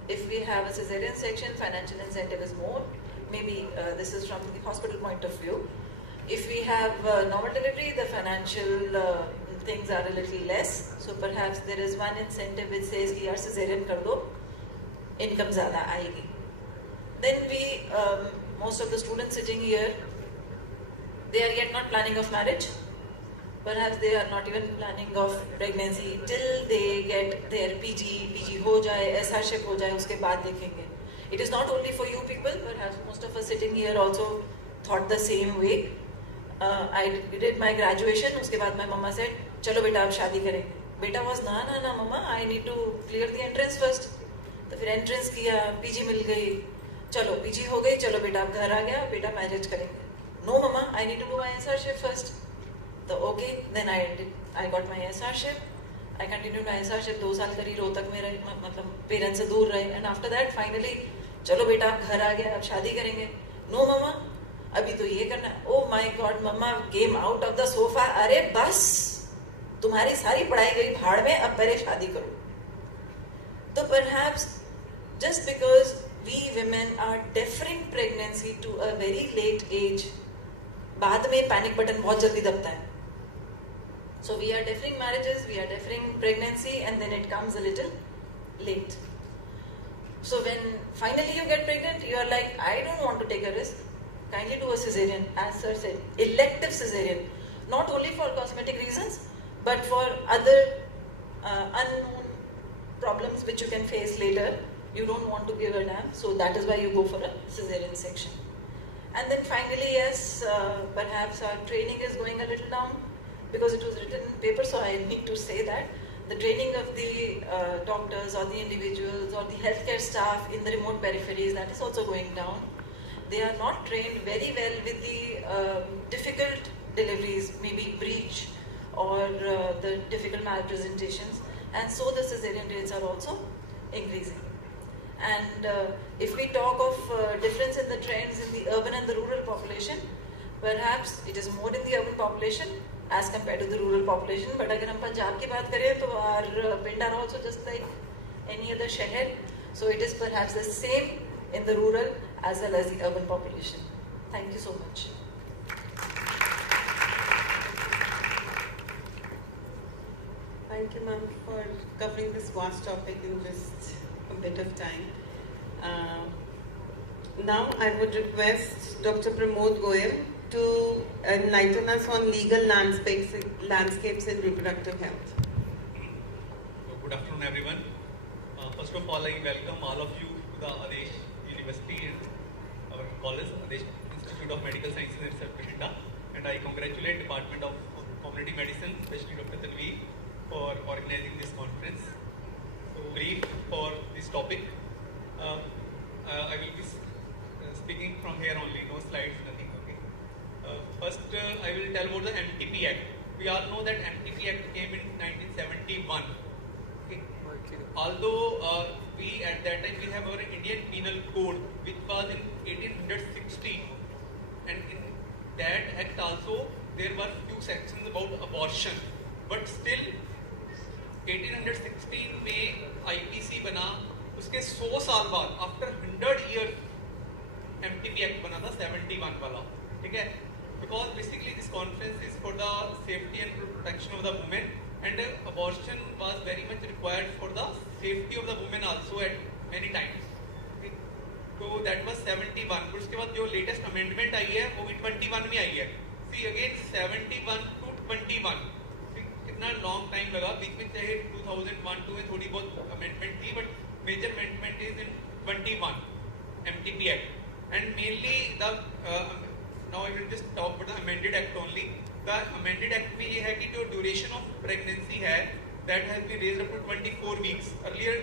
If we have a cesarean section, financial incentive is more. Maybe this is from the hospital point of view. If we have normal delivery, the financial things are a little less. So perhaps there is one incentive which says, yaar cesarean kar do, income zyada aayegi. Then we, most of the students sitting here, they are yet not planning of marriage. Perhaps they are not even planning of pregnancy till they get their PG ho jaye, SRship ho jaye, uske baad dekhenge. It is not only for you people, perhaps most of us sitting here also thought the same way. I did my graduation, uske baad my mama said, chalo beta ab shaadi karenge. Beta was, na mama, I need to clear the entrance first. तो फिर entrance किया, PG मिल गई, चलो PG हो गई, चलो बेटा अब घर आ गया, बेटा marriage करेंगे. No mama, I need to do my SRship first. So okay, then I got my SRship. I continued my SRship 2 साल करी रोहतक में रहे, मतलब parents से दूर रहे. And after that finally, चलो बेटा अब घर आ गया, अब शादी करेंगे. No mama, अभी तो ये करना. Oh my God, mama came out of the sofa. अरे बस, तुम्हारी सारी पढ़ाई गई भाड़ में, अब पहले शादी करो. So perhaps just because we women are deferring pregnancy to a very late age, बाद में panic button बहुत जल्दी दबता है. So we are deferring marriages, we are deferring pregnancy, and then it comes a little late. So when finally you get pregnant, you are like, I don't want to take a risk. Kindly do a cesarean, as sir said, elective cesarean. Not only for cosmetic reasons, but for other unknown problems which you can face later. You don't want to give a damn, so that is why you go for a cesarean section. And then finally, yes, perhaps our training is going a little down because it was written in paper, so I need to say that. The training of the doctors or the individuals or the healthcare staff in the remote peripheries, that is also going down. They are not trained very well with the difficult deliveries, maybe breech or the difficult malpresentations, and so the cesarean rates are also increasing. And if we talk of difference in the trends in the urban and the rural population, perhaps it is more in the urban population as compared to the rural population. But अगर हम पंजाब की बात करें तो our पिंड are also just like any other शहर. So it is perhaps the same in the rural as well as the urban population. Thank you so much. Thank you, ma'am, for covering this vast topic in just a bit of time. Now I would request Dr. Pramod Goyal to enlighten us on legal landscapes in reproductive health. Good afternoon, everyone. First of all, I welcome all of you to the Adesh University and our college, Adesh Institute of Medical Sciences and Research, Bhatinda. And I congratulate Department of Community Medicine, especially Dr. Tanveer, for organizing this conference. So, brief for this topic. I will be speaking from here only, no slides, nothing. Okay. First, I will tell about the MTP Act. We all know that MTP Act came in 1971. Okay. Although we at that time we have our Indian Penal Code, which was in 1860, and in that act also there were few sections about abortion, but still 1816 में IPC बना, उसके 100 साल बाद after 100 years MTP Act बना था 71 वाला, ठीक है? Because basically this conference is for the safety and protection of the women, and abortion was very much required for the safety of the women also at many times. Okay? So that was 71. फिर उसके बाद जो latest amendment आई है वो भी 21 में आई है. See again 71 to 21. कितना long time लगा, बीच में चाहे 2001-2 में थोड़ी बहुत amendment थी, but major amendment is in 21 MTP Act, and mainly the now I will just talk about the amended act only. The amended act में ये है कि जो duration of pregnancy है that has been raised up to 24 weeks. Earlier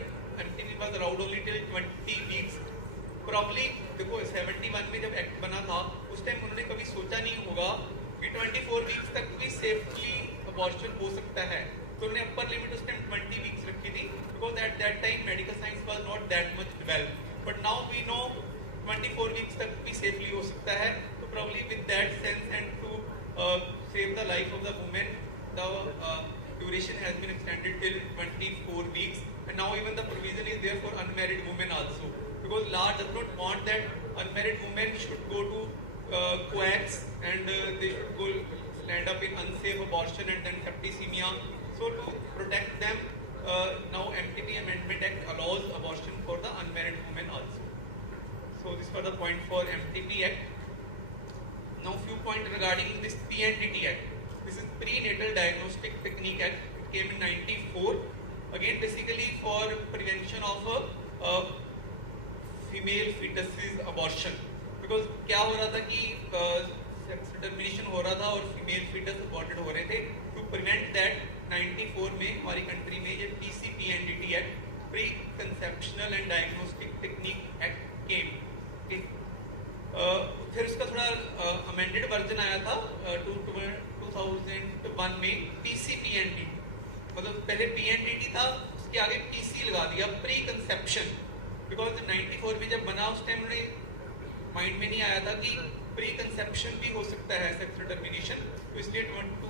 MTP was allowed only till 20 weeks. Probably देखो 71 में जब act बना था उस टाइम उन्होंने कभी सोचा नहीं होगा कि 24 weeks तक भी safely abortion हो सकता है. तो उन्होंने upper limit उस टाइम 20 weeks रखी थी, because at that time medical science was not that much developed. But now we know 24 weeks तक भी safely हो सकता है. So probably with that sense and to save the life of the woman, the duration has been extended till 24 weeks, and now even the provision is there for unmarried women also, because law does not want that unmarried women should go to coax and they should go end up in unsafe abortion and then septicemia. So to protect them, now MTP Amendment Act allows abortion for the unmarried women also. So this was the point for MTP Act. Now few points regarding this PNDT Act. This is Prenatal Diagnostic Technique Act. It came in 94. Again basically for prevention of female fetuses abortion. Because क्या हो रहा था कि sex determination हो रहा था और female fetus aborted हो रहे थे. To prevent that 94 में हमारी country में ये PCPNDT Act, Preconceptional and Diagnostic Technique Act came. Okay. फिर उसका थोड़ा अमेंडेड वर्जन आया था 2001 में PCPNDT, मतलब पहले PNDT था उसके आगे PC लगा दिया, प्री कंसेप्शन. बिकॉज 94 में जब बना उस टाइम उन्हें माइंड में नहीं आया था कि प्री कंसेप्शन भी हो सकता है सेक्स डिटर्मिनेशन, तो इसलिए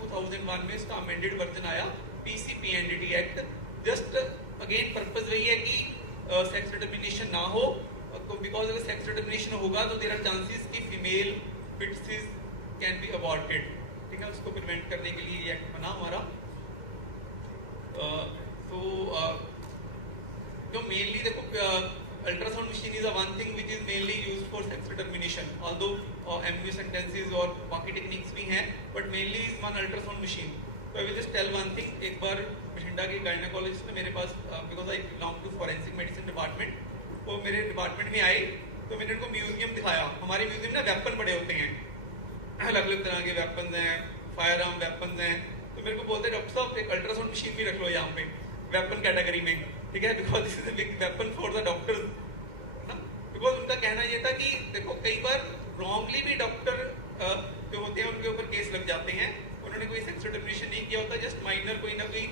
2001 में इसका अमेंडेड वर्जन आया PCPNDT act. Just again purpose वही है कि सेक्स डिटर्मिनेशन ना हो, बिकॉज अगर सेक्स डिटर्मिनेशन होगा तो देयर आर चांसेस कि फीमेल फिटसेस कैन बी अबॉर्टेड, ठीक है, उसको प्रिवेंट करने के लिए ये एक्ट बना हमारा. तो जो मेनली देखो ultrasound machine is one thing which is mainly use for sex determination, although MU sentences और बाकी टेक्निक्स भी हैं, but mainly is one ultrasound machine. तो I will just tell one thing. एक बार बठिंडा के गायनेकोलॉजिस्ट ने मेरे पास, because I belong to forensic medicine department, वो मेरे डिपार्टमेंट में आए तो मैंने उनको म्यूजियम दिखाया. हमारे म्यूजियम में वेपन पड़े होते हैं, अलग अलग तरह के वेपन्स हैं, फायर आर्म वेपन्स हैं. तो मेरे को बोलते डॉक्टर साहब एक अल्ट्रासाउंड मशीन भी रख लो यहाँ पे वेपन कैटेगरी में, ठीक है, because this is a big weapon for the doctors ना. बिकॉज उनका कहना ये था कि देखो कई बार रॉन्गली भी डॉक्टर जो होते हैं उनके ऊपर केस लग जाते हैं. उन्होंने कोई सेक्स डिटर्मिनेशन नहीं किया होता, जस्ट माइनर कोई ना कोई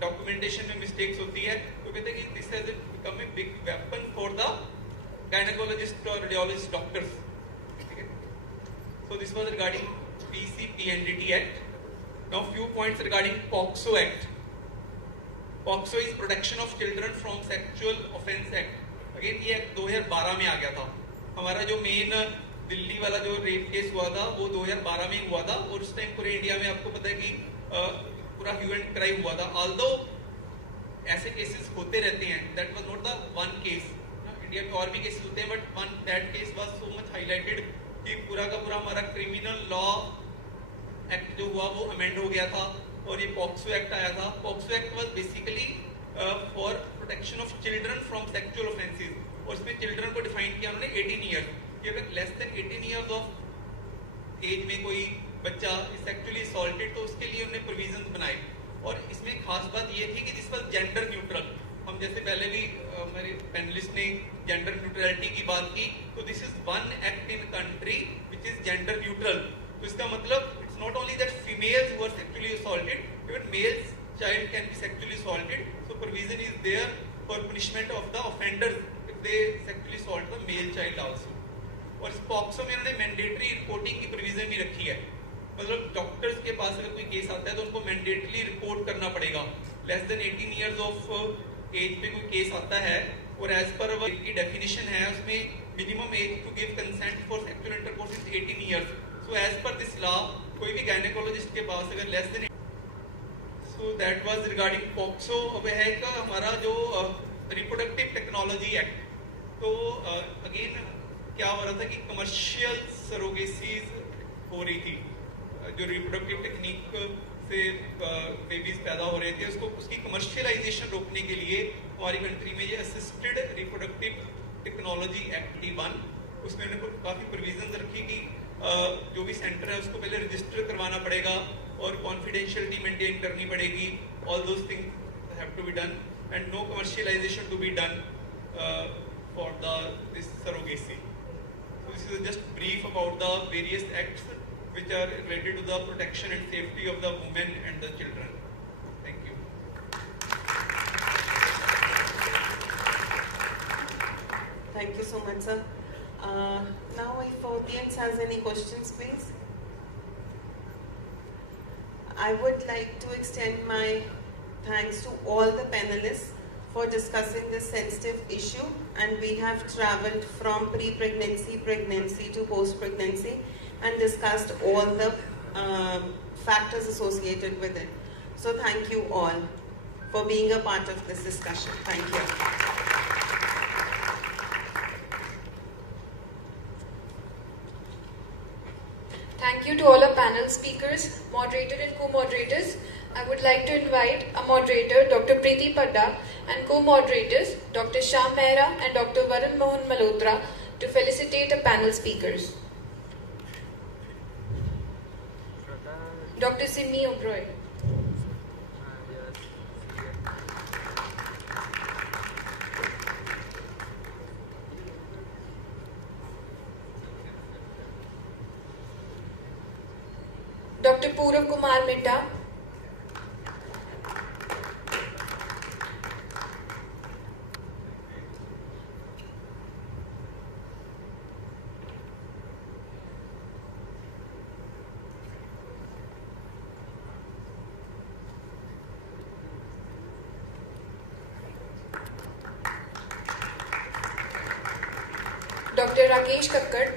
डॉक्यूमेंटेशन में मिस्टेक्स होती है. तो कहते हैं कि this has become a big weapon for the gynaecologist और रेडियोलॉजिस्ट डॉक्टर्स. ठीक है. So this was regarding PCPNDT act. Now few points regarding POCSO Act. POCSO is Protection of Children from Sexual Offence Act. Again ये act 2012 में आ गया था. हमारा जो main Delhi वाला जो रेप केस हुआ था वो 2012 में हुआ था और उस टाइम पूरे इंडिया में आपको पता है कि पूरा ह्यू एंड क्राई हुआ था. ऑल्दो ऐसे केसेस होते रहते हैं, that was not the one case. India में और भी केसेस होते हैं but one that case was so much highlighted कि पूरा का पूरा हमारा क्रिमिनल लॉ एक्ट जो हुआ वो अमेंड हो गया था और ये पॉक्सो एक्ट आया था. POCSO act was basically for protection of children from sexual offences और इसमें चिल्ड्रन को डिफाइन किया उन्होंने 18 ईयर कि अगर less than 18 years of age में कोई बच्चा सेक्सुअली असॉल्टेड तो उसके लिए उन्होंने प्रोविजंस बनाए. और इसमें खास बात ये थी कि दिस वाज जेंडर न्यूट्रल. हम जैसे पहले भी हमारे पैनलिस्ट ने जेंडर न्यूट्रलिटी की बात की, तो this is one act in country which is gender neutral. तो इसका मतलब it's not only that females who are sexually assaulted, even males child can be sexually assaulted. So provision is there for punishment of the offenders if they sexually assault the male child also. और इस POCSO में उन्होंने mandatory reporting की provision भी रखी है. मतलब doctors के पास अगर कोई केस आता है तो उनको मैंडेटरी रिपोर्ट करना पड़ेगा. Less than 18 years of age पे कोई केस आता है और एज पर की डेफिनेशन है उसमें minimum age to give consent for sexual intercourse is 18 years. So age पर दिस लॉ कोई भी गायनेकोलॉजिस्ट के पास अगर less than so that was regarding POCSO. अब है का हमारा जो रिप्रोडक्टिव टेक्नोलॉजी एक्ट. तो अगेन क्या हो रहा था कि कमर्शियल सरोगेसीज हो रही थी. जो रिप्रोडक्टिव टेक्निक से बेबीज पैदा हो रहे थे उसको उसकी कमर्शियलाइजेशन रोकने के लिए हमारी कंट्री में ये असिस्टेड रिप्रोडक्टिव टेक्नोलॉजी एक्ट थी 1. उसमें उन्होंने काफ़ी प्रोविजंस रखी कि जो भी सेंटर है उसको पहले रजिस्टर करवाना पड़ेगा और कॉन्फिडेंशियलिटी मेंटेन करनी पड़ेगी. All those things have to be done and no commercialisation to be done for the this surrogacy. So this is just brief about the various acts which are related to the protection and safety of the women and the children. Thank you. Thank you so much, sir. Now if audience has any questions, please. I would like to extend my thanks to all the panelists for discussing this sensitive issue, and we have traveled from pre-pregnancy, pregnancy to post-pregnancy and discussed all the factors associated with it. So thank you all for being a part of this discussion. Thank you. Thank you to all our panel speakers, moderator and co-moderators. I would like to invite a moderator, Dr. Preeti Padda, and co-moderators, Dr. Shyam Mehra and Dr. Varun Mohan Malhotra, to felicitate the panel speakers. Dr. Simi Oberoi. Dr. Purav Kumar Mitta. Dr. Rakesh Kakkad.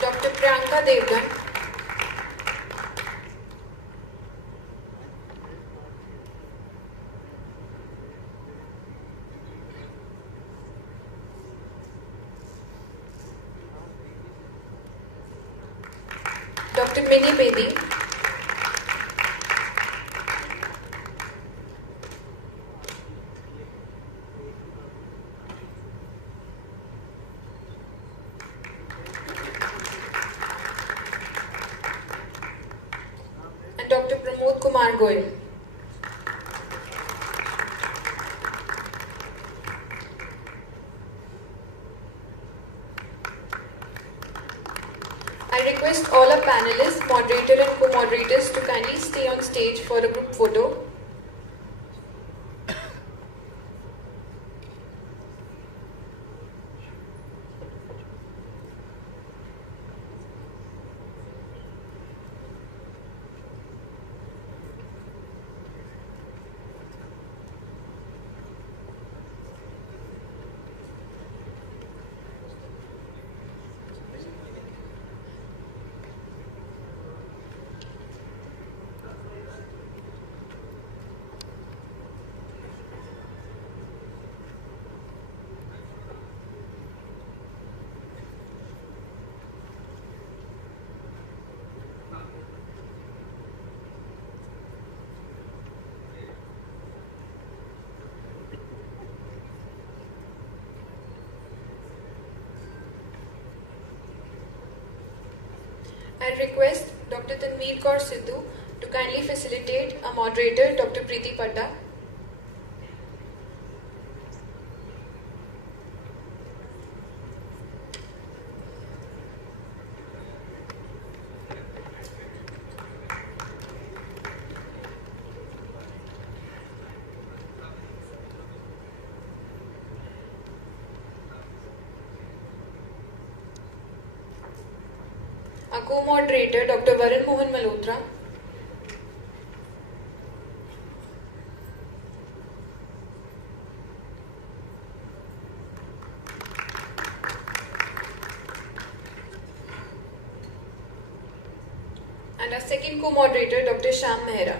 Dr. Priyanka Devgan. Dr. Mini Bedi. And Dr. Pramod Kumar Goyal. I request all our panelists, moderator and co-moderators to kindly stay on stage for a group photo. I request Dr. Tanveer Kaur Sidhu to kindly facilitate a moderator, Dr. Preeti Padda. A co-moderator, Dr. Varun Mohan Malhotra. And our second co-moderator, Dr. Shyam Mehra.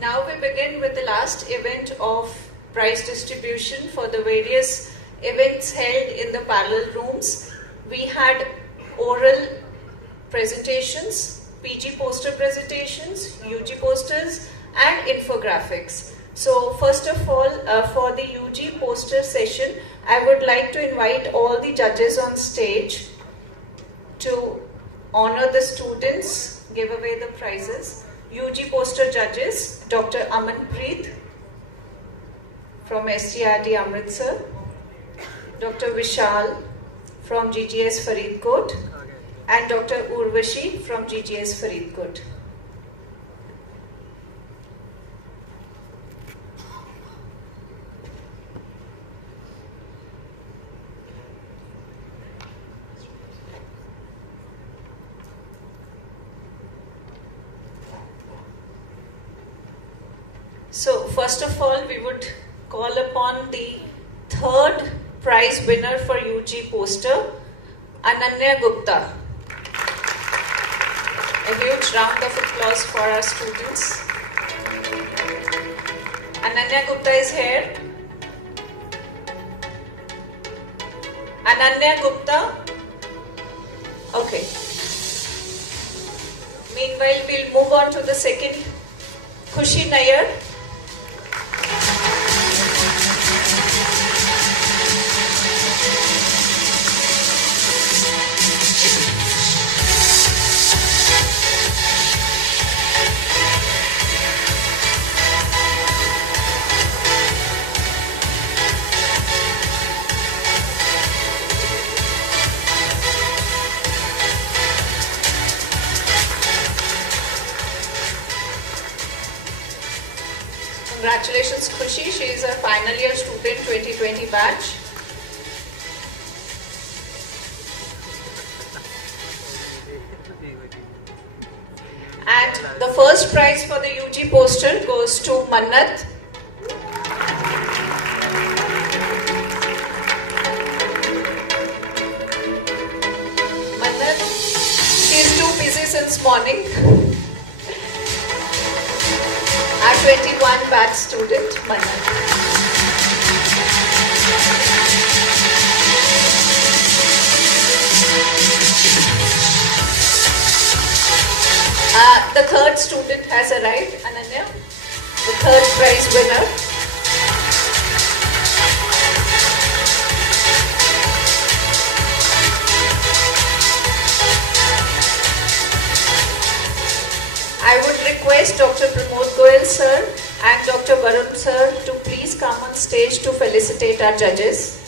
Now we begin with the last event of prize distribution for the various events held in the parallel rooms. We had oral presentations, PG poster presentations, UG posters and infographics. So first of all, for the UG poster session, I would like to invite all the judges on stage to honor the students, give away the prizes. UG poster judges, Dr. Amanpreet from SGRT Amritsar, Dr. Vishal from GGS Faridkot, and Dr. Urvashi from GGS Faridkot. So first of all, we would call upon the third prize winner for UG poster, Ananya Gupta. A huge round of applause for our students. Ananya Gupta is here. Ananya Gupta. Okay. Meanwhile, we'll move on to the second, Khushi Nair. Congratulations, Khushi. She is a final year student 2020 batch. And the first prize for the UG poster goes to Mannat. Mannat, she is too busy since morning. Our 21 batch student, Mannat. The third student has arrived, Ananya, the third prize winner. I would request Dr. Pramod Goyal sir and Dr. Varun sir to please come on stage to felicitate our judges.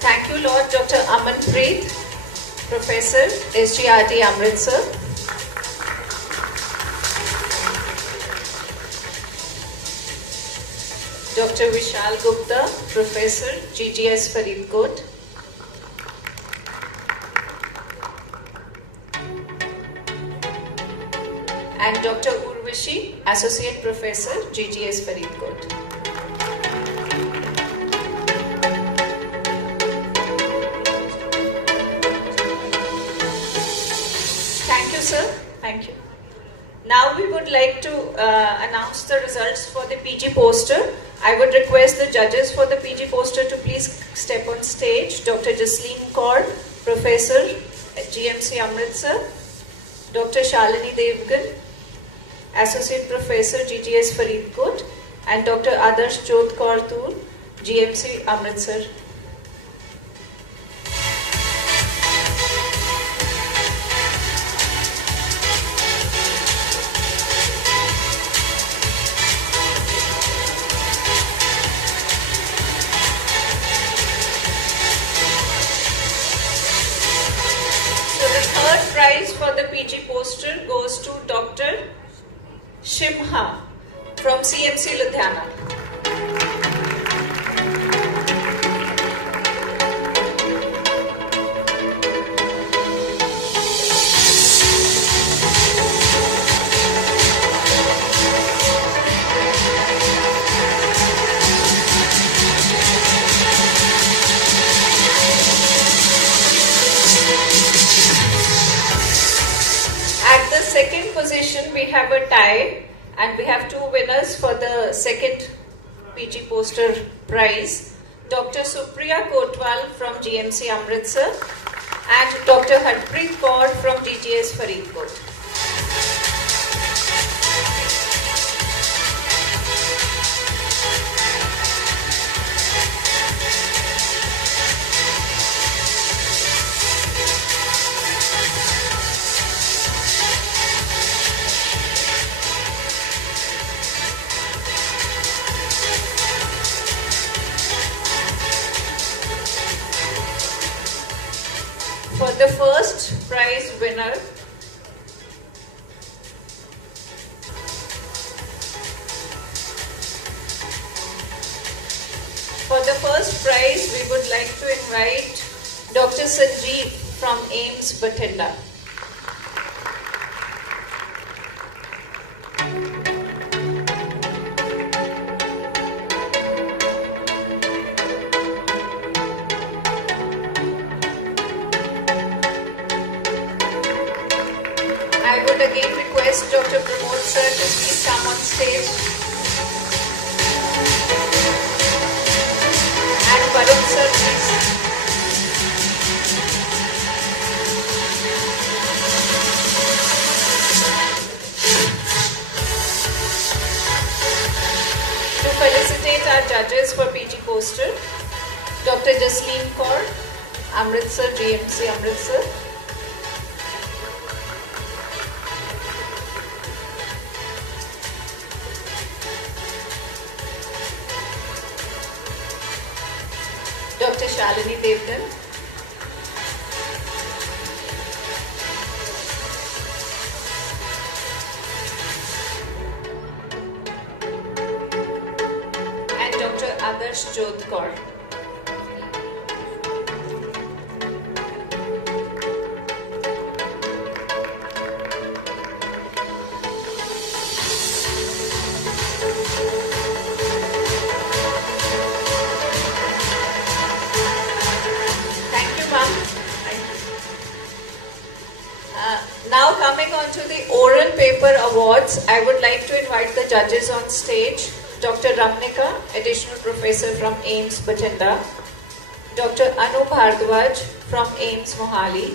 Thank you, Lord Dr. Amanpreet, Professor, SGRT Amritsar. Dr. Vishal Gupta, Professor, GGS Faridkot. And Dr. Urvashi, Associate Professor, GGS Faridkot. Thank you, sir. Thank you. Now we would like to announce the results for the PG poster. I would request the judges for the PG poster to please step on stage. Dr. Jasleen Kaur, Professor at GMC Amritsar. Dr. Shalini Devgan, Associate Professor, GGS Faridkot. And Dr. Adarsh Jodh Kaur, GMC Amritsar. Prize for the PG poster goes to Dr. Shimha from CMC Ludhiana. Second position we have a tie and we have two winners for the second PG poster prize. Dr. Supriya Kotwal from GMC Amritsar and Dr. Harpreet Kaur from GGS Faridkot. For the first prize winner, we would like to invite Dr. Sanjeev from AIIMS Bathinda. I would again request Dr. Pramod sir to please come on stage. And Varun sir, please. To felicitate our judges for PG poster, Dr. Jasleen Kaur, Amritsar, GMC Amritsar. Dr. Shalini Devgan. And Dr. Adarsh Jodh Kaur. Now coming on to the oral paper awards, I would like to invite the judges on stage. Dr. Ramnika, Additional Professor from AIIMS Bathinda, Dr. Anu Bhardwaj from AIIMS Mohali,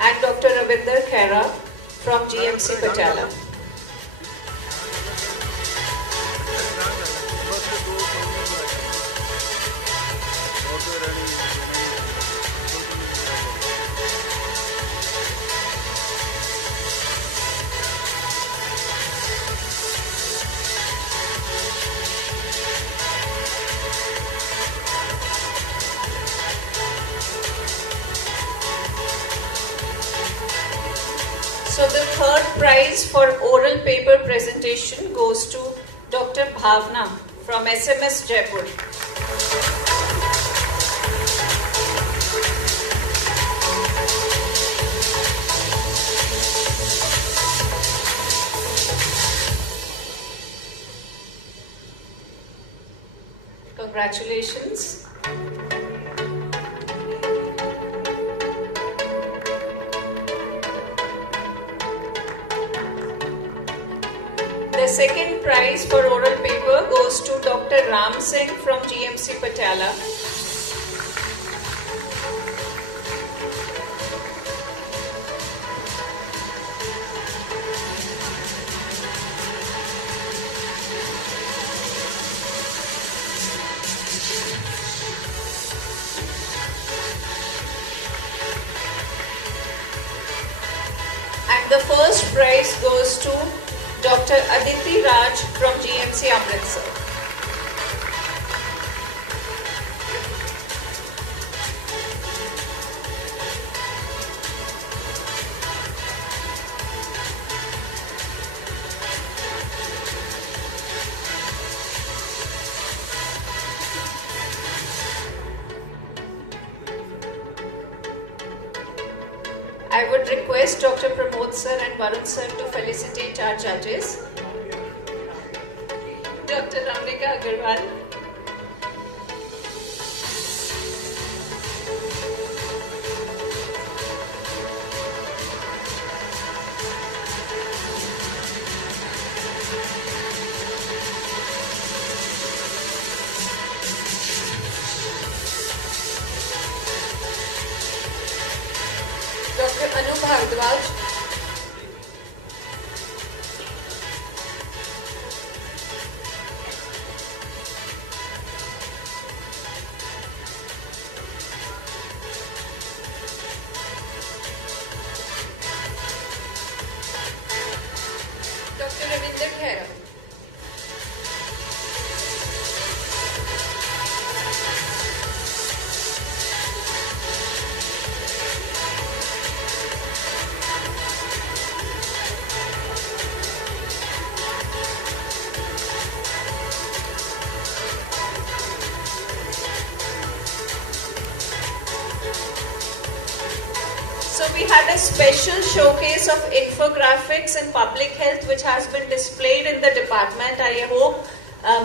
and Dr. Ravinder Khera from GMC Patala. So the third prize for oral paper presentation goes to Dr. Bhavna from SMS Jaipur. Congratulations. The second prize for oral paper goes to Dr. Ram Singh from GMC Patiala. And the first prize goes to Dr. Aditi Raj from GMC Amritsar. I would request Dr. Pramod sir and Varun sir to felicitate our judges. Dr. Ramnika Agarwal. Dr. Anu Bhardwaj. Dr. Ravinder Khera. So we had a special showcase of infographics in public health which has been displayed in the department. I hope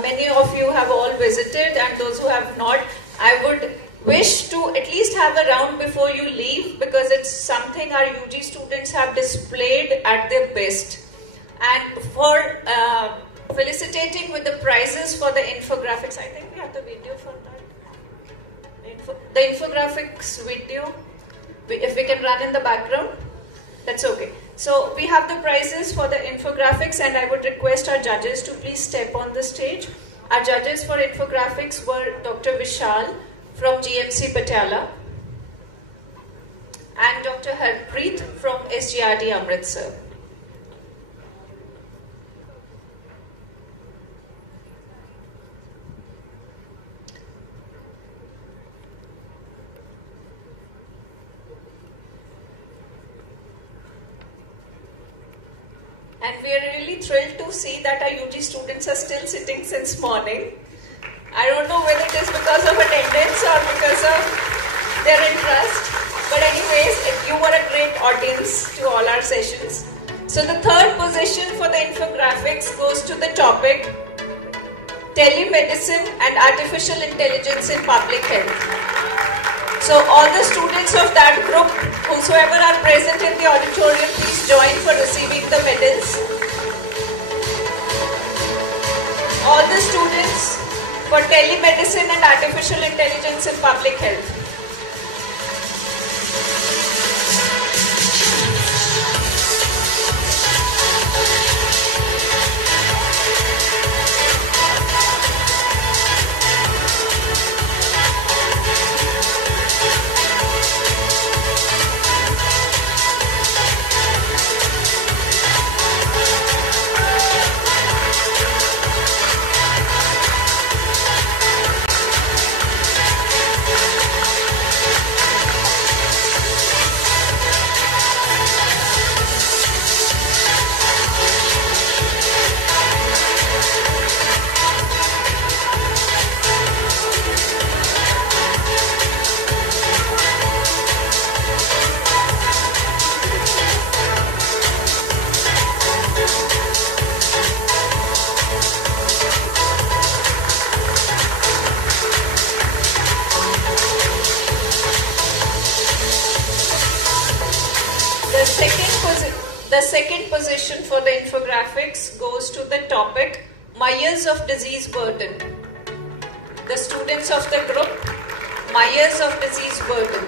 many of you have all visited, and those who have not, I would wish to at least have a round before you leave, because it's something our UG students have displayed at their best. And for felicitating with the prizes for the infographics, I think we have the video for that. The infographics video. If we can run in the background, that's okay. So we have the prizes for the infographics, and I would request our judges to please step on the stage. Our judges for infographics were Dr. Vishal from GMC Patiala and Dr. Harpreet from SGRD Amritsar. And we are really thrilled to see that our UG students are still sitting since morning. I don't know whether it is because of attendance or because of their interest. But anyways, you were a great audience to all our sessions. So the third position for the infographics goes to the topic Telemedicine and Artificial Intelligence in Public Health. So all the students of that group, whosoever are present in the auditorium, please join for receiving the medals. All the students for Telemedicine and Artificial Intelligence in Public Health. position for the infographics goes to the topic Myers of Disease Burden. The students of the group, Myers of Disease Burden.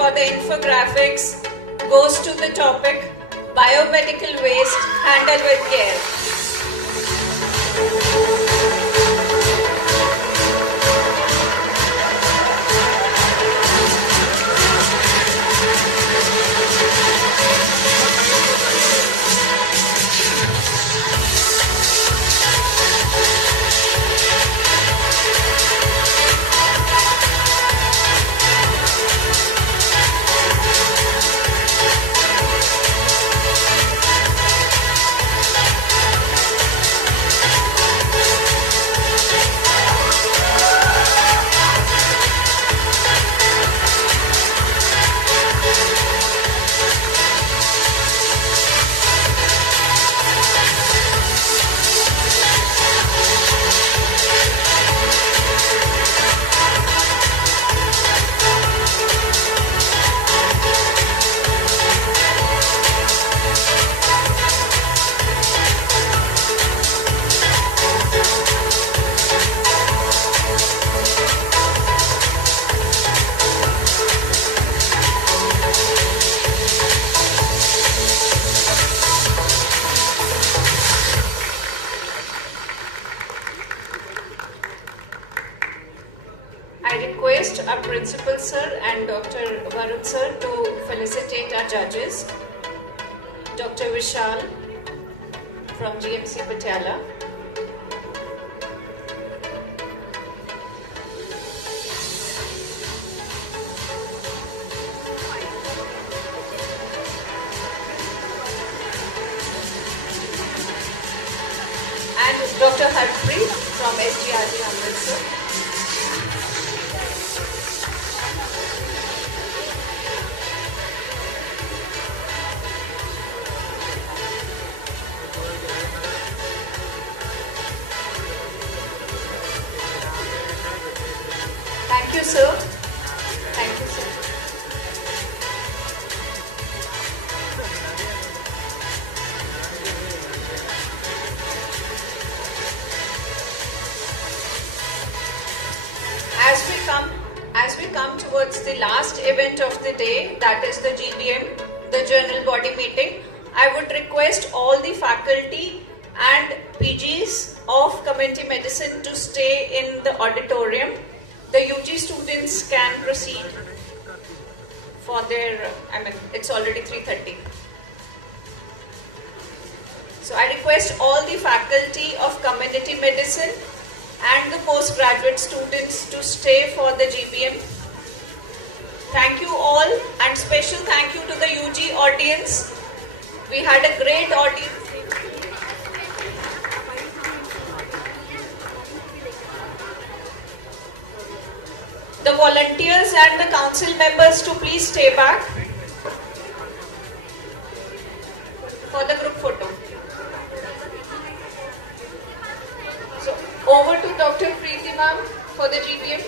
For the infographics goes to the topic biomedical waste handled with care. Our Principal Sir and Dr. Varun Sir to felicitate our judges. Dr. Vishal from GMC Patiala. And Dr. Harpreet from SGRT Amritsar. Thank you, sir. Thank you, sir. As we come towards the last event of the day, that is the GBM, the General Body Meeting, I would request all the faculty and PGs of Community Medicine to stay in the auditorium. The UG students can proceed for their, it's already 3:30. So I request all the faculty of Community Medicine and the postgraduate students to stay for the GBM. Thank you all, and special thank you to the UG audience. We had a great audience. The volunteers and the council members to please stay back for the group photo. So over to Dr. Preeti ma'am for the GBM.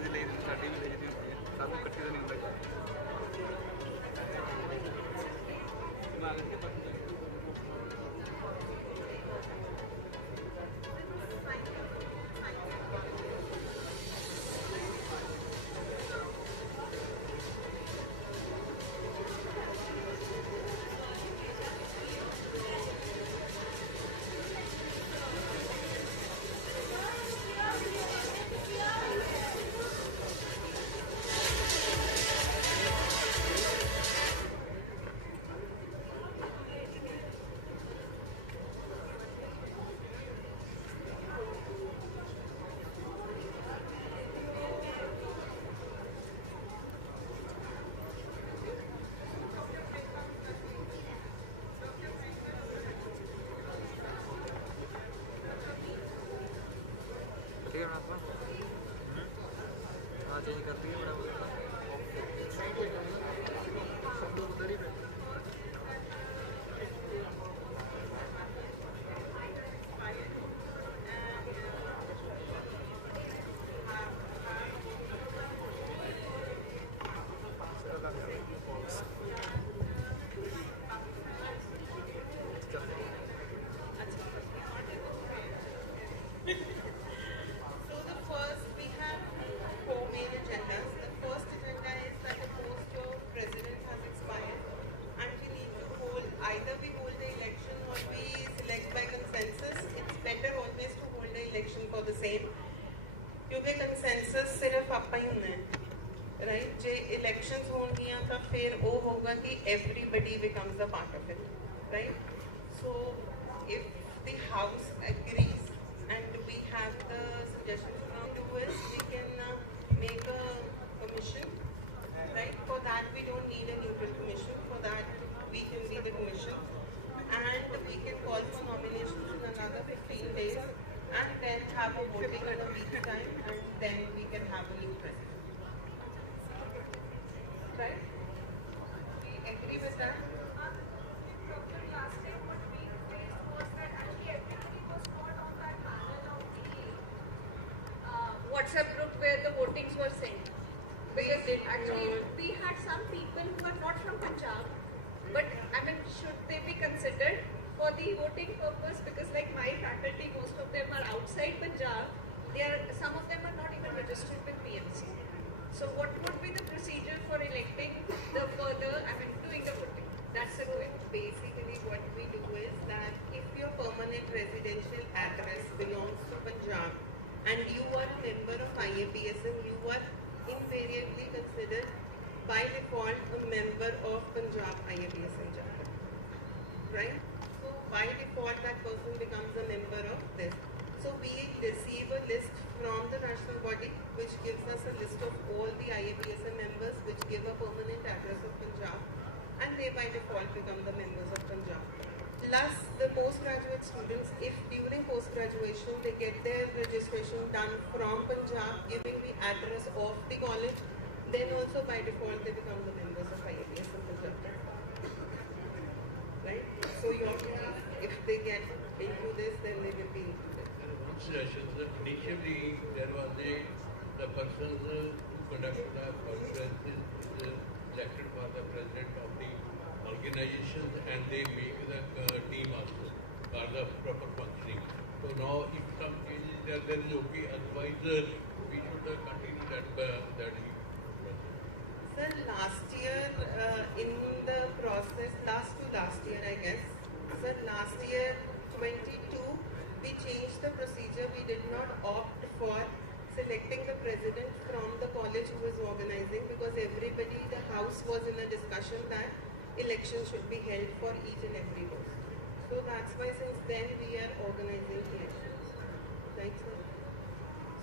ਦੀ ਲਈ ਸਾਡੀ ਵੀ ਲਈ ਦੀ ਹੁੰਦੀ ਹੈ, ਸਭ ਇਕੱਠੇ ਤਾਂ ਨਹੀਂ ਹੁੰਦਾ ठीक है अपना हाँ चेंज कर दिए बड़ा So the first, we have four main agendas. The first agenda is that the post of president has expired and we need to hold, either we hold the election or we select by consensus. It's better always to hold the election for the same. क्योंकि consensus सिर्फ आपा ही होना है, right? जे elections होंगियां तो फिर वो होगा कि everybody becomes a part of it, right? So if the house agrees and we have the suggestion from the US, we can make a commission, right? For that we don't need a neutral commission, for that we can be the commission and we can call for nominations in another 15 days and then have a voting in a week's time and then we can have a new president. Right? We agree with that? WhatsApp group where the votings were sent. Because actually we had some people who are not from Punjab, but I mean, should they be considered for the voting purpose? Because like my faculty, most of them are outside Punjab. Some of them are not even registered with PMC. So what would be the procedure for electing the doing the voting? That's the point. Basically what we do is that if your permanent residential address belongs to Punjab and you are a member of IAPSM, you are invariably considered by default a member of Punjab IAPSM chapter. Right? So by default that person becomes a member of this. So we receive a list from the national body which gives us a list of all the IAPSM members which give a permanent address of Punjab and they by default become the members of Punjab. Plus the postgraduate students, if during post-graduation they get their registration done from Punjab giving the address of the college, then also by default they become the members of IAPSM Punjab. Right? So if they get into this, then they will be included. One suggestion, initially there was the person who conducted the conference is elected for the president of the organization and they make the team also for the proper functioning. So now if some changes there is okay, otherwise we should continue that. Sir, last year in the process, last year I guess, sir, last year 22 we changed the procedure. We did not opt for selecting the president from the college who was organizing because everybody, the house was in a discussion that elections should be held for each and every post. So that's why since then we are organizing elections. Right, sir?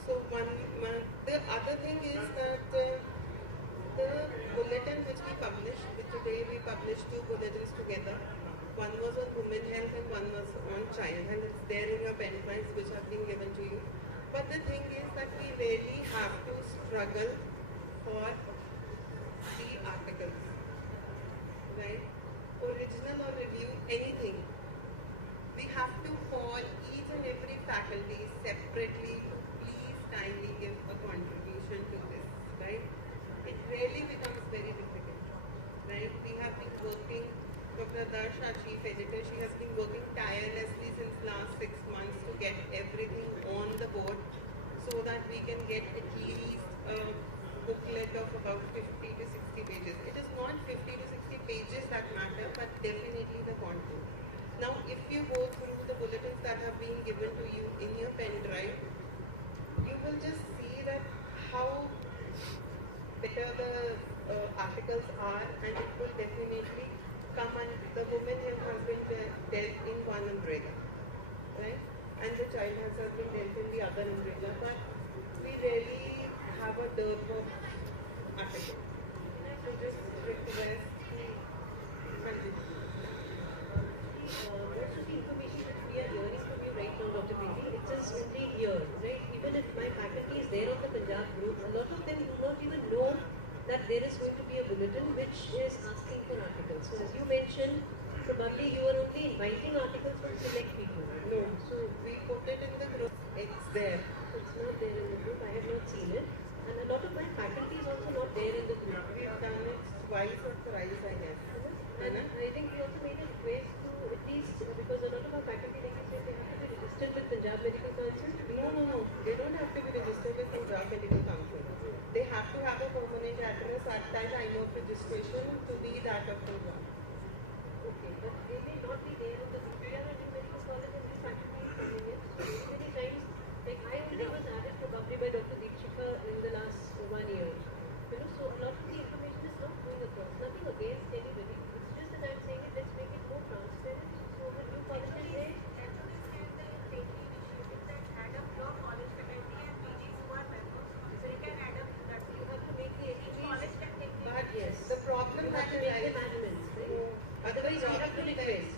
So the other thing is that the bulletin which we published, today we published two bulletins together. One was on women health and one was on child health. It's there in your pen drives which have been given to you. But the thing is that we really have to struggle for the articles, right? Original or review, anything. We have to call each and every faculty separately to please kindly give a contribution to this. of about 50 to 60 pages. It is not 50 to 60 pages that matter, but definitely the content. Now, if you go through the bulletins that have been given to you in your pen drive, you will just see that how better the articles are, and it will definitely come under the women health has been dealt in one umbrella, right? And the child health has been dealt in the other umbrella, but we really have a dearth of articles. So just request most of the information that we are hearing from you right now, Dr. Preeti, it's just only here, right? Even if my faculty is there on the Punjab group, a lot of them do not even know that there is going to be a bulletin which is asking for articles. So as you mentioned, probably you are only inviting articles from select people. No, so we put it in the group. It's there. It's not there in the group. I have not seen it. And a lot of my faculty is also not there in the group. We have done it twice or thrice, I guess. And I think we also made a request to at least, because a lot of our faculty, like you said, they have to be registered with Punjab Medical Council. No. They don't have to be registered with Punjab Medical Council. They have to have a permanent address at that time of registration to be that of Punjab. Okay, but they may not be there on the group. We are a new medical college and new faculty is coming in. So many times, like I only was added probably by Dr. Deepshika in the last 1 year. You know, so a lot of the information is not going across. Nothing against anybody. It's just that I'm saying it, let's make it more transparent. So the new college is there. But yes, the problem You that have to make them adamants, right? Otherwise, we have to request.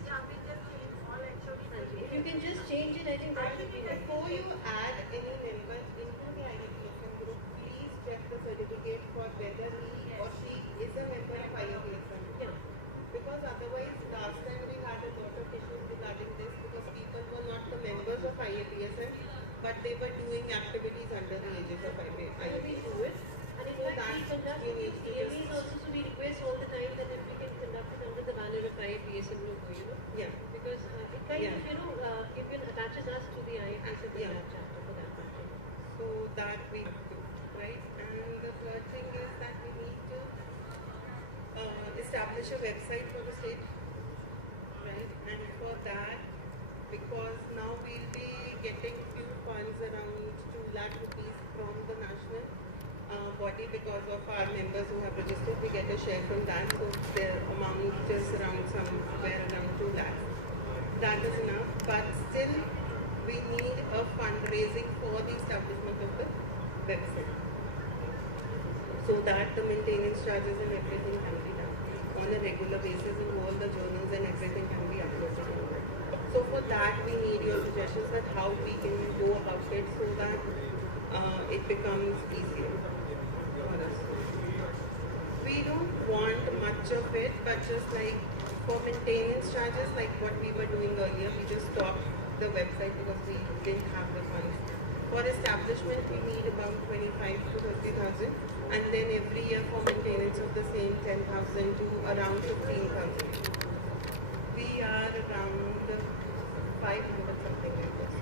If you can just change it, I think that would be nice. Before you add any member into the IAPSM group, please check the certificate for whether he or she is a member of IAPSM. Yeah. Because otherwise, last time we had a lot of issues regarding this because people were not the members of IAPSM, but they were doing activities under the aegis of IAPSM. We do it. And in fact, we conduct CMEs also, so we request all the time that if we can conduct it under the banner of IAPSM logo, you know? Yeah. Because it kind of, you know, even attaches us to the IAPSM chapter for that matter. So that we do, right? And the third thing is that we need to establish a website for the state, right? And for that, because now we'll be getting few funds around 2 lakh rupees from the national body because of our members who have registered, we get a share from that. So their amount is around somewhere around 2 lakhs. That is enough, but still we need a fundraising for the establishment of the website, so that the maintenance charges and everything can be done on a regular basis, and all the journals and everything can be uploaded on it. So for that we need your suggestions that how we can go about it so that it becomes easier for us. We don't want much of it, but just like for maintenance charges, like what we were doing earlier, we just stopped the website because we didn't have the funds. For establishment, we need about 25 to 30,000, and then every year for maintenance of the same 10,000 to around 15,000. We are around 500 something like this.